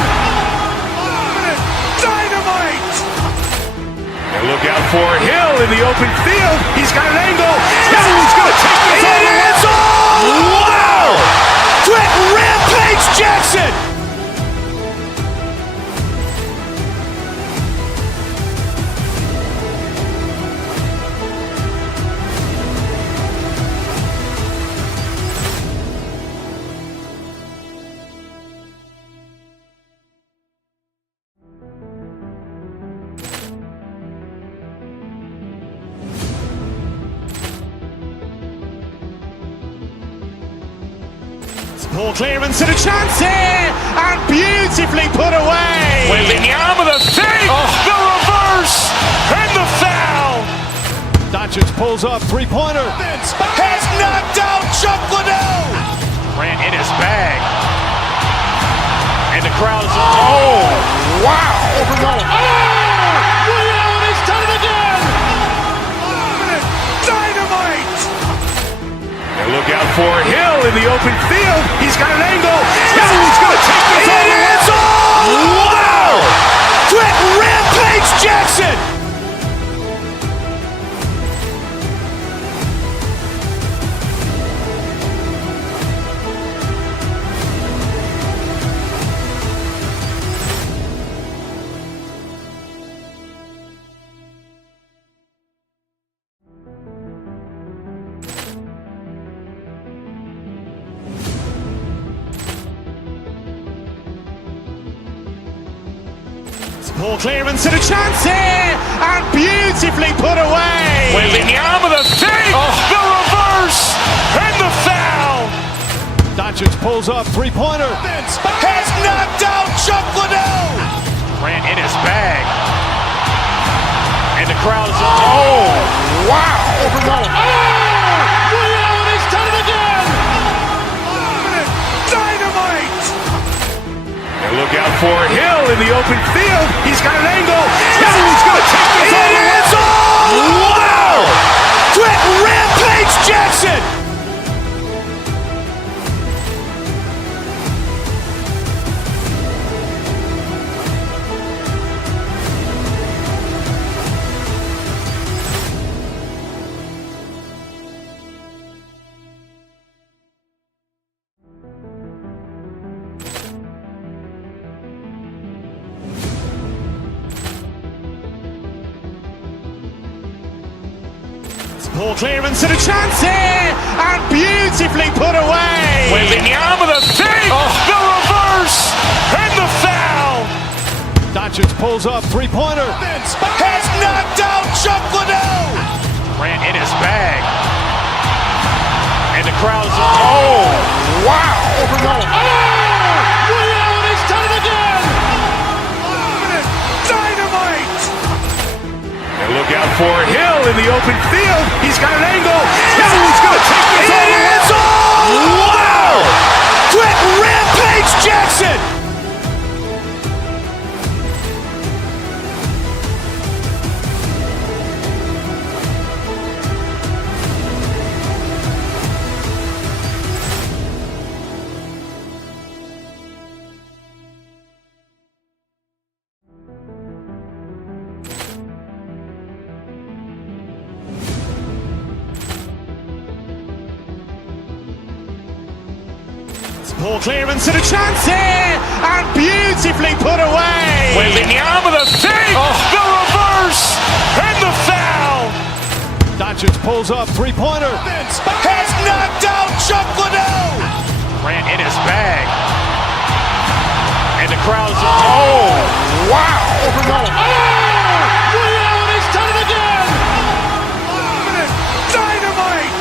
Dynamite. And look out for Hill in the open field. He's got an angle. He's going to take this all the way. Wow! Quick Rampage Jackson. Ball clearance and a chance here, and beautifully put away. Waving the arm of the thing, the reverse, and the foul. Doncic pulls up, three-pointer. Has knocked out Chuck Liddell. Grant in his bag. And the crowd is, oh, wow. Liddell has done it again. Dynamite. And look out for Hill in the open field. He's got an angle. He's going to take this all the way. Wow! Quick Rampage Jackson. Ball clearance and a chance here, and beautifully put away. Waving the arm of the thing, the reverse, and the foul. Doncic pulls up, three-pointer. Has knocked out Chuck Liddell. Grant in his bag. And the crowd is, oh, wow. Liddell has done it again. Dynamite. And look out for Hill in the open field. He's got an angle. He's going to take this all the way. Wow! Quick Rampage Jackson. Ball clearance and a chance here, and beautifully put away. Waving the arm of the thing, the reverse, and the foul. Doncic pulls up, three-pointer. Has knocked out Chuck Liddell. Grant in his bag. And the crowd is, oh, wow. Liddell has done it again. Dynamite. And look out for Hill in the open field. He's got an angle. He's going to take this all the way. Wow! Quick Rampage Jackson. Ball clearance and a chance here, and beautifully put away. Waving the arm of the thing, the reverse, and the foul. Doncic pulls up, three-pointer. Has knocked out Chuck Liddell. Grant in his bag. And the crowd is, oh, wow. Liddell has done it again. Dynamite.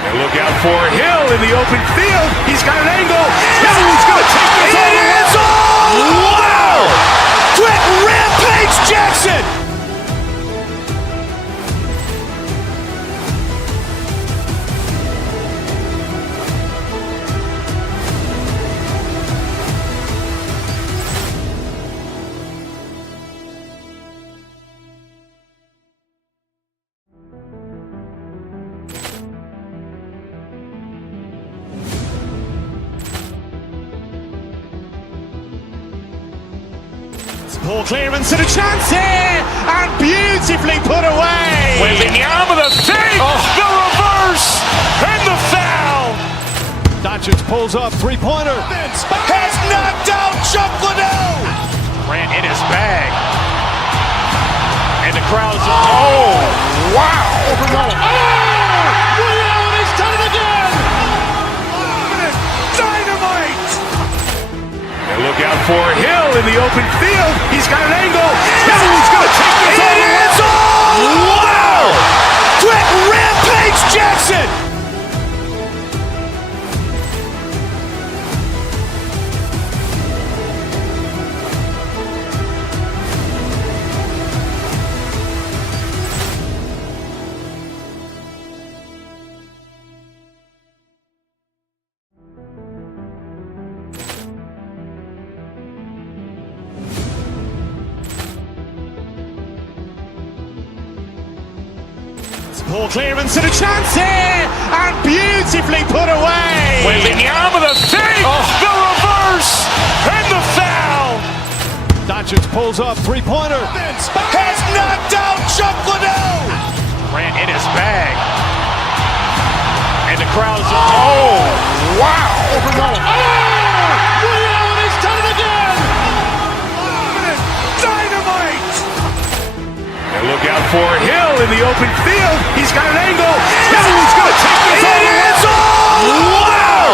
And look out for Hill in the open field. He's got an angle. He's going to take this all the way. Wow! Quick Rampage Jackson. Poor clearance and a chance here, and beautifully put away. Wembanyama with a save, the reverse, and the foul. Doncic pulls up, three-pointer. Has knocked out Chuck Liddell. Grant in his bag. And the crowd's, oh, wow. Leon has done it again. Dynamite. And look out for Hill in the open field. He's got an angle. He's going to take this all the way. Wow! Quick Rampage Jackson. Poor clearance and a chance here, and beautifully put away. Wembanyama with a save, the reverse, and the foul. Doncic pulls up, three-pointer. Has knocked out Chuck Liddell. Grant in his bag. And the crowd's, oh, wow. Leon has done it again. Dynamite. And look out for Hill in the open field. He's got an angle. He's going to take this all the way. Wow!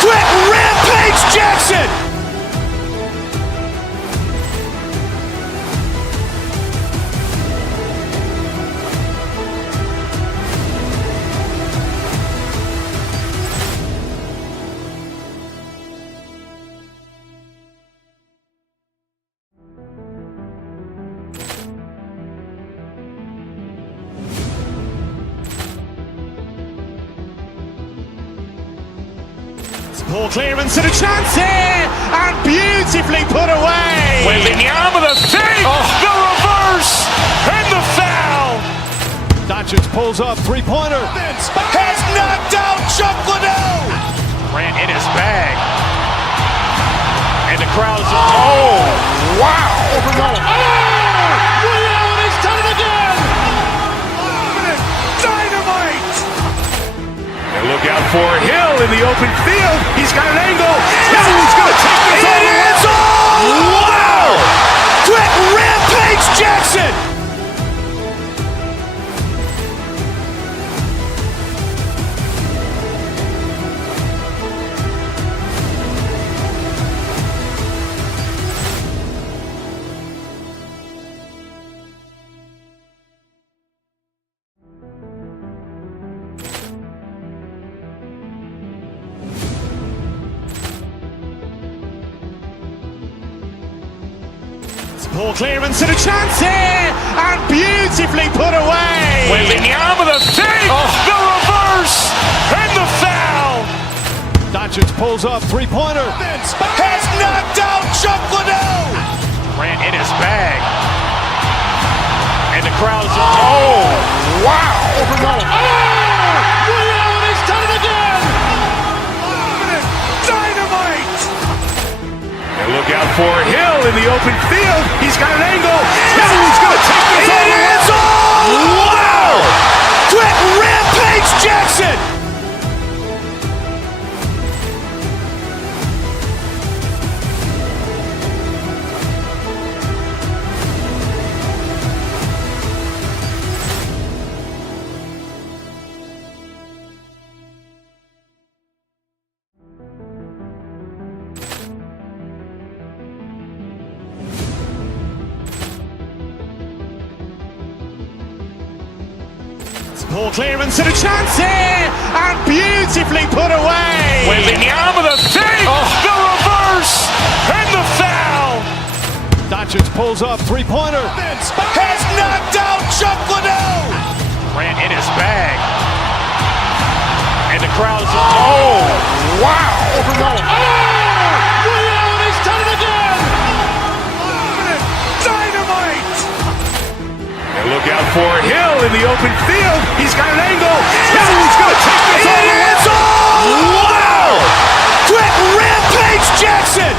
Quick Rampage Jackson. Poor clearance and a chance here, and beautifully put away. Wembanyama with a save, the reverse, and the foul. Doncic pulls up, three-pointer. Has knocked out Chuck Liddell. Grant in his bag. And the crowd's, oh, wow. Leon has done it again. Dynamite. And look out for Hill in the open field. He's got an angle. He's going to take this all the way. Wow! Quick Rampage Jackson. Poor clearance and a chance here, and beautifully put away. Wembanyama with a save, the reverse, and the foul. Doncic pulls up, three-pointer. Has knocked out Chuck Liddell. Grant in his bag. And the crowd's, oh, wow. Leon has done it again. Dynamite. And look out for Hill in the open field. He's got an angle. He's going to take this all the way. Wow! Quick Rampage Jackson. Poor clearance and a chance here, and beautifully put away. Wembanyama with a save, the reverse, and the foul. Doncic pulls up, three-pointer. Has knocked out Chuck Liddell. Grant in his bag. And the crowd's, oh, wow. Leon has done it again. Dynamite. And look out for Hill in the open field. He's got an angle. He's going to take this all the way. Wow! Quick Rampage Jackson.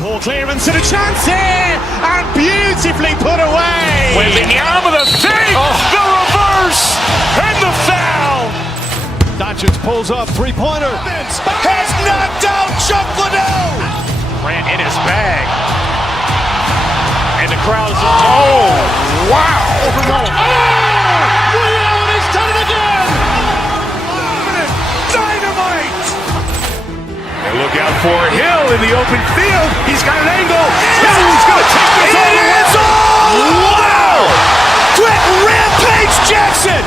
Ball clearance and a chance here, and beautifully put away. With the arm of the fake, the reverse, and the foul. Doncic pulls up, three-pointer. Has knocked out Chuck Liddell. Ran in his bag. And the crowd's, oh, wow. Ray Allen has done it again. Dynamite. And look out for Hill in the open field. He's got an angle. Hill is going to take this all the way. Wow! Quick Rampage Jackson.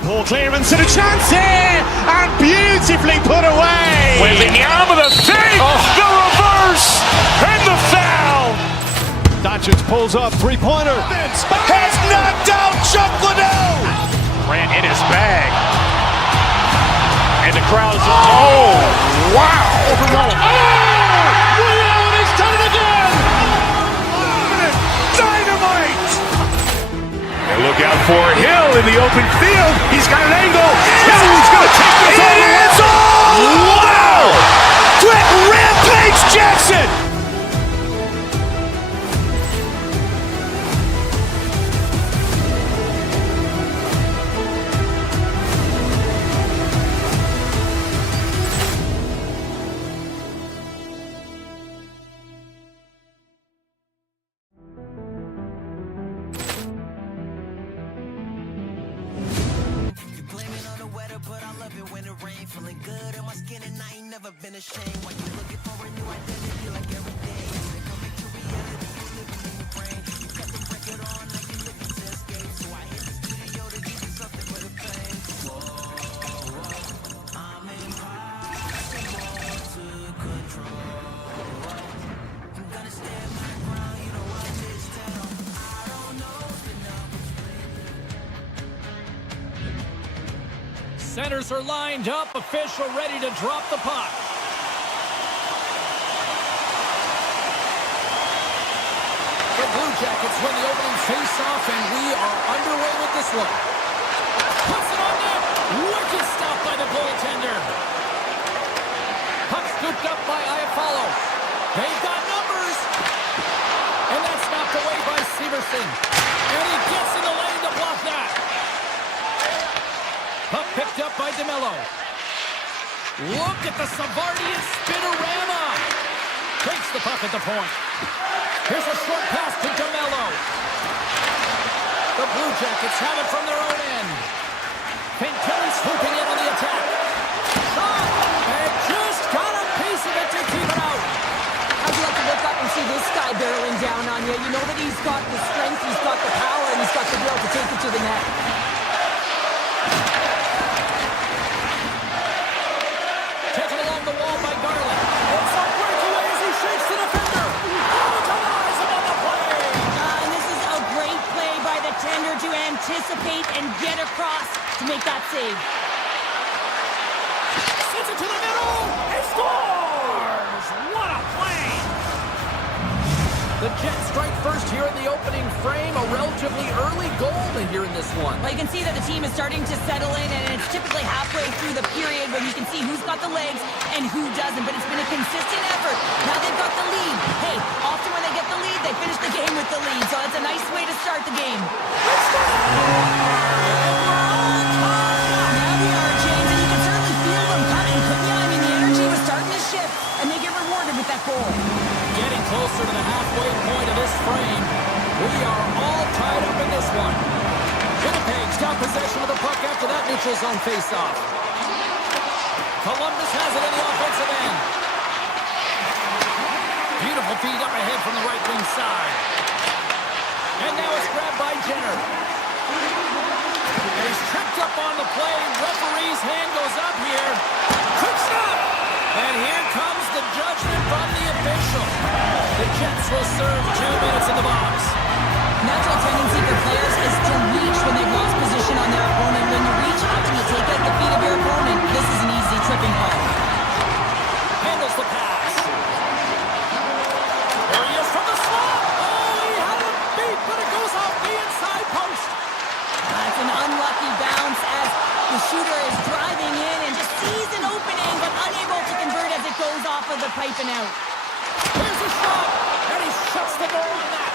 Ball clearance and a chance here, and beautifully put away. With the arm of the fake, the reverse, and the foul. Doncic pulls up, three-pointer. Has knocked out Chuck Liddell. Ran in his bag. And the crowd's, oh, wow. Ray Allen has done it again. Dynamite. And look out for Hill in the open field. He's got an angle. Hill is going to take this all the way. Wow! Quick Rampage Jackson. But I love it when it rain, feeling good in my skin, and I ain't never been ashamed. While you looking for a new identity, like every day, they coming to reality, you living in your brain. You got the record on, like you looking to escape. So I hit the studio to give you something for the pain. Whoa, I'm impossible to control. I'm gonna stand my ground, you know what this tell. I don't know the numbers. Centers are lined up, official ready to drop the puck. The Blue Jackets win the opening face-off, and we are underway with this one. Puts it on net. Wicked stop by the goaltender. Puck scooped up by Iafallo. They've got numbers. And that's knocked away by Severson. And he gets in the lane to block that. Puck picked up by DeMello. Look at the Savardian spinorama. Takes the puck at the point. Here's a short pass to DeMello. The Blue Jackets have it from their own end. Fantilli swooping in on the attack. Shot! And just got a piece of it to keep it out. How'd you like to look up and see this guy barreling down on you? You know that he's got the strength, he's got the power, and he's got the will to take it to the net. Taken along the wall by Garland. It's a breakaway as he shakes the defender. Brutalize him on the play. And this is a great play by the tender to anticipate and get across to make that save. Sends it to the middle. He scores! What a play! The Jets strike first here in the opening frame. A relatively early goal here in this one. Well, you can see that the team is starting to settle in, and it's typically halfway through the period when you can see who's got the legs and who doesn't, but it's been a consistent effort. Now they've got the lead. Hey, often when they get the lead, they finish the game with the lead, so it's a nice way to start the game. Now we are, James, and you can certainly feel them coming. Yeah, I mean, the energy was starting to shift, and they get rewarded with that goal. Getting closer to the halfway point of this frame. We are all tied up in this one. Winnipeg's got possession of the puck after that neutral zone faceoff. Columbus has it in the offensive end. Beautiful feed up ahead from the right wing side. And now it's grabbed by Jenner. And he's tripped up on the play. Referee's hand goes up here. Quick stop! And here comes the judgment from the official. The Jets will serve 2 minutes in the box. Natural tendency for players is to reach when they've lost position on their opponent. When you reach after you take out the feet of your opponent, this is an easy tripping ball. Handles the pass. There he is from the slot. Oh, he had him beat, but it goes off the inside post. It's an unlucky bounce as the shooter is driving in and just sees an opening, but unable to convert as it goes off of the pipe and out. Here's a shot, and he shuts the door on that.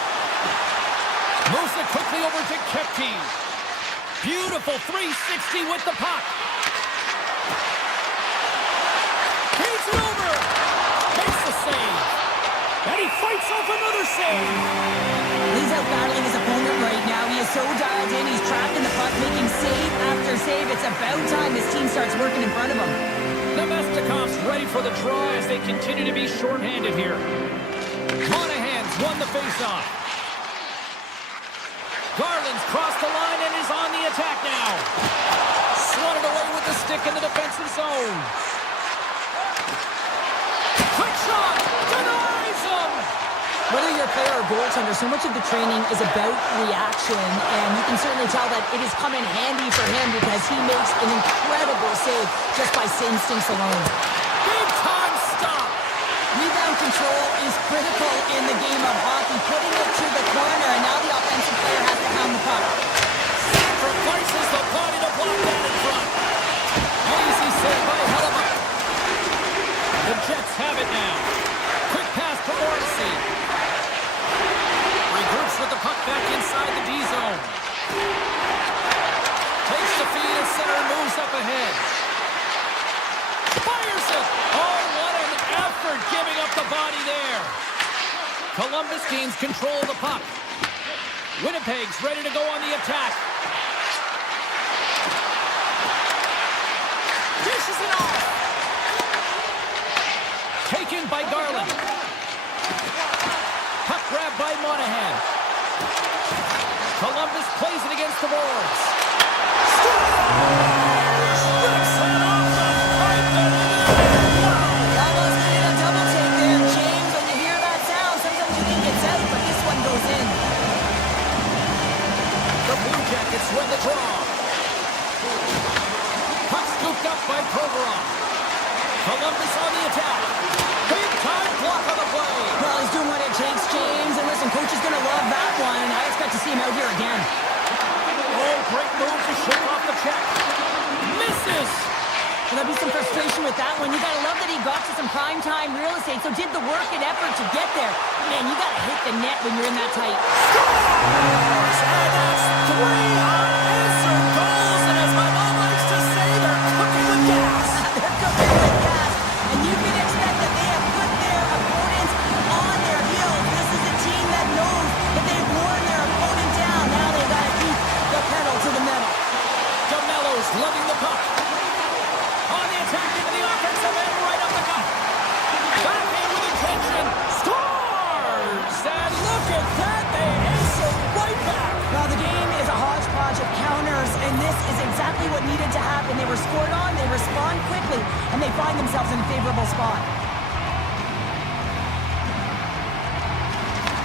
Moves it quickly over to Kepke. Beautiful 360 with the puck. Feeds it over. Makes the save. And he fights off another save. He's out battling his opponent right now. He is so dialed in. He's trapped in the puck, making save after save. It's about time his team starts working in front of him. Nemestikov's ready for the draw as they continue to be shorthanded here. Monahan's won the faceoff. Garland's crossed the line and is on the attack now. Swatted away with the stick in the defensive zone. Quick shot! Denies him! Whether you're a player or goaltender, so much of the training is about reaction, and you can certainly tell that it has come in handy for him because he makes an incredible save just by instincts alone. Big time stop! Rebound control is critical in the game of hockey, putting it to the corner, and now the offensive player has to pound the puck. Sacrifices the body to block that in front. Easy save by Hellebuck. The Jets have it now. Quick pass to Morrissey. Regroups with the puck back inside the D zone. Takes the feed and center and moves up ahead. Fires it! Oh, what an effort giving up the body there. Columbus gains control of the puck. Winnipeg's ready to go on the attack. Dishes it off. Taken by Garland. Puck grab by Monahan. Columbus plays it against the boards. Rips it off the pipe and Almost needed a double take there, James. When you hear that sound, sometimes you think it's out, but this one goes in. the Blue Jackets win the draw. Puck scooped up by Provorov. Columbus on the attack. Big time block on the play. Well, he's doing what it takes, James. And listen, coach is going to love that one. I expect to see him out here again. Oh, great move to shake off the check. Misses. Well, there'll be some frustration with that one. You got to love that he got to some primetime real estate, so did the work and effort to get there. Man, you got to hit the net when you're in that tight. Scores! And that's 3 unanswered goals. And as my mom likes to say, they're cooking with gas. They're cooking with gas. And you can expect that they have put their opponents on their heels. This is a team that knows that they've worn their opponent down. Now they've got to keep the pedal to the metal. DeMello's lugging the puck. On the attack into the offensive end, right up the gut. Back in with intention. Scores! And look at that. They ace it right back. Well, the game is a hodgepodge of counters, and this is exactly what needed to happen. They were scored on, they respond quickly, and they find themselves in a favorable spot.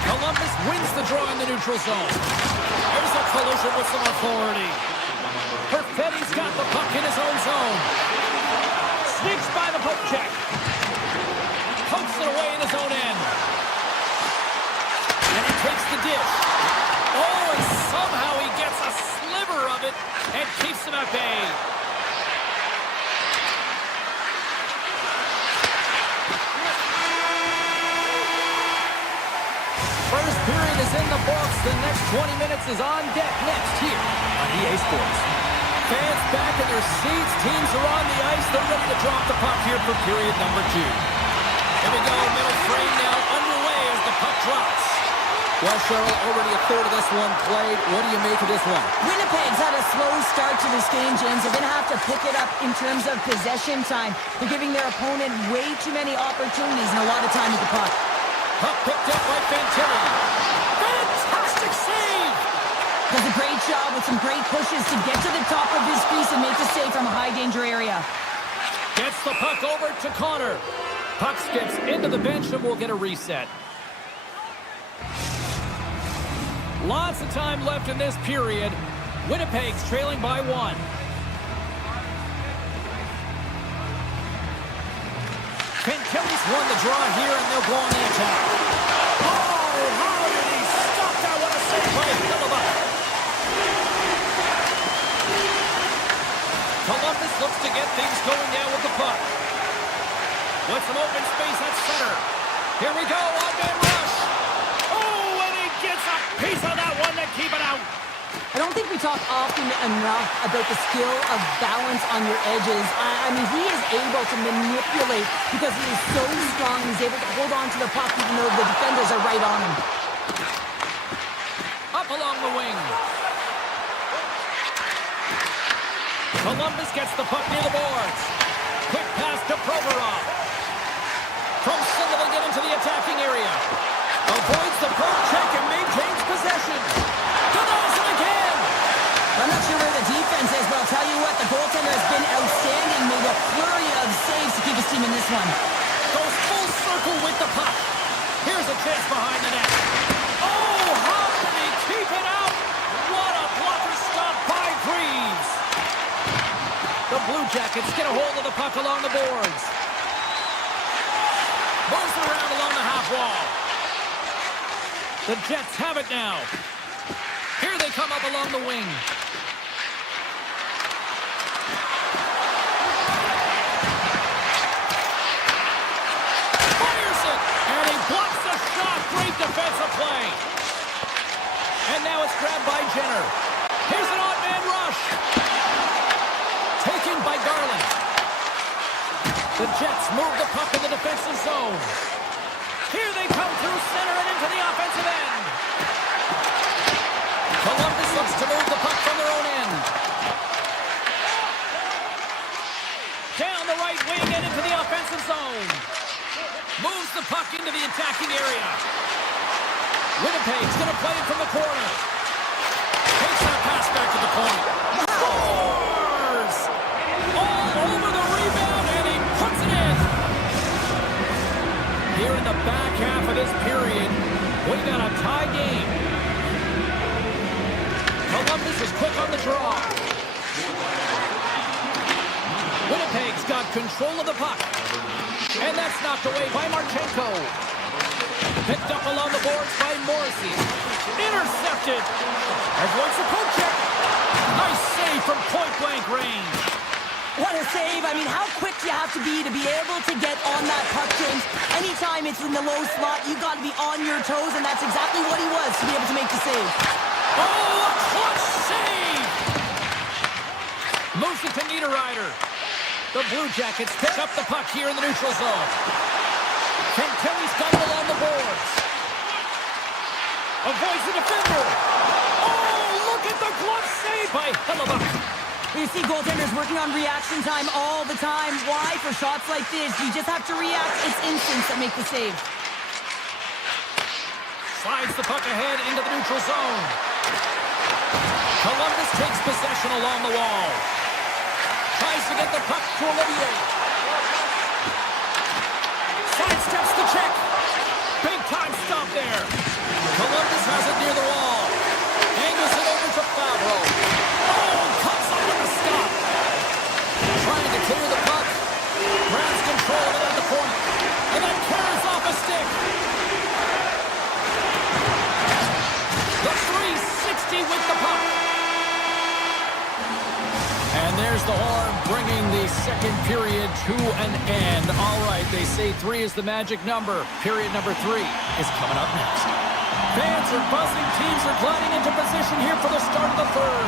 Columbus wins the draw in the neutral zone. There's a collision with some authority. Perfetti's got the puck in his own zone. Sneaks by the poke check. Pokes it away in his own end. And he takes the dish. Oh, and somehow he gets a sliver of it and keeps him at bay. First period is in the books. The next 20 minutes is on deck next here on EA Sports. Fans back in their seats. Teams are on the ice. They're ready to drop the puck here for period number 2. Here we go. Middle frame now underway as the puck drops. Well, Cheryl, already a third of this one played. What do you make of this one? Winnipeg's had a slow start to this game, James. They're going to have to pick it up in terms of possession time. They're giving their opponent way too many opportunities and a lot of time with the puck. Puck picked up by Fantilli. Fantastic save! Does a great job with some great pushes to get to the top of his crease and make the save from a high-danger area. Gets the puck over to Connor. Puck skips into the bench and we'll get a reset. Lots of time left in this period. Winnipeg's trailing by 1. Kelly's won the draw here, and they'll go on the attack. Oh, how did he stop that? What a save by Hellebuyck. Columbus looks to get things going now with the puck. With some open space at center. Here we go, on-man rush. Oh, and he gets a piece of that one to keep it out. I don't think we talk often enough about the skill of balance on your edges. I mean, he is able to manipulate because he is so strong. He's able to hold on to the puck even though the defenders are right on him. Up along the wing. Columbus gets the puck near the boards. Quick pass to Provorov. From Sullivan into the attacking area. Avoids the poke check and maintains possession. Denies him again. I'm not sure where the defense is, but I'll tell you what, the goaltender has been outstanding. Made a flurry of saves to keep his team in this one. Goes full circle with the puck. Here's a chase behind the net. Oh, how did he keep it out? What a blocker stop by Greaves. The Blue Jackets get a hold of the puck along the boards. Moves it around along the half wall. The Jets have it now. Here they come up along the wing. Fires it, and he blocks the shot. Great defensive play. And now it's grabbed by Jenner. Here's an odd-man rush. Taken by Garland. The Jets move the puck in the defensive zone. Here they come through center and into the offensive end. Columbus looks to move the puck from their own end. Down the right wing and into the offensive zone. Moves the puck into the attacking area. Winnipeg's going to play it from the corner. Takes that pass back to the point. Scores! All over the rebound, and he puts it in. Here in the back half of this period, we got a tie game. Columbus is quick on the draw. Winnipeg's got control of the puck. And that's knocked away by Marchenko. Picked up along the boards by Morrissey. Intercepted. Everyone's a poke check. Nice save from point-blank range. What a save. I mean, how quick you have to be able to get on that puck, James. Anytime it's in the low slot, you got to be on your toes, and that's exactly what he was to be able to make the save. Oh, a clutch save! Moves it to Niederreiter. The Blue Jackets pick up the puck here in the neutral zone. Kelly's got it along the boards. Avoids the defender. Oh, look at the glove save by Hellebuyck. You see goaltenders working on reaction time all the time. Why? For shots like this, you just have to react. It's instincts that make the save. Slides the puck ahead into the neutral zone. Columbus takes possession along the wall. Tries to get the puck to Olivier. Sidesteps the check. Big time stop there. Columbus has it near the wall. Angles it over to Favreau. Oh, comes up with a stop. Trying to clear the puck. Grabs control of it at the corner. And then carries off a stick. The 360 with the puck. And there's the horn, bringing the second period to an end. All right, they say 3 is the magic number. Period number 3 is coming up next. Fans are buzzing. Teams are gliding into position here for the start of the third.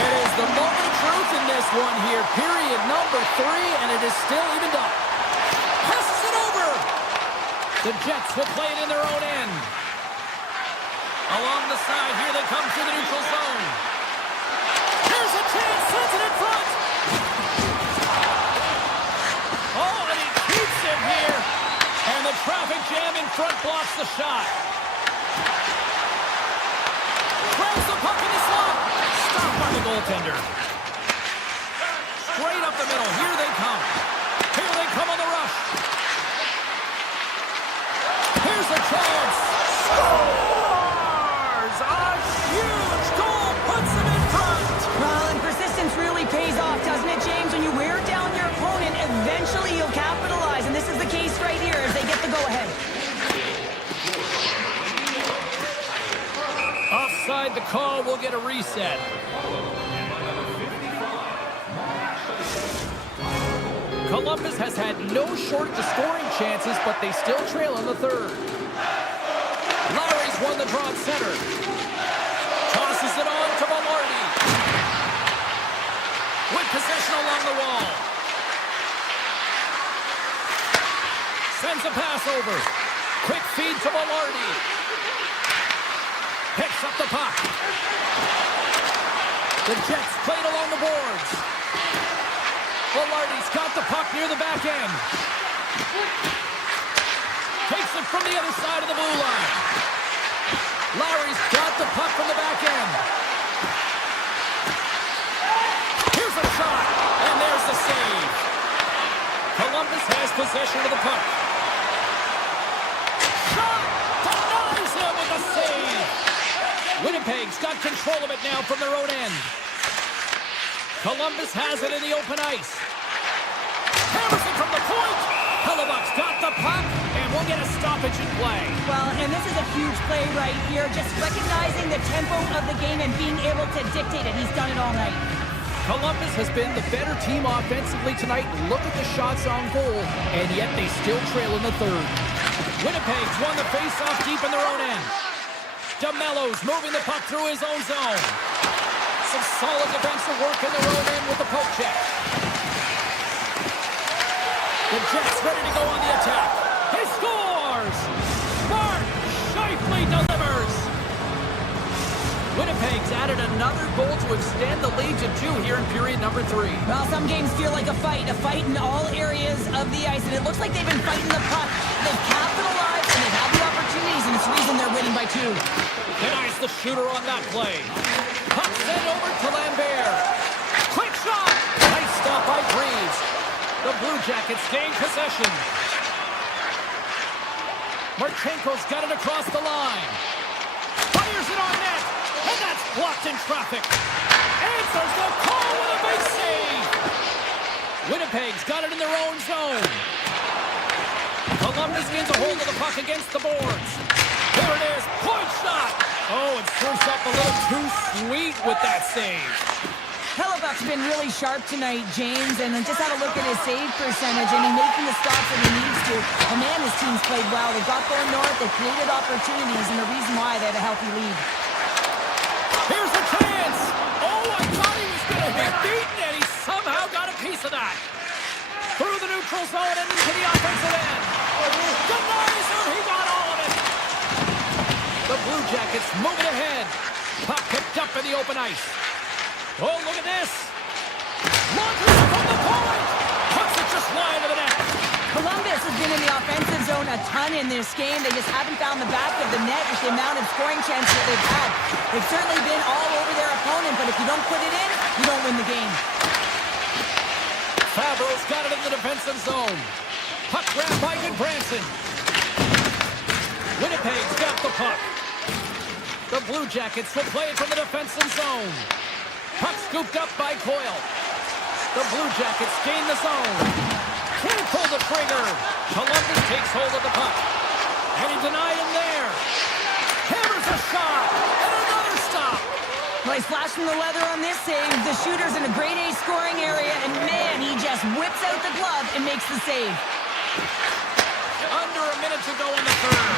It is the moment of truth in this one here. Period number 3, and it is still evened up. Passes it over. The Jets will play it in their own end. Along the side, here they come to the neutral zone. Here's a chance, sends it in front. Oh, and he keeps it here. And the traffic jam in front blocks the shot. Throws the puck in the slot. Stopped by the goaltender. Straight up the middle. Here they come. Here they come on the rush. Here's a chance. Score! get a reset. Columbus has had no shortage of scoring chances, but they still trail in the third. Lowry's won the draw at center. Tosses it on to Velarde. With possession along the wall. Sends a pass over. Quick feed to Velarde. Picks up the puck. The Jets played along the boards. Velarde's got the puck near the back end. Takes it from the other side of the blue line. Lowry's got the puck from the back end. Here's a shot, and there's the save. Columbus has possession of the puck. Shot! Denies him with a save. Winnipeg's got control of it now from their own end. Columbus has it in the open ice. Hammers it from the point. Hellebuck's got the puck, and we'll get a stoppage in play. Well, and this is a huge play right here. Just recognizing the tempo of the game and being able to dictate it. He's done it all night. Columbus has been the better team offensively tonight. Look at the shots on goal, and yet they still trail in the third. Winnipeg's won the face-off deep in their own end. DeMello's moving the puck through his own zone. Some solid defensive work in their own end with the poke check. The Jets ready to go on the attack. He scores! Mark Scheifele delivers! Winnipeg's added another goal to extend the lead to 2 here in period number 3. Well, some games feel like a fight in all areas of the ice, and it looks like they've been fighting the puck. They've capitalized, and they've had the opportunities, and it's the reason they're winning by 2. Denies the shooter on that play. Puck sent over to Lambert. Quick shot! Nice stop by Greaves. The Blue Jackets gain possession. Marchenko's got it across the line. Fires it on net. And that's blocked in traffic. Answers the call with a big save. Winnipeg's got it in their own zone. Columbus gains a hold of the puck against the boards. Here it is. Point shot. Oh, it serves up a little too sweet with that save. Hellebuck's been really sharp tonight, James, and just had a look at his save percentage, and he's making the stops that he needs to. And man, his team's played well. They got going north, they created opportunities, and the reason why they have a healthy lead. Here's the chance! Oh, I thought he was going to be beaten, and he somehow got a piece of that. Through the neutral zone and into the offensive end. Denies him, he got all of it. The Blue Jackets moving ahead. Puck picked up in the open ice. Oh, look at this. Launches from the point. Puts it just wide of the net. Columbus has been in the offensive zone a ton in this game. They just haven't found the back of the net with the amount of scoring chances that they've had. They've certainly been all over their opponent, but if you don't put it in, you don't win the game. Fabro's got it in the defensive zone. Puck grabbed by Goodbranson. Winnipeg's got the puck. The Blue Jackets will play it from the defensive zone. Puck scooped up by Coyle. The Blue Jackets gain the zone. Can't pull the trigger. Columbus takes hold of the puck. And he denied him there. Hammers a shot. And another stop. Well, he's flashing the leather on this save. The shooter's in a grade A scoring area, and man, he just whips out the glove and makes the save. Under a minute to go in the third.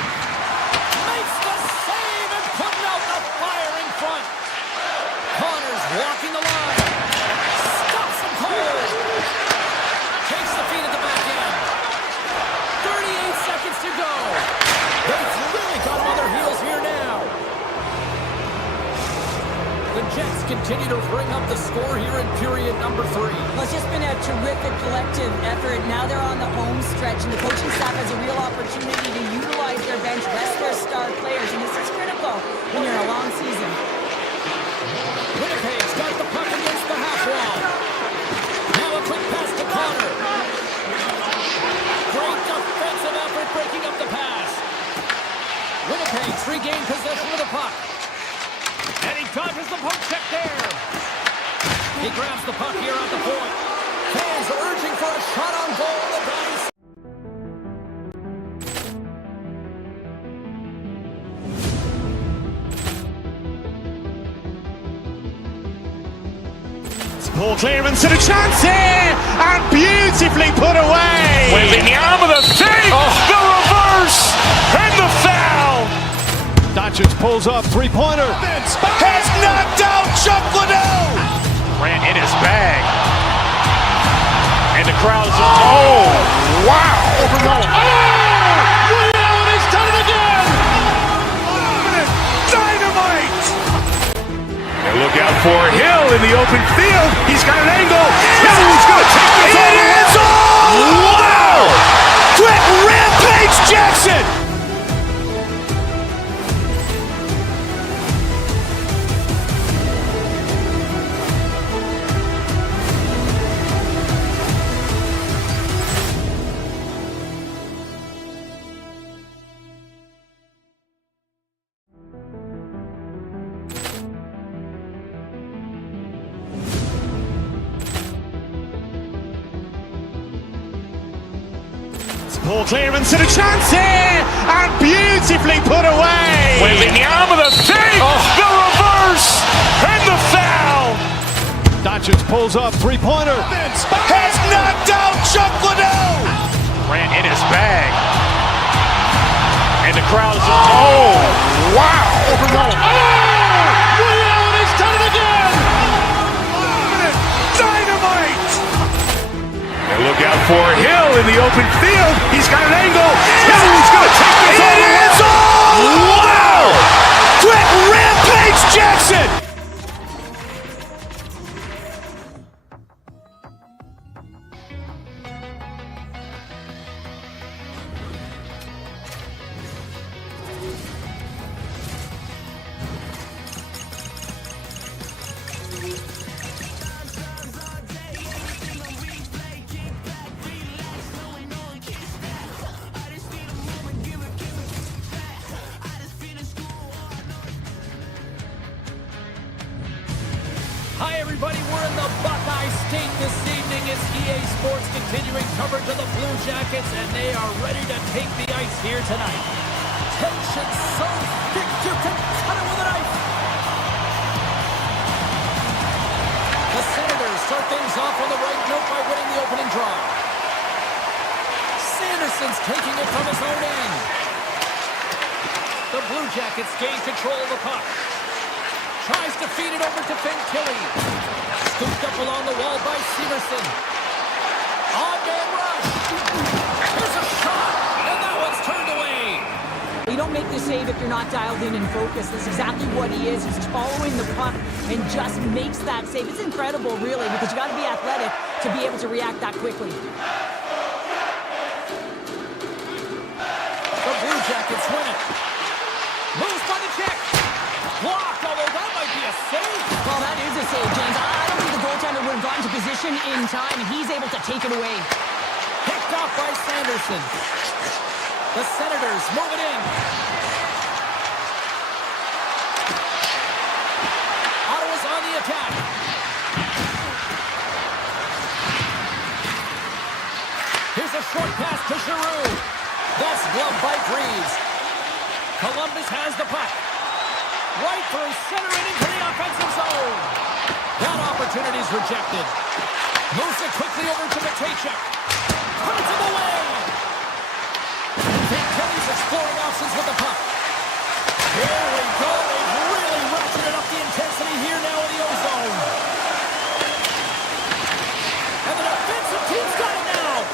Makes the save and putting out the fire in front. Connors walking the line. Stops him cold. Takes the feed at the back end. 38 seconds to go. They've really got him on their heels here now. The Jets continue to bring up the score here in period number 3. Well, it's just been a terrific collective effort. Now they're on the home stretch, and the coaching staff has a real opportunity to utilize their bench, rest their star players, and this is critical when you're in a long season. Winnipeg's got the puck against the half wall. Now a quick pass to Connor. Great defensive effort breaking up the pass. Winnipeg's regained possession of the puck. And he dodges the poke check there. He grabs the puck here at the point. Fans are urging for a shot on goal. The dice. Ball clearance and a chance here, and beautifully put away. Wembanyama the save, the reverse, and the foul. Doncic pulls up, three-pointer. Has knocked out Chuck Liddell. Grant in his bag. And the crowd is, oh, wow. He's done it again. Dynamite. And look out for Hill in the open field. He's got an angle. He's going to take this all the way. Wow! Quick Rampage Jackson. Ball clearance and a chance here, and beautifully put away. Wembanyama the save, the reverse, and the foul. Doncic pulls up, three-pointer. Has knocked out Chuck Liddell. Grant in his bag. And the crowd is, oh, wow. He's done it again. Dynamite. And look out for Hill in the open field. He's got an angle. He's going to take this all the way. Wow! Quick Rampage Jackson. Hi, everybody. We're in the Buckeye State this evening. It's EA Sports continuing coverage of the Blue Jackets, and they are ready to take the ice here tonight. Tension so thick you can cut it with a knife. The Senators start things off on the right note by winning the opening draw. Sanderson's taking it from his own end. The Blue Jackets gain control of the puck. Tries to feed it over to Kelly. Scooped up along the wall by Severson. On-man rush. Here's a shot, and that one's turned away. You don't make the save if you're not dialed in and focused. That's exactly what he is. He's following the puck and just makes that save. It's incredible, really, because you got to be athletic to be able to react that quickly. The Blue Jackets win it. Moves by the check. Blocked, although that might be a save. Well, that is a save, James. I don't think the goaltender would have gotten to position in time, and he's able to take it away. Picked off by Sanderson. The Senators move it in. Ottawa's on the attack. Here's a short pass to Giroux. That's glove by Reeves. Columbus has the puck. Right through center and into the offensive zone. That opportunity's rejected. Moves it quickly over to Matejchuk. Puts him away. Kelly's exploring options with the puck. Here we go. They've really ratcheted up the intensity here now in the O-zone. And the defensive team's got it now.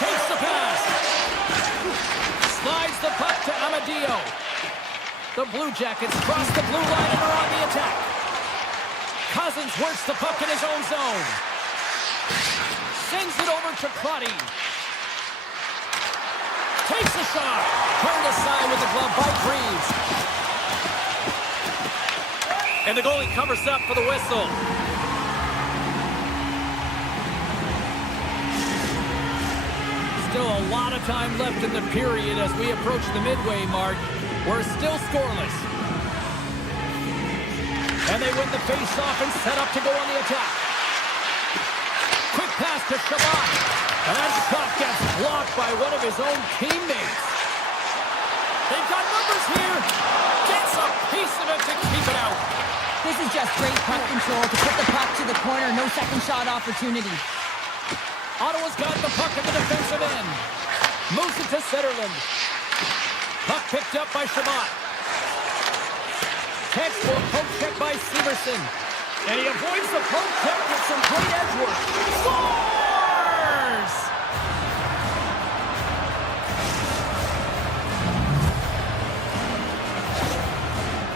Takes the pass. Slides the puck to Amadio. The Blue Jackets cross the blue line and are on the attack. Cousins works the puck in his own zone. Sends it over to Crotty. Takes a shot. Turned aside with the glove by Reeves. And the goalie covers up for the whistle. Still a lot of time left in the period as we approach the midway mark. We're still scoreless. And they win the face-off and set up to go on the attack. Quick pass to Shabbat. And that shot gets blocked by one of his own teammates. They've got numbers here. Gets a piece of it to keep it out. This is just great puck control to put the puck to the corner. No second shot opportunity. Ottawa's got the puck at the defensive end. Moves it to Zetterlund. Puck picked up by Shabbat. Textbook poke check by Severson. And he avoids the poke check with some great edge work. Scores!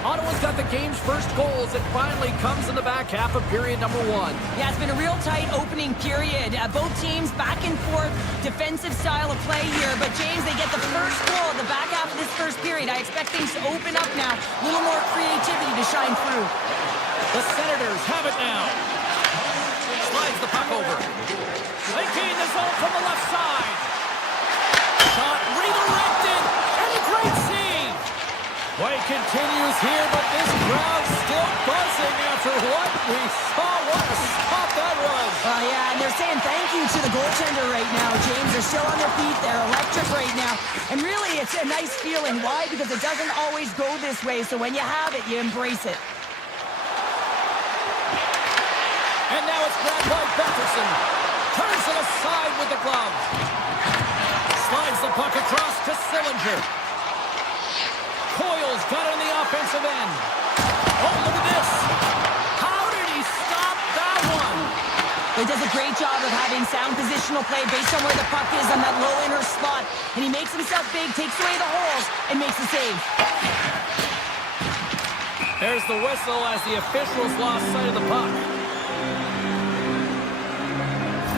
Ottawa's got the game's first goals. It finally comes in the back half of period number 1. Yeah, it's been a real tight opening period. Both teams back and forth, defensive style of play here. But James, they get the first goal at the back half of this first period. I expect things to open up now. A little more creativity to shine through. The Senators have it now. Slides the puck over. They gain the zone from the left side. Shot redirected. And a great save. Play continues here, but this crowd's still buzzing after what we saw. What a stop that was. Yeah, and they're saying thank you to the goaltender right now, James. They're still on their feet. They're electric right now. And really, it's a nice feeling. Why? Because it doesn't always go this way. So when you have it, you embrace it. And now it's grabbed by Betterson. Turns it aside with the glove. Slides the puck across to Sillinger. Coyle's got it on the offensive end. Oh, look at this. How did he stop that one? He does a great job of having sound positional play based on where the puck is on that low inner spot. And he makes himself big, takes away the holes, and makes the save. There's the whistle as the officials lost sight of the puck.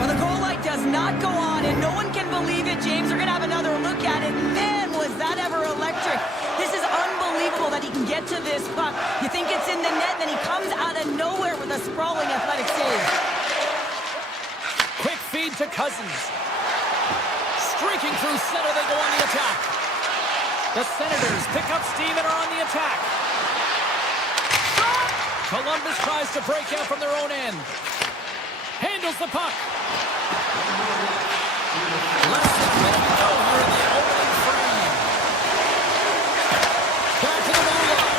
Well, the goal light does not go on, and no one can believe it, James. We're going to have another look at it. Man, was that ever electric. This is unbelievable that he can get to this puck. You think it's in the net, then he comes out of nowhere with a sprawling athletic save. Quick feed to Cousins. Streaking through center, they go on the attack. The Senators pick up steam and are on the attack. Columbus tries to break out from their own end. Handles the puck. Less than a minute to go here in the opening frame. Back to the blue line.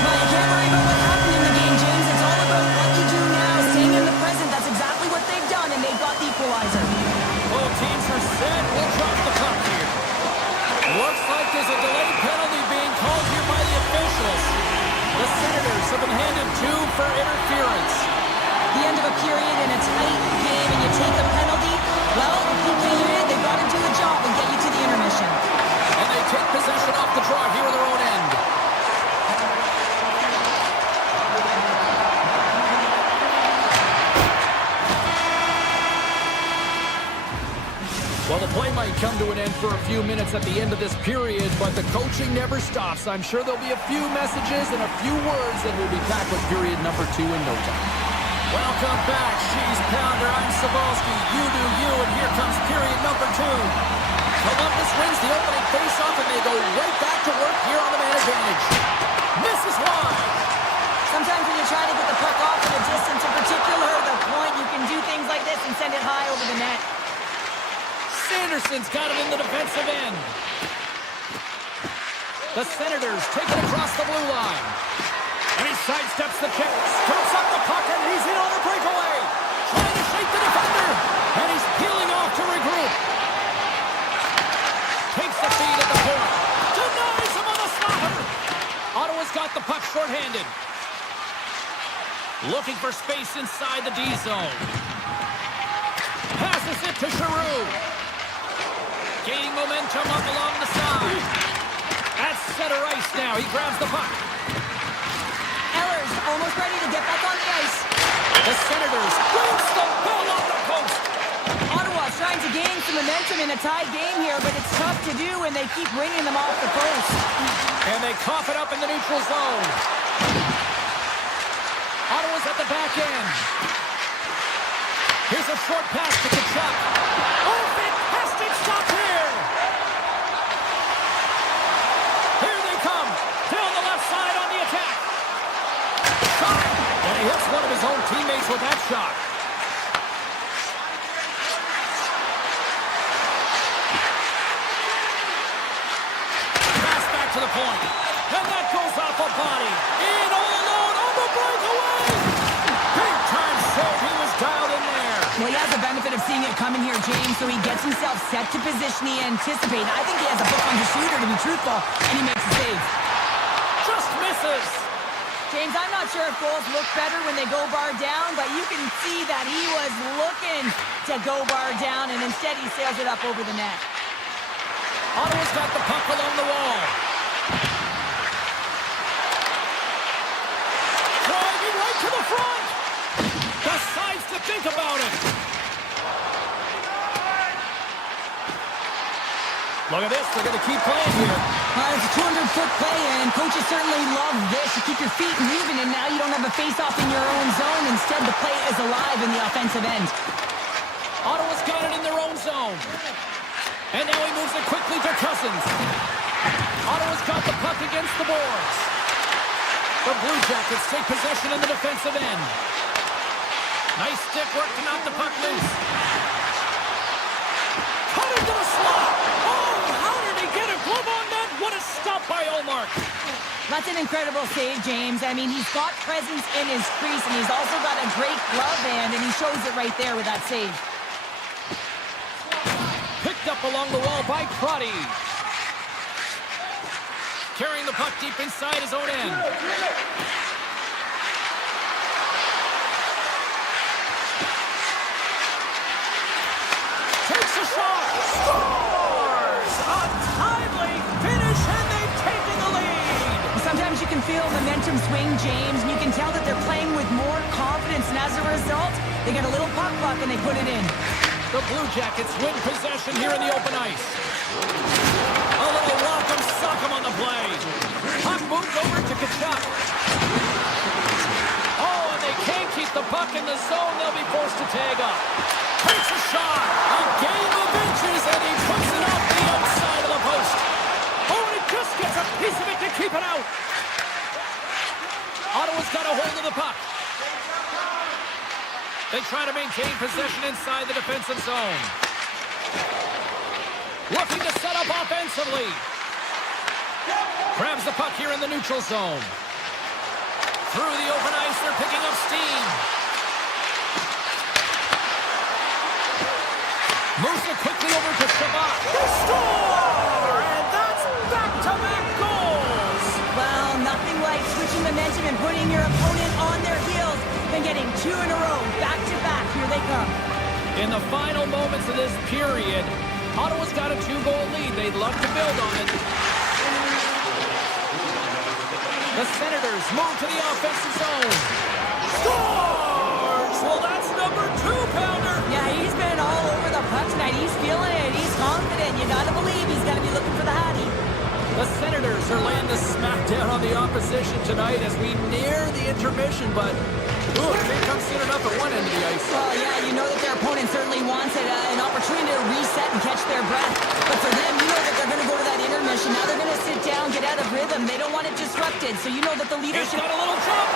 Well, you can't worry about what happened in the game, James. It's all about what you do now, staying in the present. That's exactly what they've done, and they've got the equalizer. Both teams are set. We'll drop the puck here. Looks like there's a delayed penalty being called here by the officials. The Senators have been handed 2 for interference. The end of a period in a tight game, and you take a penalty. Well, the PK unit, they've got to do a job and get you to the intermission. And they take possession off the draw here on their own end. Well, the play might come to an end for a few minutes at the end of this period, but the coaching never stops. I'm sure there'll be a few messages and a few words, and we'll be back with period number 2 in no time. Welcome back, Cheese Pounder. I'm Sabalski. You do you, and here comes period number 2. Columbus wins the opening faceoff, and they go right back to work here on the man advantage. Misses wide. Sometimes when you try to get the puck off in a distance, in particular, the point, you can do things like this and send it high over the net. Sanderson's got it in the defensive end. The Senators take it across the blue line. And he sidesteps the kick, scoops up the puck, and he's in on the breakaway. Trying to shake the defender. And he's peeling off to regroup. Takes the feed at the point. Denies him on the slaughter. Ottawa's got the puck shorthanded. Looking for space inside the D zone. Passes it to Giroux. Gaining momentum up along the side. At center ice now. He grabs the puck. Eller's almost ready to get back on the ice. The Senators boots the ball off the post. Ottawa's trying to gain some momentum in a tied game here, but it's tough to do when they keep bringing them off the post. And they cough it up in the neutral zone. Ottawa's at the back end. Here's a short pass to Kachuk. Oh, fantastic stop here! Here they come. Down the left side on the attack. Shot! And he hits one of his own teammates with that shot. to the point. And that goes off a body. In all alone on the breakaway. Big time save. He was dialed in there. Well, he has the benefit of seeing it coming here, James, so he gets himself set to position he anticipates. I think he has a book on the shooter, to be truthful, and he makes a save. Just misses. James, I'm not sure if goals look better when they go bar down, but you can see that he was looking to go bar down, and instead he sails it up over the net. Ottawa's got the puck along the wall. Driving right to the front. Decides to think about it. Look at this. They're going to keep playing here. It's a 200-foot play, and coaches certainly love this. You keep your feet moving, and now you don't have a face-off in your own zone. Instead, the play is alive in the offensive end. Ottawa's got it in their own zone. And now he moves it quickly to Cousins. Ottawa's got the puck against the boards. The Blue Jackets take possession in the defensive end. Nice stick work to knock the puck loose. Cut into the slot. Oh, how did he get a glove on that? What a stop by Ullmark. That's an incredible save, James. I mean, he's got presence in his crease, and he's also got a great glove hand, and he shows it right there with that save. Picked up along the wall by Crotty. Carrying the puck deep inside his own end. Takes a shot. Scores! A timely finish, and they've taken the lead. Sometimes you can feel momentum swing, James, and you can tell that they're playing with more confidence, and as a result, they get a little puck and they put it in. The Blue Jackets win possession here in the open ice. A little welcome sock'em on the play. Puck moved over to Kachuk. Oh, and they can't keep the puck in the zone. They'll be forced to tag up. Takes a shot. A game of inches, and he puts it off the outside of the post. Oh, and he just gets a piece of it to keep it out. Ottawa's got a hold of the puck. They try to maintain possession inside the defensive zone. Looking to set up offensively. Grabs the puck here in the neutral zone. Through the open ice, they're picking up steam. Moves it quickly over to Shabbat. They score! And that's back-to-back goals! Well, nothing like switching momentum and putting your opponent on their heels than getting two in a row, back-to-back. Here they come. In the final moments of this period, Ottawa's got a 2-goal lead. They'd love to build on it. The Senators move to the offensive zone. Scores! Well, that's number 2-pounder. Yeah, he's been all over the puck tonight. He's feeling it. He's confident. You gotta believe he's gotta be looking for the Hattie. The Senators are laying the smackdown on the opposition tonight as we near the intermission, but can't come soon enough at one end of the ice. Well, yeah, you know that their opponent certainly wants it, an opportunity to reset and catch their breath. But for them, you know that they're going to go to that intermission. Now they're going to sit down, get out of rhythm. They don't want it disrupted, so you know that the He's leadership... got a little jump.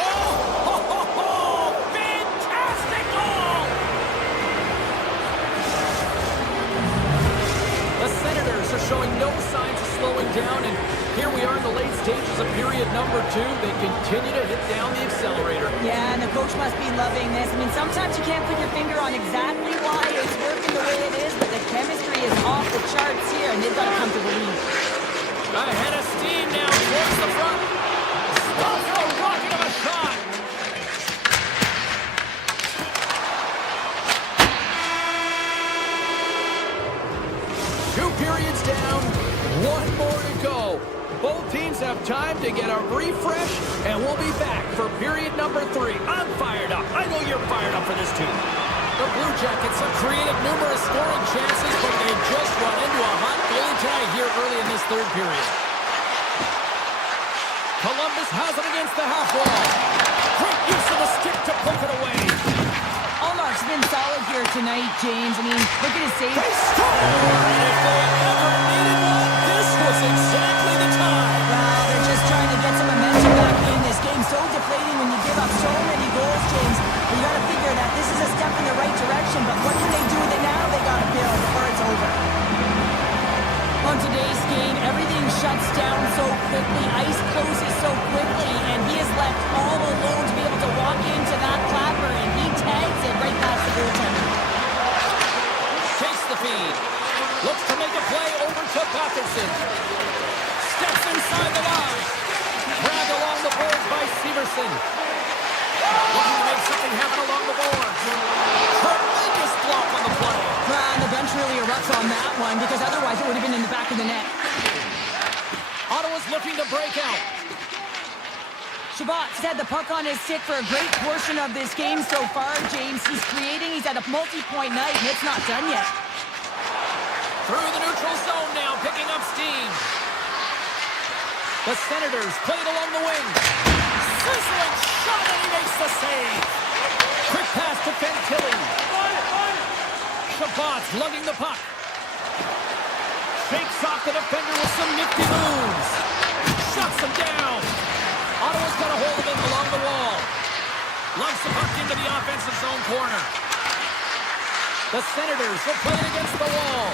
Oh, fantastic goal! The Senators are showing no signs of slowing down, and here we are in the late stages of period number 2. They continue to hit down the accelerator. Yeah, and the coach must be loving this. I mean, sometimes you can't put your finger on exactly why it's working the way it is, but the chemistry is off the charts here, and they've got to come to believe. Ahead of steam now towards the front. Stops a rocket of a shot. Two periods down, one more to go. Both teams have time to get a refresh, and we'll be back for period number 3. I'm fired up. I know you're fired up for this too. The Blue Jackets have created numerous scoring chances, but they just run into a hot goalie tonight here early in this third period. Columbus has it against the half wall. Great use of the stick to poke it away. Ullmark's been solid here tonight, James. I mean, look at his save. They score! And if they ever needed one, this was exactly the time. Wow, they're just trying to get some momentum back in this game. So deflating when you give up so many goals, James. But you got to figure that this is a step in the right direction. But what can they do with it now? They got to build or it's over. On to shuts down so quickly, ice closes so quickly, and he is left all alone to be able to walk into that clapper, and he tags it right past the goaltender. Takes the feed. Looks to make a play over to Patterson. Steps inside the line. Grabbed along the boards by Severson. Looking to make something happen along the boards. Tremendous block on the play. And the bench really erupts on that one, because otherwise it would have been in the back of the net. Ottawa's looking to break out. Shabbat's had the puck on his stick for a great portion of this game so far, James. He's creating, he's at a multi-point night, and it's not done yet. Through the neutral zone now, picking up steam. The Senators play it along the wing. Sizzling shot, and he makes the save. Quick pass to Fantilli. Shabbat's lugging the puck. Shakes off the defender with some nifty moves. Shuts him down. Ottawa's got a hold of him along the wall. Lugs the puck into the offensive zone corner. The Senators will play it against the wall.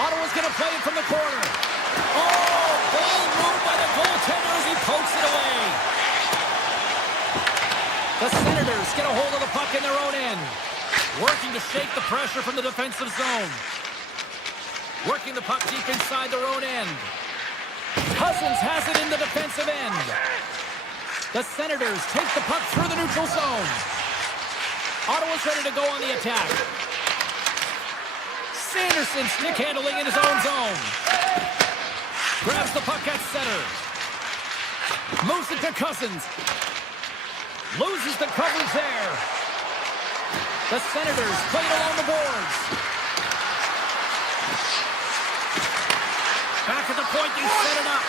Ottawa's going to play it from the corner. Oh, ball moved by the goaltender as he pokes it away. The Senators get a hold of the puck in their own end. Working to shake the pressure from the defensive zone. Working the puck deep inside their own end. Cousins has it in the defensive end. The Senators take the puck through the neutral zone. Ottawa's ready to go on the attack. Sanderson stick handling in his own zone. Grabs the puck at center. Moves it to Cousins. Loses the coverage there. The Senators play it along the boards. Back at the point, they set it up.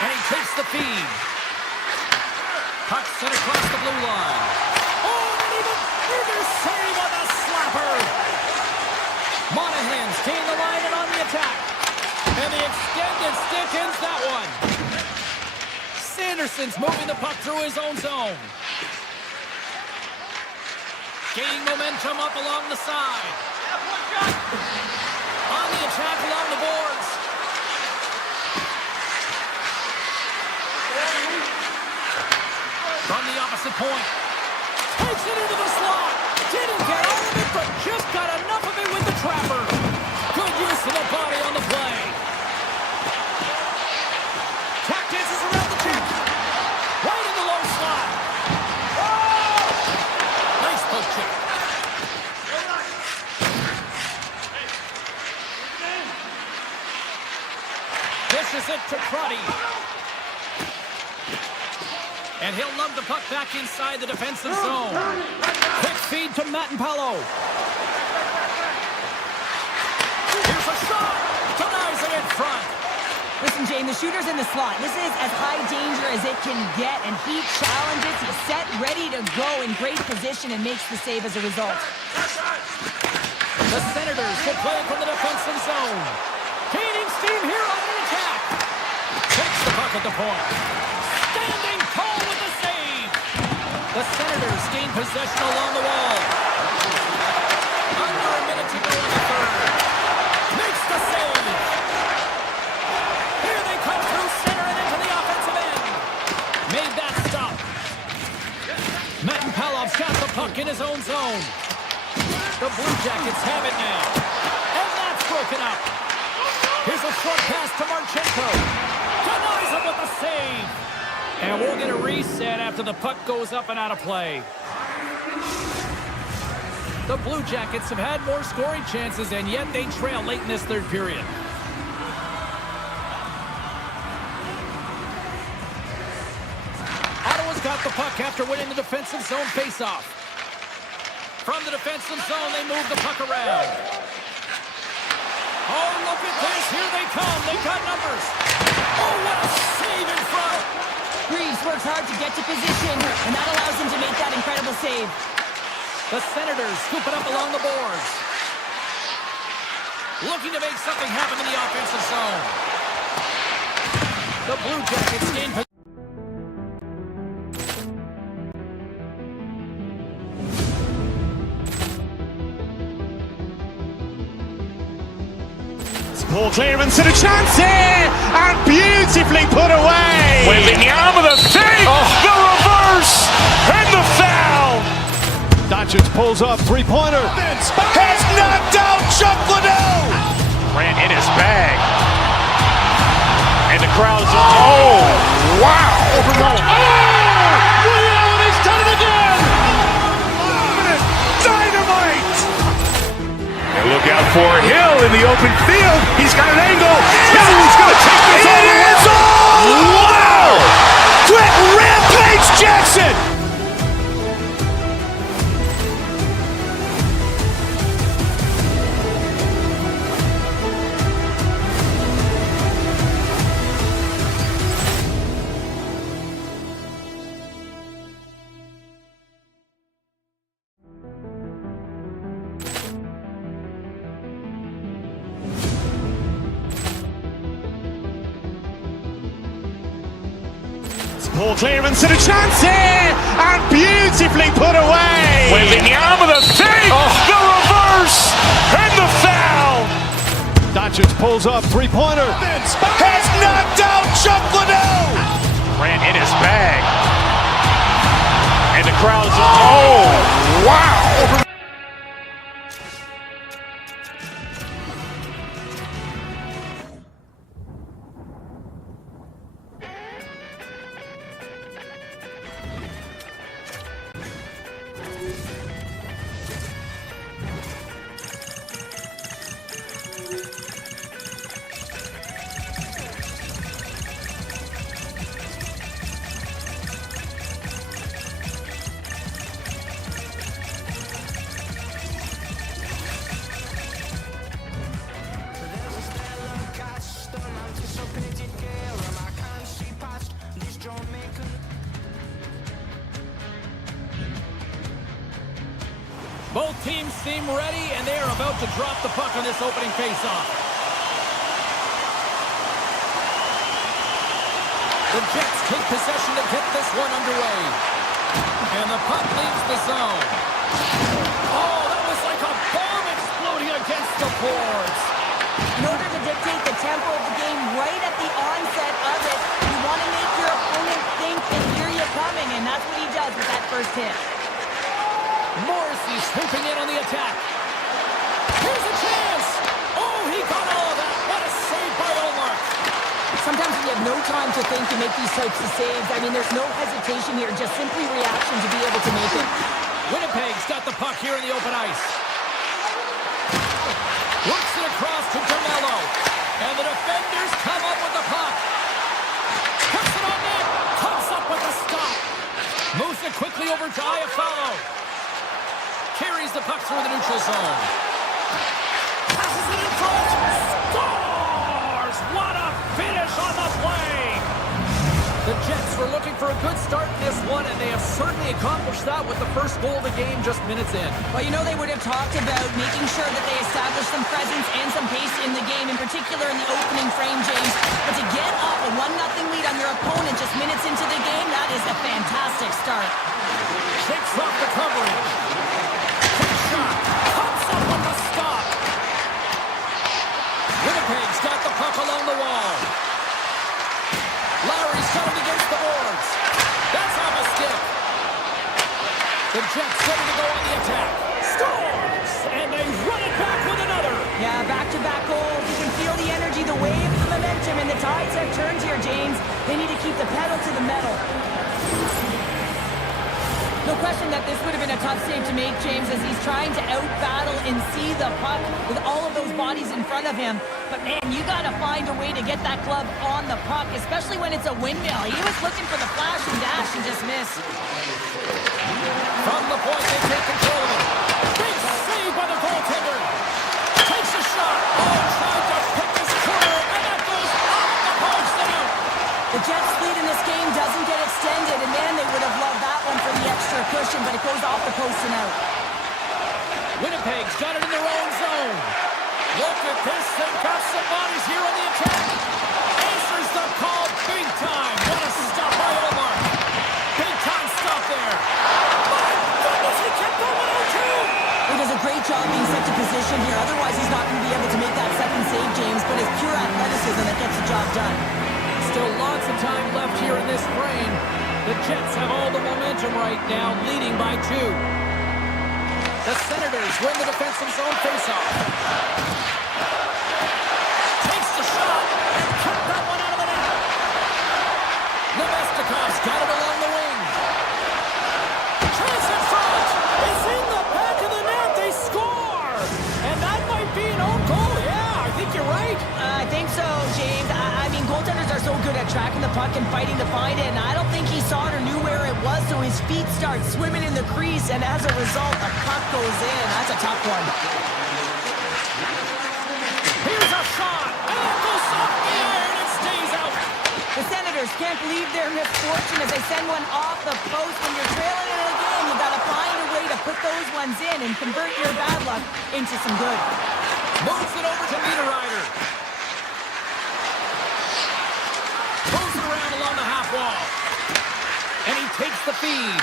And he takes the feed. Puck sent across the blue line. Oh, and even further save on the slapper. Monahan's gained the line and on the attack. And the extended stick ends that one. Sanderson's moving the puck through his own zone. Gaining momentum up along the side. On the attack along the boards. From the opposite point. Takes it into the slot. Didn't get all of it, but just got enough of it with the trapper. Good use of the body on the play. Tap dances around the check. Right in the low slot. Nice poke check. Dishes it to Crotty. And he'll lug the puck back inside the defensive zone. Quick feed to Mattenpalo. Here's a shot. Denies it in front. Listen, Jane, the shooter's in the slot. This is as high danger as it can get, and he challenges. He's set, ready to go, in great position, and makes the save as a result. The Senators will play from the defensive zone. Gaining steam here on the attack. Takes the puck at the point. Standing tall with the save. The Senators gain possession along the wall. Under a minute to go in the third. Makes the save. Here they come through center and into the offensive end. Made that stop. Mattenpalov's got the puck in his own zone. The Blue Jackets have it now. And that's broken up. Here's a short pass to Marchenko. Denies him with the save. And we'll get a reset after the puck goes up and out of play. The Blue Jackets have had more scoring chances, and yet they trail late in this third period. Ottawa's got the puck after winning the defensive zone faceoff. From the defensive zone, they move the puck around. Oh, look at this. Here they come. They've got numbers. Oh, what a save in front. Reeves works hard to get to position, and that allows him to make that incredible save. The Senators scoop it up along the boards. Looking to make something happen in the offensive zone. The Blue Jackets gain possession. Ball clearance and a chance here, and beautifully put away. Wembanyama the fake, the reverse, and the foul. Doncic pulls up, three-pointer. Has knocked out Chuck Liddell. Ran in his bag. And the crowd's oh, wow. He's done it again. Dynamite. And look out for Hill in the open field. He's got an angle. He's going to take this all the way. Wow! Quick rampage Jackson. Ball clearance and a chance here, and beautifully put away. Wembanyama the fake, the reverse, and the foul. Doncic pulls up, three-pointer. Has knocked out Chuck Liddell. Ran in his bag. And the crowd's oh, wow. Both teams seem ready, and they are about to drop the puck on this opening faceoff. The Jets take possession to get this one underway. And the puck leaves the zone. Oh, that was like a bomb exploding against the boards. In order to dictate the tempo of the game right at the onset of it, you want to make your opponent think and hear you coming, and that's what he does with that first hit. Morrissey swooping in on the attack. Here's a chance. Oh, he got all of that. What a save by Omar. Sometimes when you have no time to think to make these types of saves, I mean, there's no hesitation here, just simply reaction to be able to make it. Winnipeg's got the puck here in the open ice. Works it across to DeMello. And the defenders come up with the puck. Puts it on net. Comes up with a stop. Moves it quickly over to Iafallo. Carries the puck through the neutral zone. Passes it in front. Scores! What a finish on the play! The Jets were looking for a good start in this one, and they have certainly accomplished that with the first goal of the game just minutes in. Well, you know, they would have talked about making sure that they established some presence and some pace in the game, in particular in the opening frame, James. But to get up a 1-0 lead on your opponent just minutes into the game, that is a fantastic start. Shakes off the coverage. Quick shot. Comes up with the stop. Winnipeg's got the puck along the wall. Lowry's coming against the boards. That's off a stick. The Jets ready to go on the attack. Scores! And they run it back with another. Yeah, back-to-back goals. You can feel the energy, the wave, the momentum, and the tides have turned here, James. They need to keep the pedal to the metal. No question that this would have been a tough save to make, James, as he's trying to out-battle and see the puck with all of those bodies in front of him. But, man, you got to find a way to get that glove on the puck, especially when it's a windmill. He was looking for the flash and dash and just missed. From the point, they take control of it. Big save by the goaltender. Takes a shot. Oh, trying to pick his corner, and that goes off the post and out. The Jets' lead in this game doesn't get extended, and man, they would have loved that one for the extra cushion, but it goes off the post and out. Winnipeg's got it in their own zone. Look at this. They've got some bodies here on the attack. Answers the call big time. What a stop by Omar. Big time stop there. My goodness, he kept going 0-2. He does a great job being set to position here. Otherwise, he's not going to be able to make that second save, James, but it's pure athleticism that gets the job done. Still lots of time left here in this frame. The Jets have all the momentum right now, leading by 2. The Senators win the defensive zone faceoff. Takes the shot and cut that one out of the net. Nemestikov's got it along the wing. Chance in front. It's in the back of the net. They score. And that might be an own goal. Yeah, I think you're right. I think so, James. I mean, goaltenders are so good at tracking the puck and fighting to find it, and I don't think he saw it or knew where it was, so his feet start swimming in the crease, and as a result, the puck goes in. That's a tough one. Here's a shot. And it goes off the iron and stays out. The Senators can't believe their misfortune as they send one off the post. When you're trailing in a game, you've got to find a way to put those ones in and convert your bad luck into some good. Moves it over to Niederreiter. Moves it around along the half wall. And he takes the feed.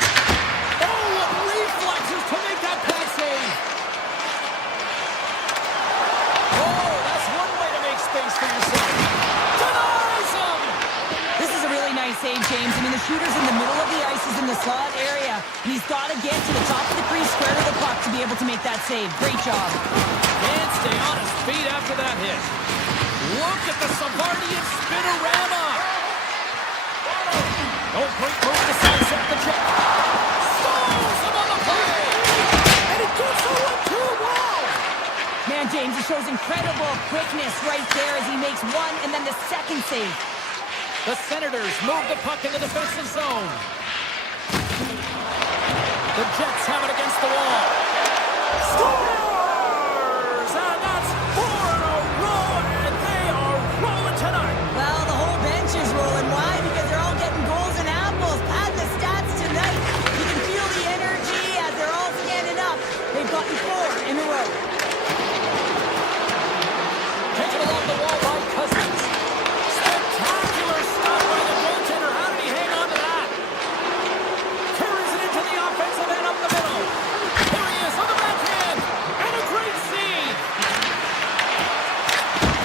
Oh, what reflexes to make that pass save. Oh, that's one way to make space for yourself. Denies him. This is a really nice save, James. I mean, the shooter's in the middle of the ice. He's in the slot area. And he's got to get to the top of the crease, square to the puck to be able to make that save. Great job. Can't stay on his feet after that hit. Look at the Savardian spinorama. Oh, great move to sidestep the check. Stalls him on the play. And it gets over to a wall. Man, James, he shows incredible quickness right there as he makes one and then the second save. The Senators move the puck in the defensive zone. The Jets have it against the wall. Scores! And that's 4 in a row, and they are rolling tonight. Well, the whole bench is rolling. Why? Because they're all getting goals and apples. Pad the stats tonight. You can feel the energy as they're all standing up. They've gotten 4 in a row. Taken along the wall by Cousins. Spectacular stop by the goaltender. How did he hang on to that? Carries it into the offensive end up the middle. There he is on the backhand. And a great save.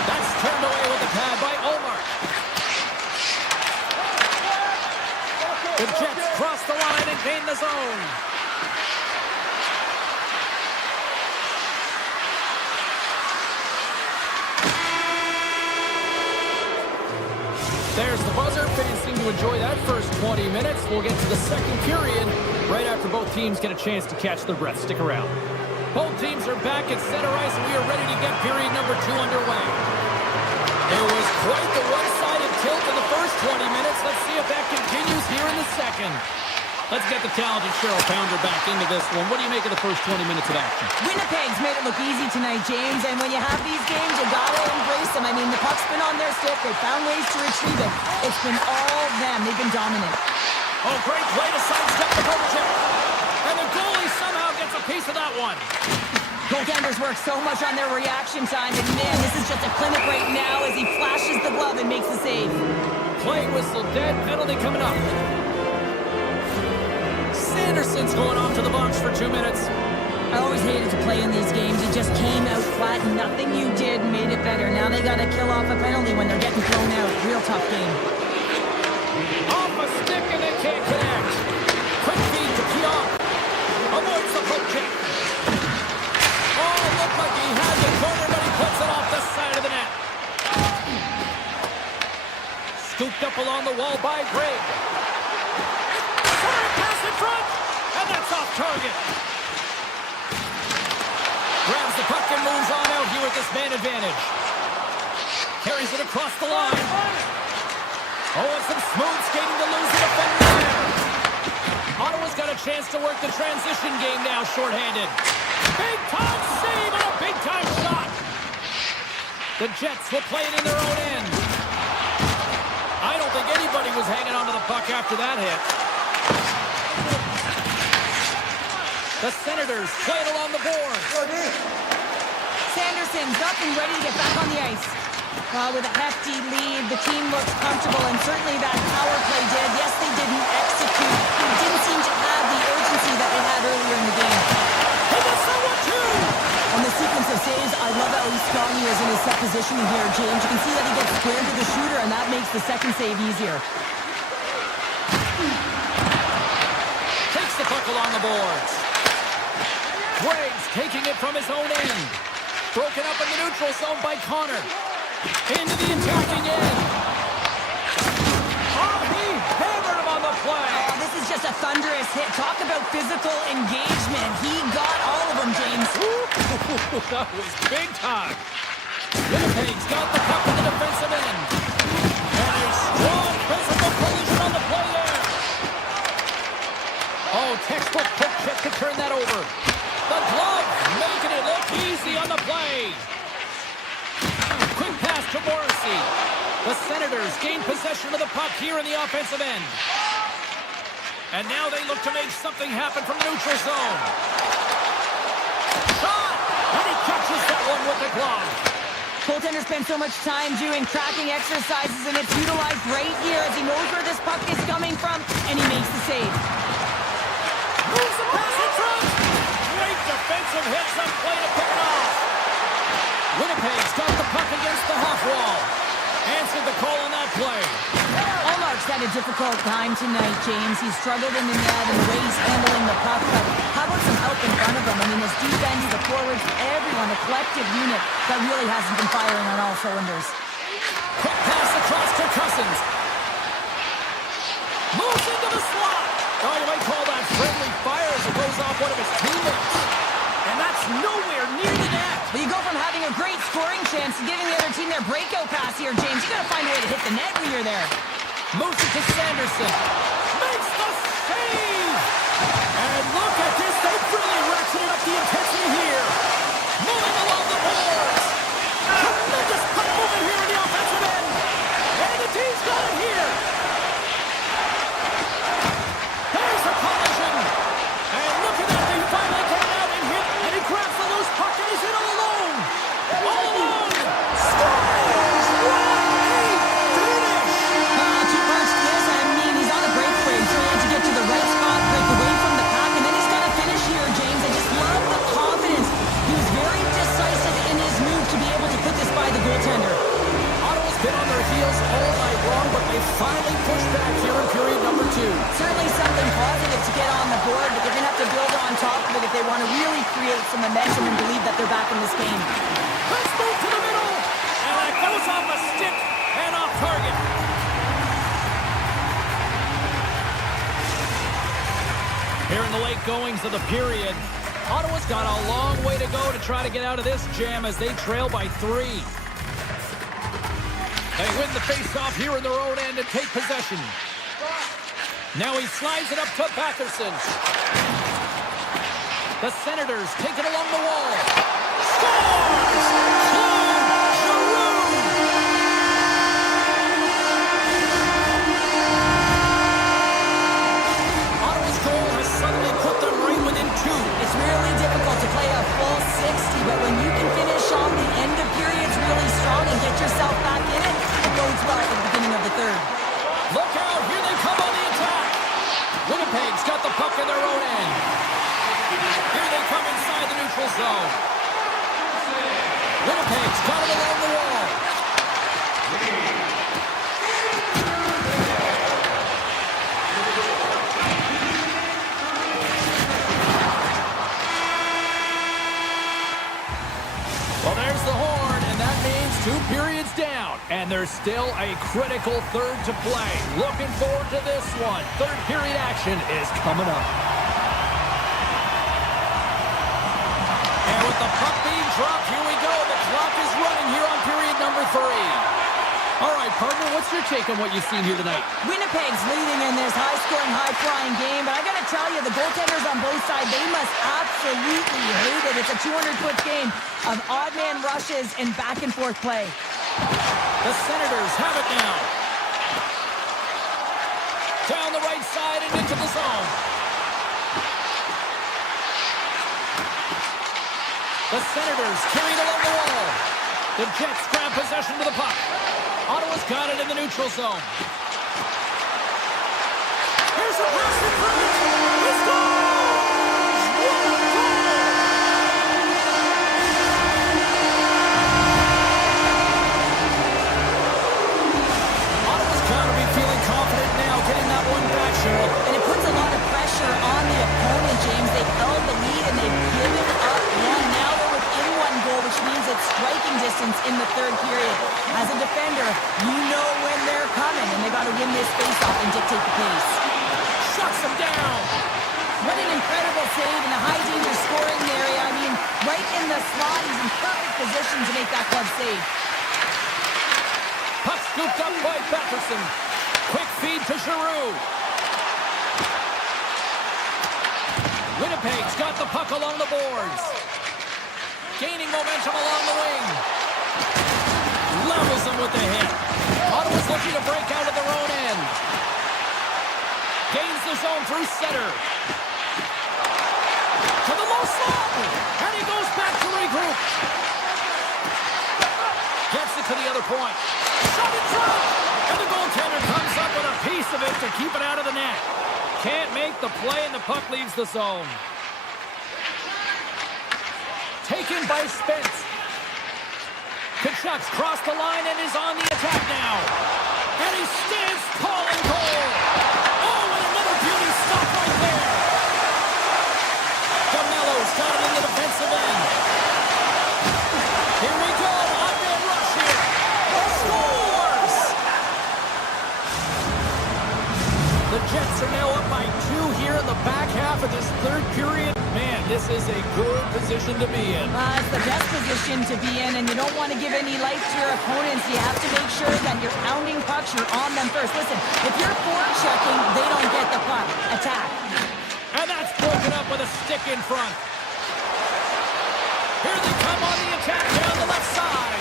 That's turned away with the pad by Omar. The Jets cross the line and gain the zone. There's the buzzer. Fans seem to enjoy that first 20 minutes. We'll get to the second period right after both teams get a chance to catch their breath. Stick around. Both teams are back at center ice, and we are ready to get period number 2 underway. There was quite the one-sided tilt in the first 20 minutes. Let's see if that continues here in the second. Let's get the talented Cheryl Pounder back into this one. What do you make of the first 20 minutes of action? Winnipeg's made it look easy tonight, James, and when you have these games, you gotta embrace them. I mean, the puck's been on their stick. They found ways to retrieve it. It's been all them. They've been dominant. Oh, great play to sidestep the Kovacic. And the goalie somehow gets a piece of that one. Goaltenders work so much on their reaction time, and man, this is just a clinic right now as he flashes the glove and makes the save. Play whistle dead. Penalty coming up. Sanderson's going off to the box for 2 minutes. I always hated to play in these games. It just came out flat. Nothing you did made it better. Now they got to kill off a penalty when they're getting thrown out. Real tough game. Off a stick and they can't connect. Quick feed to Keough. Avoids the poke check. Oh, looked like he had the corner, but he puts it off the side of the net. Scooped up along the wall by Greg. Pass in front, and that's off target. Grabs the puck and moves on out here with this man advantage. Carries it across the line. Oh, and some smooth skating to lose the defender there. Ottawa's got a chance to work the transition game now, shorthanded. Big-time save and a big-time shot. The Jets will play it in their own end. I don't think anybody was hanging on to the puck after that hit. The Senators play it along the boards. Sanderson's up and ready to get back on the ice. With a hefty lead, the team looks comfortable, and certainly that power play did. Yes, they didn't execute. They didn't seem to have the urgency that they had earlier in the game. He gets that one, too. On the sequence of saves, I love how strong he is in his set positioning here, James. You can see that he gets squared to the shooter, and that makes the second save easier. Takes the puck along the boards. Graves taking it from his own end. Broken up in the neutral zone by Connor. Into the attacking end. Oh, he hammered him on the play. Oh, this is just a thunderous hit. Talk about physical engagement. He got all of them, James. That was big time. Winnipeg's got the puck in the defensive end. And a strong physical collision on the play there. Oh, textbook quick check to turn that over. The glove making it look easy on the play. Quick pass to Morrissey. The Senators gain possession of the puck here in the offensive end. And now they look to make something happen from the neutral zone. Shot! And he catches that one with the glove. Goaltender spends so much time doing tracking exercises, and it's utilized right here as he knows where this puck is coming from, and he makes the save. Moves the pass in front. Great defensive hits on play to pick it off. Winnipeg's got the puck against the half wall. Answered the call on that play. Allmark's had a difficult time tonight, James. He's struggled in the net and the way he's handling the puck, but how about some help in front of him? I mean, his defense, the forwards, everyone, a collective unit that really hasn't been firing on all cylinders. Quick pass across to Cousins. Moves into the slot. Oh, you might call that friendly fire as it goes off one of his teammates. And that's nowhere near the net. But you go from having a great scoring chance to giving the other team their breakout pass here, James. You got to find a way to hit the net when you're there. Moves it to Sanderson. Makes the save! And look at this. They've really ratcheted up the intensity here. Moving along the boards. Tremendous puck movement here in the offensive end. And the team's got it here. There's a collision. And look at that. They finally get out and hit. And he grabs the loose puck and he's in all alone. All alone. Scores! What a finish! Too much this. I mean, he's on a breakaway, so he had to get to the right spot, break away from the pack, and then he's got to finish here, James. I just love the confidence. He was very decisive in his move to be able to put this by the goaltender. Ottawa's been on their heels all night long, but they finally pushed back here in period number 2. Certainly something positive to get on the board, but they're going to have to build on top of it if they want to really create some momentum and believe that they're back in this game. Let's move to the middle. And that goes off a stick and off target. Here in the late goings of the period, Ottawa's got a long way to go to try to get out of this jam as they trail by 3. They win the face-off here in their own end and take possession. Now he slides it up to Batherson. The Senators take it along the wall. Scores! Claude Giroux! Ottawa's goal has suddenly put them right within 2. It's really difficult to play a full 60, but when you can finish on the end of periods really strong and get yourself back in it, it bodes well at the beginning of the third. Look out, here they come on the attack. Winnipeg's got the puck in their own end. Here they come inside the neutral zone. Winnipeg's got it along the wall. Well, there's the horn, and that means 2 periods down. And there's still a critical third to play. Looking forward to this one. Third period action is coming up. And with the puck being dropped, here we go. The clock is running here on period number 3. All right, partner, what's your take on what you've seen here tonight? Winnipeg's leading in this high-scoring, high-flying game, but I got to tell you, the goaltenders on both sides, they must absolutely hate it. It's a 200-foot game of odd-man rushes and back-and-forth play. The Senators have it now. Down the right side and into the zone. The Senators carried along the wall. The Jets grab possession to the puck. Ottawa's got it in the neutral zone. Here's a pass in front. He scores! What a goal! striking distance in the third period. As a defender, you know when they're coming, and they got to win this faceoff and dictate the pace. Shuts him down. What an incredible save in the high danger scoring area. I mean, right in the slot, he's in perfect position to make that club save. Puck scooped up by Patterson. Quick feed to Giroux. Winnipeg's got the puck along the boards. Gaining momentum along the wing. Levels them with the hit. Ottawa's looking to break out of their own end. Gains the zone through center. To the low slot. And he goes back to regroup. Gets it to the other point. Shot in front. And the goaltender comes up with a piece of it to keep it out of the net. Can't make the play, and the puck leaves the zone. Taken by Spence. Tkachuk's crossed the line and is on the attack now. And he stands tall and goal. Oh, and another beauty stop right there. DeMello's got it in the defensive end. Here we go. Hot-man rush here. Scores! The Jets are now up by 2 here in the back half of this third period. Man, this is a good position to be in. It's the best position to be in, and you don't want to give any life to your opponents. You have to make sure that you're pounding pucks, you're on them first. Listen, if you're forechecking, they don't get the puck. Attack. And that's broken up with a stick in front. Here they come on the attack down the left side.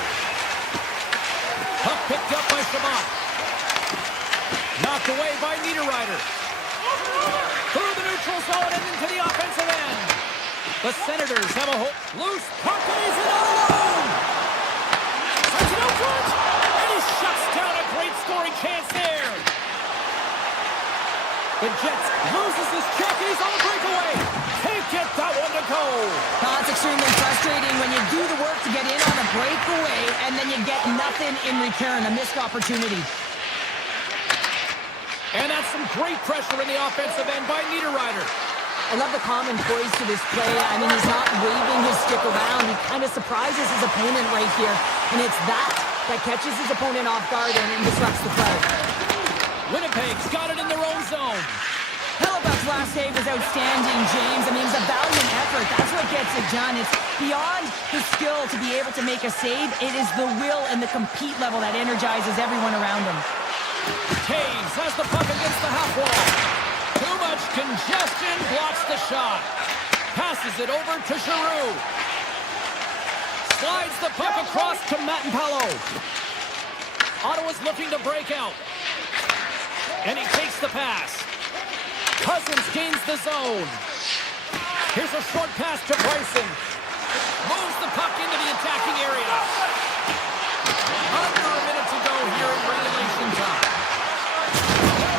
Puck picked up by Shabbat. Knocked away by Niederreiter. Through the neutral zone and into the offensive end. The Senators have a loose puck and he's in all alone. Sends it out front. And he shuts down a great scoring chance there. The Jets loses this check and he's on the breakaway. Can't get that one to go. It's extremely frustrating when you do the work to get in on a breakaway and then you get nothing in return, a missed opportunity. And that's some great pressure in the offensive end by Niederreiter. I love the calm and poise to this play. I mean, he's not waving his stick around. He kind of surprises his opponent right here. And it's that catches his opponent off guard and disrupts the play. Winnipeg's got it in their own zone. Hellebuck's last save was outstanding, James. I mean, it's a valiant effort. That's what gets it done. It's beyond his skill to be able to make a save. It is the will and the compete level that energizes everyone around him. Taves has the puck against the half wall. Too much congestion blocks the shot. Passes it over to Giroux. Slides the puck across to Matt-Palo. Ottawa's looking to break out. And he takes the pass. Cousins gains the zone. Here's a short pass to Bryson. Moves the puck into the attacking area. Under a minute to go here in regulation time.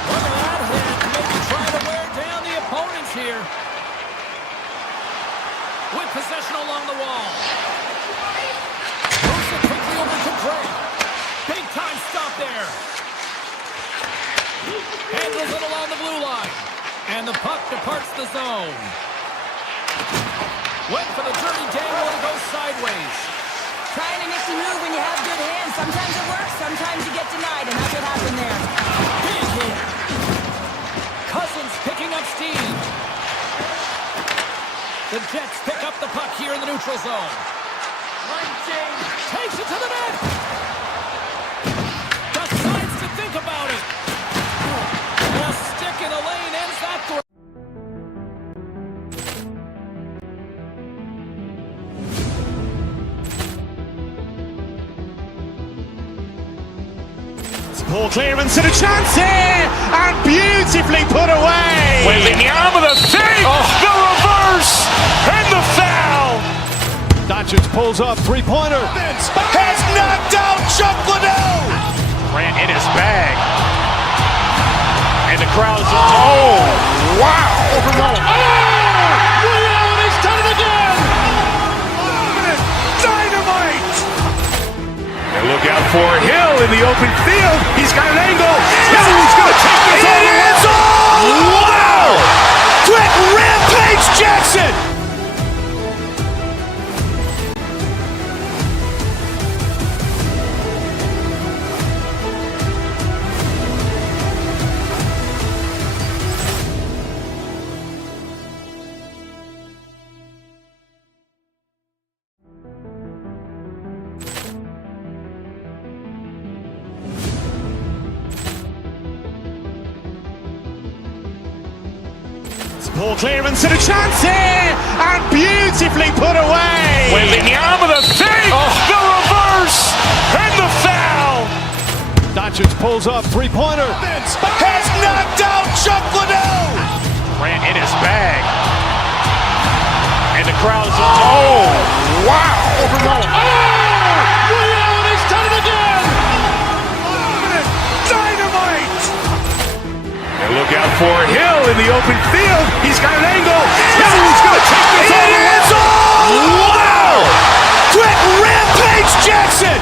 Look at that hit. Maybe trying to wear down the opponents here. With possession along the wall. Moves it quickly over to Gray. Big time stop there. Handles it along the blue line. And the puck departs the zone. Went for the dirty dangle and goes sideways. Trying to make you move when you have good hands. Sometimes it works, sometimes you get denied, and that's what happened there. Big hit. Cousins picking up steam. The Jets pick up the puck here in the neutral zone. Takes it to the net. Decides to think about it. A stick in the lane ends that throw. Poor clearance and a chance here, and beautifully put away. Waving the arm of the save, the reverse, and the foul. Doncic pulls up, three-pointer. Has knocked out Chuck Liddell. Grant in his bag. And the crowd's, oh, wow. Oh, he's done it again. Dynamite. And look out for Hill in the open field. He's got an angle. Hill is going to take this all the way. Wow! Quick rampage Jackson. Ball clearance and a chance here, and beautifully put away. Wembanyama with a save, the reverse, and the foul. Doncic pulls up, three-pointer. Has knocked out Chuck Liddell. Grant in his bag. And the crowd is, oh, wow. Overrun. Oh, Ray Allen has done it again. Dynamite. And look out for Hill in the open field. He's got an angle. He's going to take this all the way. It's all Wow. Quick Rampage Jackson.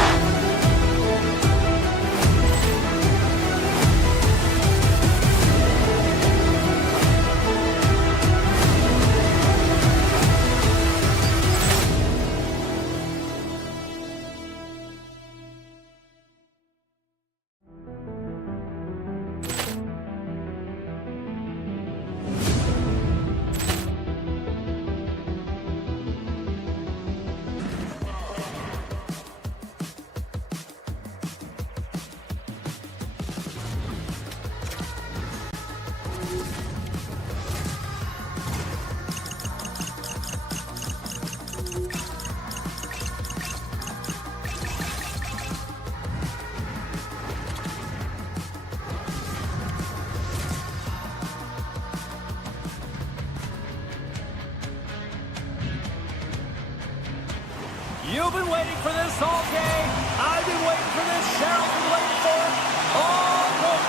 You've been waiting for this all day. I've been waiting for this. Cheryl's been waiting for it all week.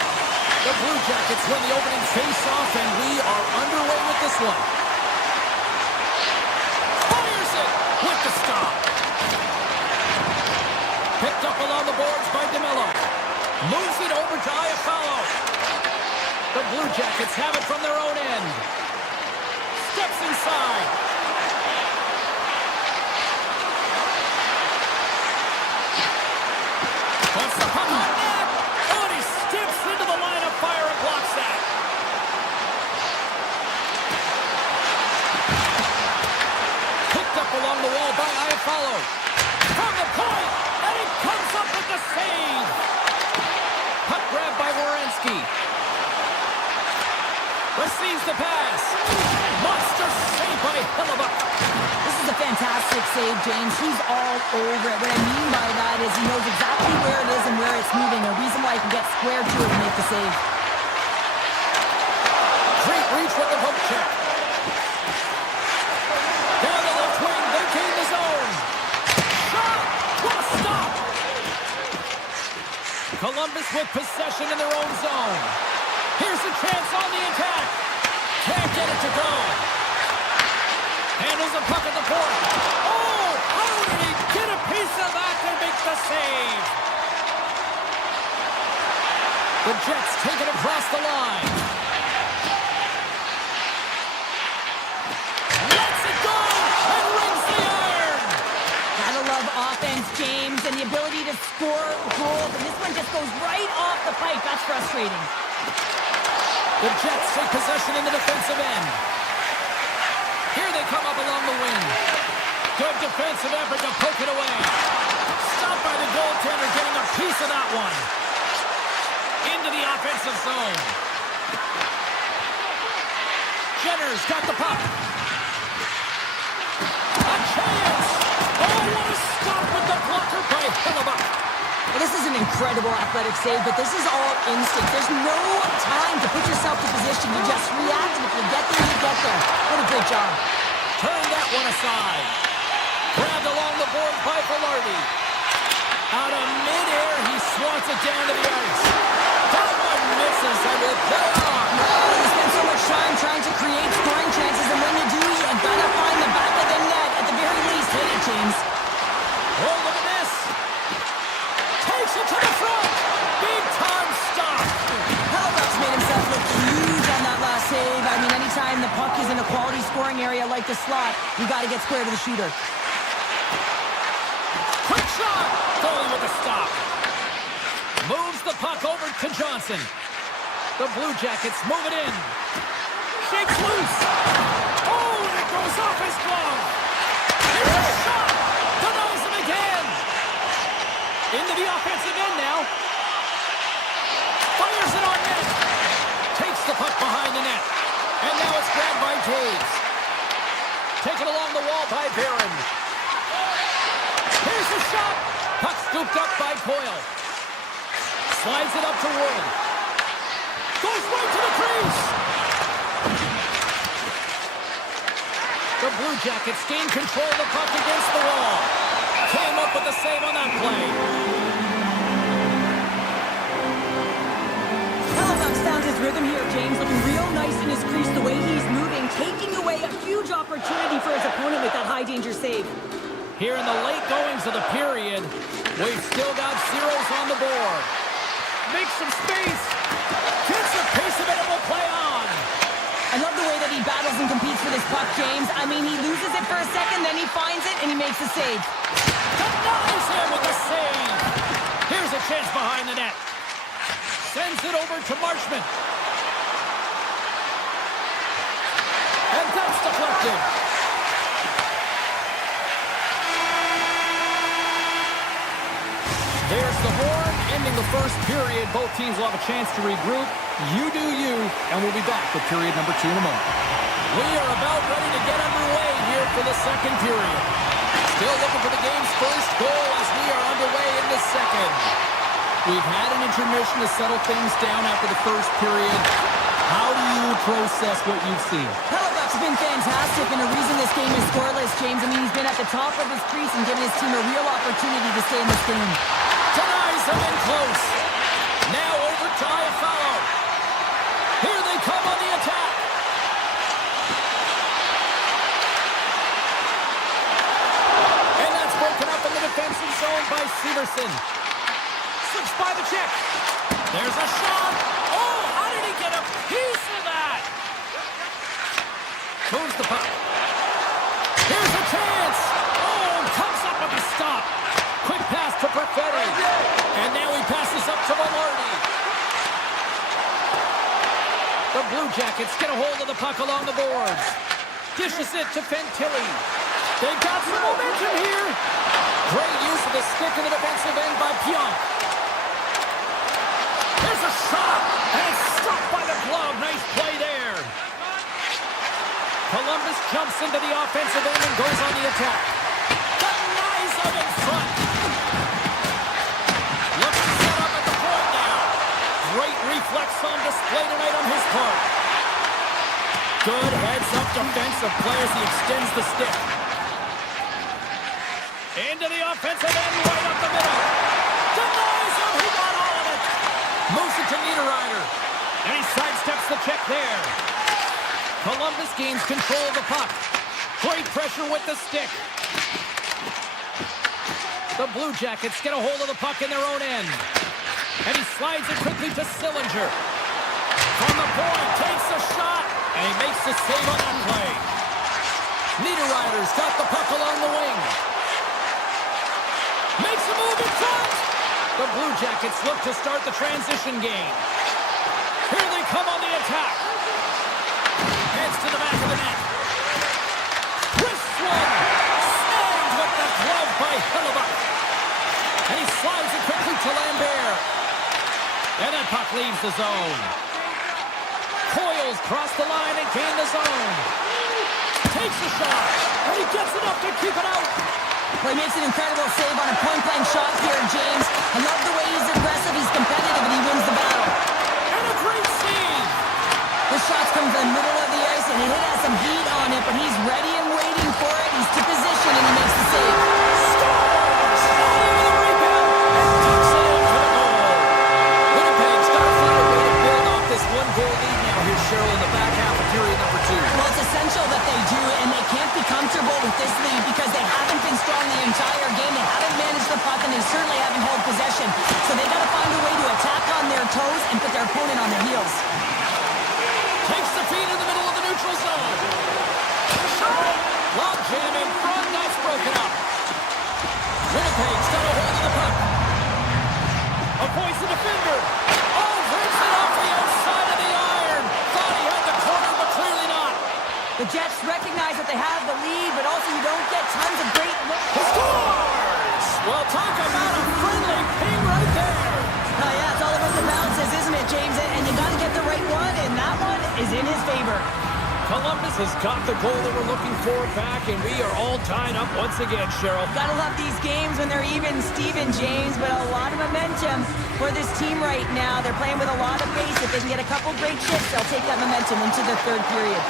The Blue Jackets win the opening face-off, and we are underway with this one. Fires it with the stop. Picked up along the boards by DeMello. Moves it over to Iafallo. The Blue Jackets have it from their own end. Steps inside. Wants the puck on net. Oh, and he steps into the line of fire and blocks that. Picked up along the wall by Iafallo. From the point, and he comes up with the save. Puck grabbed by Werenski. Receives the pass. Monster save by Hellebuyck. This is a fantastic save, James. He's all over it. What I mean by that is he knows exactly where it is and where it's moving. A reason why he can get squared to it and make the save. Great reach with the hook check. Down the left wing, they gain the zone. Shot! What a stop! Columbus with possession in their own zone. Here's a chance on the attack. Can't get it to go. Handles the puck at the point. Oh! How did he get a piece of that to make the save? The Jets take it across the line. Lets it go and rings the iron. Gotta love offense, James, and the ability to score goals. And this one just goes right off the pipe. That's frustrating. The Jets take possession in the defensive end. Here they come up along the wing. Good defensive effort to poke it away. Stopped by the goaltender, getting a piece of that one. Into the offensive zone. Jenner's got the puck. A chance! Oh, what a stop with the blocker by Hellebuyck. Well, this is an incredible athletic save, but this is all instinct. There's no time to put yourself to position. You just react, and if you get there, you get there. What a great job. Turn that one aside. Grabbed along the board by Velarde. Out of midair, he swats it down to the ice. That one misses, and it they are. You spend so much time trying to create scoring chances, and when you do, you gotta find the back of the net. At the very least, hit it, James. Oh, look at this. Takes it to the front. Big time stop. Hellebuyck's made himself look huge on that last save. I mean, anytime the puck is in a quality scoring area like the slot, you gotta get square to the shooter. Quick shot. Goalie with a stop. Moves the puck over to Johnson. The Blue Jackets move it in. Shakes loose. Oh, and it goes off his glove. Here's a shot. Denies him again. Into the offensive end now. Fires it on net. Takes the puck behind the net. And now it's grabbed by Taves. Taken along the wall by Barron. Here's the shot. Puck scooped up by Coyle. Slides it up to Wood. Goes right to the crease. The Blue Jackets gain control of the puck against the wall. Came up with the save on that play. Halifax found his rhythm here, James, looking real nice in his crease, the way he's moving, taking away a huge opportunity for his opponent with that high-danger save. Here in the late goings of the period, we've still got zeros on the board. Makes some space. Gets a piece of it and will play on. I love the way that he battles and competes for this puck, James. I mean, he loses it for a second, then he finds it, and he makes the save. Denies him with the save. Here's a chance behind the net. Sends it over to Marchment. And that's deflected. There's the horn, ending the first period. Both teams will have a chance to regroup. You do you, and we'll be back with period number 2 in a moment. We are about ready to get underway here for the second period. Still looking for the game's first goal as we are underway in the second. We've had an intermission to settle things down after the first period. How do you process what you've seen? Halifax has been fantastic, and the reason this game is scoreless, James, I mean, he's been at the top of his crease and giving his team a real opportunity to stay in this game. Denies him in close. Now over to Iafallo. Here they come on the attack. And that's broken up in the defensive zone by Severson. Slips by the check. There's a shot. Oh, how did he get a piece of that? Moves the puck. Here's a chance. Oh, comes up with the stop. Quick pass to Perfetti. And now he passes up to Velarde. The Blue Jackets get a hold of the puck along the boards. Dishes it to Fantilli. They've got some momentum here. Great use of the stick in the defensive end by Pionk. There's a shot, and it's stopped by the glove. Nice play there. Columbus jumps into the offensive end and goes on the attack. Denies him in front. Looks to set up at the point now. Great reflex on display tonight on his part. Good heads-up defensive play as he extends the stick. Into the offensive end, right up the middle. Denies him, he got all of it. Moves it to Niederreiter. And he sidesteps the check there. Columbus gains control of the puck. Great pressure with the stick. The Blue Jackets get a hold of the puck in their own end. And he slides it quickly to Sillinger. From the point, takes a shot. And he makes the save on that play. Niederreiter's got the puck along the wing. Makes a move in front. The Blue Jackets look to start the transition game. Here they come on the attack. Heads to the back of the net. Wrist one. Snagged with the glove by Hellebuyck. And he slides it quickly to Lambert. And that puck leaves the zone. Coyles cross the line and gain the zone. Takes a shot. And he gets enough to keep it out. Well, he makes an incredible save on a point-blank shot here, James. I love the way he's aggressive, he's competitive, and he wins the battle. And a great save. The shot's come from the middle of the ice, and it has some heat on it, but he's ready and waiting for it. He's to position, and he makes the save. Scores! Fire the rebound! And tucks it in for the goal. Winnipeg's got to find a way to build off this one-goal lead now here, Cheryl, in the back half of period number 2. Well, it's essential that they do, and they can't be comfortable with this lead because they haven't been strong the entire game. They haven't managed the puck, and they certainly haven't held possession. So they've got to find a way to attack on their toes and put their opponent on their heels. Takes the feed in the middle of the neutral zone. Shot! Long jam in front, that's broken up. Winnipeg's got a hold of the puck. Avoids the defender. Oh, rips it off the outside of the iron. Thought he had the corner, but clearly not. The Jets recognize that they have the lead, but also you don't get tons of great looks. Scores! Well, talk about a friendly ping right there. Oh, yeah, it's all about the bounces, isn't it, James? And you got to get the right one, and that one is in his favor. Columbus has got the goal that we're looking for back, and we are all tied up once again, Cheryl. Gotta love these games when they're even, Steven James, but a lot of momentum for this team right now. They're playing with a lot of pace. If they can get a couple great shifts, they'll take that momentum into the third period.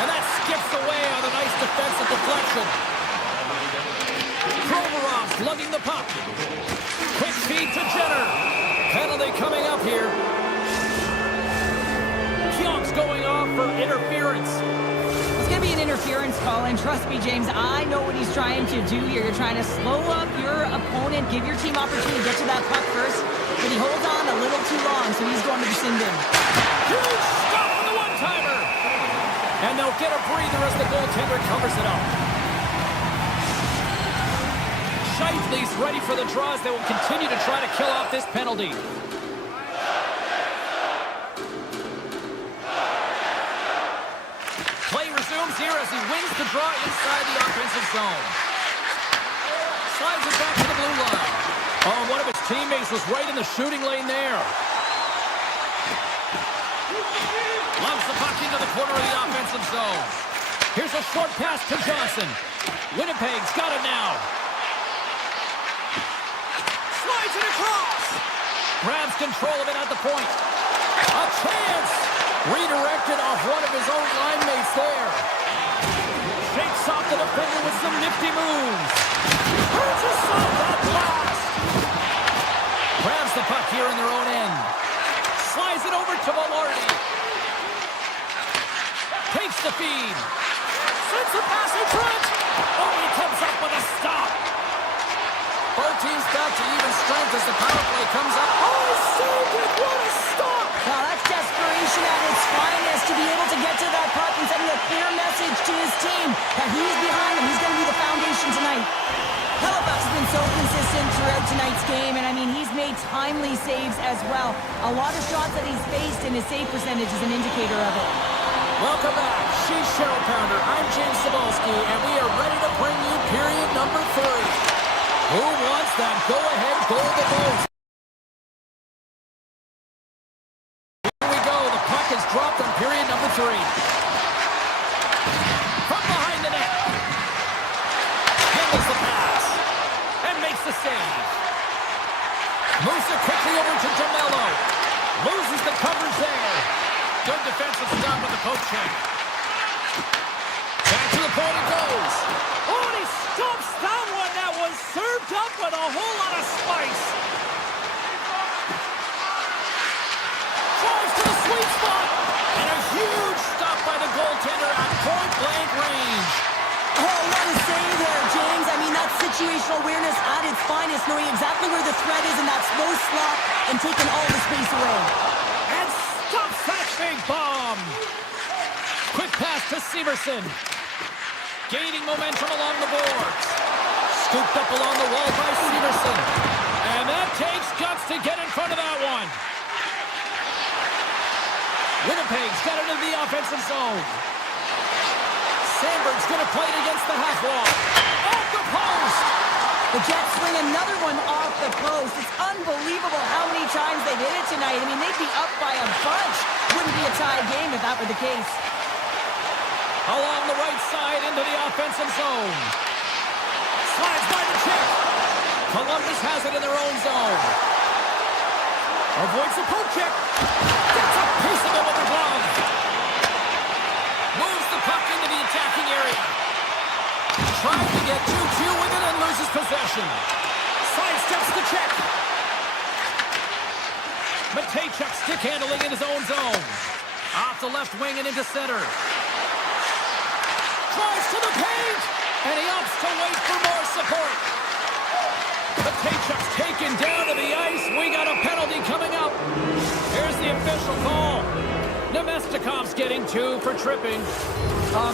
And that skips away on a nice defensive deflection. Provorov's lugging the puck. Quick feed to Jenner. Penalty coming up here. Keogh's going off for interference. It's going to be an interference call, and trust me, James, I know what he's trying to do here. You're trying to slow up your opponent, give your team opportunity to get to that puck first, but he holds on a little too long, so he's going to the sin bin. Huge stop on the one-timer. And they'll get a breather as the goaltender covers it up. Shifley's ready for the draws. They will continue to try to kill off this penalty. Play resumes here as he wins the draw inside the offensive zone. Slides it back to the blue line. Oh, one of his teammates was right in the shooting lane there. Loves the puck into the corner of the offensive zone. Here's a short pass to Johnson. Winnipeg's got it now. Slides it across. Grabs control of it at the point. A chance. Redirected off one of his own line mates there. Shakes off the defender with some nifty moves. Hurts himself at last. Grabs the puck here in their own end. Slides it over to Velarde. Takes the feed. Sends the pass in front. Oh, he comes up with a stop. Both teams back to even strength as the power play comes up. Oh, saved it. What a stop. Wow, that's desperation at its finest to be able to get to that puck and sending a clear message to his team that he's behind him. He's going to be the foundation tonight. Hellebuyck's been so consistent throughout tonight's game, and I mean, he's made timely saves as well. A lot of shots that he's faced, and his save percentage is an indicator of it. Welcome back. She's Cheryl Pounder. I'm James Cebulski, and we are ready to bring you period number 3. Who wants that go-ahead goal the most? Here we go. The puck is dropped on period number 3. From behind the net. Handles the pass. And makes the save. Moves it quickly over to DeMello. Loses the coverage there. Good defensive stop with the poke check. Back to the point it goes. Oh, and he stops that one. That was served up with a whole lot of spice. Drives to the sweet spot. And a huge stop by the goaltender at point-blank range. Oh, what a save there, James. I mean, that's situational awareness at its finest, knowing exactly where the threat is in that slow slot and taking all the space away. And stops that big bomb. Quick pass to Severson. Gaining momentum along the boards. Scooped up along the wall by Severson. And that takes guts to get in front of that one. Winnipeg's got it into the offensive zone. Sandberg's going to play it against the half wall. Off the post! The Jets swing another one off the post. It's unbelievable how many times they did it tonight. I mean, they'd be up by a bunch. Wouldn't be a tie game if that were the case. Along the right side into the offensive zone. Slides by the check. Columbus has it in their own zone. Avoids the poke check. Gets a piece of it with the glove. Moves the puck into the attacking area. Tries to get 2-2 with it and loses possession. Sidesteps the check. Matejchuk stick handling in his own zone. Off the left wing and into center. Drives to the paint, and he opts to wait for more support. Matejchuk's taken down to the ice. We got a penalty coming up. Here's the official call. Nemestikov's getting 2 for tripping.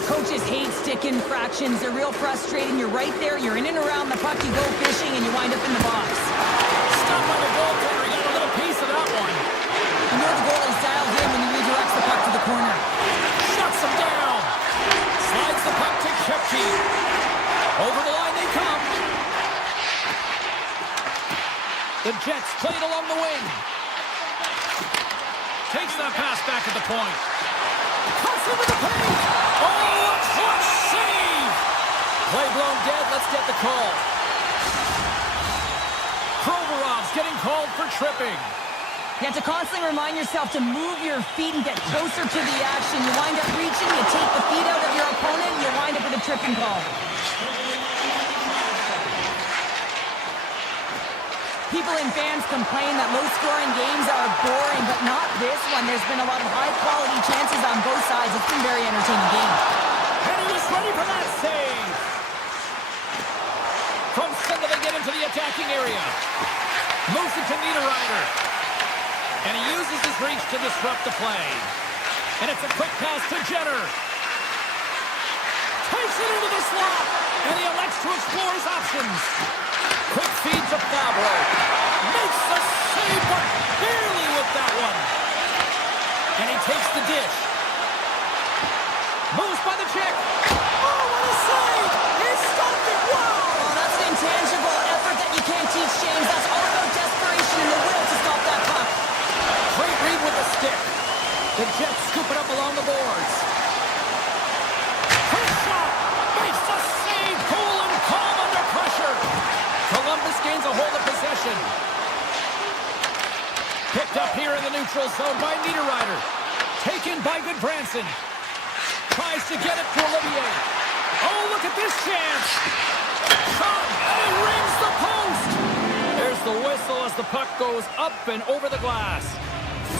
Coaches hate stick infractions. They're real frustrating. You're right there. You're in and around the puck. You go fishing, and you wind up in the box. Stop by the goaltender. He got a little piece of that one. You know the goalie's dialed in when he redirects the puck to the corner. Shuts him down. Slides the puck to Kepke. Over the line they come. The Jets play it along the wing. Takes that pass back at the point. Cuts into the paint. Oh, a clutch save. Play blown dead. Let's get the call. Provorov's getting called for tripping. You have to constantly remind yourself to move your feet and get closer to the action. You wind up reaching, you take the feet out of your opponent, and you wind up with a tripping call. People and fans complain that low-scoring games are boring, but not this one. There's been a lot of high-quality chances on both sides. It's been a very entertaining game. And he was ready for that save. From center, they get into the attacking area. Moves it to Niederreiter. And he uses his reach to disrupt the play. And it's a quick pass to Jenner. Takes it into the slot. And he elects to explore his options. Quick feed to Fabro. Makes the save, but barely with that one. And he takes the dish. Moves by the check. Oh, what a save! He stopped it. Wow! Oh, that's an intangible effort that you can't teach, James. That's all about desperation and the will to stop that puck. Great read with the stick. The Jets scoop it up along the boards. Quick shot. Makes the save. Cool and calm under pressure. Columbus gains a hold of possession. Picked up here in the neutral zone by Niederreiter. Taken by Goodbranson. Tries to get it to Olivier. Oh, look at this chance. Shot, and he rings the post. There's the whistle as the puck goes up and over the glass.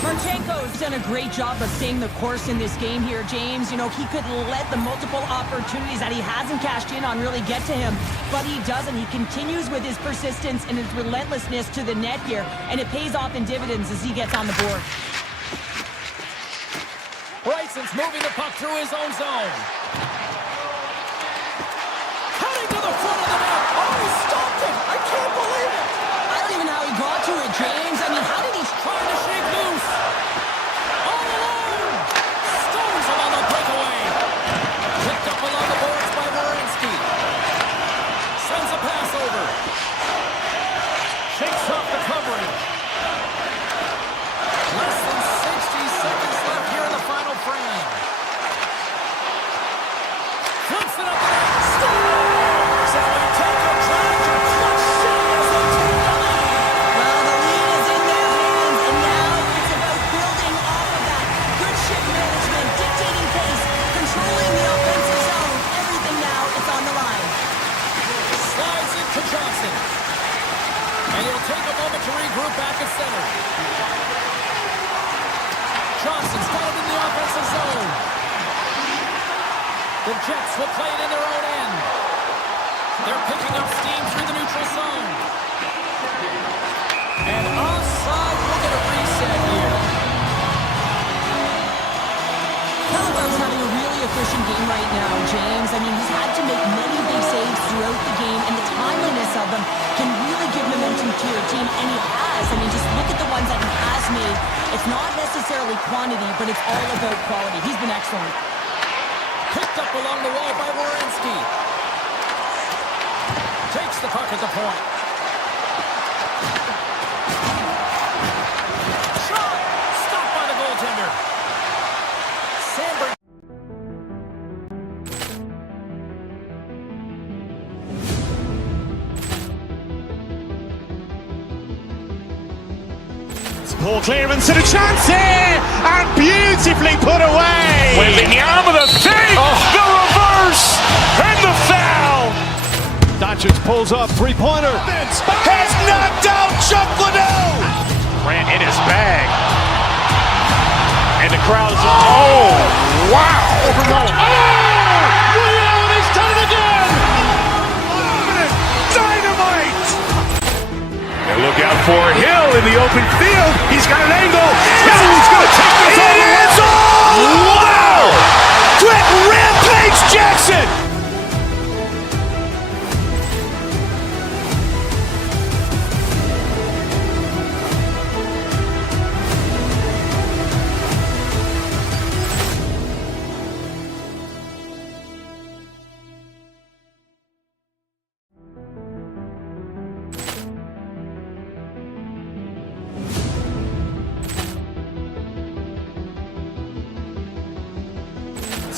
Marchenko's done a great job of staying the course in this game here, James. You know, he could let the multiple opportunities that he hasn't cashed in on really get to him, but he doesn't. He continues with his persistence and his relentlessness to the net here, and it pays off in dividends as he gets on the board. Bryson's moving the puck through his own zone. Cutting to the front of the net. Oh, he stopped it. I can't believe it. I don't even know how he got to it, James. I mean, how did he... Trying to shake loose. All alone. Stones him on the breakaway. Picked up along the boards by Werenski. Sends a pass over. Shakes off the coverage. Less than 60 seconds left here in the final frame. Flips it up the net. Scores! And we take a tragic clutch city as they take the lead. Well, the lead is in their hands, and now it's about building off of that. Good ship management, dictating pace, controlling the offensive zone. Everything now is on the line. Slides it to Johnson. And he'll take a moment to regroup back at center. Johnson's got it in the offensive zone. The Jets will play it in their own end. They're picking up steam through the neutral zone. And offside, we'll get a reset here. Calibur's having a really efficient game right now, James. I mean, he's had to make many big saves throughout the game, and the timeliness of them can really give momentum to your team, and he has. I mean, just look at the ones that he has made. It's not necessarily quantity, but it's all about quality. He's been excellent. Picked up along the wall by Werenski. Takes the puck at the point. Shot! Stopped by the goaltender. Sandberg. Paul clearance and a chance here, and beautifully put away. Wembanyama with a save, the reverse, and the foul. Doncic pulls up, three-pointer. Has knocked out Chuck Liddell. Grant in his bag. And the crowd is, oh, wow. Overrun. Oh, Willie Allen has done it again. Dynamite. And look out for Hill in the open field. He's got an angle. Hill's going to take this all the way. It's all. Wow. Brett Rampage Jackson.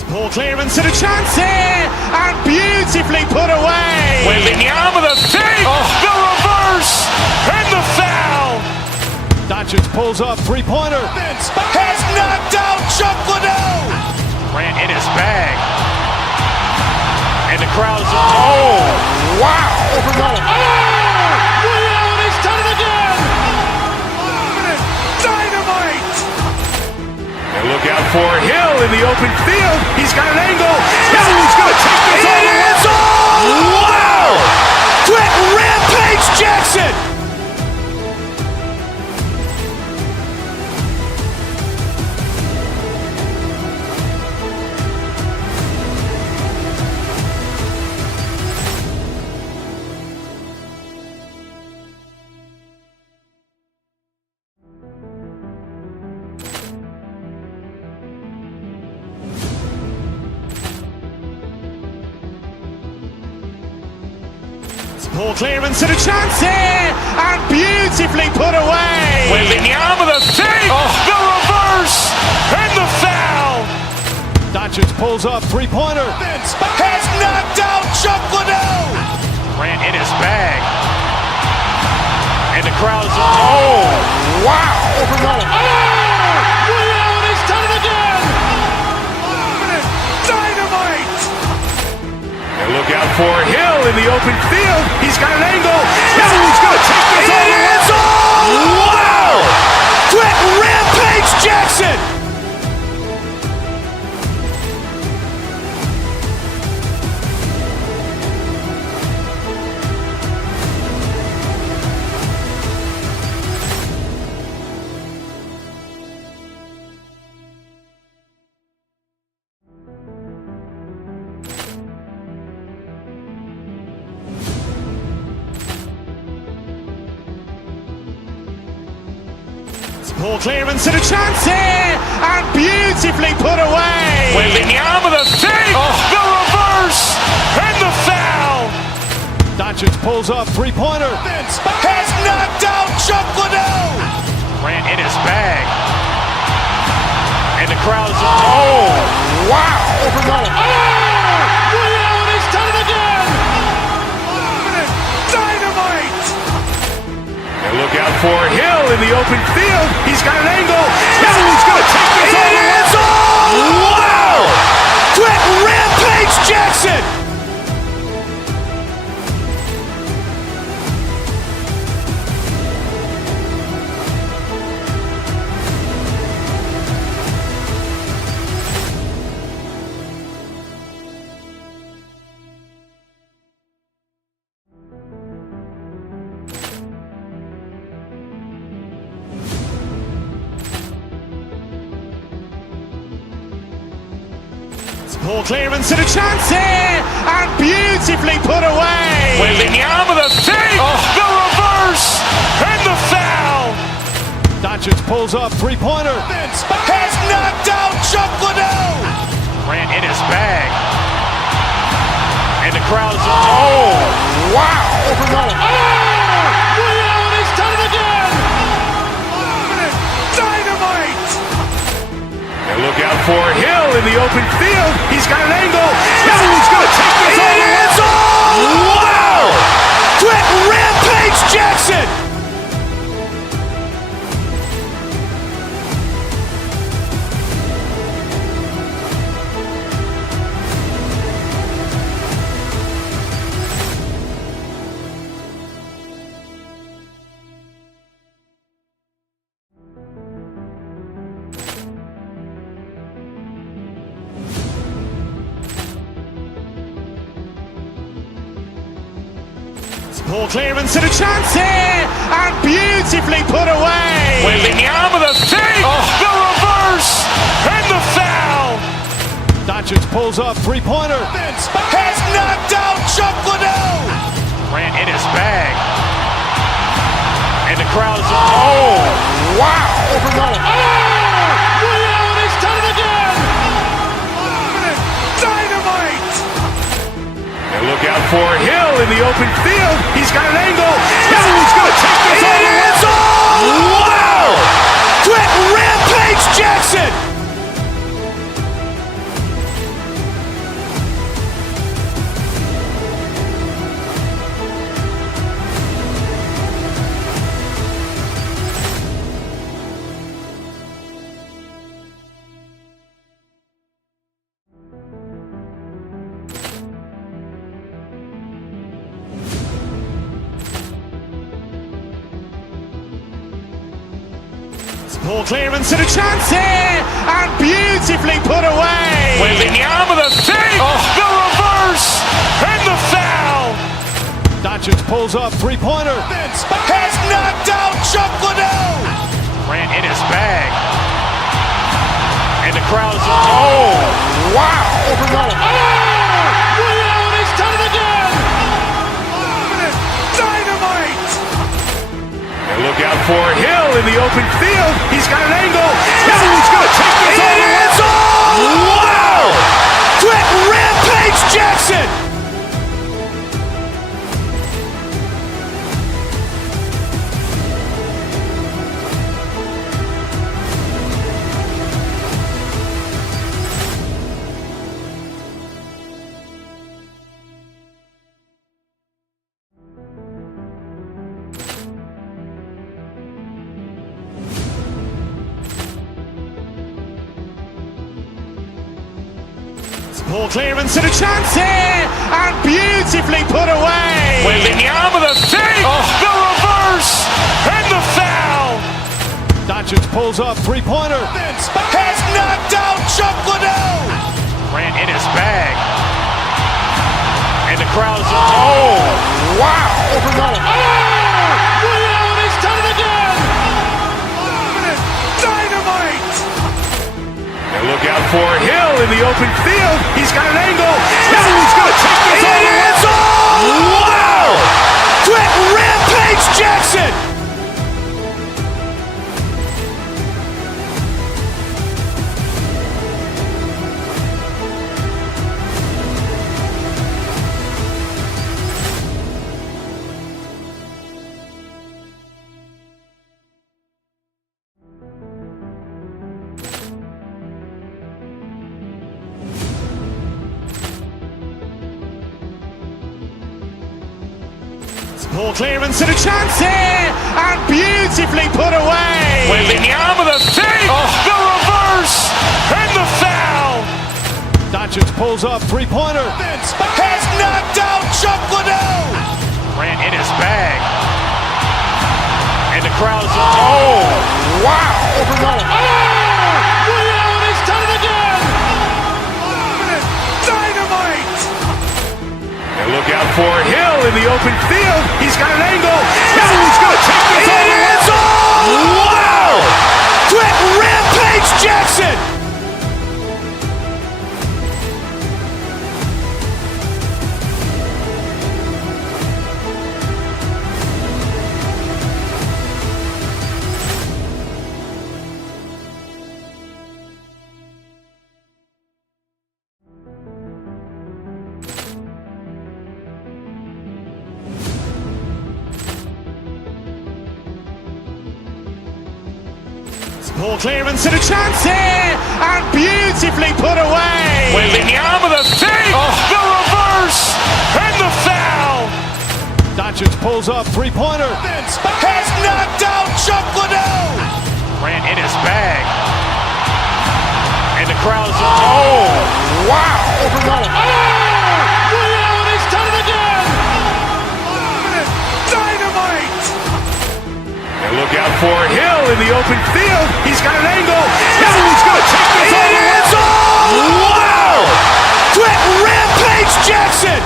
Ball clearance and a chance here, and beautifully put away. Wembanyama with a save, the reverse, and the foul. Doncic pulls up, three-pointer. Has knocked out Chuck Liddell. Grant in his bag. And the crowd's, oh, wow. Liddell, and he's done it again. Dynamite. And look out for Hill in the open field. He's got an angle. He's going to take this all the way. Wow. Quick Rampage Jackson. Ball clearance and a chance here, and beautifully put away. Wembanyama with a save, the reverse, and the foul. Doncic pulls up, three-pointer. Has knocked out Chuck Liddell. Grant in his bag. And the crowd's, oh, wow. Liddell, and he's done it again. Dynamite. And look out for Hill in the open field. He's got an angle. He's going to take this all the way. Wow. Quick Rampage Jackson. Ball clearance and a chance here, and beautifully put away. Wembanyama with a save, the reverse, and the foul. Doncic pulls up, three-pointer. Has knocked out Chuck Liddell. Grant in his bag. And the crowd's, oh, wow. Liddell, and he's done it again. Dynamite. And look out for Hill in the open field. He's got an angle. He's going to take this all the way. Wow. Quick Rampage Jackson. Ball clearance and a chance here, and beautifully put away. Wembanyama with a save, the reverse, and the foul. Doncic pulls up, three-pointer. Has knocked out Chuck Liddell. Grant in his bag. And the crowd's, oh, wow. Liddell, and he's done it again. Dynamite. And look out for Hill in the open field. He's got an angle. He's going to take this all the way. Wow. Quick Rampage Jackson. Ball clearance and a chance here, and beautifully put away. Wembanyama with a save, the reverse, and the foul. Doncic pulls up, three-pointer. Has knocked out Chuck Liddell. Grant in his bag. And the crowd's, oh, wow. Liddell, and he's done it again. Dynamite. And look out for Hill in the open field. He's got an angle. He's going to take this all the way. Wow. Quick Rampage Jackson. Poor clearance and a chance here, and beautifully put away. Waving the arm of the save, the reverse, and the foul. Doncic pulls up, three-pointer. Has knocked out Chuck Liddell. Grant in his bag. And the crowd's, oh, wow. Liddell has done it again. Dynamite. And look out for Hill in the open field. He's got an angle. He's going to take this all the way. Wow. Quick rampage Jackson. Poor clearance and a chance here, and beautifully put away. Waving the arm of the save, the reverse, and the foul. Doncic pulls up, three-pointer. Has knocked out Chuck Liddell. Grant in his bag. And the crowd's, oh, wow. Liddell has done it again. Dynamite. And look out for Hill in the open field. He's got an angle. He's going to take this all the way. Wow. Quick rampage Jackson. Poor clearance and a chance here, and beautifully put away. Waving the arm of the save, the reverse, and the foul. Doncic pulls up, three-pointer. Has knocked out Chuck Liddell. Grant in his bag. And the crowd's, oh, wow. Liddell has done it again. Dynamite. And look out for Hill in the open field. He's got an angle. He's going to take this all the way. Wow. Quick rampage Jackson. Poor clearance and a chance here, and beautifully put away. Waving the arm of the save, the reverse, and the foul. Doncic pulls up, three-pointer. Has knocked out Chuck Liddell. Grant in his bag. And the crowd's, oh, wow. Liddell has done it again. Dynamite. And look out for Hill in the open field. He's got an angle. He's going to take this all the way. Wow. Quick rampage Jackson.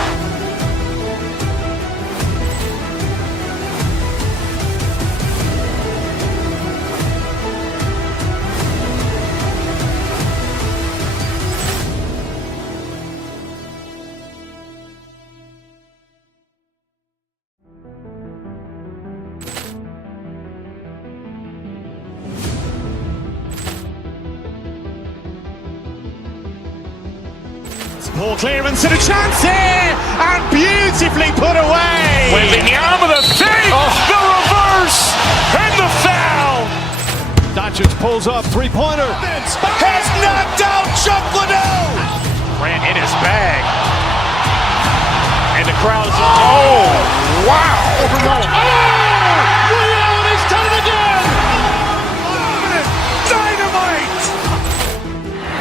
Poor clearance and a chance here, and beautifully put away. Waving the arm of the save, the reverse, and the foul. Doncic pulls up, three-pointer. Has knocked out Chuck Liddell. Grant in his bag. And the crowd's, oh, wow. Liddell has done it again. Dynamite.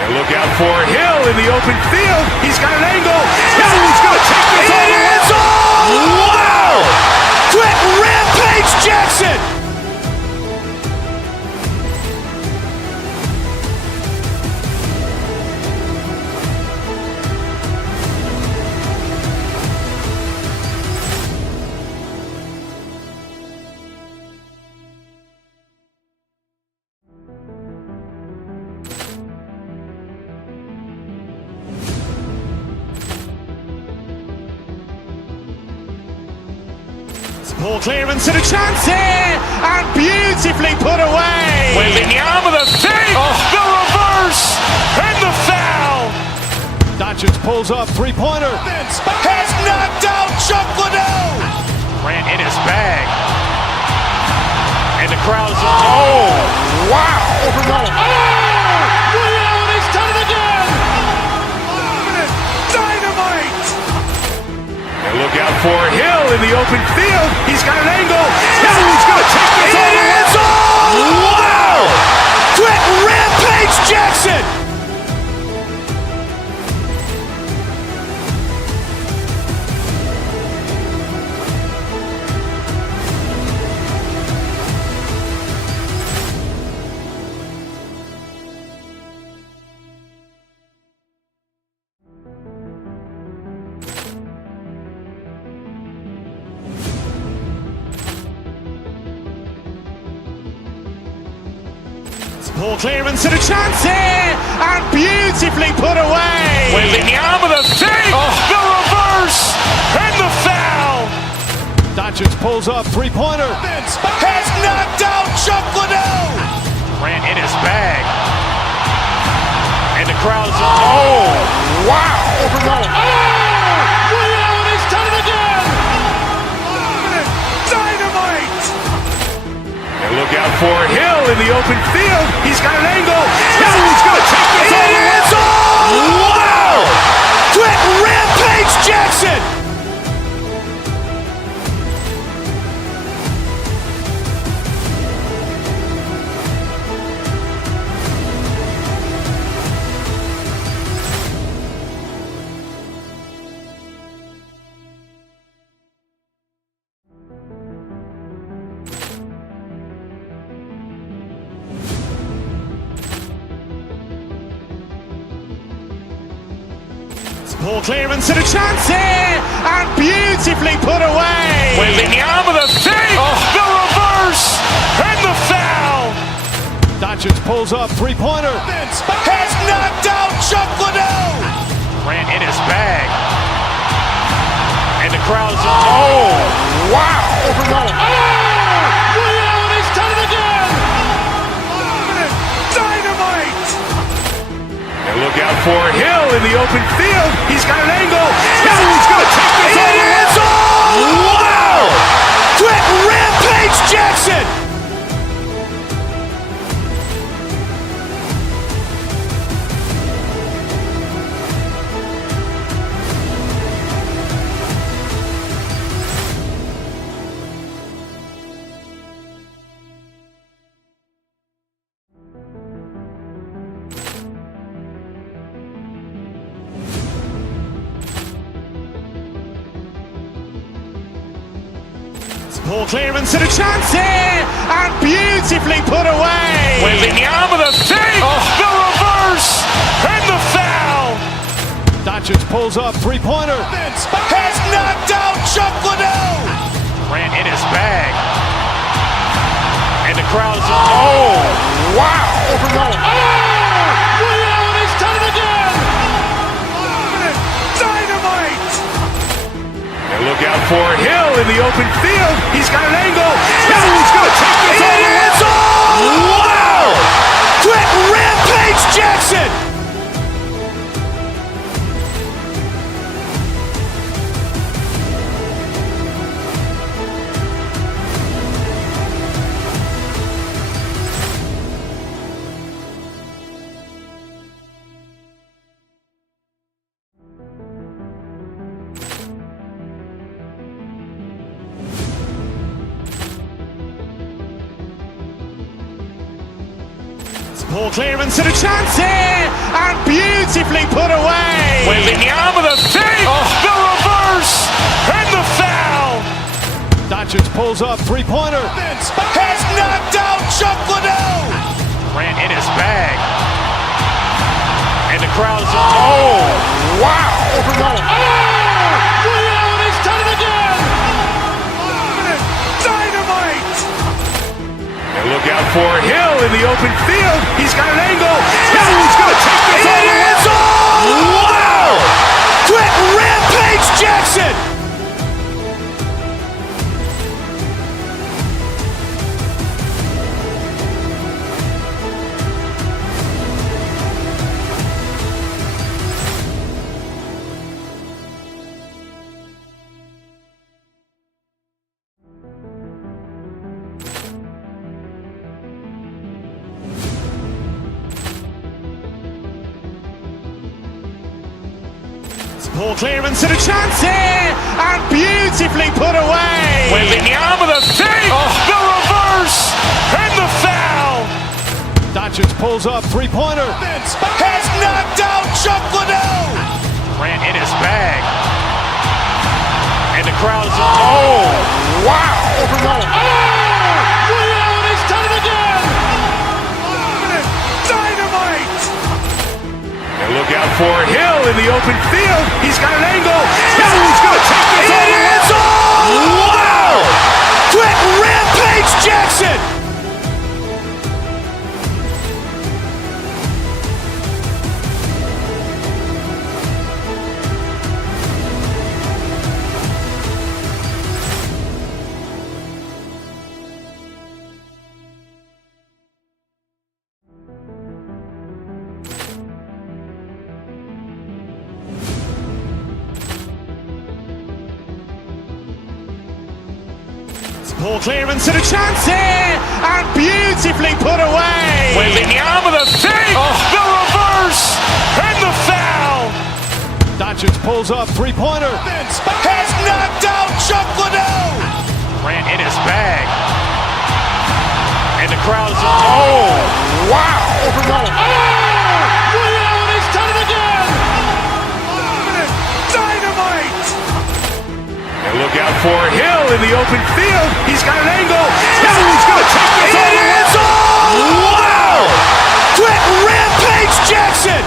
And look out for Hill in the open field. He's got an angle. He's going to take this all the way. Wow. Quick rampage Jackson. Ball clearance and a chance here, and beautifully put away. Waving the arm of the save, the reverse, and the foul. Doncic pulls up, three-pointer. Has knocked out Chuck Liddell. Grant in his bag. And the crowd's oh, wow. Liddell, he's done it again. Dynamite. And look out for Hill in the open field. He's got an angle. Hill's going to take this all the way. Wow. Quick Rampage Jackson. Ball clearance and a chance here, and beautifully put away. Waving the arm of the save, the reverse, and the foul. Doncic pulls up, three-pointer. Has knocked out Chuck Liddell. Grant in his bag. And the crowd's oh, wow. Liddell, he's done it again. Dynamite. And look out for Hill in the open field. He's got an angle. Hill's going to take this all the way. Wow. Quick Rampage Jackson. Ball clearance and a chance here, and beautifully put away. Waving the arm of the save, the reverse, and the foul. Doncic pulls up, three-pointer. Has knocked out Chuck Liddell. Grant in his bag. And the crowd's oh, wow. Liddell, he's done it again. Dynamite. And look out for Hill in the open field. He's got an angle. Hill's going to take this all the way. Wow. Quick Rampage Jackson. Ball clearance and a chance here, and beautifully put away. Waving the arm of the save, the reverse, and the foul. Doncic pulls up, three-pointer. Has knocked out Chuck Liddell. Grant in his bag. And the crowd's oh, wow. Liddell, he's done it again. Dynamite. And look out for Hill in the open field. He's got an angle. Hill's going to take this all the way. Wow. Quick Rampage Jackson. Ball clearance and a chance here, and beautifully put away. Waving the arm of the save, the reverse, and the foul. Doncic pulls up, three-pointer. Has knocked out Chuck Liddell. Grant in his bag. And the crowd's oh, wow. Liddell, he's done it again. Dynamite. And look out for Hill in the open field. He's got an angle. Hill's going to take this all the way. Wow. Quick Rampage Jackson. Poor clearance and a chance here, and beautifully put away. Wembanyama the save, the reverse, and the foul. Doncic pulls up, three-pointer. Vince has knocked out Chuck Liddell. Grant in his bag. And the crowd is, oh, wow. Leon has done it again! Dynamite. And look out for Hill in the open field. He's got an angle. He's going to take this all the way. Wow. Quick Rampage Jackson. Poor clearance and a chance here, and beautifully put away. Wembanyama the save, the reverse, and the foul. Doncic pulls up, three-pointer. Vince has knocked out Chuck Liddell. Grant in his bag. And the crowd is, oh, wow. Leon has done it again! Dynamite. And look out for Hill in the open field. He's got an angle. He's going to take this all the way. Wow. Quick Rampage Jackson.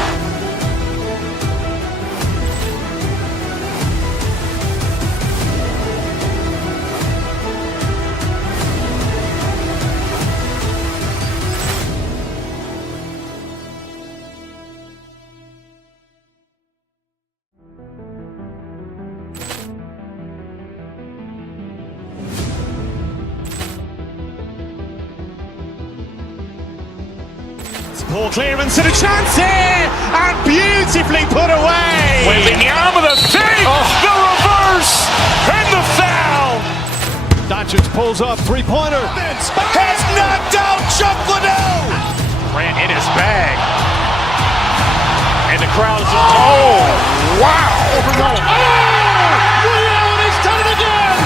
Poor clearance and a chance here, and beautifully put away. Wembanyama the save, the reverse, and the foul. Doncic pulls up, three-pointer. Vince has knocked out Chuck Liddell. Grant in his bag. And the crowd is, oh, wow. Leon has done it again!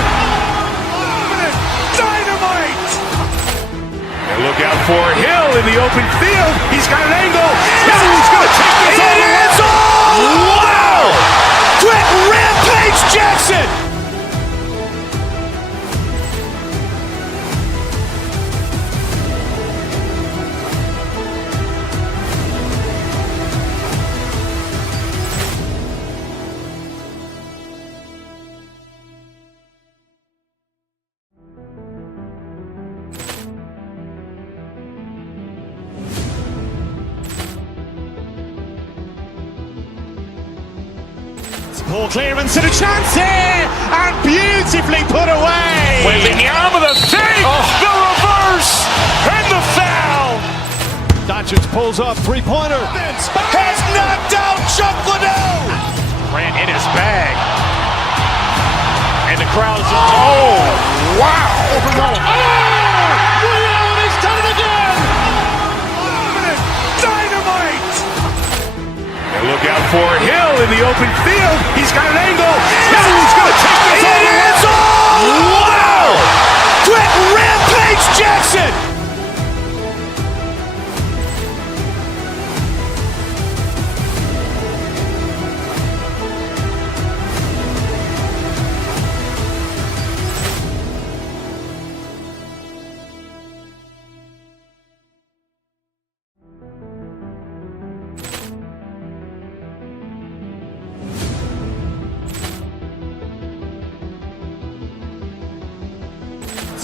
Dynamite. And look out for Hill in the open field. He's got an angle. He's going to take this all the way. Wow. Quick Rampage Jackson. Poor clearance and a chance here, and beautifully put away. Wembanyama the save, the reverse, and the foul. Doncic pulls up, three-pointer. Vince has knocked out Chuck Liddell. Grant in his bag. And the crowd is, oh, wow. Leon has done it again! Dynamite. And look out for Hill in the open field. He's got an angle. He's going to take this all the way. Wow. Quick Rampage Jackson.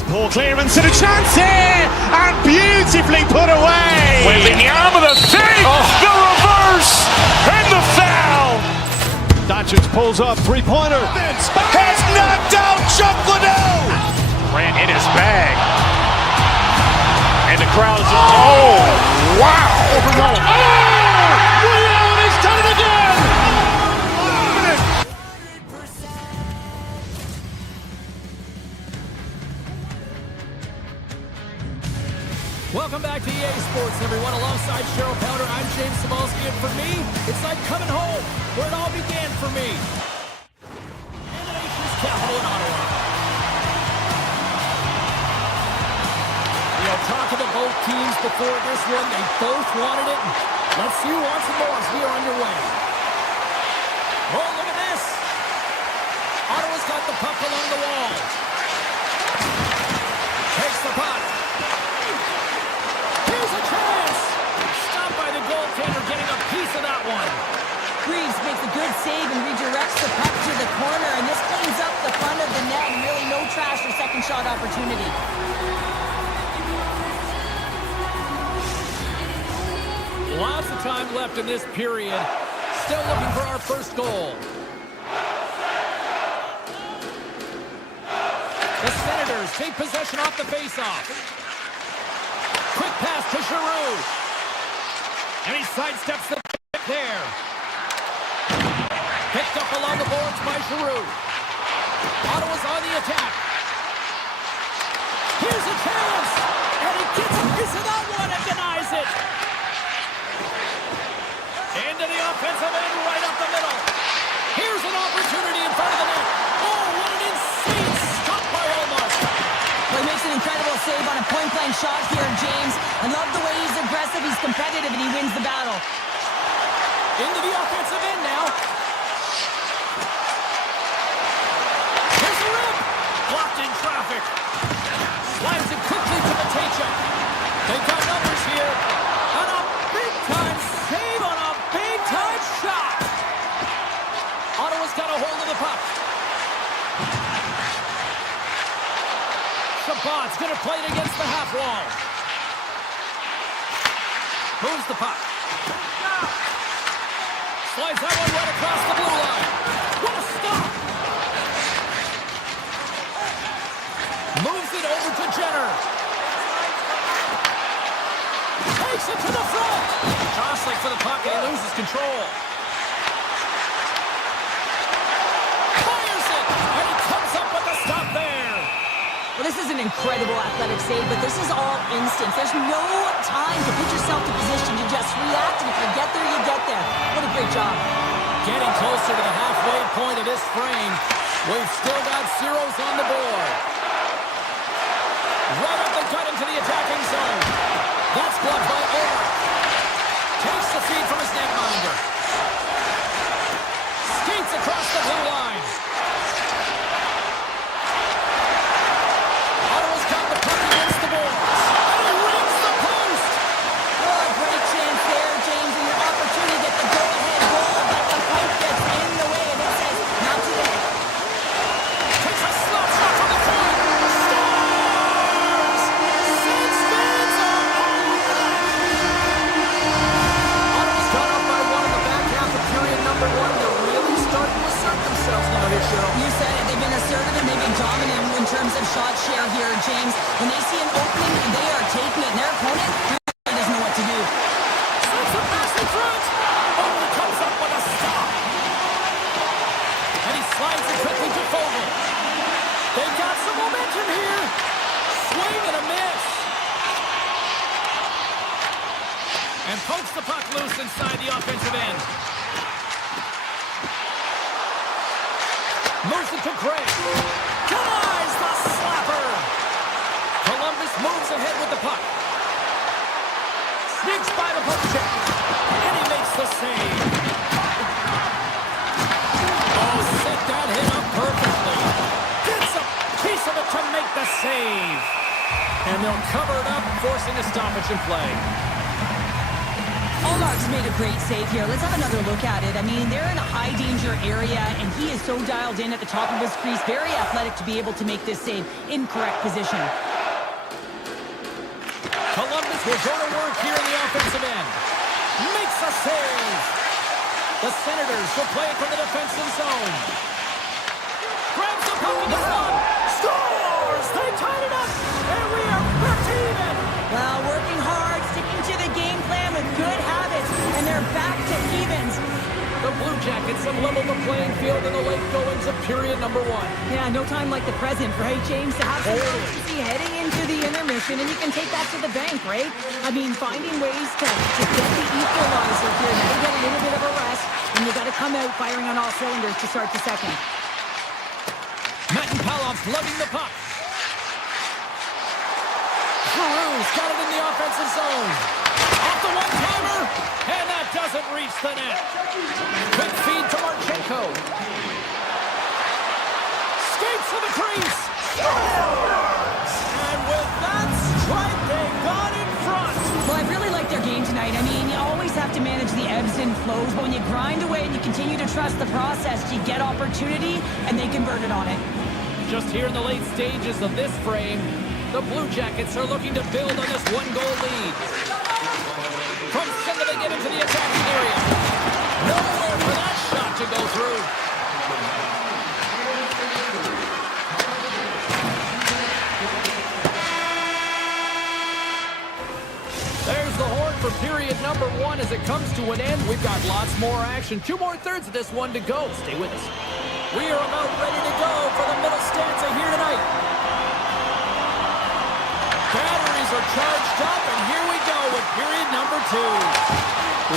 Poor clearance and a chance here, and beautifully put away. Wembanyama the save, the reverse, and the foul. Doncic pulls up, three-pointer. Vince has knocked out Chuck Liddell. Grant in his bag. And the crowd is, oh, wow. Leon has done it again! Welcome back to EA Sports, everyone. Alongside Cheryl Powder, I'm James Cebulski, and for me, it's like coming home, where it all began for me. And the nation's capital in Ottawa. We have talked to both teams before this one. They both wanted it. Let's see who wants it more as we are underway. Oh, look at this. Ottawa's got the puck along the wall. Takes the puck. Here's a chance. Stopped by the goaltender, getting a piece of that one. Reeves makes a good save and redirects the puck to the corner, and this cleans up the front of the net, and really no trash or second shot opportunity. Lots of time left in this period. Still looking for our first goal. The Senators take possession off the faceoff. Quick pass to Giroux. And he sidesteps the pick there. Picked up along the boards by Giroux. Ottawa's on the attack. Here's a chance. And he gets a piece of that one and denies it. Into the offensive end, right up the middle. Here's an opportunity in front of the net. Oh, what an insane stop by Omar. Well, he makes an incredible save on a point-blank shot here, James. I love the way he's aggressive, he's competitive, and he wins the battle. Into the offensive end now. Here's the rip. Blocked in traffic. Slides it quickly to Matejchuk. They've got numbers here. And a big-time save on a big-time shot. Ottawa's got a hold of the puck. Chabot's going to play it against the half wall. Moves the puck. Slides that one right across the blue line. What a stop! Moves it over to Jenner. Takes it to the front. Jostling for the puck, and he loses control. Fires it, and he comes up with a stop there. Well, this is an incredible athletic save, but this is all instant. There's no time to put yourself to position. You just react, and if you get there, you get there. What a great job. Getting closer to the halfway point of this frame. We've still got zeros on the board. Right up the gut into the attacking zone. That's blocked by Orr. Takes the feed from his netminder. Skates across the blue line. Ottawa's got the puck against the boards. And he rings the post. Oh, a great chance there, James, and your opportunity to get the go-ahead goal, but the puck gets in the way, and it says, not today. Takes a slap shot from the point. Stars! Sends fans on. Ottawa's got up by one in the back half of period number one. They're really starting to assert themselves now here, Cheryl. You said it. They've been assertive and they've been dominant in terms of shot share here, James. When they see an opening, they are taking it. And their opponent really doesn't know what to do. Slips a pass in front. Oh, he comes up with a stop. And he slides it quickly to Fogle. They've got some momentum here. Swing and a miss. And pokes the puck loose inside the offensive end. Moves it to Gray. Denies the slapper. Columbus moves ahead with the puck. Sneaks by the puck check. And he makes the save. Oh, set that hit up perfectly. Gets a piece of it to make the save. And they'll cover it up, forcing a stoppage in play. Allmark's made a great save here. Let's have another look at it. I mean, they're in a high-danger area, and he is so dialed in at the top of his crease. Very athletic to be able to make this save in correct position. Columbus will go to work here in the offensive end. Makes a save. The Senators will play it from the defensive zone. Grabs the puck in the front. Scores! They tied it up, and we are back to even. Well, working hard, sticking to the game plan with good habits, and they're back to evens. The Blue Jackets have leveled the playing field in the late goings of period number one. Yeah, no time like the present, right, James, to have some urgency heading into the intermission. possession, and you can take that to the bank, right? I mean, finding ways to get the equalizer here. Now you get a little bit of a rest, and you got to come out firing on all cylinders to start the second. Palov's lugging the puck. Giroux's got it in the offensive zone. Off the one-timer, and that doesn't reach the net. Quick feed to Marchenko. Skates to the crease. And with that strike, they got in front. Well, I really like their game tonight. I mean, you always have to manage the ebbs and flows, but when you grind away and you continue to trust the process, you get opportunity, and they converted on it. Just here in the late stages of this frame, the Blue Jackets are looking to build on this one-goal lead. From center, they get into the attacking area. Nowhere for that shot to go through. There's the horn for period number 1 as it comes to an end. We've got lots more action. 2 more thirds of this one to go. Stay with us. We are about ready to go for the middle stanza here tonight. Batteries are charged up, and here we go with period number 2.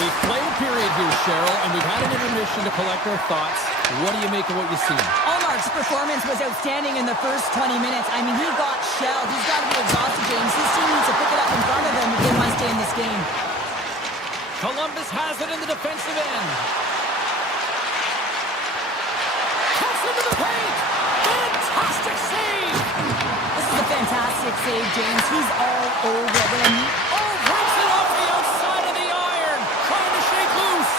We've played a period here, Cheryl, and we've had an intermission to collect our thoughts. What do you make of what you see? Allmark's performance was outstanding in the first 20 minutes. I mean, he got shelled. He's got to be exhausted, James. His team needs to pick it up in front of him if they want to stay in this game. Columbus has it in the defensive end. Into the paint! Fantastic save! This is a fantastic save, James. He's all over them. Oh, breaks it off the outside of the iron. Trying to shake loose.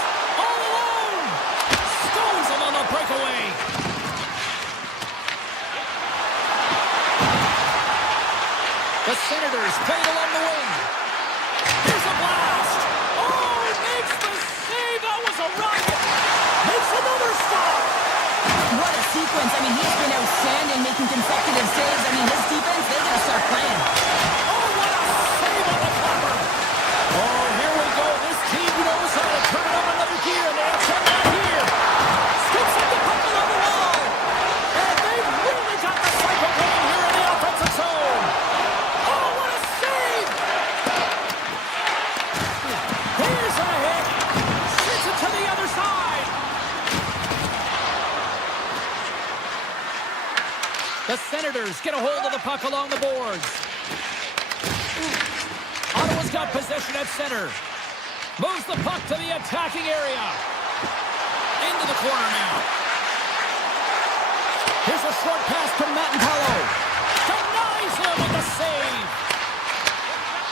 All alone. Stones him on the breakaway. The Senators played along the wing. Here's a blast. Oh, makes the save. That was a rocket. Makes another stop. What a sequence. I mean, he's been outstanding, making consecutive saves. I mean, his defense, they're going to start playing. Oh, what a save on the cover. Oh, here we go. This team knows how to turn it up another gear, and they'll turn that here. Skips up the puck along the wall. And they've really got the cycle going here in the offensive zone. Oh, what a save. Here's a hit. Sends it to the other side. The Senators get a hold of the puck along the boards. Ottawa's got possession at center. Moves the puck to the attacking area. Into the corner now. Here's a short pass to Matanpalo. Denies him with the save.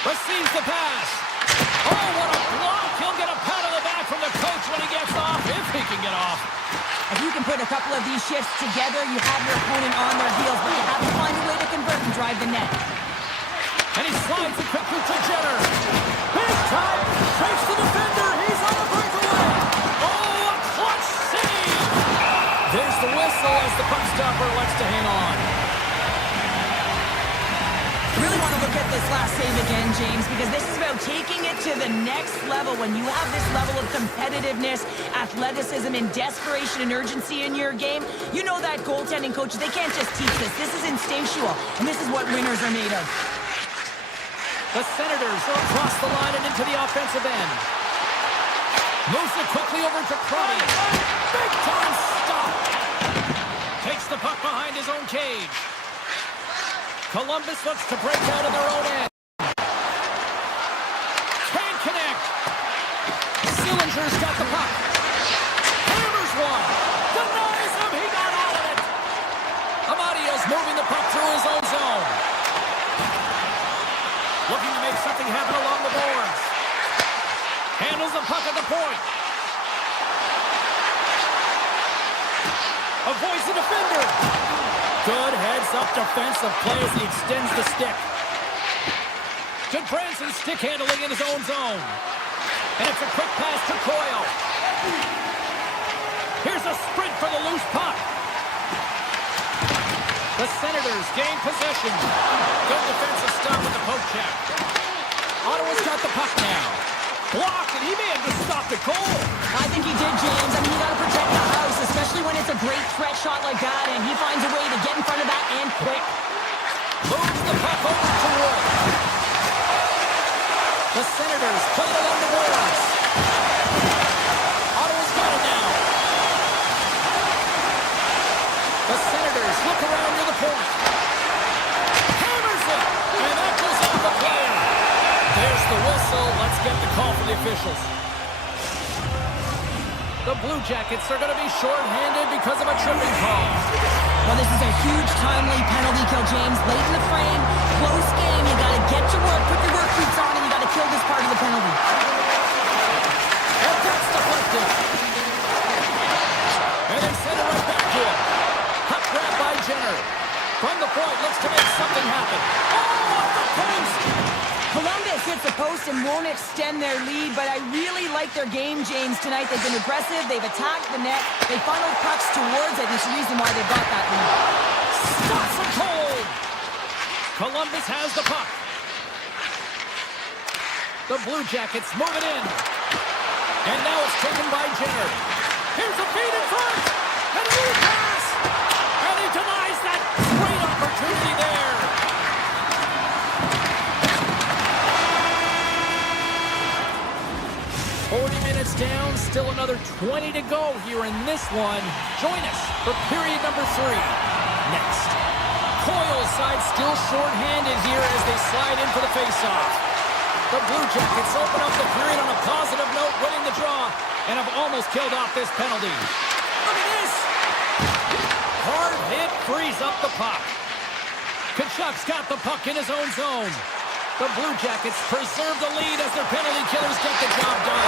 Receives the pass. Oh, what a block. He'll get a pat on the back from the coach when he gets off, if he can get off. If you can put a couple of these shifts together, you have your opponent on their heels, but you have to find a way to convert and drive the net. And he slides it quickly to Jenner. Big time. Shakes the defender. He's on a breakaway. Oh, a clutch save. There's the whistle as the puck stopper likes to hang on. I really want to look at this last save again, James, because this is about taking it to the next level. When you have this level of competitiveness, athleticism, and desperation and urgency in your game, you know that goaltending coaches, they can't just teach this. This is instinctual, and this is what winners are made of. The Senators are across the line and into the offensive end. Moves it quickly over to Crotty. Big time stop. Takes the puck behind his own cage. Columbus looks to break out of their own end. Can't connect. Sillinger's got the puck. Hammers one. Denies him. He got out of it. Amadio's moving the puck through his own zone. Looking to make something happen along the boards. Handles the puck at the point. Avoids the defender. Good heads-up defensive play as he extends the stick. Good Branson stick handling in his own zone. And it's a quick pass to Coyle. Here's a sprint for the loose puck. The Senators gain possession. Good defensive stop with the poke check. Ottawa's got the puck now. Blocked, and he may have just stopped a goal. I think he did, James. I mean, you got to protect the house, especially when it's a great threat shot like that, and he finds a way to get in front of that and quick. Moves the puck over to Wood. The Senators play it along the boards. Ottawa's got it now. The Senators look around near the point. Hammers it! And that goes off the play. There's the whistle. Let's get the call from the officials. The Blue Jackets are going to be short-handed because of a tripping call. Well, this is a huge timely penalty kill, James. Late in the frame, close game. You got to get to work, put your work boots on, and you got to kill this part of the penalty. And that's deflected. And they send it right back to him. Puck grab by Jenner. From the point, looks to make something happen. Oh, off the post! Columbus hits the post and won't extend their lead, but I really like their game, James, tonight. They've been aggressive. They've attacked the net. They funneled pucks towards it, and it's the reason why they got that lead. Stops him cold! Columbus has the puck. The Blue Jackets move it in. And now it's taken by Jenner. Here's a feed in front! And a new pass! And he denies that great opportunity there! 40 minutes down, still another 20 to go here in this one. Join us for period number 3. Next. Coyle's side still short-handed here as they slide in for the face-off. The Blue Jackets open up the period on a positive note, winning the draw, and have almost killed off this penalty. Look at this! Hard hit frees up the puck. Kachuk's got the puck in his own zone. The Blue Jackets preserve the lead as their penalty killers get the job done.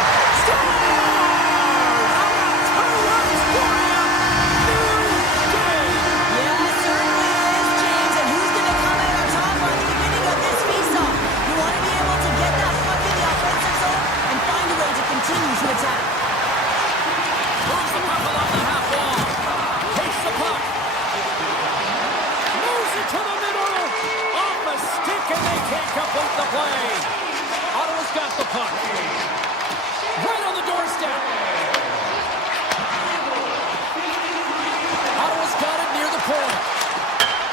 Yeah, it certainly is, James. And who's going to come out on top on the beginning of this face-off? You want to be able to get that puck in the offensive zone and find a way to continue to attack. Moves the puck along the half wall. Takes the puck. Moves it to the middle. Off a stick, and they can't complete the play. Ottawa's got the puck. Right on the doorstep. Ottawa's got it near the point.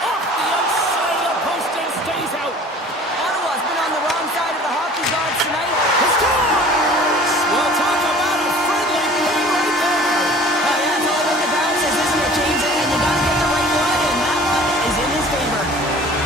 Off the outside of the post and stays out. Ottawa's been on the wrong side of the hockey gods tonight. It's gone! Well, talk about a friendly play right there. Oh, yeah, it's all about the bounces, isn't it, James? And you got to get the right one, and that one is in his favor.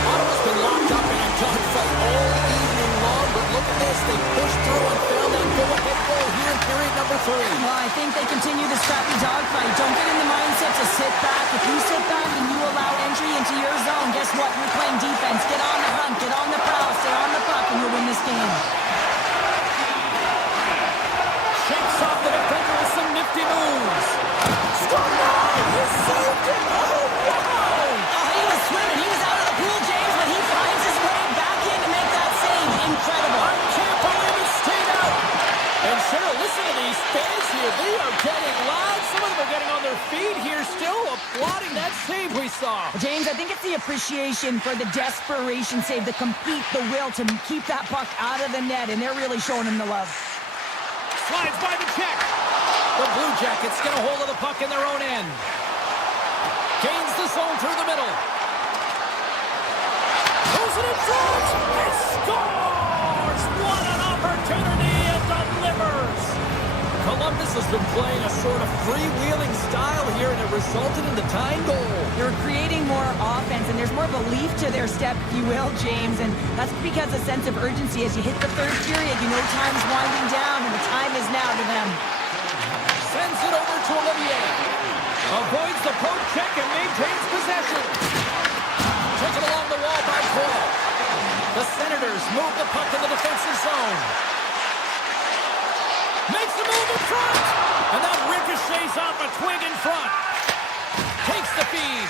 Ottawa's been locked up in a gunfight all evening long, but look at this. They pushed through and found that go-ahead goal here in period number 3. Well, I think they continue the scrappy dogfight. Don't get in the mindset to sit back. If you sit back and you allow entry into your zone, guess what? You're playing defense. Get on the hunt, get on the prowl, stay on the puck, and you'll win this game. Shakes off the defender with some nifty moves. Scored! He saved it! Oh, wow! Oh, he was swimming. He was out of the pool, James, but he finds his way back in to make that save. Incredible. I can't believe it stayed out. And Cheryl, listen to these fans here. They are getting loud. Some of them are getting on their feet here, still applauding that save we saw. James, I think it's the appreciation for the desperation save, the compete, the will to keep that puck out of the net, and they're really showing him the love. Slides by the check. The Blue Jackets get a hold of the puck in their own end. Gains the zone through the middle. Throws it in front. And scores! What an opportunity and delivers! Columbus has been playing a sort of freewheeling style here, and it resulted in the tying goal. They're creating more offense, and there's more belief to their step, if you will, James, and that's because a sense of urgency as you hit the third period. You know time's winding down, and the time is now to them. Sends it over to Olivier. Avoids the poke check and maintains possession. Taken along the wall by Coyle. The Senators move the puck in the defensive zone. Makes the move in front. And that ricochets off a twig in front. Takes the feed.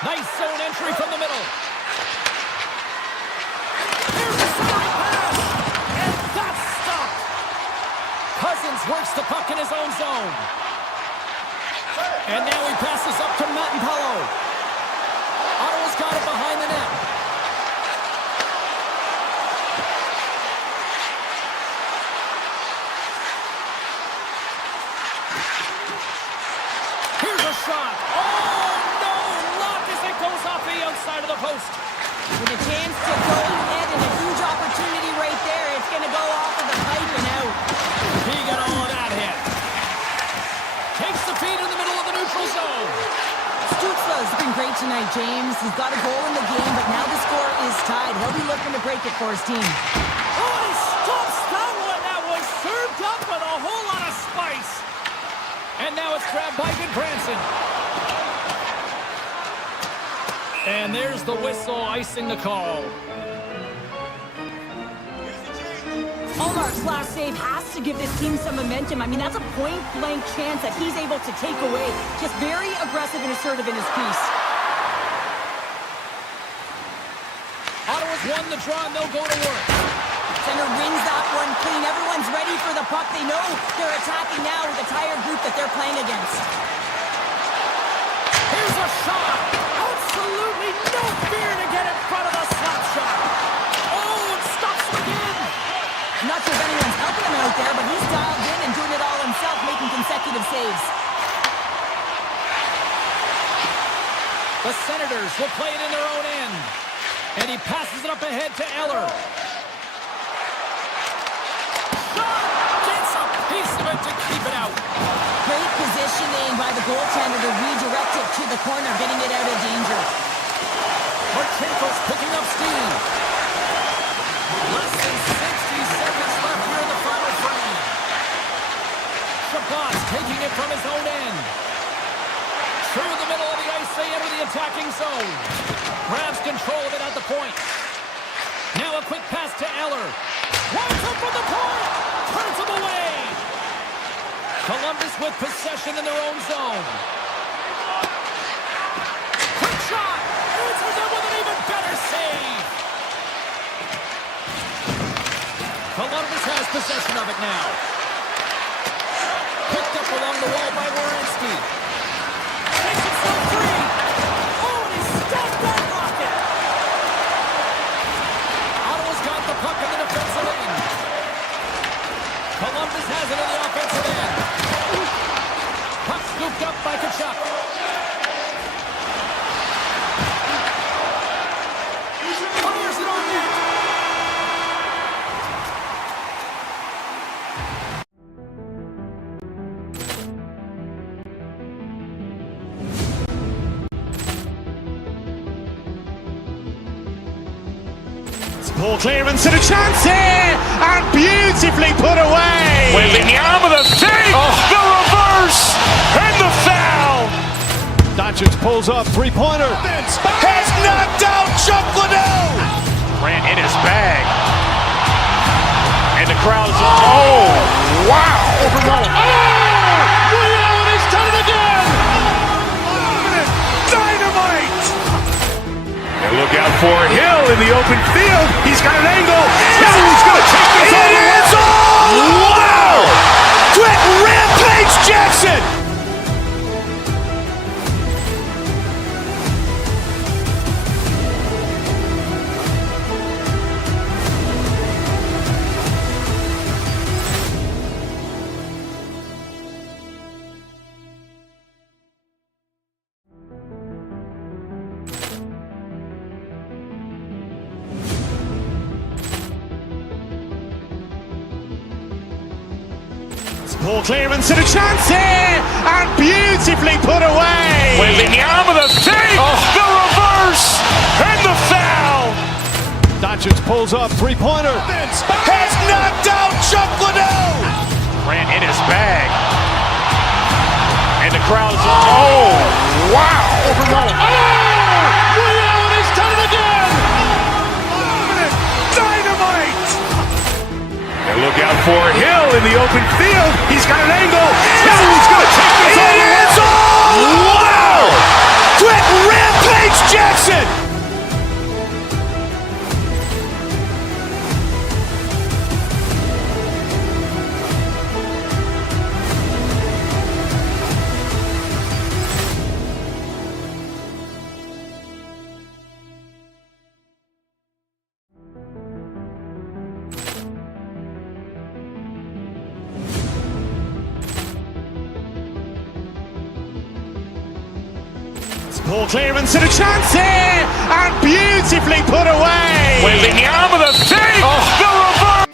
Nice zone entry from the middle. Here's the side pass. And that's stopped. Cousins works the puck in his own zone. And now he passes up to Matt-Paulo. Ottawa's got it behind the net. Here's a shot. Oh, no! Lock as it goes off the outside of the post. With a chance to go ahead and a huge opportunity right there. tonight, James. He's got a goal in the game, but now the score is tied. He'll be looking to break it for his team. Oh, he stops that one. That was served up with a whole lot of spice. And now it's grabbed by Goodbranson. And there's the whistle, icing the call. Allmark's last save has to give this team some momentum. I mean, that's a point-blank chance that he's able to take away. Just very aggressive and assertive in his piece. Ottawa's won the draw, and they'll go to work. Center wins that one clean. Everyone's ready for the puck. They know they're attacking now with the tired group that they're playing against. Here's a shot. Absolutely no fear to get in front of the slap shot. Oh, it stops him again. I'm not sure if anyone's helping him out there, but he's dialed in and doing it all himself, making consecutive saves. The Senators will play it in their own end. And he passes it up ahead to Eller. Shot! Gets a piece of it to keep it out. Great positioning by the goaltender to redirect it to the corner, getting it out of danger. Marchenko's picking up steam. Less than 60 seconds left here in the final frame. Shabbat's taking it from his own end. Through the middle of the ice, they enter the attacking zone. Grabs control of it at the point. Now a quick pass to Eller. Winds up from the point. Turns him away. Columbus with possession in their own zone. Quick shot. Answers it with an even better save. Columbus has possession of it now. Picked up along the wall by Werenski. Takes himself free. Oh, and he stopped that rocket. Ottawa's got the puck in the defensive end. Columbus has it in the offensive end. Puck scooped up by Tkachuk. Fires it on net. Ball clearance and a chance here, and beautifully put away. With the arm of the fake, the reverse, and the foul. Doncic pulls up, three-pointer. Has knocked out Chuck Liddell. Ran in his bag. And the crowd is, oh, wow. Overrun. And he's done it again. Dynamite. And look out for Hill in the open field. He's got an angle. Now he's going to take this all the way. Wow! Quick rampage Jackson. Ball clearance and a chance here, and beautifully put away. With the arm of the fake, the reverse, and the foul. Doncic pulls up, three-pointer. Has knocked out Chuck Liddell. Ran in his bag. And the crowd is, oh, wow. Overrun. And he's done it again. Dynamite. And look out for Hill in the open field. He's got an angle. Now he's going to take this all the way. Wow! Quick rampage Jackson. Ball clearance and a chance here, and beautifully put away. With the arm of the fake, the reverse.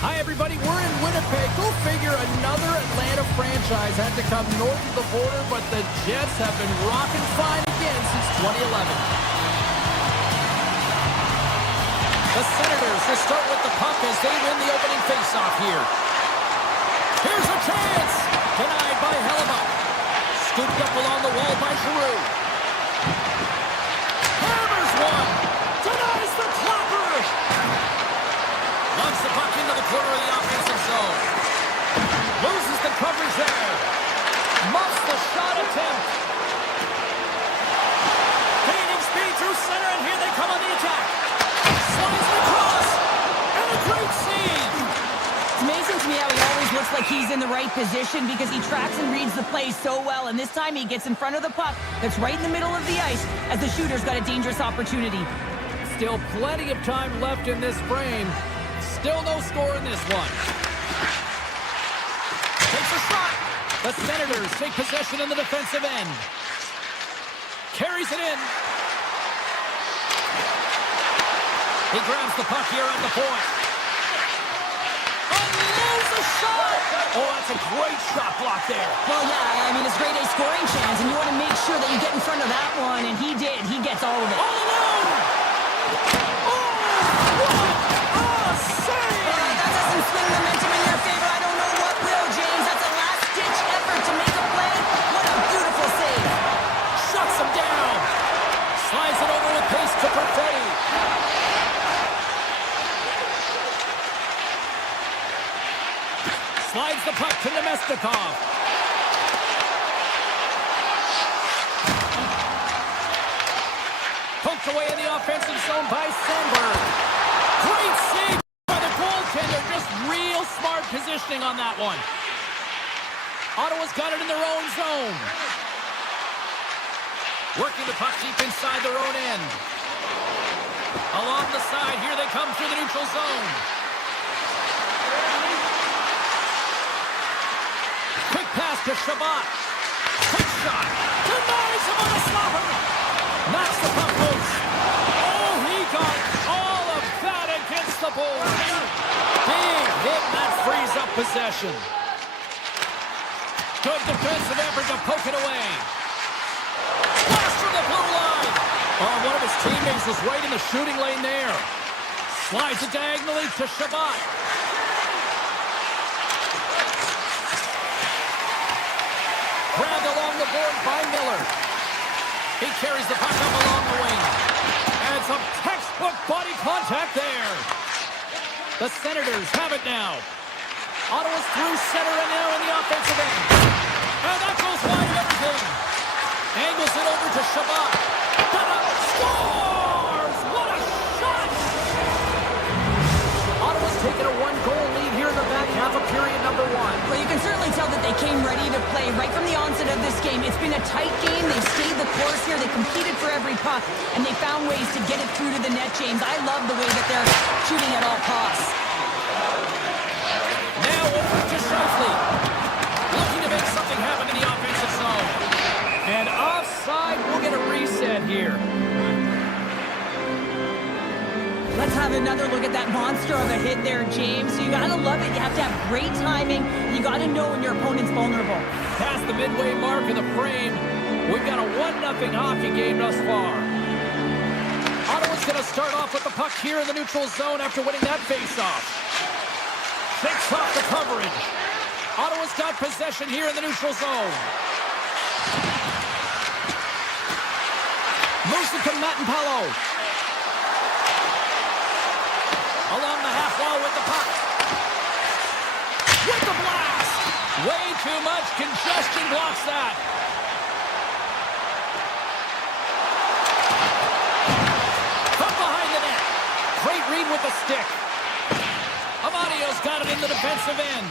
Hi, everybody. We're in Winnipeg. Go figure, another Atlanta franchise had to come north of the border, but the Jets have been rocking fine again since 2011. The Senators will start with the puck as they win the opening faceoff here. Here's a chance. Denied by Hellebuck. Scooped up along the wall by Giroux. Hammers one. Denies the clapper. Launches the puck into the corner of the offensive zone. Loses the coverage there. Muffs the shot attempt. Gaining speed through center, and here they come on the attack. Slides it across. And a great save. It's amazing to me how he always looks like he's in the right position because he tracks and reads the play so well. And this time he gets in front of the puck that's right in the middle of the ice as the shooter's got a dangerous opportunity. Still plenty of time left in this frame. Still no score in this one. Takes a shot. The Senators take possession in the defensive end. Carries it in. He grabs the puck here at the point. Unloads a shot. Oh, that's a great shot block there. Well, yeah, I mean, it's grade A scoring chance, and you want to make sure that you get in front of that one, and he did. He gets all of it. All alone. That doesn't swing momentum in your favor. I don't know what will, James. That's a last-ditch effort to make a play. What a beautiful save. Shuts him down. Slides it over with pace to Perfetti. Slides the puck to Nemestikov. Poked away in the offensive zone by Sandberg. Great save by the goaltender. Just real smart positioning on that one. Ottawa's got it in their own zone. Working the puck deep inside their own end. Along the side, here they come through the neutral zone. Quick pass to Shabbat. Quick shot. Denies him on a slapper. Knocks the puck loose. Oh, he got all of that against the board. Big hit, and that frees up possession. Good defensive effort to poke it away. Blast from the blue line. Oh, one of his teammates was right in the shooting lane there. Slides it diagonally to Shabbat. Grabbed along the board by Miller. He carries the puck up along the wing. And some textbook body contact there. The Senators have it now. Ottawa's through center and now in the offensive end. And that goes wide of everything. Angles it over to Shabbat. Scores! What a shot! Ottawa's taken a one-goal lead here in the back half of period number one. Well, you can certainly tell that they came ready to play right from the onset of this game. It's been a tight game. They've stayed the course here. They competed for every puck, and they found ways to get it through to the net, James. I love the way that they're shooting at all costs. Now over to Scheifele. Looking to make something happen in the offensive zone. And offside, we'll get a reset here. Let's have another look at that monster of a hit there, James. So you got to love it. You have to have great timing. You got to know when your opponent's vulnerable. Past the midway mark of the frame, we've got a 1-0 hockey game thus far. Ottawa's going to start off with the puck here in the neutral zone after winning that faceoff. Takes off the coverage. Ottawa's got possession here in the neutral zone. Moves it to Matt-Palo. Along the half wall with the puck. With the blast. Way too much congestion blocks that. From behind the net. Great read with the stick. Amadio's got it in the defensive end.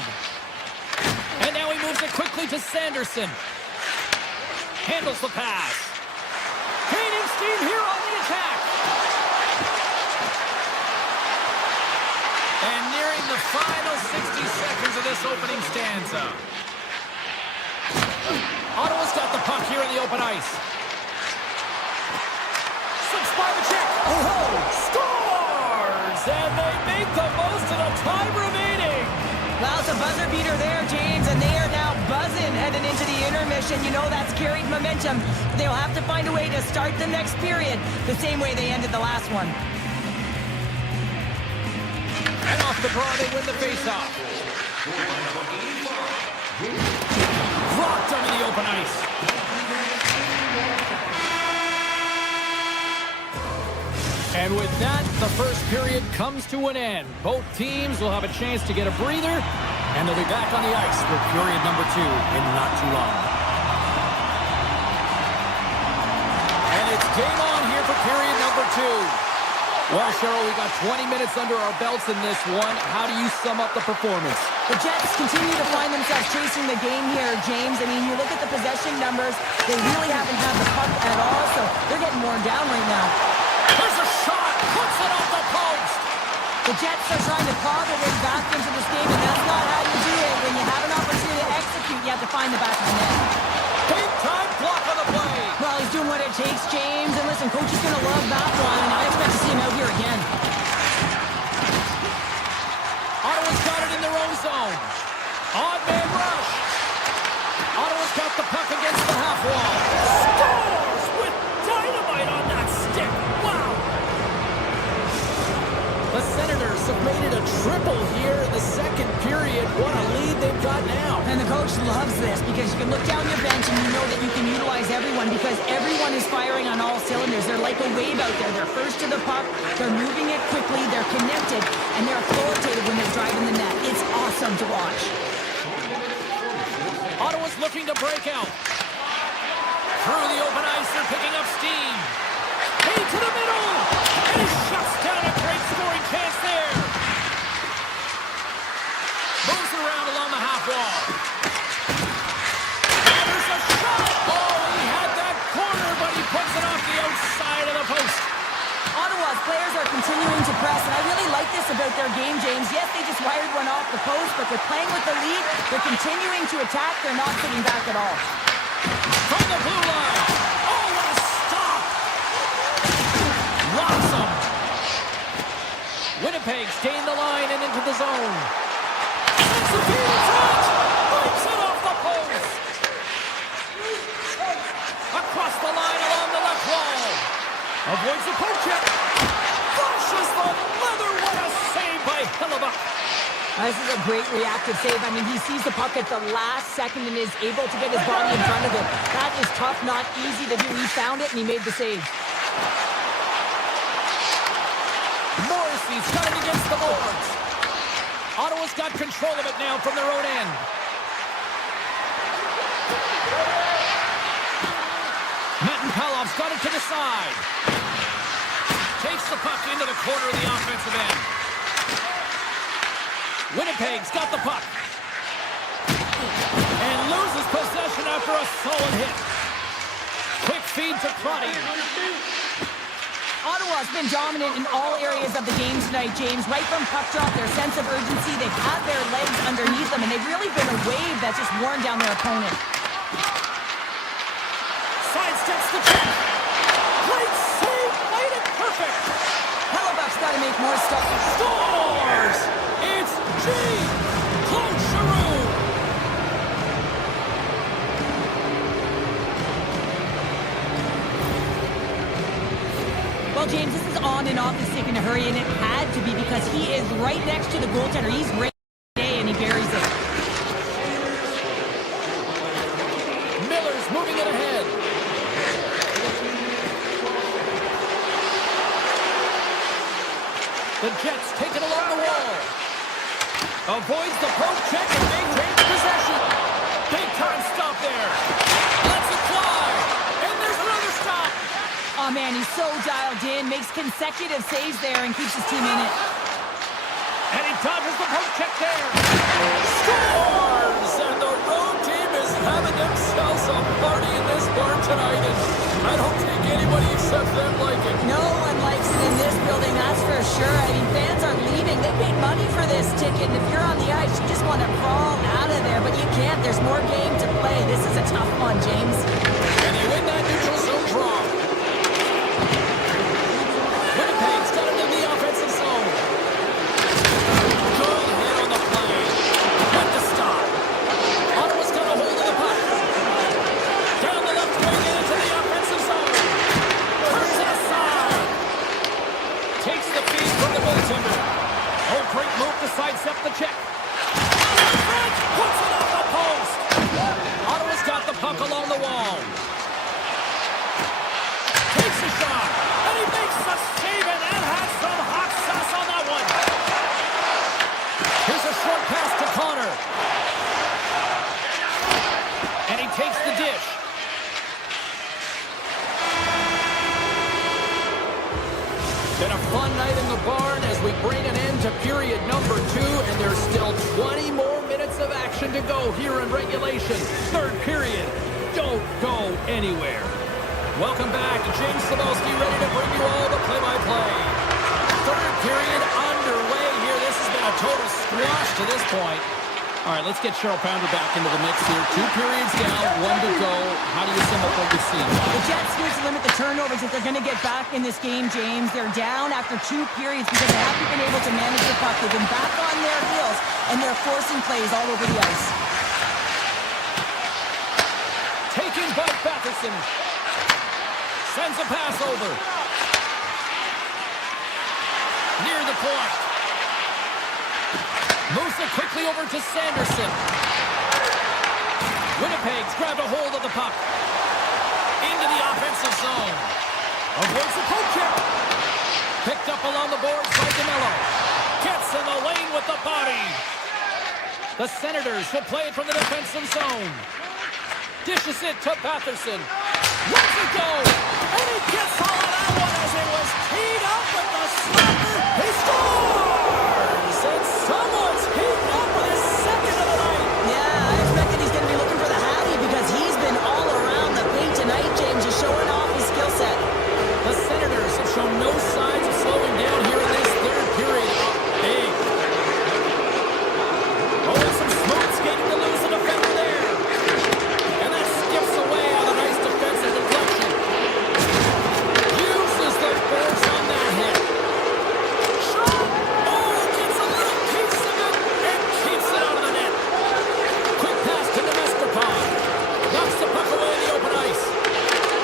And now he moves it quickly to Sanderson. Handles the pass. Gaining steam here on the attack. And nearing the final 60 seconds of this opening stanza. Ottawa's got the puck here in the open ice. Slips by the check. Oh, scores! And they make the most of the time remaining. Well, it's a buzzer beater there, James, and they are now buzzing heading into the intermission. You know that's carried momentum. They'll have to find a way to start the next period the same way they ended the last one. And off the draw, they win the faceoff. Rocked on the open ice. And with that, the first period comes to an end. Both teams will have a chance to get a breather, and they'll be back on the ice for period number 2 in not too long. And it's game on here for period number 2. Well, Cheryl, we got 20 minutes under our belts in this one. How do you sum up the performance? The Jets continue to find themselves chasing the game here, James. I mean, you look at the possession numbers, they really haven't had the puck at all, so they're getting worn down right now. There's a shot! Puts it off the post! The Jets are trying to claw their way back into this game, and that's not how you do it. When you have an opportunity to execute, you have to find the back of the net. Big time block on the play! Well, he's doing what it takes, James. And listen, coach is going to love that one. I expect to see him out here again. Ottawa's got it in their own zone. Odd man rush. Ottawa's got the puck against the half wall. Scores with dynamite on that stick. Wow! The Senators have made it a triple here in the second period. What a lead they've got now. And the coach loves this because you can look down your bench and you know that you can utilize everyone because everyone is firing on all cylinders. They're like a wave out there. They're first to the puck. They're moving it quickly. They're connected. And they're authoritative when they're driving the net. It's awesome to watch. Ottawa's looking to break out. Through the open ice, they're picking up steam. Hey, to the middle! And he shuts down a great scoring chance there. Moves it around along the half wall. There's a shot! Oh, he had that corner, but he puts it off the outside of the post. Ottawa's players are continuing to press, and I really like this about their game, James. Yes, they just wired one off the post, but they're playing with the lead. They're continuing to attack. They're not sitting back at all. From the blue line. Oh, what a stop! Locks him. Winnipeg staying the line and into the zone. It's a beat touch! Breaks it off the post! Across the line along the left wall. Avoids the poke check. Flushes the leather. What a save by Hellebuyck. This is a great reactive save. I mean, he sees the puck at the last second and is able to get his body in front of it. That is tough, not easy to do. He found it and he made the save. Morrissey's got it against the boards. Ottawa's got control of it now from their own end. Palov's got it to the side. Takes the puck into the corner of the offensive end. Winnipeg's got the puck. And loses possession after a solid hit. Quick feed to Crotty. Ottawa's been dominant in all areas of the game tonight, James. Right from puck drop, their sense of urgency, they've had their legs underneath them, and they've really been a wave that's just worn down their opponent. Sidesteps the check. Great save. Played it perfect. Hellebuyck's got to make more stops. Scores! It's G. Claude Giroux. Well, James, this is on and off the stick in a hurry, and it had to be because he is right next to the goaltender. He's ready today, and he buries it. Miller's moving it ahead. The Jets take it along the wall. Avoids the poke check and maintains possession. Big time stop there. Lets it fly. And there's another stop. Oh, man, he's so dialed in, makes consecutive saves there, and keeps his team in it. And he dodges the poke check there. Scores! And the road team is having themselves a party in this barn tonight. And I don't think anybody except them like it. No one likes it in this building, that's for sure. I mean, fans are leaving. They paid money for this ticket, and if you're on the ice, you just want to crawl out of there, but you can't. There's more game to play. This is a tough one, James. And they win that neutral zone draw. Winnipeg's got it in the offensive zone. Good hit on the play. takes the feed from the goaltender. Oh, great move to sidestep the check. Front puts it off the post. Ottawa's got the puck along the wall. Takes a shot, and he makes the save, and that has some hot sauce on that one. Here's a short pass to Connor. And he takes the dish. Been a fun night in the barn as we bring an end to period number 2, and there's still 20 more minutes of action to go here in regulation. Third period. Don't go anywhere. Welcome back. James Cebulski ready to bring you all the play-by-play. Third period underway here. This has been a total squash to this point. All right, let's get Cheryl Pounder back into the mix here. 2 periods down, 1 to go. How do you sum up what you've seen? The Jets need to limit the turnovers if they're going to get back in this game, James. They're down after 2 periods because they haven't been able to manage the puck. They've been back on their heels, and they're forcing plays all over the ice. Taken by Batherson. Sends a pass over. Near the point. Moves it quickly over to Sanderson. Winnipeg's grabbed a hold of the puck. Into the offensive zone. Avoids the poke check. Picked up along the boards by DeMello. Gets in the lane with the body. The Senators will play it from the defensive zone. Dishes it to Batherson. Lets it go. And he gets all of that one as it was teed up with the slapper. He scores! And someone's heating up with his second of the night. Yeah, I expected he's going to be looking for the Hattie because he's been all around the paint tonight, James, just showing off his skill set. The Senators have shown no signs of slowing down here in this third period. Big. Oh, and some smooth skating to lose the defender there. And that skips away on a nice defensive deflection. Uses the force on that hit. Shot! Oh, gets a little piece of it and keeps it out of the net. Quick pass to Nemestikov. Knocks the puck away in the open ice.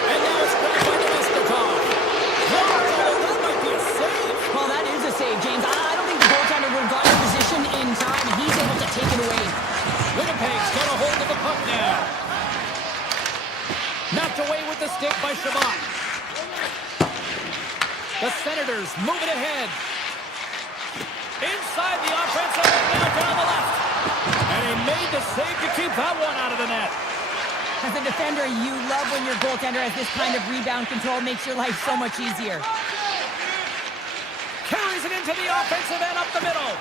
And now it's grabbed by Nemestikov. Oh, that might be a save. Well, that is a save, James. I don't think the goaltender would have gotten in position in time, and he's able to take it away. Winnipeg's got a hold of the puck now. Knocked away with the stick by Shabbat. The Senators move it ahead. Inside the offensive and now down the left. And he made the save to keep that one out of the net. As a defender, you love when your goaltender has this kind of rebound control. Makes your life so much easier. Carries it into the offensive end up the middle.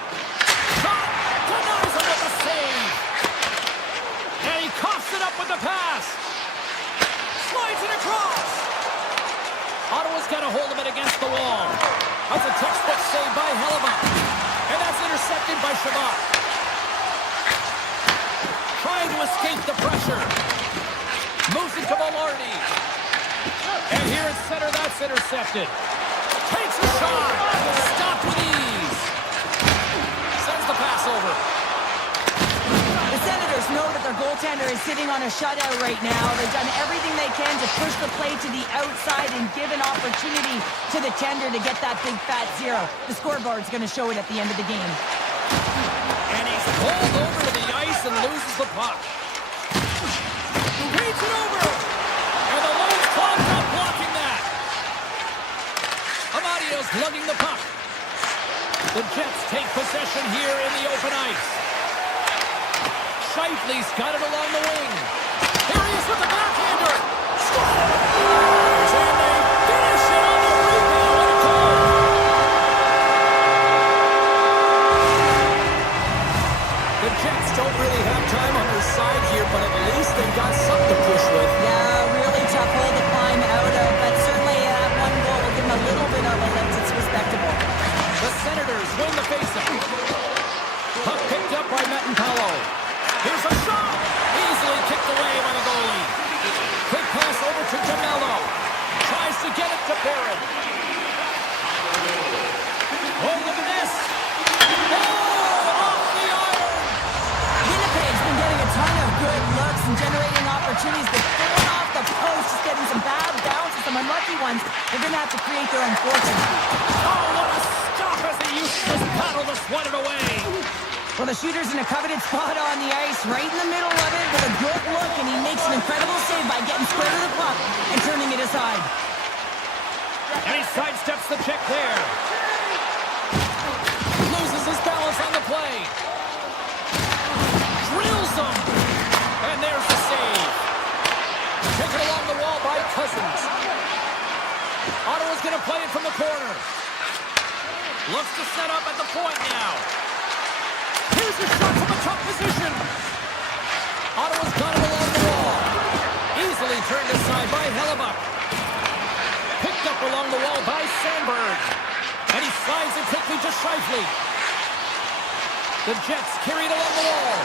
Shot! Denies him with the save. And he coughs it up with the pass. Slides it across. Ottawa's got a hold of it against the wall. That's a textbook save by Hellebuck. And that's intercepted by Shabbat. Trying to escape the pressure. Moves it to Velarde. And here at center, that's intercepted. Takes a shot. Stopped with ease. Sends the pass over. The Senators know that their goaltender is sitting on a shutout right now. They've done everything they can to push the play to the outside and give an opportunity to the tender to get that big fat zero. The scoreboard's going to show it at the end of the game. And he's pulled over to the ice and loses the puck. Reads it over. And the lane's clogged up blocking that. Amadio's lugging the puck. The Jets take possession here in the open ice. Shifley's got it along the wing. Here he is with the backhander. Scores! And they finish it on the rebound. What a goal! The Jets don't really have time on their side here, but at least they've got something to push with. Yeah, really tough hole to climb out of, but certainly that one goal will give them a little bit of a lift. It's respectable. The Senators win the faceoff. Puck picked up by Metanpalo. Here's a shot! Easily kicked away by the goalie. Quick pass over to DeMello. Tries to get it to Barron. Oh, look at this! Oh, off the iron! Winnipeg's been getting a ton of good looks and generating opportunities, but throwing off the post, just getting some bad bounces, some unlucky ones. They're going to have to create their own fortune. Oh, what a Well, the shooter's in a coveted spot on the ice, right in the middle of it with a good look, and he makes an incredible save by getting square to the puck and turning it aside. And he sidesteps the check there. Loses his balance on the play. Drills him. And there's the save. Taken along the wall by Cousins. Ottawa's going to play it from the corner. Looks to set up at the point now. Here's a shot from a tough position. Ottawa's got it along the wall. Easily turned aside by Hellebuck. Picked up along the wall by Sandberg. And he slides it quickly to Scheifele. The Jets carried along the wall.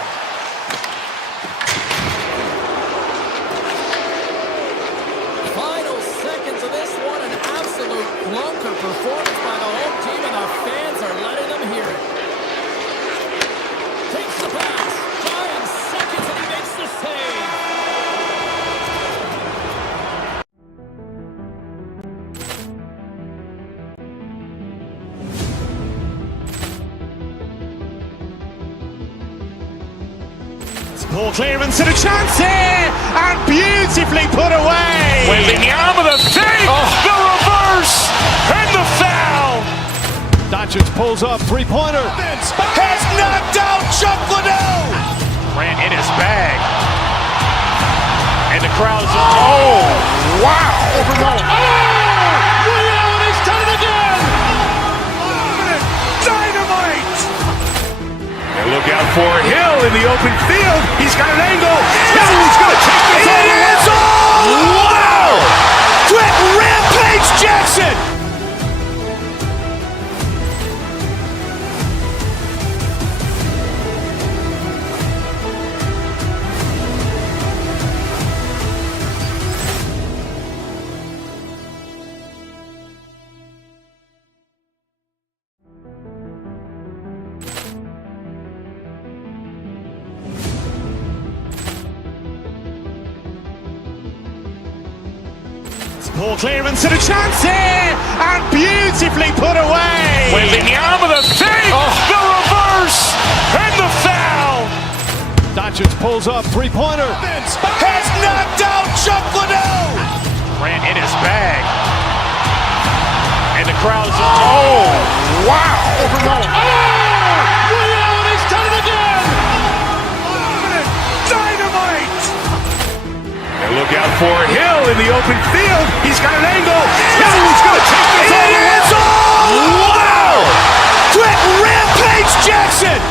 Final seconds of this one, an absolute clunker performance by the home team, and the fans are letting them hear it. Takes the pass, 5 seconds, and he makes the save. Ball clearance and a chance here, and beautifully put away. Waving the arm of the save, the reverse, and the foul. Doncic pulls up, three-pointer. Vince has knocked out Chuck Liddell. Ran in his bag. And the crowd's, oh, wow. Overrun. Oh, and he's done it again. Dynamite. And look out for Hill in the open field. He's got an angle. He's going to take this all the way. Wow. Quick rampage Jackson. Ball clearance and a chance here, and beautifully put away. Waving the arm of the save, the reverse, and the foul. Doncic pulls up, three-pointer. Vince has knocked out Chuck Liddell. Ran in his bag. And the crowd's, oh, wow. Overrun. Oh, and he's done it again. Dynamite. And look out for Hill in the open field. He's got an angle. He's going to take this all the way. Wow. Quick rampage Jackson.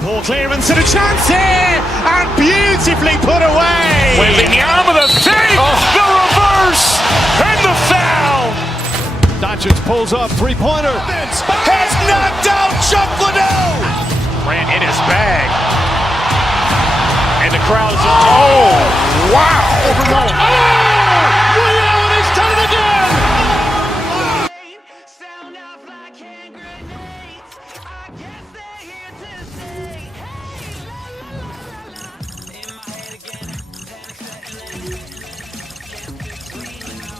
Ball clearance and a chance here, and beautifully put away. Waving the arm of the save, the reverse, and the foul. Doncic pulls up, three-pointer. Vince has knocked out Chuck Liddell. Ran in his bag. And the crowd's, oh, wow. Overrun. Oh, and he's done it again. Sound off like hand grenades. I guess they're here to stay. Hey, la la la la la. In my head again, panic setting in. Can't be sweet now.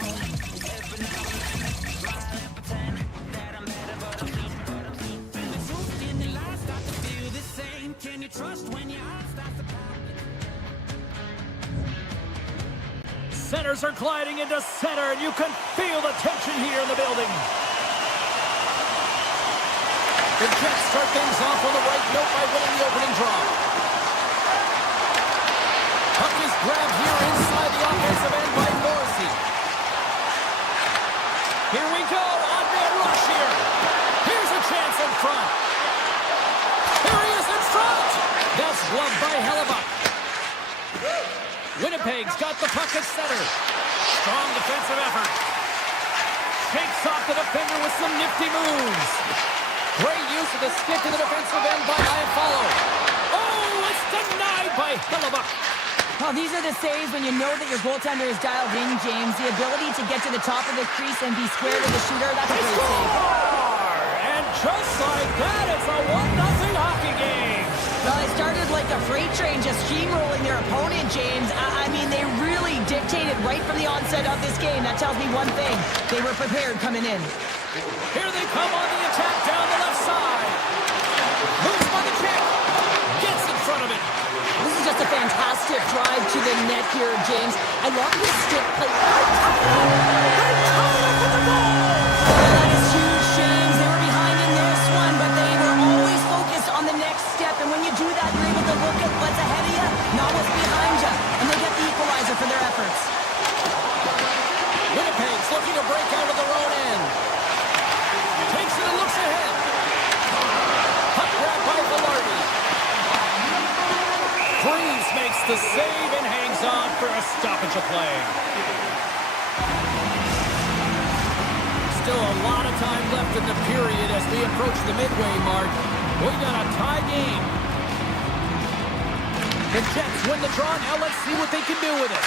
Ever now and then, smile and pretend that I'm better, but I'm stupid. The truth in the lies start to feel the same. Can you trust when your heart starts to pop? Centers are gliding into center, and you can feel the tension here in the building. The Jets start things off on the right note by winning the opening draw. Puck is grabbed here inside the offensive end by Morrissey. Here we go, on-man rush here. Here's a chance in front. Here he is in front. That's gloved by Hellebuck. Winnipeg's got the puck at center. Strong defensive effort. Shakes off the defender with some nifty moves. Great use of the stick to the defensive end by Iafallo. Oh, it's denied by Hellebuck. Well, these are the saves when you know that your goaltender is dialed in, James. The ability to get to the top of the crease and be square to the shooter, that's a great save. And just like that, it's a 1-0 hockey game. Well, it started like a freight train just steamrolling their opponent, James. I mean, they really dictated right from the onset of this game. That tells me one thing. They were prepared coming in. Here they come on the attack down the left side. Moves by the check. Gets in front of it. This is just a fantastic drive to the net here, James. I love his stick play. That is huge, James. They were behind in this one, but they were always focused on the next step. And when you do that, you're able to look at what's ahead of you, not what's behind you. And they get the equalizer for their efforts. Winnipeg's looking to break out of their own end. Takes it and looks ahead. Puck grab by Velarde. Freeze makes the save and hangs on for a stoppage of play. Still a lot of time left in the period as we approach the midway mark. We got a tie game. The Jets win the draw. Now let's see what they can do with it.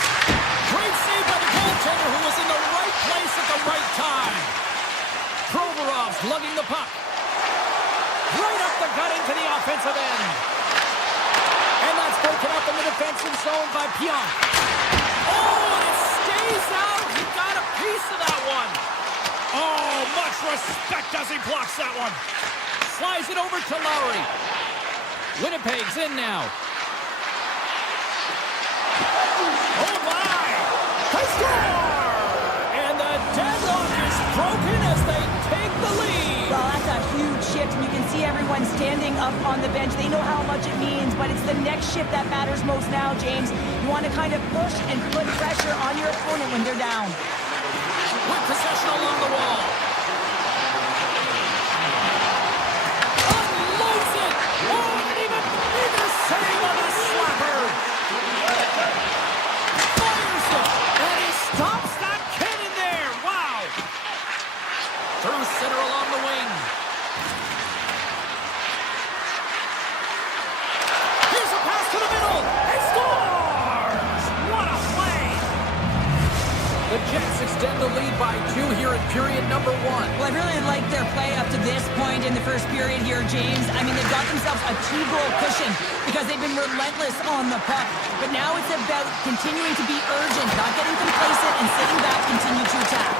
Great save by the goaltender who was in the right place at the right time. Provorov's lugging the puck. Right up the gut into the offensive end. And that's broken up in the defensive zone by Pionk. Oh, and it stays out. He got a piece of that one. Oh, much respect as he blocks that one. Slides it over to Lowry. Winnipeg's in now. Oh, my. They score! And the deadlock is broken as they take the lead. Well, that's a huge shift, and you can see everyone standing up on the bench. They know how much it means, but it's the next shift that matters most now, James. You want to kind of push and put pressure on your opponent when they're down. With possession along the wall. Unloads it! Oh, and even bigger save on the slapper! Fires it! And he stops that cannon there! Wow! Through center along the wing. Here's a pass to the middle! He scores! What a play! The Jets extend the lead by 2 here in period number 1. Well, I really like their play up to this point in the first period here, James. I mean, they've got themselves a 2-goal cushion because they've been relentless on the puck. But now it's about continuing to be urgent, not getting complacent, and sitting back, continue to attack.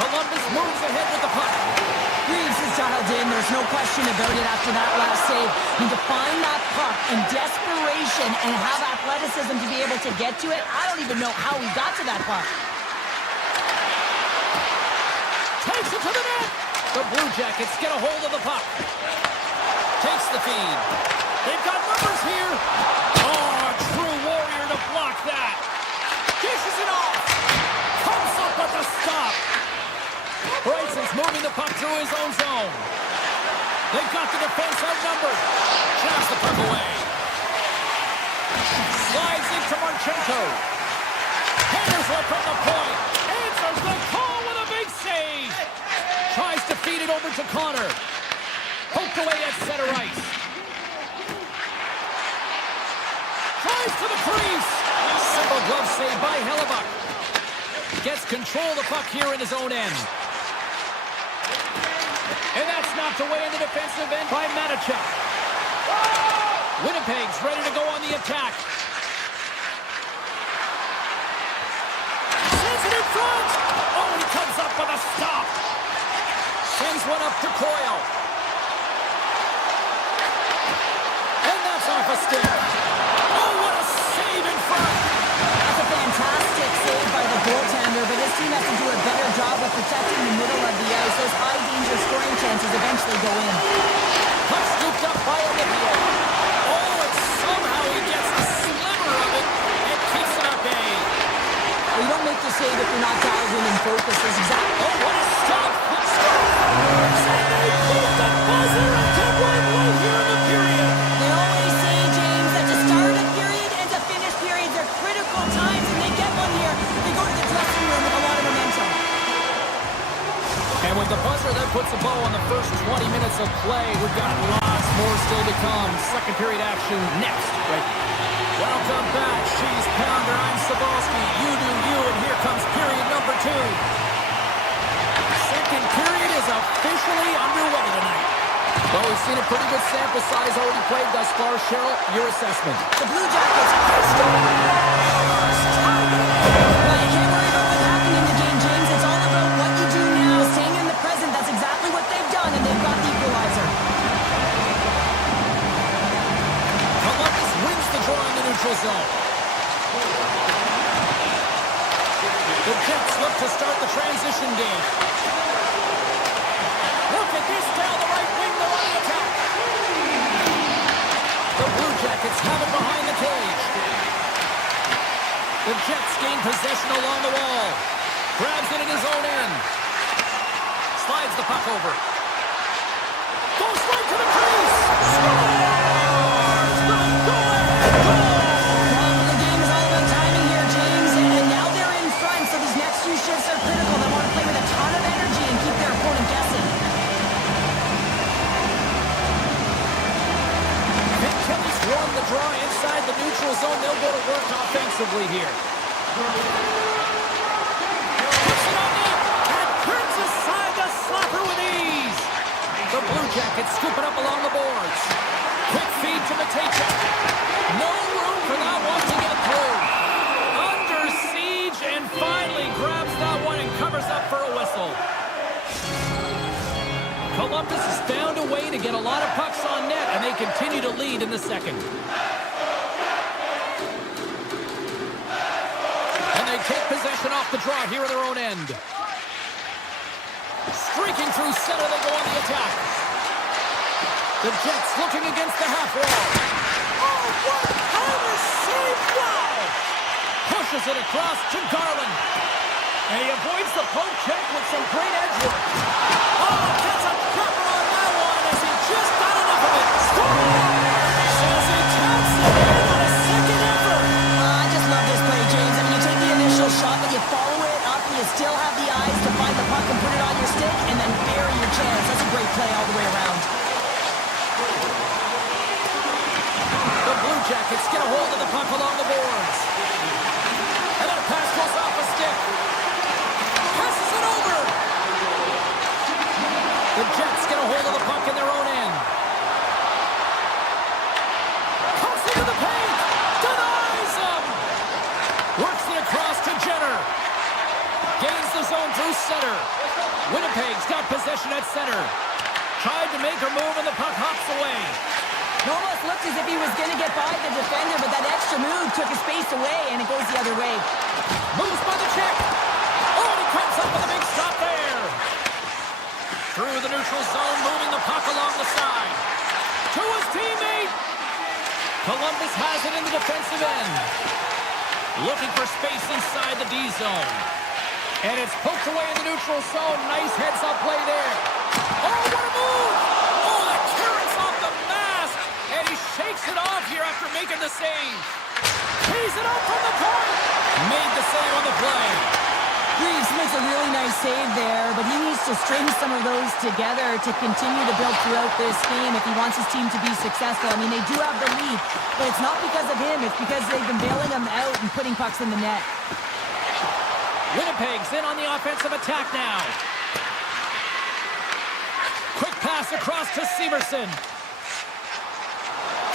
Columbus moves ahead with the puck. Reeves is dialed in. There's no question about it after that last save. You need to find that puck in desperation and have athleticism to be able to get to it. I don't even know how he got to that puck. Takes it to the net. The Blue Jackets get a hold of the puck. Takes the feed. They've got numbers here. Oh, a true warrior to block that. Dishes it off. Comes up with the stop. Bryson's moving the puck through his own zone. They've got the defense outnumbered. Jabs the puck away. Slides into Marchenko. Hammers one from the point. Answers the call with a big save. Tries to feed it over to Connor. Poked away at center ice. Tries to the crease. Simple glove save by Hellebuck. Gets control of the puck here in his own end. And that's knocked away in the defensive end by Matichuk. Winnipeg's ready to go on the attack. Sends it in front. Oh, he comes up with a stop. Sends one up to Coyle. And that's off a stick. Oh, what a save in front. That's a fantastic save by the goaltender, but this team has to do a better job of protecting the middle of the ice. Those high-danger scoring chances eventually go in. Puck scooped up by Olivier. Oh, and somehow he gets a sliver of it and keeps it at bay. Well, you don't make the save if you're not dialed in and focused. That's exactly. Oh, what a stop! And they beat the buzzer and come right low here in the period. They always say, James, that to start a period and to finish periods are critical times, and they get one here. They go to the dressing room with a lot of momentum. And with the buzzer, that puts a bow on the first 20 minutes of play. more still to come. Second period action next. Right. Welcome back. She's Pounder. I'm Sabalski. You do you, and here comes period number 2. Second period is officially underway tonight. Well, we've seen a pretty good sample size already played thus far. Cheryl, your assessment. The Blue Jackets are still well, you can't worry about what happened in the game, James. It's all about what you do now. Staying in the present, that's exactly what they've done, and they've got the equalizer. Columbus wins the draw in the neutral zone. The Jets look to start the transition game. Look at this down the right wing, they're on the attack. The Blue Jackets have it behind the cage. The Jets gain possession along the wall. Grabs it in his own end. Slides the puck over. Goes right to the crease. Scores! The go-ahead goal! Well, the game is all about timing here, James, and now they're in front, so these next few shifts are critical. They want to play with a ton of energy and keep their opponent guessing. Kelly's won the draw inside the neutral zone. They'll go to work offensively here. Puts it on net and turns aside the slapper with ease. The Blue Jackets scoop it up along the boards. Quick feed to Matejchuk. No room for that one to get through. Under siege and finally grabs that one and covers up for a whistle. Columbus has found a way to get a lot of pucks on net, and they continue to lead in the second. And they take possession off the draw here in their own end. Streaking through center, they go on the attack. The Jets looking against the half wall. Oh, what kind of save! Wow! Pushes it across to Garland. And he avoids the poke check with some great edge work. Oh, gets a cropper on that one as he just got enough of it. Scores! Says he taps it in on a second effort. I just love this play, James. I mean, you take the initial shot, but you follow it up, and you still have the eyes to find the puck and put it on your stick, and then bury your chance. That's a great play all the way around. The Blue Jackets get a hold of the puck along the boards. And that pass goes off a stick. Passes it over. The Jets get a hold of the puck in their own end. Comes into the paint. Denies him. Works it across to Jenner. Gains the zone through center. Winnipeg's got possession at center. Tried to make her move and the puck hops away. It almost looked as if he was going to get by the defender, but that extra move took his space away, and it goes the other way. Moves by the check. Oh, and he comes up with a big stop there. Through the neutral zone, moving the puck along the side. To his teammate. Columbus has it in the defensive end. Looking for space inside the D zone. And it's poked away in the neutral zone. Nice heads-up play there. Oh, what a move! Oh, the clearance off the mask. And he shakes it off here after making the save. Tees it up from the point. Made the save on the play. Reeves makes a really nice save there, but he needs to string some of those together to continue to build throughout this game if he wants his team to be successful. I mean, they do have the lead, but it's not because of him. It's because they've been bailing him out and putting pucks in the net. Winnipeg's in on the offensive attack now. Quick pass across to Severson.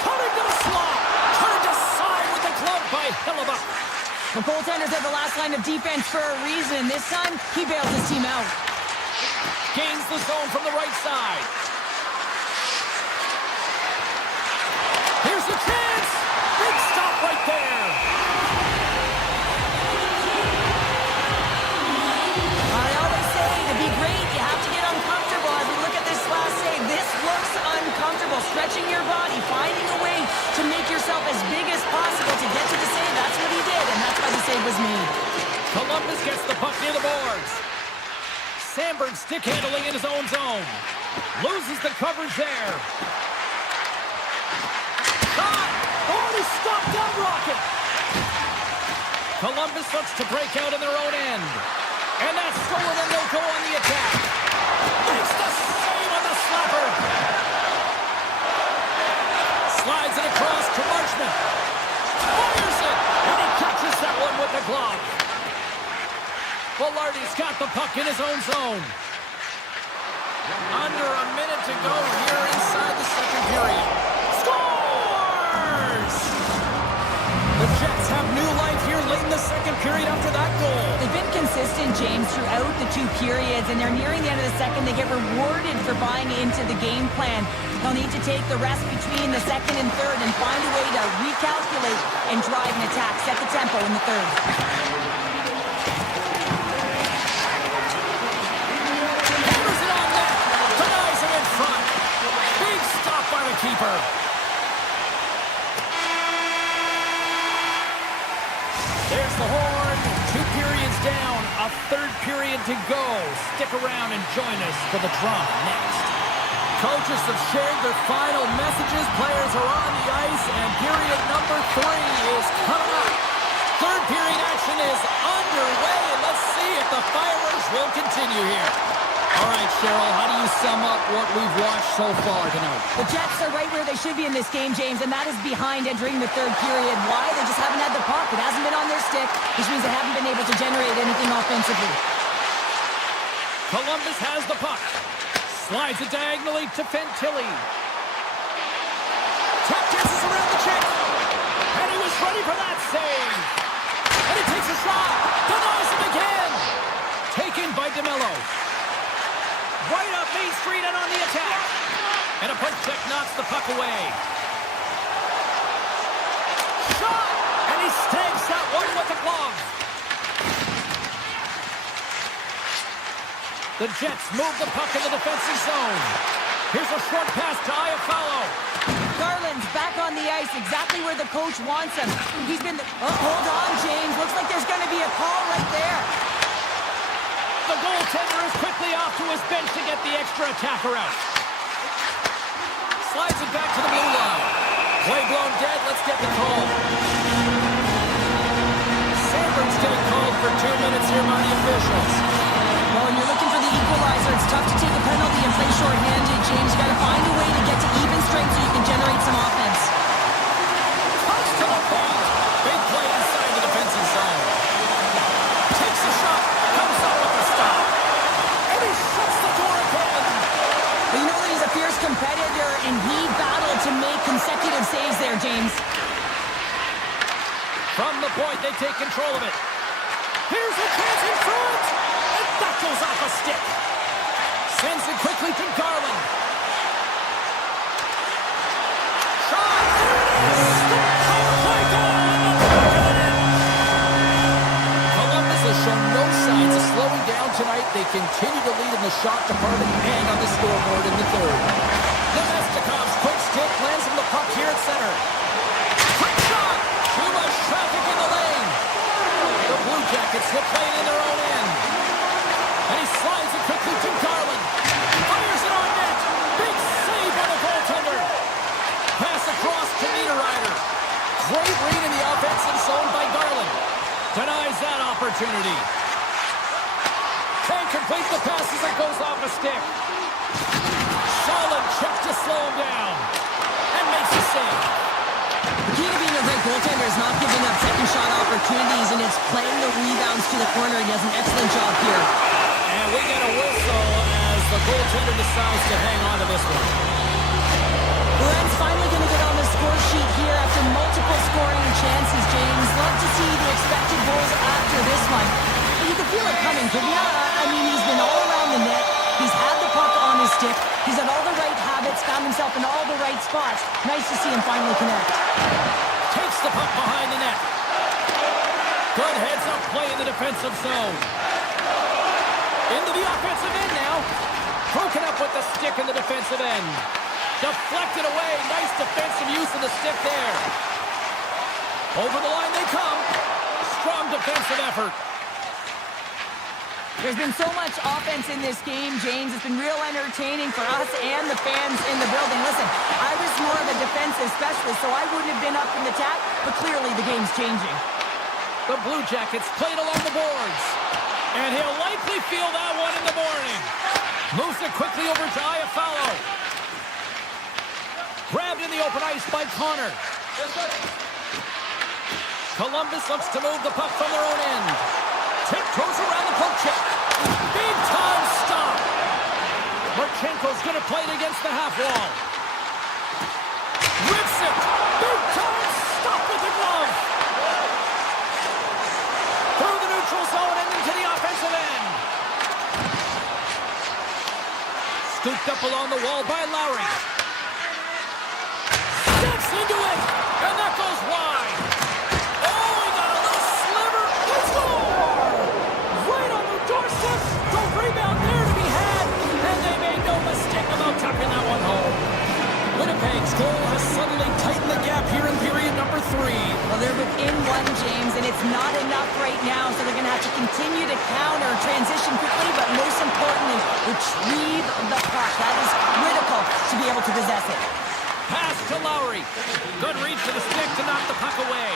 Cutting to the slot. Turned aside with the glove by Hellebuyck. The goaltenders are the last line of defense for a reason. This time, he bails his team out. Gains the zone from the right side. Here's the chance. Big stop right there. I always say, to be great, you have to get uncomfortable. As we look at this last save, this looks uncomfortable. Stretching your body, finding a way to make yourself as big as possible to get to the save. That's what he did, and that's why the save was made. Columbus gets the puck near the boards. Sandberg stick handling in his own zone. Loses the coverage there. Shot! Oh, he stopped that rocket! Columbus looks to break out in their own end. And that's stolen, and they'll go on the attack. Makes the save on the slapper. a glove. Velarde's got the puck in his own zone. Under a minute to go here inside the second period. Scores! The Jets have new life here late in the second period after that goal. They've been consistent, James, throughout the two periods, and they're nearing the end of the second. They get rewarded for buying into the game plan. They'll need to take the rest between the second and third and find a way to recalculate and drive an attack. Set the tempo in the third. Hammers it on net. Denies him in front. Big stop by the keeper. There's the horn. 2 periods down. A third period to go. Stick around and join us for the drama next. Coaches have shared their final messages. Players are on the ice, and period number 3 is coming up. Third period action is underway, and let's see if the fireworks will continue here. All right, Cheryl, how do you sum up what we've watched so far tonight? The Jets are right where they should be in this game, James, and that is behind entering the third period. Why? They just haven't had the puck. It hasn't been on their stick, which means they haven't been able to generate anything offensively. Columbus has the puck. Slides it diagonally to Fantilli. Tap dances around the check. And he was ready for that save. And he takes a shot. Denies him again. Taken by DeMello. Right up Main Street and on the attack. And a punch check knocks the puck away. Shot! And he snags that one with the glove. The Jets move the puck in the defensive zone. Here's a short pass to Iafallo. Garland's back on the ice, exactly where the coach wants him. He's been... hold on, James. Looks like there's going to be a call right there. The goaltender is quickly off to his bench to get the extra attacker out. Slides it back to the blue line. Play blown dead. Let's get the call. Sandberg's getting called for 2 minutes here by the officials. Well, when you're looking for the equalizer, it's tough to take a penalty and play shorthanded, James. You got to find a way to get to even strength so you can generate some offense. Comes to the point. Big play inside the defensive zone. Takes a shot. Comes up with the stop. And he shuts the door again. But you know that he's a fierce competitor, and he battled to make consecutive saves there, James. From the point, they take control of it. Here's a chance in front. And that goes off a stick. Sends it quickly to Garland. Shot. Power play goal. Columbus has shown no signs of slowing down tonight. They continue to lead in the shot department and on the scoreboard in the third. Nemestikov's quick stick lands him the puck here at center. Quick shot. Too much traffic in the lane. The Blue Jackets will play it in their own end. And he slides it quickly to Garland. Fires it on net. Big save by the goaltender. Pass across to Niederreiter. Great read in the offensive zone by Garland. Denies that opportunity. Can't complete the pass as it goes off a stick. Solid check to slow him down. And makes a save. The key to being a great goaltender is not giving up second shot opportunities, and it's playing the rebounds to the corner. He does an excellent job here. And we get a whistle as the goaltender decides to hang on to this one. Glenn's finally going to get on the score sheet here after multiple scoring chances, James. Love to see the expected goals after this one. But you can feel it coming, couldn't you? I mean, he's been all around the net. He's had the puck on his stick. He's had all the right habits, found himself in all the right spots. Nice to see him finally connect. Takes the puck behind the net. Good heads-up play in the defensive zone. Into the offensive end now. Broken up with the stick in the defensive end. Deflected away. Nice defensive use of the stick there. Over the line they come. Strong defensive effort. There's been so much offense in this game, James. It's been real entertaining for us and the fans in the building. Listen, I was more of a defensive specialist, so I wouldn't have been up in the attack, but clearly the game's changing. The Blue Jackets played along the boards. And he'll likely feel that one in the morning. Moves it quickly over to Iafallo. Grabbed in the open ice by Connor. Columbus looks to move the puck from their own end. Tiptoes around the poke check. Big time stop. Marchenko's going to play it against the half wall. Rips it. Big time stop with the glove. Through the neutral zone and into the offensive end. Scooped up along the wall by Lowry. Steps into it, and that goes wide. Oh, he got a little sliver. He scored! Right on the doorstep. The rebound there to be had, and they made no mistake about tucking that one home. Winnipeg's goal has suddenly tightened the gap here in period number 3. Well, they're within one, James, and it's not enough right now, so they're going to have to continue to counter, transition quickly, but most importantly, retrieve the puck. That is critical to be able to possess it. Pass to Lowry. Good reach to the stick to knock the puck away.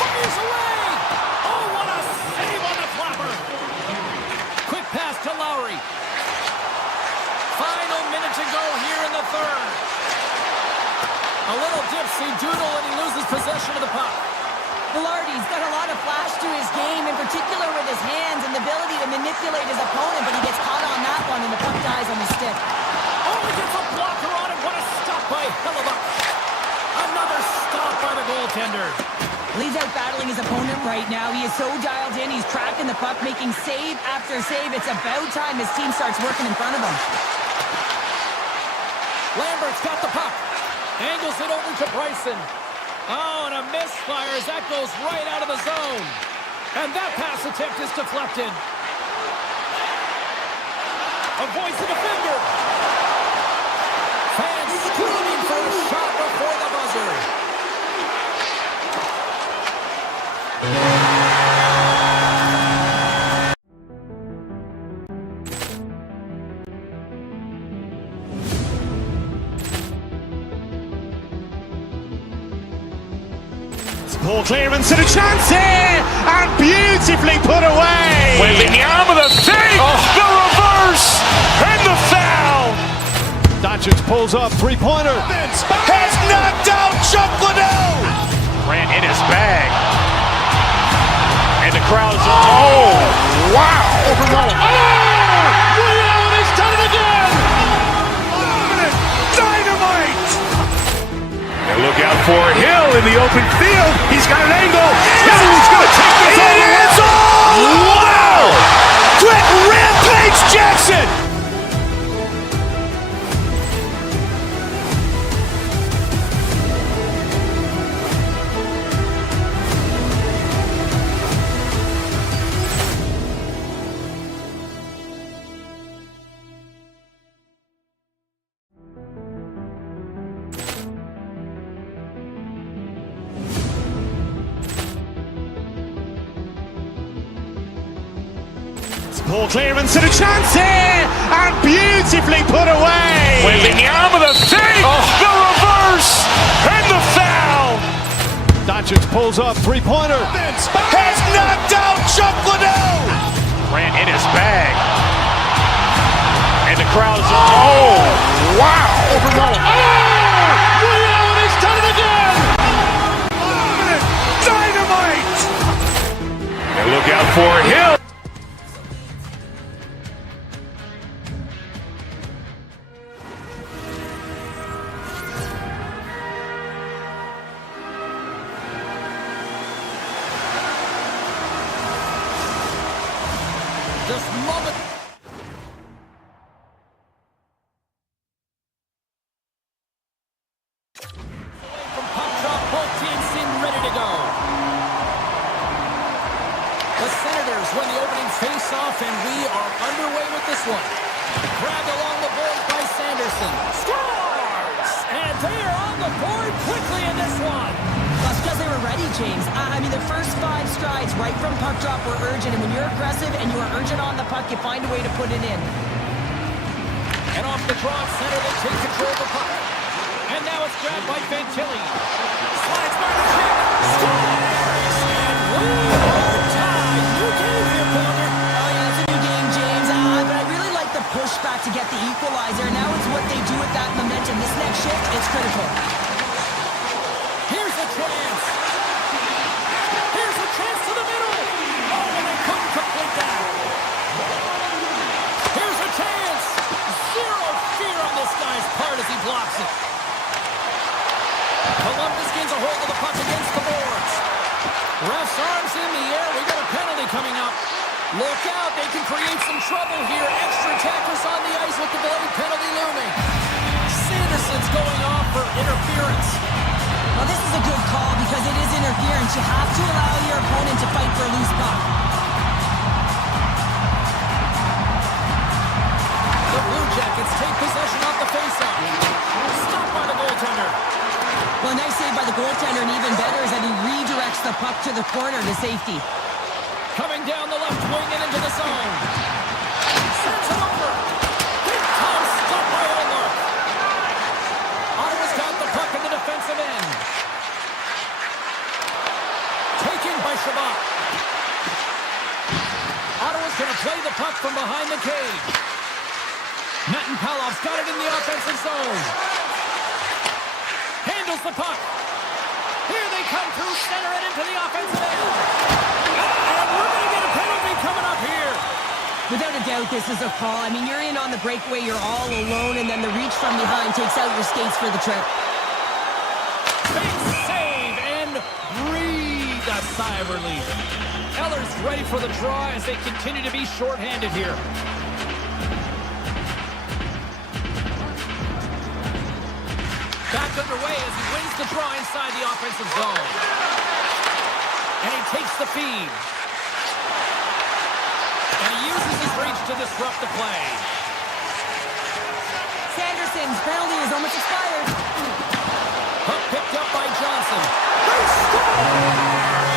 Fires away! Oh, what a save on the flapper! Quick pass to Lowry. Final minute to go here in the third. A little dipsy doodle and he loses possession of the puck. Velarde's got a lot of flash to his game, in particular with his hands and the ability to manipulate his opponent, but he gets caught on that one and the puck dies on the stick. Oh, he gets a blocker on him. What a stop by Hellebuck. Another stop by the goaltender. He's out battling his opponent right now. He is so dialed in. He's tracking the puck, making save after save. It's about time his team starts working in front of him. Lambert's got the puck. Angles it over to Bryson. Oh, and a misfire as that goes right out of the zone. And that pass attempt is deflected. Avoids the defender. Fans screaming for a shot before the buzzer. Poor clearance and a chance here, and beautifully put away. Wembanyama the save, the reverse, and the foul. Doncic pulls up, three-pointer. Has knocked out Chuck Liddell. Grant in his bag. And the crowd is, oh, wow. Liddell has done it again. Dynamite. And look out for Hill in the open field. He's got an angle. Hill's going to take this all the way. Wow! Quick rampage Jackson. Poor clearance and a chance here, and beautifully put away. Wembanyama the save, the reverse, and the foul. Doncic pulls up, three-pointer. Has knocked out Chuck Liddell. Grant in his bag. And the crowd is, oh, wow. Liddell has done it again. Dynamite. And look out for Hill. This moment. From puck drop, both teams seem ready to go. The Senators win the opening face-off, and we are underway with this one. Grabbed along the board by Sanderson. Scores! And they are on the board quickly in this one. That's because they were ready, James. I mean, the first 5 strides right from puck drop were urgent, and when you're aggressive and you are urgent on the puck, you find a way to put it in. And off the draw center, they take control of the puck. And now it's grabbed by Fantilli. Slides by the kick. Scores! And we are tied. New game here, Palmer. Oh, yeah, it's a new game, James. But I really like the pushback to get the equalizer. Now it's what they do with that momentum. This next shift is critical. Here's a chance. hold of the puck against the boards. Ref's arms in the air. We got a penalty coming up. Look out, they can create some trouble here. Extra attackers on the ice with the delayed penalty looming. Sanderson's going off for interference. Well, this is a good call because it is interference. You have to allow your opponent to fight for a loose puck. The Blue Jackets take possession off the faceoff. Stopped by the goaltender. Well, nice save by the goaltender, and even better is that he redirects the puck to the corner to safety. Coming down the left wing and into the zone. Sends it over. Big time stop by Olmark. Ottawa's got the puck in the defensive end. Taken by Shabbat. Ottawa's going to play the puck from behind the cage. Matin Palov's got it in the offensive zone. Handles the puck. Here they come through center and into the offensive end. And we're going to get a penalty coming up here. Without a doubt, this is a call. I mean, you're in on the breakaway, you're all alone, and then the reach from behind takes out your skates for the trip. Big save and breathe a sigh of relief. Eller's ready for the draw as they continue to be shorthanded here. Back underway as he wins the draw inside the offensive zone. And he takes the feed. And he uses his reach to disrupt the play. Sanderson's penalty is almost expired. Puck picked up by Johnson. They score!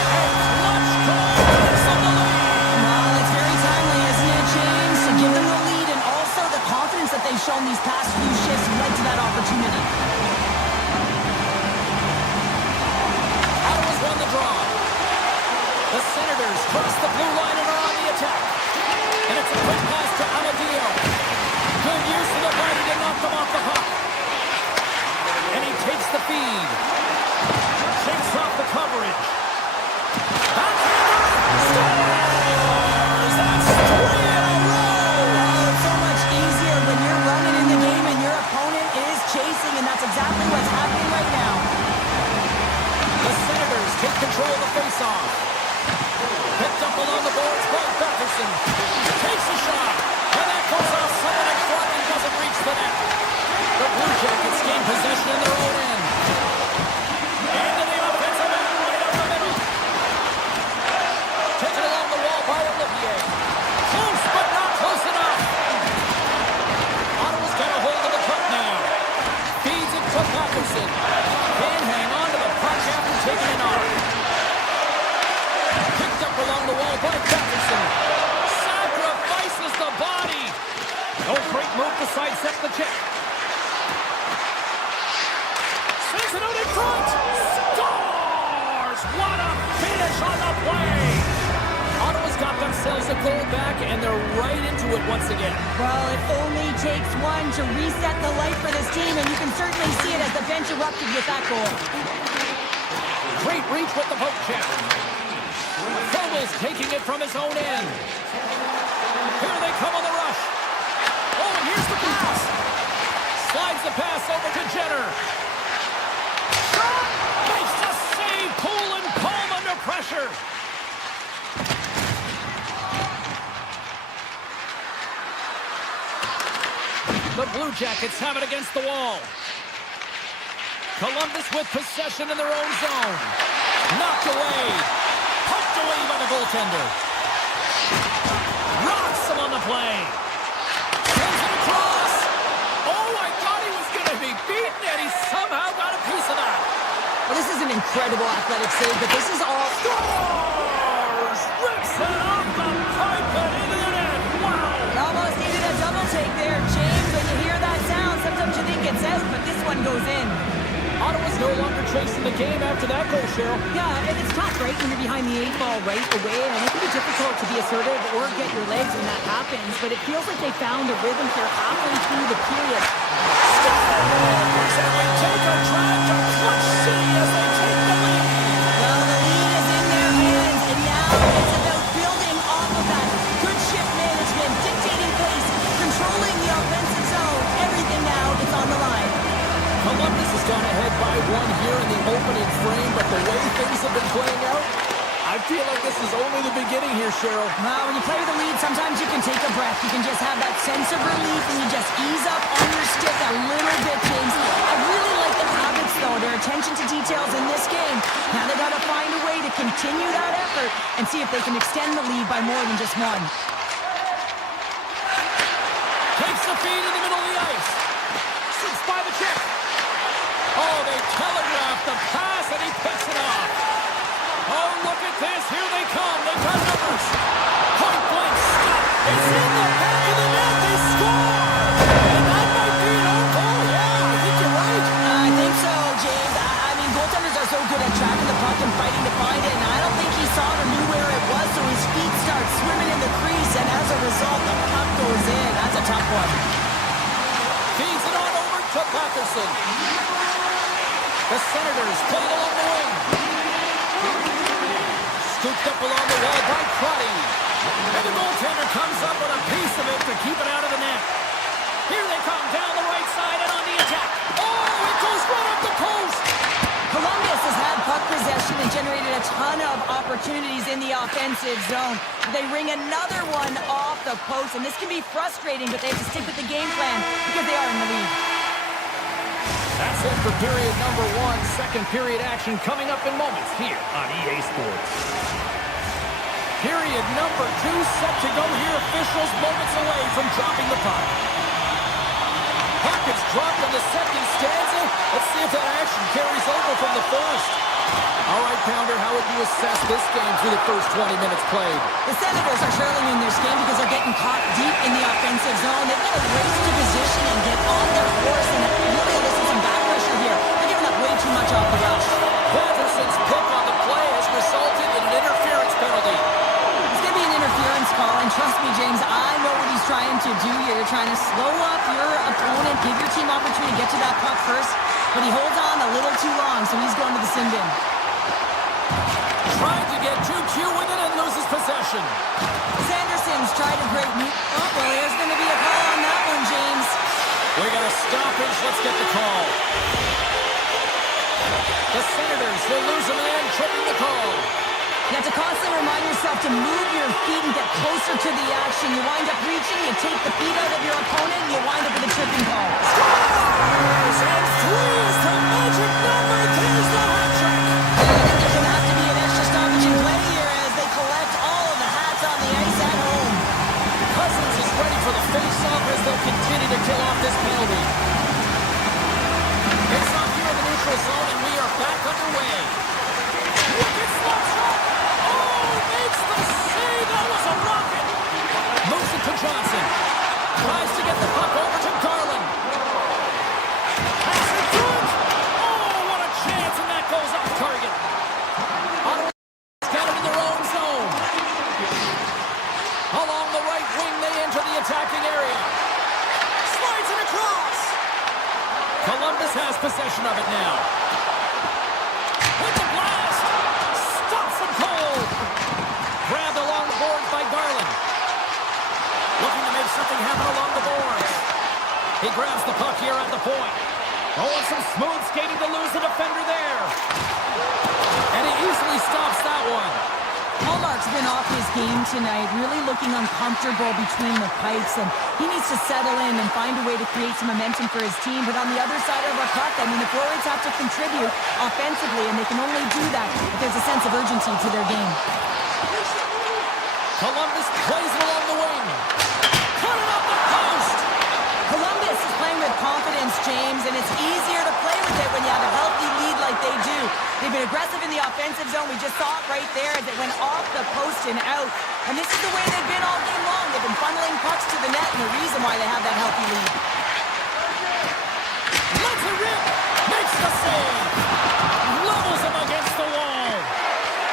And clutch goals on the lead. Well, it's very timely, isn't it, James? To give them the lead and also the confidence that they've shown these past few shifts led to that opportunity. Ottawa's won the draw. The Senators cross the blue line and are on the attack. And it's a quick pass to Amadio. Good use of the body to knock them off the puck. And he takes the feed. Shakes off the coverage. Backhander! Scores! That's 3 in a row! Well, it's so much easier when you're running in the game and your opponent is chasing, and that's exactly what's happening right now. The Senators take control of the faceoff. Picked up along the boards by Batherson. Takes a shot. And that goes off someone in front and doesn't reach the net. The Blue Jackets gain possession in their own end. And to the offensive end right up the middle. Taken along the wall by Olivier. Close, but not close enough. Ottawa's got a hold of the puck now. Feeds it to Batherson. Can hang on to the puck after taking it off. Picked up along the wall by Batherson. Sacrifices the body. Oh, great move to sidestep the check. Sends it out in front. Scores! What a finish on the play. Ottawa's got themselves a goal back, and they're right into it once again. Well, it only takes one to reset the light for this team, and you can certainly see it as the bench erupted with that goal. Great reach with the poke check. Fogel's taking it from his own end. Here they come on the rush. Oh, and here's the pass. Slides the pass over to Jenner. Shot! Makes the save. Poole and Palm under pressure. The Blue Jackets have it against the wall. Columbus with possession in their own zone. Knocked away. Poked away by the goaltender. Rocks him on the play. Sends it across. Oh, I thought he was going to be beaten, and he somehow got a piece of that. Well, this is an incredible athletic save, but this is all... Scores! Rips it off the pipe and into the net. Wow! Almost needed a double take there, James. When you hear that sound, sometimes you think it's out, but this one goes in. Ottawa's no longer chasing the game after that goal, Cheryl. Yeah, and it's tough, right, when you're behind the 8 ball right away, and it can be difficult to be assertive or get your legs when that happens, but it feels like they found a rhythm here halfway through the period. Scores! And we take a drive to Clutch City as they take the lead. Well, the lead is in their hands, and now it's about building off of that. Good shift management, dictating pace, controlling the offensive zone. Everything now is on the line. Columbus is gone ahead by one here in the opening frame, but the way things have been playing out, I feel like this is only the beginning here, Cheryl. Well, when you play with the lead, sometimes you can take a breath. You can just have that sense of relief, and you just ease up on your stick a little bit, James. I really like the habits, though, their attention to details in this game. Now they got to find a way to continue that effort and see if they can extend the lead by more than just one. Takes the feed in the middle of the ice. Sits by the check. Oh, they telegraphed the pass, and he picks it off. Oh, look at this. Here they come. They've got numbers. Point blank stop. It's in the back of the net. They score. And that might be an own goal. Yeah, I think you're right. I think so, James. I mean, goaltenders are so good at tracking the puck and fighting to find it, and I don't think he saw it or knew where it was, so his feet start swimming in the crease, and as a result, the puck goes in. That's a tough one. Feeds it on over to Patterson. The Senators play it along the wing. Scooped up along the wall by Crotty. And the goaltender comes up with a piece of it to keep it out of the net. Here they come down the right side and on the attack. Oh, it goes right up the post. Columbus has had puck possession and generated a ton of opportunities in the offensive zone. They ring another one off the post, and this can be frustrating, but they have to stick with the game plan because they are in the lead. That's it for period number one. Second period action coming up in moments here on EA Sports. Period number two set to go here. Officials moments away from dropping the puck. Puck is dropped on the second stanza. Let's see if that action carries over from the first. All right, Pounder, how would you assess this game through the first 20 minutes played? The Senators are surely in this game because they're getting caught deep in the offensive zone. They've got to race to position and get on their course, and really this is some back pressure here. They're giving up way too much off the rush. Patterson's pick on the play has resulted in an interference penalty. It's going to be an interference call, and trust me, James, I know what he's trying to do here. You're trying to slow up your opponent, give your team opportunity to get to that puck first, but he holds on a little too long, so he's going to the sin bin. Trying to get too cute with it and loses possession. Sanderson's tried a great move. Oh, well, there's going to be a call on that one, James. We got a stoppage. Let's get the call. The Senators, they lose a man, tripping the call. You have to constantly remind yourself to move your feet and get closer to the action. You wind up reaching, you take the feet out of your opponent, and you wind up with a tripping call. Scores! And three is the magic number. There's the hat trick. I think there's going to have to be an extra stoppage in play here as they collect all of the hats on the ice at home. Cousins is ready for the face-off as they'll continue to kill off this penalty. It's off here in the neutral zone, and we are back underway. Wicked slap shot. Oh, makes the save. That was a rocket. Moves it to Johnson. Tries to get the puck over to Garland. Pass it through. Oh, what a chance, and that goes off target. Ottawa's got it in their own zone. Along the right wing, they enter the attacking area. Slides it across. Columbus has possession of it now. With the blast. Stops him cold. Grabbed along the boards by Garland. Looking to make something happen along the boards. He grabs the puck here at the point. Oh, and some smooth skating to lose the defender there. And he easily stops that one. Hallmark's been off his game tonight, really looking uncomfortable between the pipes, and he needs to settle in and find a way to create some momentum for his team. But on the other side of our puck, I mean, the forwards have to contribute offensively, and they can only do that if there's a sense of urgency to their game. Columbus plays it along the wing. Put it up the post. Columbus is playing with confidence, James, and it's easier to play with it when you have a healthy lead like they do. They've been aggressive in the offensive zone. We just saw it right there as it went off the post and out. And this is the way they've been all game long. They've been funneling pucks to the net, and the reason why they have that healthy lead. Lets it rip. Makes the save. Levels him against the wall.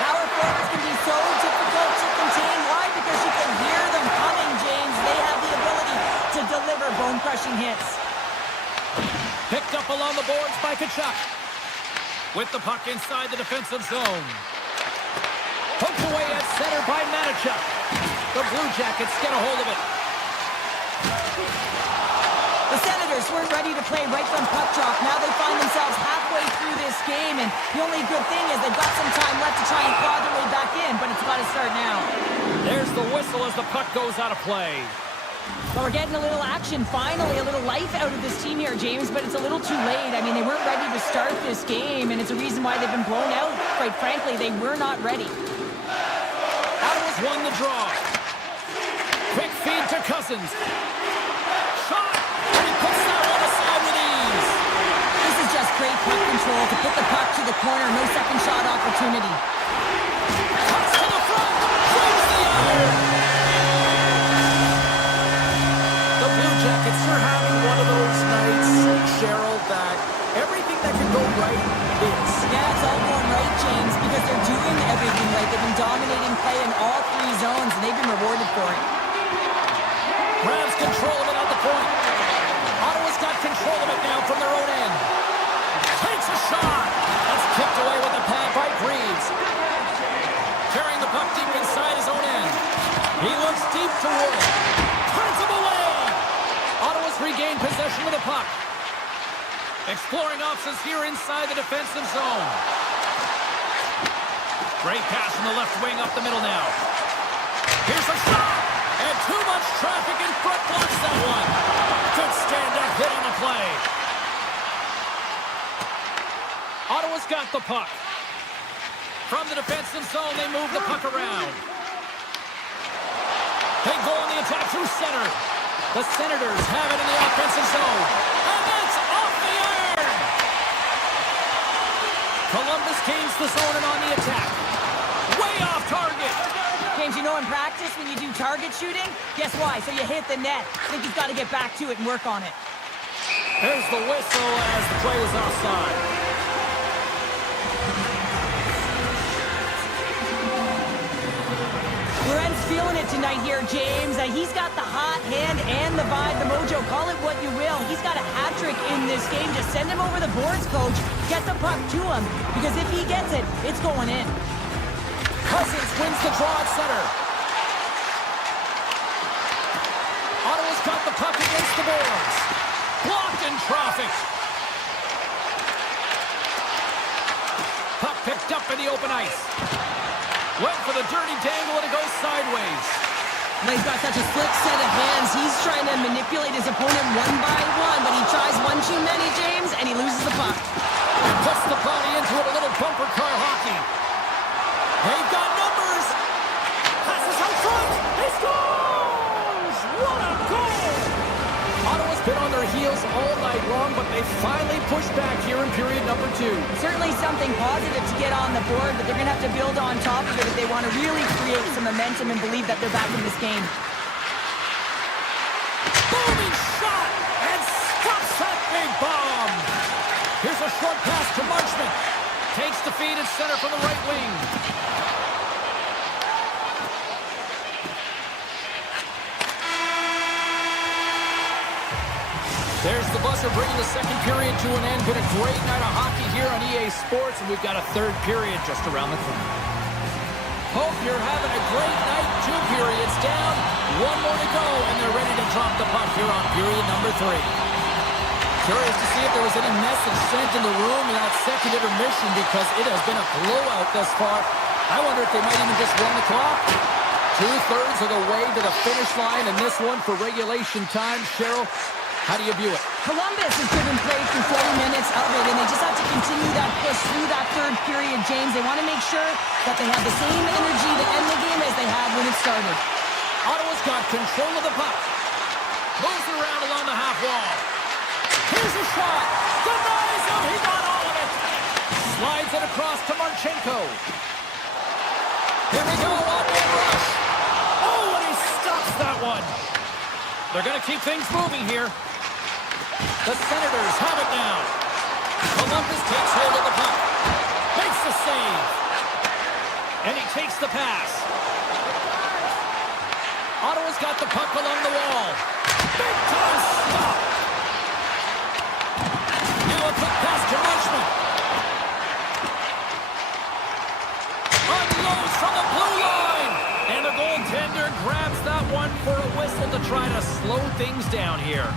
Power forwards can be so difficult to contain. Why? Because you can hear them coming, James. They have the ability to deliver bone-crushing hits. Picked up along the boards by Tkachuk. With the puck inside the defensive zone. Poked away at center by Matachuk. The Blue Jackets get a hold of it. The Senators weren't ready to play right from puck drop. Now they find themselves half The only good thing is they've got some time left to try and claw their way back in, but it's got to start now. There's the whistle as the puck goes out of play. But we're getting a little action, finally, a little life out of this team here, James, but it's a little too late. I mean, they weren't ready to start this game, and it's a reason why they've been blown out. Quite frankly, they were not ready. Ottawa's won the draw. Quick feed to Cousins. Shot! And he puts that one aside with ease. This is just great puck control to put the puck to the corner. No second shot opportunity. Cuts to the front. Brings the iron. The Blue Jackets are having one of those nights, Cheryl, that everything that can go right is. Yeah, it's all going right, James, because they're doing everything right. They've been dominating play in all three zones, and they've been rewarded for it. Grabs control of it at the point. Ottawa's got control of it now from their own end. Takes a shot. That's kicked away with the pad by Greaves. Carrying the puck deep inside his own end. He looks deep toward it. Turns him away. Ottawa's regained possession of the puck. Exploring options here inside the defensive zone. Great pass from the left wing up the middle now. Here's a shot. And too much traffic in front blocks that one. Good stand-up hit on the play. Ottawa's got the puck. From the defensive zone, they move the puck around. They go on the attack through center. The Senators have it in the offensive zone. And it's off the iron! Columbus gains the zone and on the attack. Way off target. James, you know in practice when you do target shooting, guess why? So you hit the net. I think you've got to get back to it and work on it. There's the whistle as the play is offside. Lorenz feeling it tonight here, James. He's got the hot hand and the vibe, the mojo. Call it what you will. He's got a hat trick in this game. Just send him over the boards, coach. Get the puck to him. Because if he gets it, it's going in. Cousins wins the draw at center. Ottawa's got the puck against the boards. Blocked in traffic. Puck picked up in the open ice. Went for the dirty dangle and it goes sideways. He's got such a slick set of hands. He's trying to manipulate his opponent one by one, but he tries one too many, James, and he loses the puck. And puts the body into it, a little bumper car hockey. They've got numbers. Passes out front. He scores! What a goal! Ottawa's been on their heels all night long, but they finally pushed back here in period number 2. Certainly something positive to get on the board, but they're going to have to build on top of it if they want to really create some momentum and believe that they're back in this game. Booming shot! And stops that big bomb! Here's a short pass to Marchment. Takes the feed at center from the right wing. There's the buzzer bringing the second period to an end. Been a great night of hockey here on EA Sports, and we've got a third period just around the corner. Hope you're having a great night. 2 periods down, 1 more to go, and they're ready to drop the puck here on period number 3. Curious to see if there was any message sent in the room in that second intermission because it has been a blowout thus far. I wonder if they might even just run the clock. 2/3 of the way to the finish line, and this one for regulation time. Cheryl, how do you view it? Columbus has driven play through 40 minutes of it, and they just have to continue that push through that third period, James. They want to make sure that they have the same energy to end the game as they had when it started. Ottawa's got control of the puck. Moves around along the half wall. Here's a shot. Denies him. He got all of it. Slides it across to Marchenko. Here we go. One-man rush. Oh, and he stops that one. They're going to keep things moving here. The Senators have it now. Columbus takes hold of the puck. Makes the save. And he takes the pass. Ottawa's got the puck along the wall. Big time stop. Now a quick pass to Marchment. Unloads from the blue line. And the goaltender grabs that one for a whistle to try to slow things down here.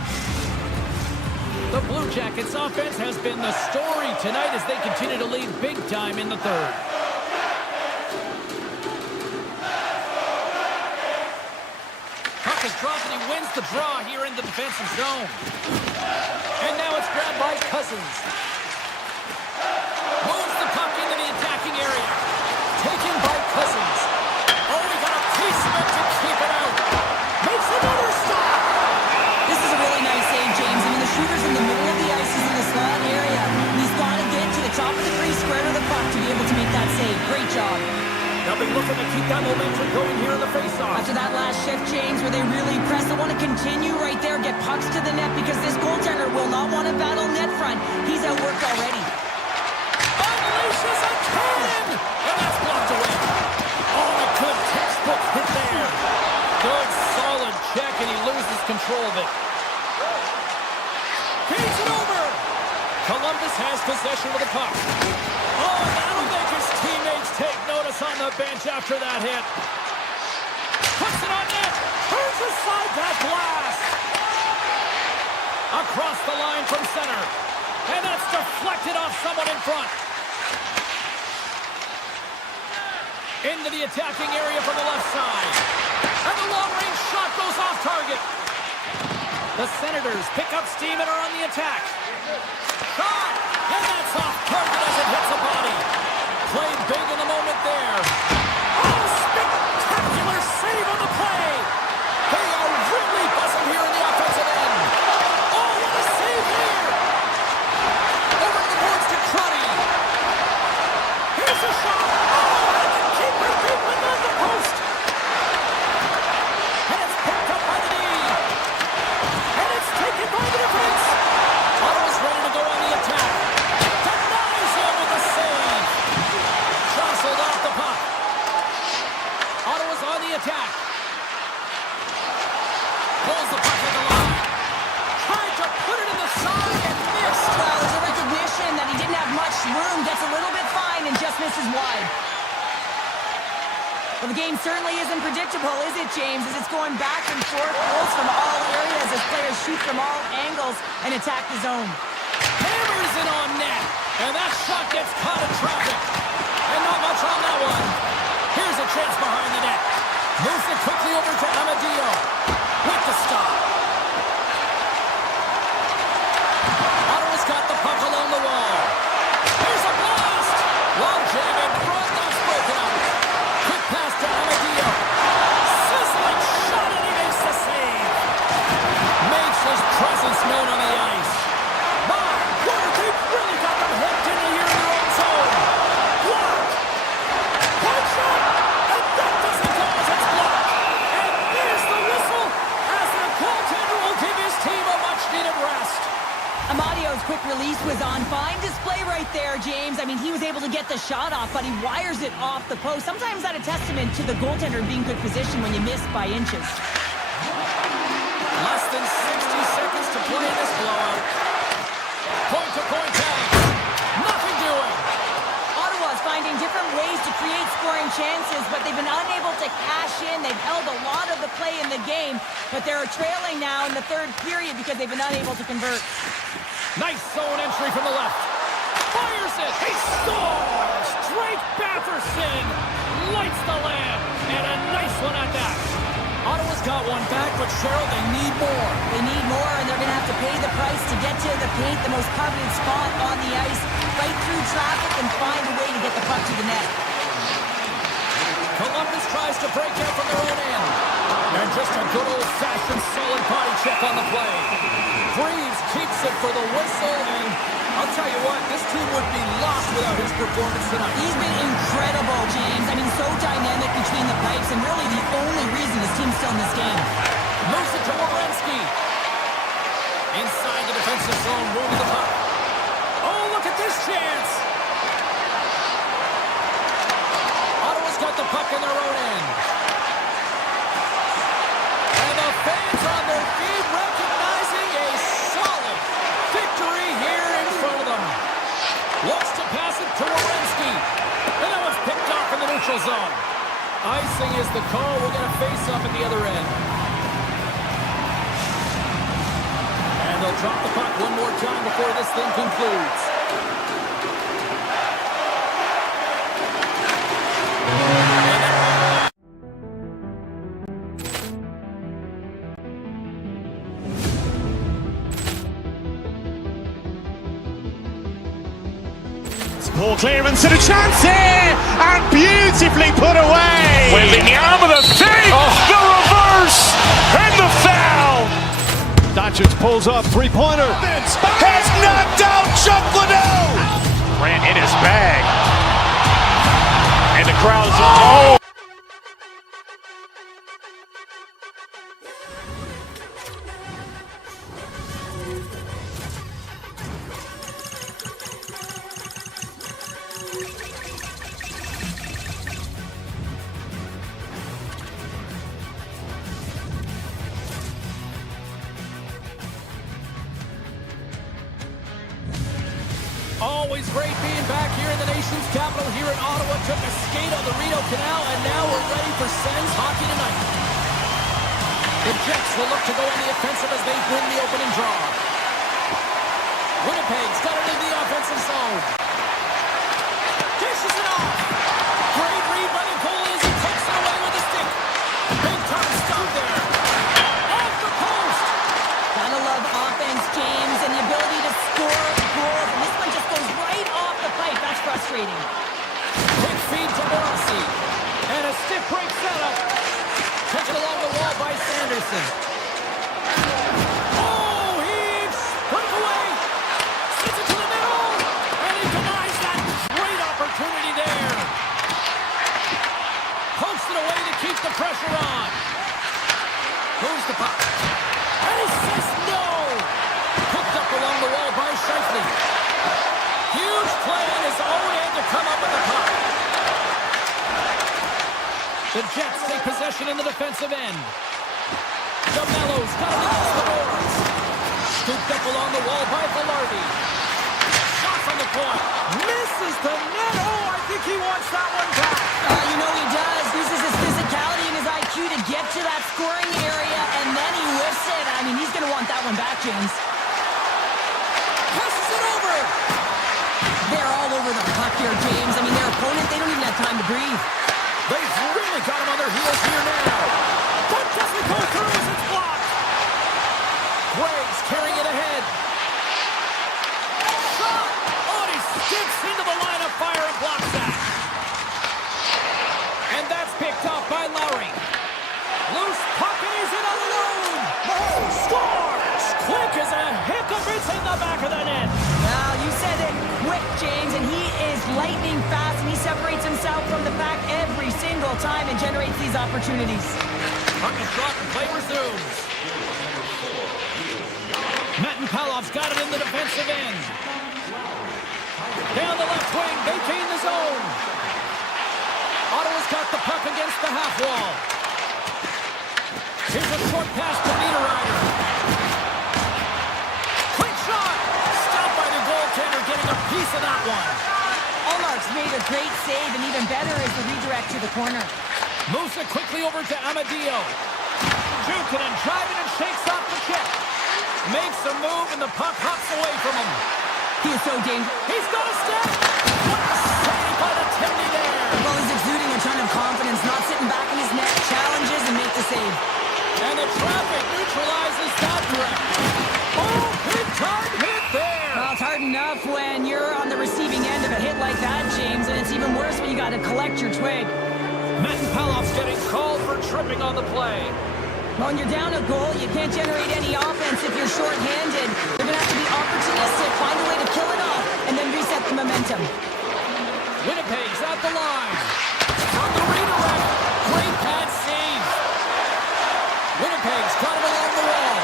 The Blue Jackets offense has been the story tonight as they continue to lead big time in the third. Puck is dropped and he wins the draw here in the defensive zone. And now it's grabbed by Cousins. Moves the puck into the attacking area. Taken by Cousins. Oh, he got a piece of it to keep it out. Makes another stop. This is a really nice save, James. I mean, the shooter's in the middle of the ice. He's in the slot area. He's got to get to the top of the crease, square to the puck to be able to make that save. Great job. They'll be looking to keep that momentum going here in the faceoff. After that last shift, James, where they really press, they want to continue right there, get pucks to the net, because this goaltender will not want to battle net front. He's outworked already. Unleashes a cannon! And that's blocked away. Oh, a good textbook hit there. Good, solid check, and he loses control of it. Feeds it over. Columbus has possession of the puck. Oh, and that'll make his teammates take notice on the bench after that hit. Puts it on net. Turns aside that blast. Across the line from center. And that's deflected off someone in front. Into the attacking area from the left side. And the long-range shot goes off target. The Senators pick up steam and are on the attack. Shot! And that's off target as it hits a body. Played big in the moment there. Oh, spectacular save on the play. They are really buzzing here in the offensive end. Oh, what a save here. Over the boards to Cruddy. Here's a shot. Oh, and the keeper beat one on the post. And it's picked up by the knee. And it's taken by the defense. Ottawa's ready to go on the attack. Denies him with a save. Jostled off the puck. Ottawa's on the attack. Pulls the puck at the line. Tried to put it in the side and missed. Well, there's a recognition that he didn't have much room, gets a little bit fine and just misses wide. Well, the game certainly isn't predictable, is it, James? As it's going back and forth, goals from all areas as players shoot from all angles and attack the zone. Hammers it on net. And that shot gets caught in traffic. And not much on that one. Here's a chance behind the net. Moves it quickly over to Amadio. With the stop. Ottawa's got the puck along the wall. Here's a blast. Long jam in front. That's broken up. Quick pass to Amadio. Sizzling shot and he makes the save. Makes his presence known on the ice. My word, they've really got them hooked into here in their own zone. Block. One shot. And that doesn't go as it's blocked. And there's the whistle as the goaltender will give his team a much-needed rest. Amadio's quick release was on. Fine display right there, James. I mean, he was able to get the shot off, but he wires it off the post. Sometimes that's a testament to the goaltender being good position when you miss by inches. Less than 60 seconds to play in this blowout. Point-to-point pass. Nothing doing. Ottawa's finding different ways to create scoring chances, but they've been unable to cash in. They've held a lot of the play in the game, but they're trailing now in the third period because they've been unable to convert. Nice zone entry from the left. Fires it. He scores. Drake Batherson lights the lamp. And a nice one at that. Ottawa's got one back, but Cheryl, they need more. They need more, and they're going to have to pay the price to get to the paint, the most coveted spot on the ice, fight through traffic, and find a way to get the puck to the net. Columbus tries to break out from their own end. And just a good old-fashioned solid body check on the play. Freeze keeps it for the whistle, and I'll tell you what, this team would be lost without his performance tonight. He's been incredible, James. I mean, so dynamic between the pipes, and really the only reason his team's still in this game. Moves it to Werenski. Inside the defensive zone, moving the puck. Oh, look at this chance. Ottawa's got the puck in their own end. And the fans on their feet recognizing a solid victory here in front of them. Looks to pass it to Werenski. And that one's picked off in the neutral zone. Icing is the call. We're going to face up at the other end. And the They'll drop the puck one more time before this thing concludes. Poor clearance and a chance here, and beautifully put away. With the arm of the save, the reverse, and the foul. Doncic pulls up, three-pointer. Vince has knocked out Chuck Liddell. Grant in his bag. And the crowd's oh! Always great being back here in the nation's capital here in Ottawa. Took a skate on the Rideau Canal, and now we're ready for Sens hockey tonight. The Jets will look to go on the offensive as they win the opening draw. Winnipeg's got it in the offensive zone. Dishes it off. Great read by the goalie as he takes it away with a stick. Big time stop there. Off the post. Gotta love offense, James, and the ability to score goals. And this one just goes right off the pipe. That's frustrating. Quick feed to Morrissey. And a stiff break setup. Taken along the wall by Sanderson. Oh, he sprung away. Sends it to the middle. And he denies that great opportunity there. Pokes it away to keep the pressure on. Moves the puck. And he says no. Picked up along the wall by Scheifele. Huge play in his own end to come up with the puck. The Jets take possession in the defensive end. DeMello's got it against the boards. Scooped up along the wall by Velarde. Shot from the point. Misses the net. Oh, I think he wants that one back. You know he does. Uses his physicality and his IQ to get to that scoring area, and then he whiffs it. I mean, he's going to want that one back, James. Passes it over. They're all over the puck here, James. I mean, their opponent, they don't even have time to breathe. They've really got him on their heels here now. That doesn't go through as it's blocked. Greg's carrying it ahead. Shot. Oh, and he skips into the line of fire and blocks that. And that's picked off by Lowry. Loose puck and he's in alone. Oh, scores. Quick as a hiccup. It's in the back of the net. Well, you said it quick, James, and he is lightning fast, and he separates himself from the pack every single time and generates these opportunities. Puck is dropped and play resumes. Palov's got it in the defensive end. Down the left wing, they gain the zone. Ottawa's got the puck against the half wall. Here's a short pass to Niederreiter. Quick shot! Stopped by the goaltender, getting a piece of that one. Allmark's made a great save, and even better is the redirect to the corner. Moves it quickly over to Amadio. Jukunin driving and shakes off the chip. Makes a move, and the puck hops away from him. He is so dangerous. He's got a step! What a save by the Timney there! Well, he's exuding a ton of confidence, not sitting back in his net, challenges and makes the save. And the traffic neutralizes that threat. Oh, big time hit there! Well, it's hard enough when you're on the receiving end of a hit like that, James, and it's even worse when you got to collect your twig. Palov's getting called for tripping on the play. When you're down a goal, you can't generate any offense if you're short-handed. You're going to have to be opportunistic, find a way to kill it off, and then reset the momentum. Winnipeg's at the line. From the redirect. Great pad save. Winnipeg's got it along the wall.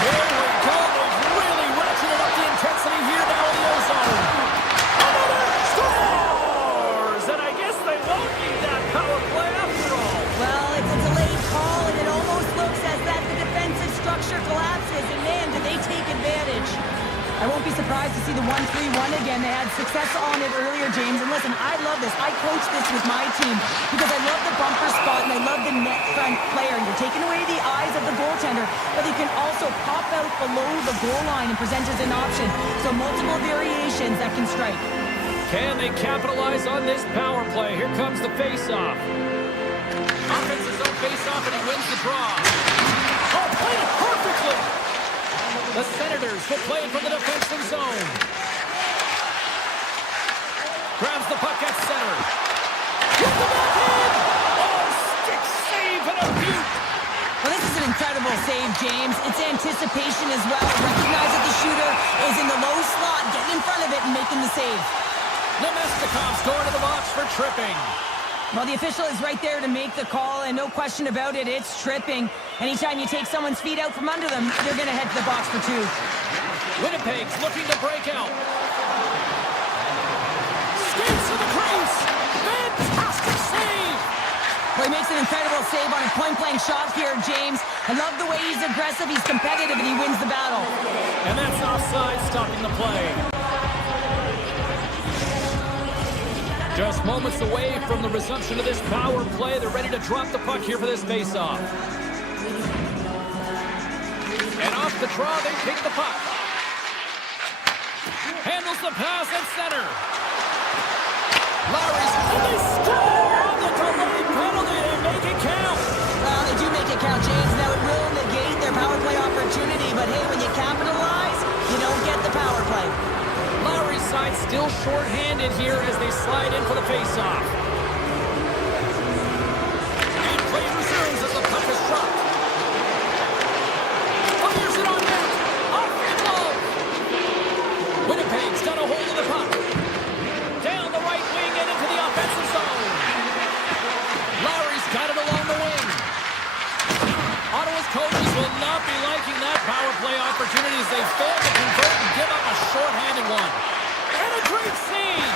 Here we go. They've really ratcheted up the intensity here now in the ozone. Another scores! And I guess they won't need that power play after all. Well, it's a delayed call, and it almost looks as that the defensive structure collapses. And man, did they take advantage. I won't be surprised to see the 1-3-1 again. They had success on it earlier, James. And listen, I love this. I coach this with my team because I love the bumper spot and I love the net front player. You're taking away the eyes of the goaltender, but he can also pop out below the goal line and present as an option. So multiple variations that can strike. Can they capitalize on this power play? Here comes the face-off. Offense's own face-off, and he wins the draw. Oh, played it perfectly! The Senators will play it from the defensive zone. Grabs the puck at center. With the backhand! Oh, stick save and a beaut! Well, this is an incredible save, James. It's anticipation as well. Recognize that the shooter is in the low slot, getting in front of it and making the save. Nemesnikov's going to the box for tripping. Well, the official is right there to make the call, and no question about it, it's tripping. Anytime you take someone's feet out from under them, they're going to head to the box for two. Winnipeg's looking to break out. Skates to the crease. Fantastic save. Well, he makes an incredible save on a point-blank shot here, James. I love the way he's aggressive, he's competitive, and he wins the battle. And that's offside, stopping the play. Just moments away from the resumption of this power play. They're ready to drop the puck here for this face-off. And off the draw, they pick the puck. Handles the pass at center. Lowry's, and they score on the delayed penalty. They make it count. Well, they do make it count, James. Now, it will negate their power play opportunity, but hey, when you capitalize, you don't get the power play. Lowry's side still short-handed here as they slide in for the face-off. And play resumes as the puck is dropped. Fires it on net. Off the glove. Winnipeg's got a hold of the puck. Down the right wing and into the offensive zone. Lowry's got it along the wing. Ottawa's coaches will not be liking that power play opportunity as they fail to convert and give up a short-handed one. And a great save!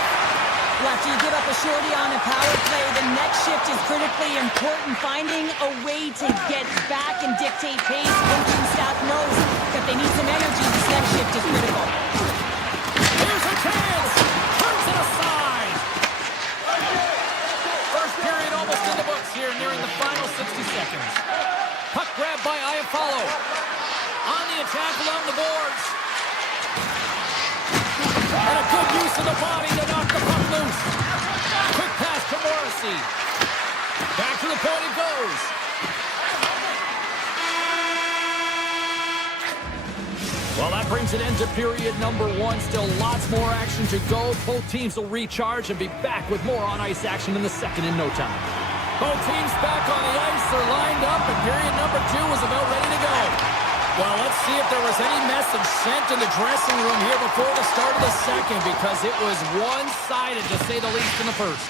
Well, after you give up a shorty on a power play, the next shift is critically important. Finding a way to get back and dictate pace. Coaching staff knows that they need some energy. This next shift is critical. Here's a chance! Turns it aside! First period almost in the books here, nearing the final 60 seconds. Puck grab by Iafallo. On the attack along the boards. And a good use of the body to knock the puck loose. Quick pass to Morrissey. Back to the point it goes. Well, that brings an end to period number one. Still lots more action to go. Both teams will recharge and be back with more on-ice action in the second in no time. Both teams back on the ice. They're lined up, and period number two is about ready to go. Well, let's see if there was any message sent in the dressing room here before the start of the second, because it was one-sided, to say the least, in the first.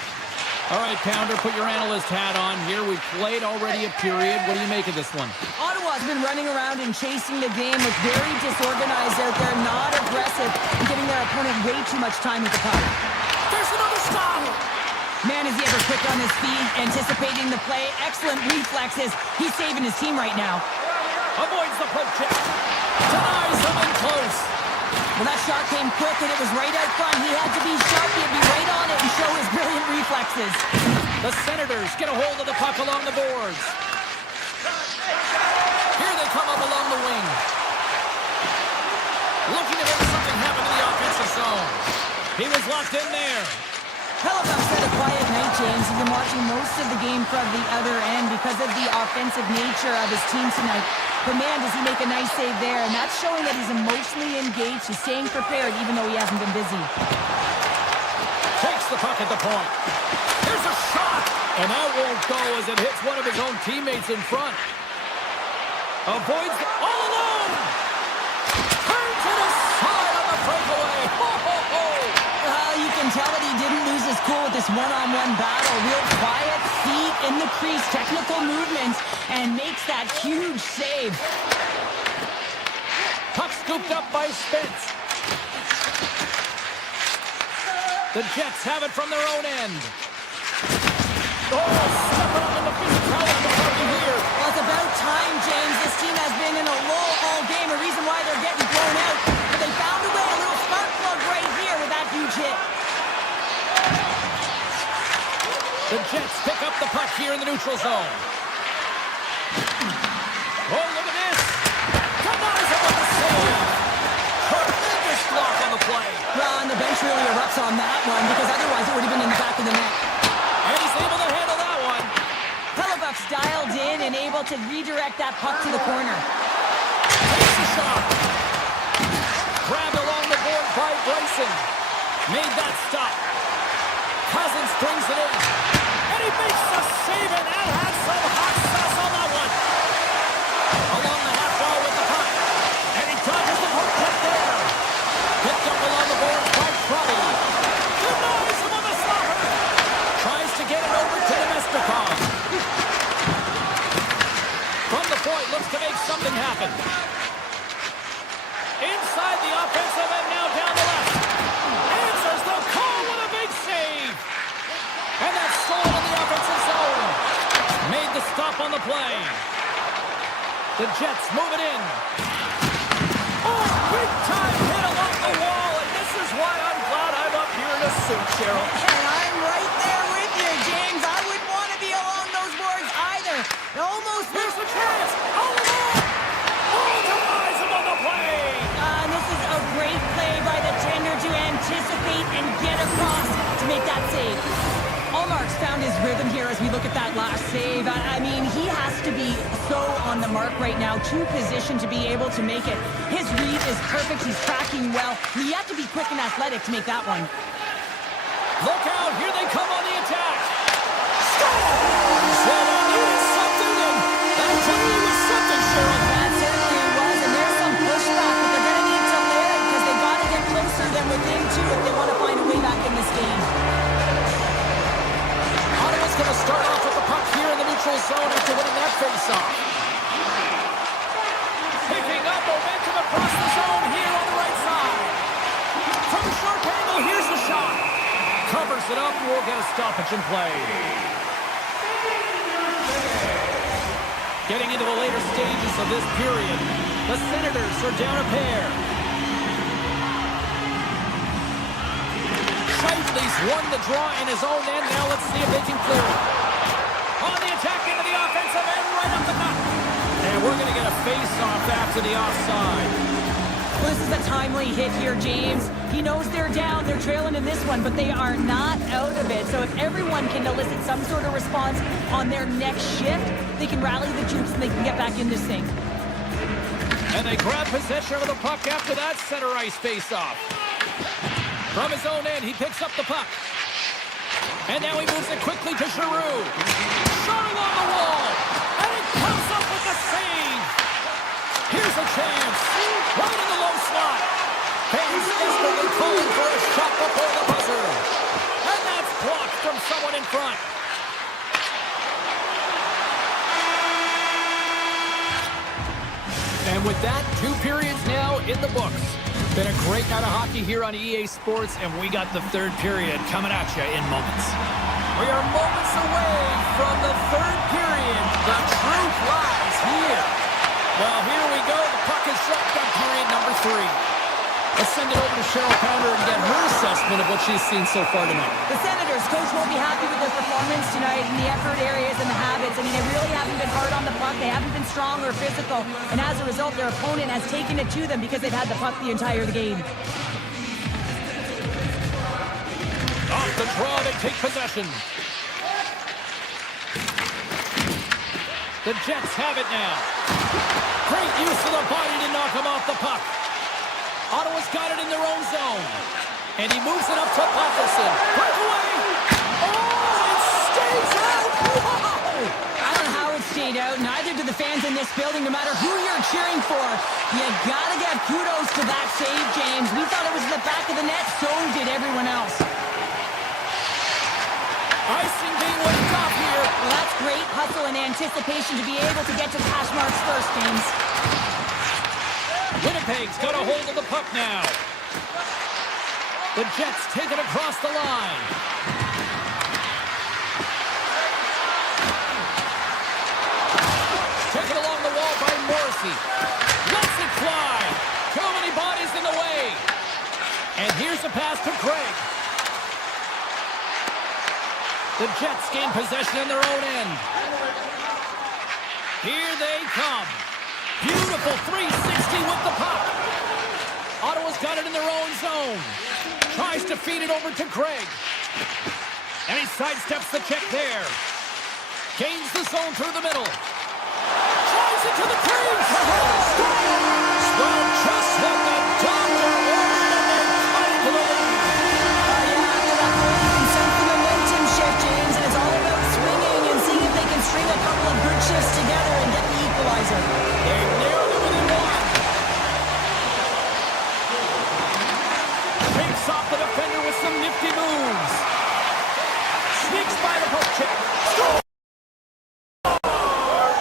All right, Pounder, put your analyst hat on here. We've played already a period. What do you make of this one? Ottawa's been running around and chasing the game, look very disorganized out there, not aggressive, and giving their opponent way too much time with the puck. There's another stop! Man, is he ever quick on his feet, anticipating the play. Excellent reflexes. He's saving his team right now. Avoids the poke check. Denies him in close. Well, that shot came quick, and it was right out front. He had to be sharp. He had to be right on it and show his brilliant reflexes. The Senators get a hold of the puck along the boards. Here they come up along the wing. Looking to make something happen in the offensive zone. He was locked in there. Hell of upset a quiet night, James. He's been watching most of the game from the other end because of the offensive nature of his team tonight. But man, does he make a nice save there. And that's showing that he's emotionally engaged. He's staying prepared even though he hasn't been busy. Takes the puck at the point. There's a shot! And that won't go as it hits one of his own teammates in front. Avoids the... all alone! Turns it aside on the breakaway. Ho, ho, ho! You can tell that he didn't lose his cool with this one-on-one battle. Real quiet, feet in the crease, technical movements, and makes that huge save. Puck scooped up by Spence. The Jets have it from their own end. Oh, stepping up in the physicality department here. Well, it's about time, James. This team has been in a lull all game, a reason why they're getting blown out. But they found a way a here in the neutral zone. Oh, look at this. Denies him with the save. Tremendous block on the play. Well, and the bench really erupts on that one because otherwise it would have been in the back of the net. And he's able to handle that one. Hellebuck's dialed in and able to redirect that puck to the corner. Takes a shot. Grabbed along the board by Bryson. Made that stop. Cousins brings it in. And he makes the save, and that had some hot sauce on that one. Along the half wall with the puck. And he dodges the puck right there. Picked up along the boards by Krabby. Denies him on the stopper. Tries to get it over to Nemestikov. From the point, looks to make something happen. Inside the offensive end, now down the left. Answers the call with a big save. And that's stolen in the offensive zone. Made the stop on the play. The Jets move it in. Oh, big time hit along the wall. And this is why I'm glad I'm up here in a suit, Cheryl. And I'm right there with you, James. I wouldn't want to be along those boards either. Almost. Here's the chance. Oh, denies him on the play. And this is a great play by the tender to anticipate and get across to make that save. Allmark's found his rhythm here as we look at that last save. I mean, he has to be so on the mark right now, to position to be able to make it. His read is perfect. He's tracking well. You have to be quick and athletic to make that one. Look out. Here they come on the attack. Scores! Well, they needed something, and that certainly was something, Cheryl. That certainly was, and there's some pushback, but they're going to need to layer it because they've got to get closer than within two if they want to find a way back in this game. Ottawa's going to start off with the puck here in the neutral zone after winning that faceoff. Picking up momentum across the zone here on the right side. From a sharp angle, here's the shot. Covers it up, we'll get a stoppage in play. Getting into the later stages of this period, the Senators are down a pair. Shifley's won the draw in his own end. Now let's see if they can clear it. On the attack into the offensive end, right up the gut. And we're going to get a face-off after the offside. Well, this is a timely hit here, James. He knows they're down, they're trailing in this one, but they are not out of it. So if everyone can elicit some sort of response on their next shift, they can rally the troops and they can get back in this thing. And they grab possession of the puck after that center ice face-off. From his own end, he picks up the puck. And now he moves it quickly to Giroux. Shot along the wall. And he comes up with the save. Here's a chance. Right in the low slot. Fans desperately calling for a shot before the buzzer. And that's blocked from someone in front. And with that, 2 periods now in the books. Been a great night of hockey here on EA Sports, and we got the 3rd period coming at you in moments. We are moments away from the 3rd period. The truth lies here. Well, here we go. The puck is dropped on period number 3. Let's send it over to Cheryl Pounder and get her assessment of what she's seen so far tonight. The Senators, coach won't be happy with their performance tonight in the effort areas and the habits. I mean, they really haven't been hard on the puck. They haven't been strong or physical. And as a result, their opponent has taken it to them because they've had the puck the entire game. Off the draw, they take possession. The Jets have it now. Great use of the body to knock him off the puck. Ottawa's got it in their own zone. And he moves it up to Patterson. Breakaway! Oh, it stays out! Wow! I don't know how it stayed out. Neither do the fans in this building, no matter who you're cheering for. You gotta give kudos to that save, James. We thought it was in the back of the net. So did everyone else. Icing being waved off here. Well, that's great hustle and anticipation to be able to get to the hash marks first, James. Winnipeg's got a hold of the puck now. The Jets take it across the line. Taken along the wall by Morrissey. Lets it fly. Too many bodies in the way. And here's a pass to Craig. The Jets gain possession in their own end. Here they come. Beautiful 360 with the puck. Ottawa's got it in their own zone. Tries to feed it over to Craig. And he sidesteps the check there. Gains the zone through the middle. Drives it to the crease. Well, just what the doctor ordered, and they're cutting to the lead. Sense the momentum shift, James, and it's all about swinging and seeing if they can string a couple of good shifts together and get the equalizer. They're nearly within one. Takes off the defender with some nifty moves. Sneaks by the poke check. Scores!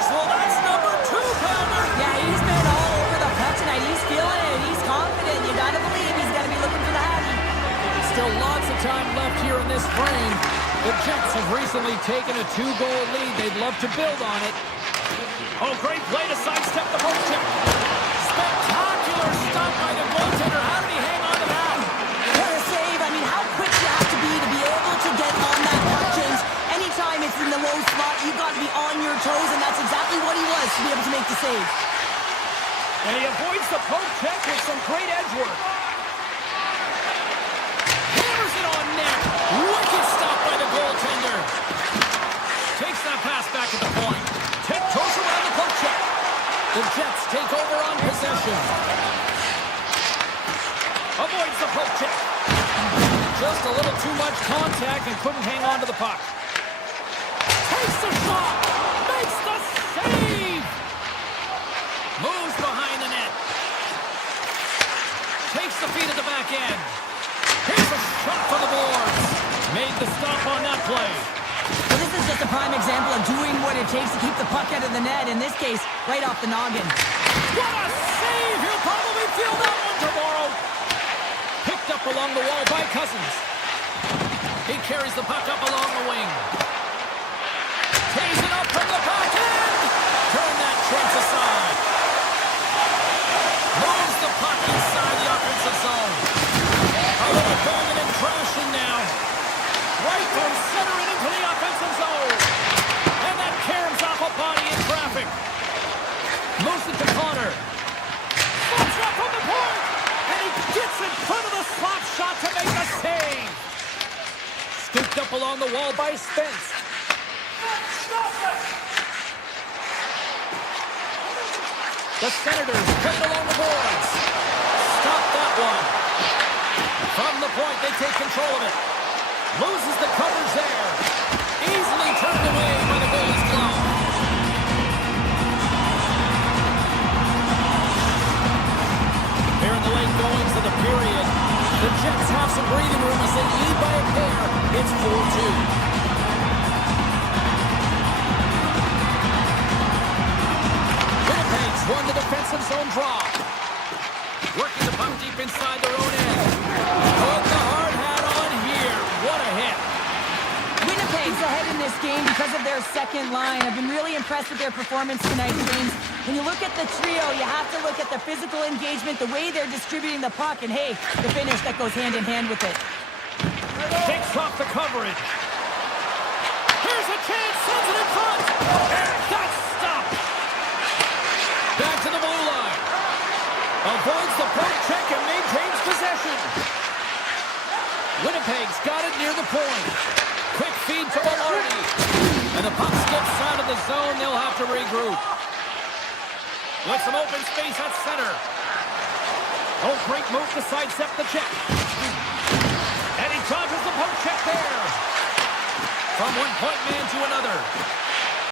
Well, that's number 2-pounder. Yeah, he's been all over the puck tonight. He's feeling it. He's confident. You gotta believe he's gonna be looking for the Hattie. Still lots of time left here in this frame. The Jets have recently taken a 2-goal lead. They'd love to build on it. Oh, great play to sidestep the poke check. Spectacular stop by the goaltender. How did he hang on to that? What a save. I mean, how quick you have to be able to get on that puck, James. Anytime it's in the low slot, you've got to be on your toes, and that's exactly what he was to be able to make the save. And he avoids the poke check with some great edge work. Hammers it on net. Wicked stop by the goaltender. Takes that pass back at the point. Tiptoes around the poke check. The Jets take over on possession. Avoids the poke check. Just a little too much contact and couldn't hang on to the puck. Takes the shot. Makes the save. Moves behind the net. Takes the feed at the back end. Here's a shot for the boards. Made the stop on that play. Well, this is just a prime example of doing what it takes to keep the puck out of the net. In this case, right off the noggin. What a save! He'll probably feel that one tomorrow. Picked up along the wall by Cousins. He carries the puck up along the wing. Tees it up from the back end. Turn that chance aside. Moves the puck inside the offensive zone. A little banging and crashing now. Right from center and into the offensive zone. And that caroms off a body in traffic. Moves it to Connor. Slops up from the point. And he gets in front of the slap shot to make the save. Scooped up along the wall by Spence. The Senators play it along the boards. Stop that one. From the point, they take control of it. Loses the coverage there. Easily turned away by the goalie's glove. Here in the late goings of the period, the Jets have some breathing room as they lead by a pair. It's 4-2. Winnipeg's won the defensive zone draw. Working the puck deep inside their own end. Put the hard hat on here. What a hit. Winnipeg's ahead in this game because of their second line. I've been really impressed with their performance tonight, James. When you look at the trio, you have to look at the physical engagement, the way they're distributing the puck, and hey, the finish that goes hand in hand with it. Takes off the coverage. Here's a chance, sends it in front. And that's stopped. Back to the blue line. Avoids the poke check and maintains possession. Winnipeg's got it near the point. Quick feed to Velarde. And the puck skips out of the zone. They'll have to regroup. With some open space at center. Oh, great move to sidestep the check.